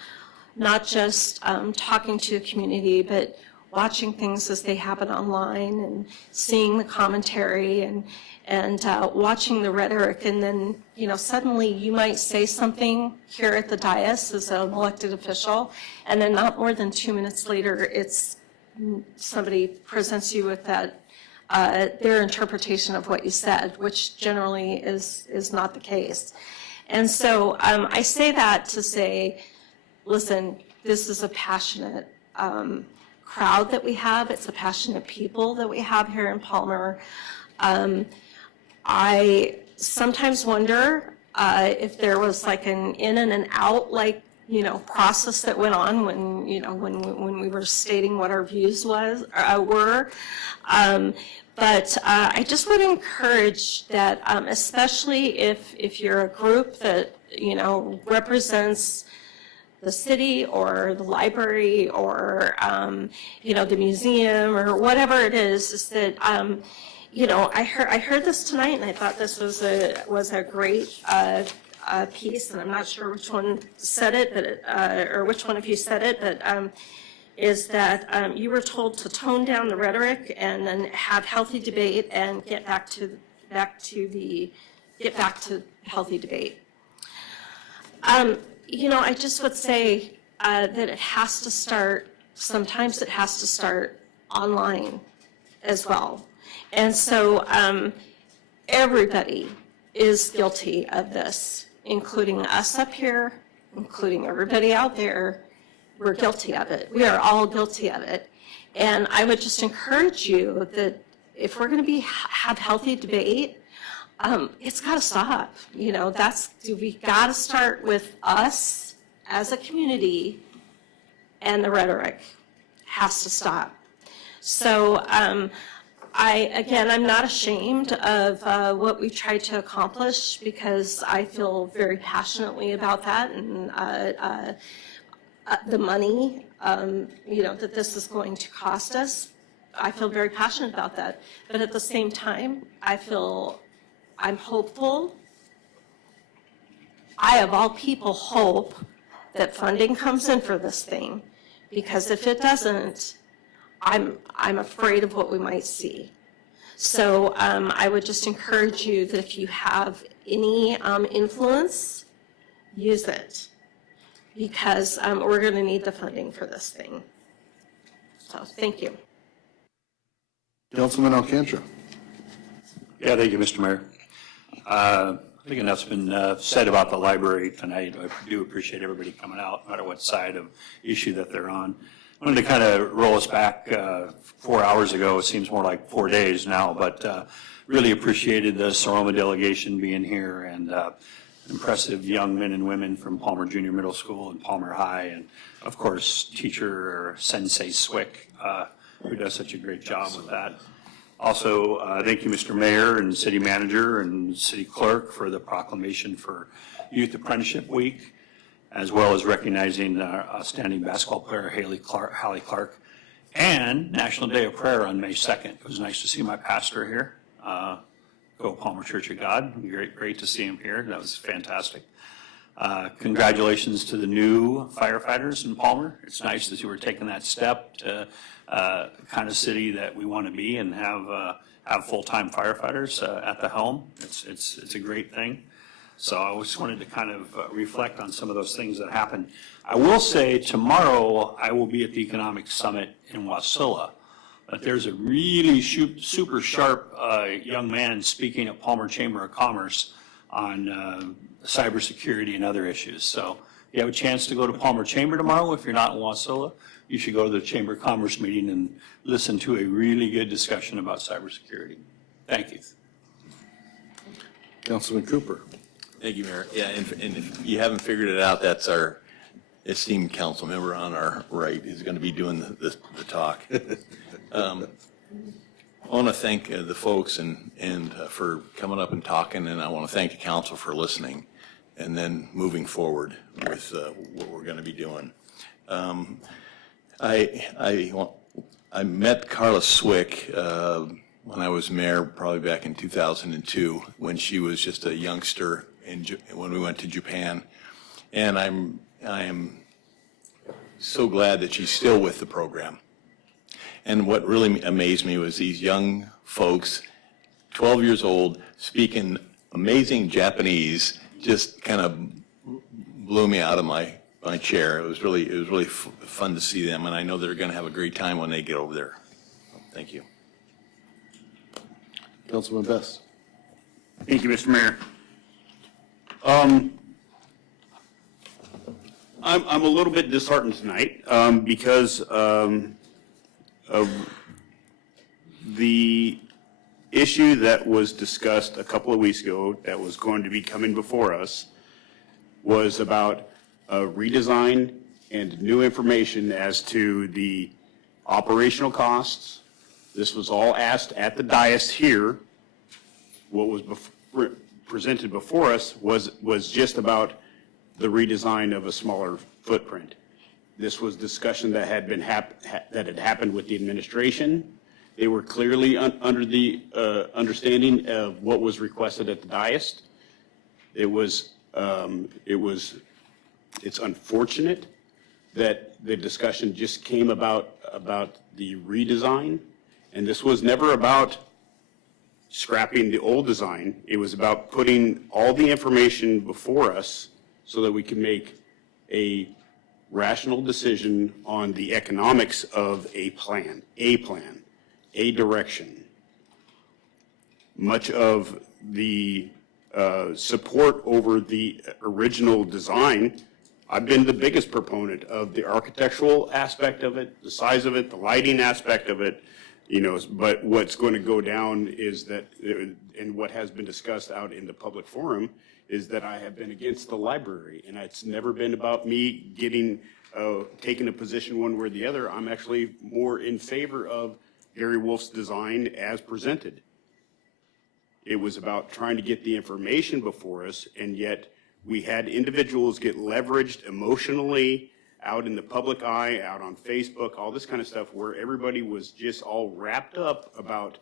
not just talking to the community, but watching things as they happen online and seeing the commentary and watching the rhetoric. And then, suddenly you might say something here at the dais as an elected official, and then not more than 2 minutes later, somebody presents you with that their interpretation of what you said, which generally is not the case. And so I say that to say, listen, this is a passionate crowd that we have. It's a passionate people that we have here in Palmer. I sometimes wonder if there was like an in and an out, process that went on when we were stating what our views were. But I just would encourage that, especially if you're a group that represents the city or the library or, the museum or whatever it is that, I heard this tonight and I thought this was a great piece, and I'm not sure which one said it, or which one of you said it, but is that you were told to tone down the rhetoric and then have healthy debate and get back to healthy debate. I just would say that it has to start, sometimes it has to start online as well. And so everybody is guilty of this, including us up here, including everybody out there. We're guilty of it. We are all guilty of it. And I would just encourage you that if we're going to have healthy debate, it's got to stop. We got to start with us as a community, and the rhetoric has to stop. So I'm not ashamed of what we tried to accomplish, because I feel very passionately about that, and the money, that this is going to cost us. I feel very passionate about that. But at the same time, I'm hopeful. I, of all people, hope that funding comes in for this thing, because if it doesn't, I'm afraid of what we might see. So I would just encourage you that if you have any influence, use it, because we're going to need the funding for this thing. So thank you. Councilman Alcantara. Yeah, thank you, Mr. Mayor. I think enough's been said about the library tonight. I do appreciate everybody coming out, no matter what side of issue that they're on. I wanted to kind of roll us back 4 hours ago. It seems more like 4 days now, but really appreciated the Soroma delegation being here, and impressive young men and women from Palmer Junior Middle School and Palmer High, and of course, teacher Sensei Swick, who does such a great job with that. Also, thank you, Mr. Mayor and City Manager and City Clerk, for the proclamation for Youth Apprenticeship Week, as well as recognizing outstanding basketball player Hallie Clark, and National Day of Prayer on May 2nd. It was nice to see my pastor here, go Palmer Church of God. Great to see him here. That was fantastic. Congratulations to the new firefighters in Palmer. It's nice that you were taking that step to kind of city that we want to be, and have full-time firefighters at the helm. It's a great thing. So I just wanted to kind of reflect on some of those things that happened. I will say tomorrow I will be at the Economic Summit in Wasilla, but there's a really super sharp young man speaking at Palmer Chamber of Commerce on cybersecurity and other issues. So if you have a chance to go to Palmer Chamber tomorrow, if you're not in Wasilla, you should go to the Chamber of Commerce meeting and listen to a really good discussion about cybersecurity. Thank you. Councilman Cooper. Thank you, Mayor. Yeah, and if you haven't figured it out, that's our esteemed council member on our right who's going to be doing the talk. I want to thank the folks and for coming up and talking, and I want to thank the council for listening and then moving forward with what we're going to be doing. I met Carla Swick when I was mayor, probably back in 2002, when she was just a youngster when we went to Japan, and I am so glad that she's still with the program. And what really amazed me was these young folks, 12 years old, speaking amazing Japanese, just kind of blew me out of my chair. It was really fun to see them, and I know they're going to have a great time when they get over there. Thank you. Councilman Best. Thank you, Mr. Mayor. I'm a little bit disheartened tonight because of the issue that was discussed a couple of weeks ago that was going to be coming before us was about a redesign and new information as to the operational costs. This was all asked at the dais here. What was presented before us was just about the redesign of a smaller footprint. This was discussion that had been that had happened with the administration. They were clearly under the understanding of what was requested at the dais. It's unfortunate that the discussion just came about the redesign, and this was never about scrapping the old design. It was about putting all the information before us so that we can make a rational decision on the economics of a plan, a direction. Much of the support over the original design, I've been the biggest proponent of the architectural aspect of it, the size of it, the lighting aspect of it, you know, but what's going to go down is that, and what has been discussed out in the public forum, is that I have been against the library, and it's never been about me taking a position one way or the other. I'm actually more in favor of Gary Wolf's design as presented. It was about trying to get the information before us, and yet we had individuals get leveraged emotionally out in the public eye, out on Facebook, all this kind of stuff, where everybody was just all wrapped up about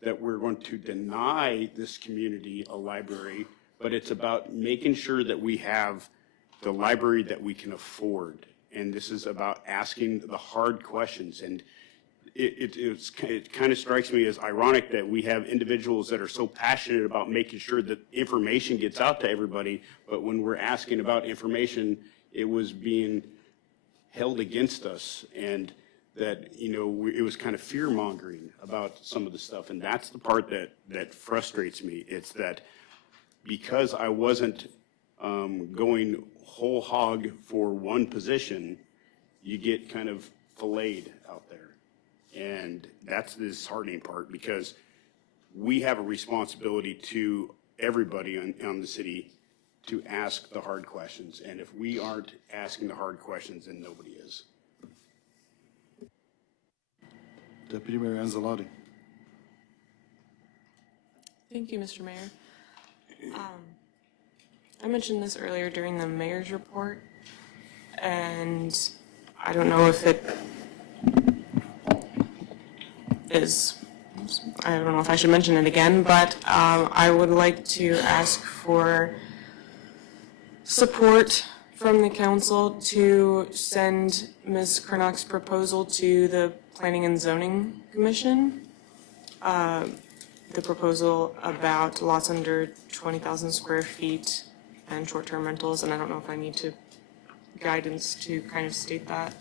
that we're going to deny this community a library, but it's about making sure that we have the library that we can afford. And this is about asking the hard questions. And it kind of strikes me as ironic that we have individuals that are so passionate about making sure that information gets out to everybody, but when we're asking about information, it was being held against us, and that, you know, it was kind of fear-mongering about some of the stuff. And that's the part that frustrates me. It's that because I wasn't going whole hog for one position, you get kind of filleted out there. And that's the disheartening part, because we have a responsibility to everybody on the city to ask the hard questions. And if we aren't asking the hard questions, then nobody is. Deputy Mayor Anzalotti. Thank you, Mr. Mayor. I mentioned this earlier during the mayor's report, and I don't know if it is, I don't know if I should mention it again, but I would like to ask for support from the council to send Ms. Cranach's proposal to the Planning and Zoning Commission. The proposal about lots under 20,000 square feet and short-term rentals, and I don't know if I need to guidance to kind of state that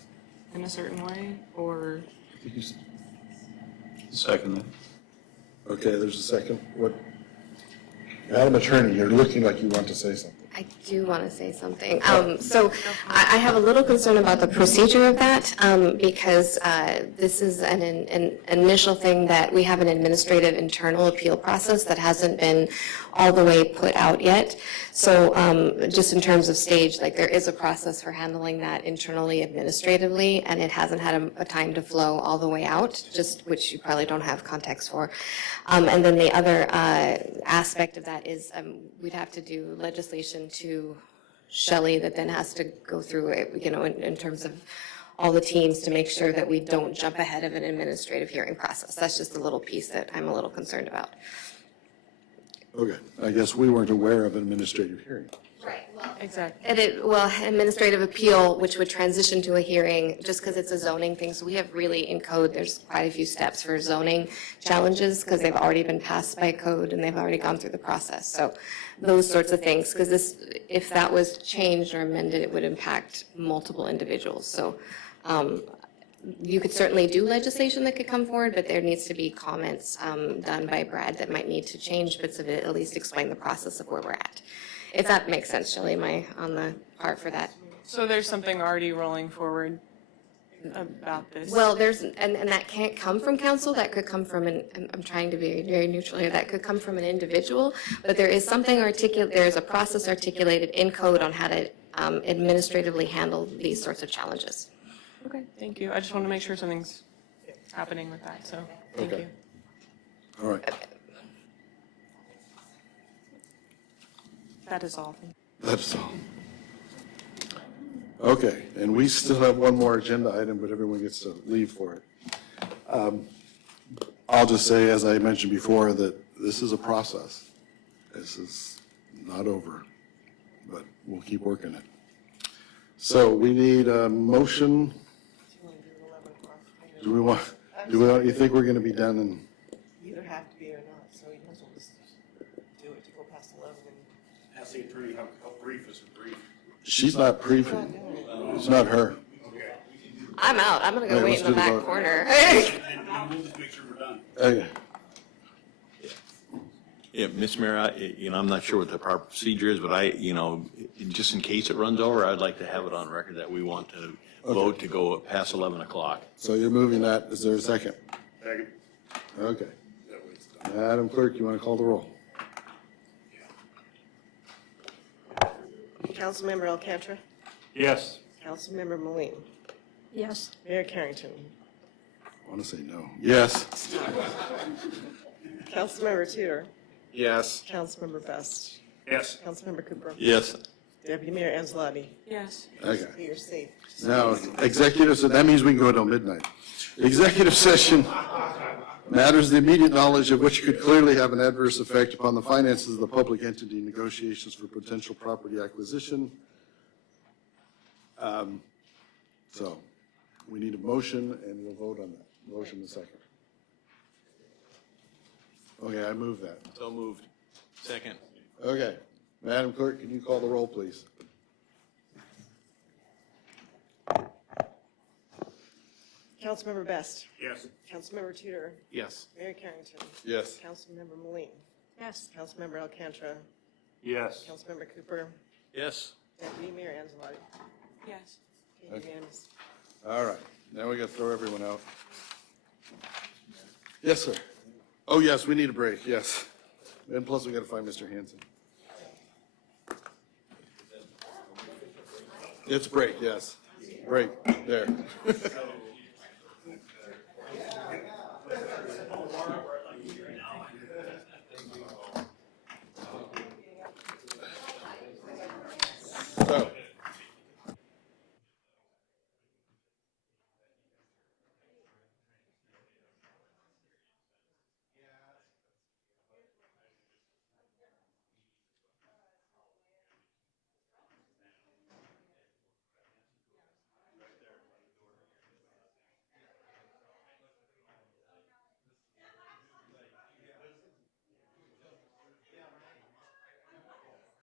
in a certain way, or... Second. Okay, there's a second. What? Madam Attorney, you're looking like you want to say something. I do want to say something. So I have a little concern about the procedure of that, because this is an initial thing that we have an administrative internal appeal process that hasn't been all the way put out yet. So just in terms of stage, like, there is a process for handling that internally administratively, and it hasn't had a time to flow all the way out, just which you probably don't have context for. And then the other aspect of that is we'd have to do legislation to Shelley that then has to go through it, you know, in terms of all the teams to make sure that we don't jump ahead of an administrative hearing process. That's just a little piece that I'm a little concerned about. Okay, I guess we weren't aware of an administrative hearing. Right, well, exactly. And administrative appeal, which would transition to a hearing, just because it's a zoning thing. So we have really in code, there's quite a few steps for zoning challenges because they've already been passed by code and they've already gone through the process. So those sorts of things, because this, if that was changed or amended, it would impact multiple individuals. So you could certainly do legislation that could come forward, but there needs to be comments done by Brad that might need to change bits of it, at least explain the process of where we're at. If that makes sense, Shelley, am I on the part for that? So there's something already rolling forward about this? Well, there's, and that can't come from council, that could come from I'm trying to be very neutral here, that could come from an individual, but there is something there's a process articulated in code on how to administratively handle these sorts of challenges. Okay, thank you. I just want to make sure something's happening with that, so thank you. All right. That is all. That's all. Okay, and we still have one more agenda item, but everyone gets to leave for it. I'll just say, as I mentioned before, that this is a process. This is not over, but we'll keep working it. So we need a motion. You think we're going to be done in? Either have to be or not, so you might as well just do it to go past 11 and. Ask the attorney how brief is a brief. She's not briefing. It's not her. I'm out. I'm gonna go Right, wait in the let's do the back vote. corner. We'll just make sure we're done. Okay. Yeah, Mr. Mayor, I'm not sure what the proper procedure is, but just in case it runs over, I'd like to have it on record that we want to vote to go past 11 o'clock. So you're moving that. Is there a second? Second. Okay. Madam Clerk, you want to call the roll? Councilmember Alcantara, Yes. Councilmember Moline, Yes. Mayor Carrington, I want to say no. Yes. Councilmember Tudor, Yes. Councilmember Best, Yes. Councilmember Cooper, Yes. Deputy Mayor Anzalati. Yes. Okay. You're safe. Now, that means we can go till midnight. Executive session, matters the immediate knowledge of which could clearly have an adverse effect upon the finances of the public entity, negotiations for potential property acquisition. So we need a motion and we'll vote on that. Motion in a second. Okay, I move that. So moved. Second. Okay. Madam Clerk, can you call the roll, please? Councilmember Best, Yes. Councilmember Tudor, Yes. Mayor Carrington, Yes. Councilmember Moline, Yes. Councilmember Alcantara, Yes. Councilmember Cooper, Yes. Deputy Mayor Anzalati. Yes. Okay, unanimous. All right, now we got to throw everyone out. Yes, sir. Oh, yes, we need a break, yes. And plus, we got to find Mr. Hanson. It's break, yes. Break, there.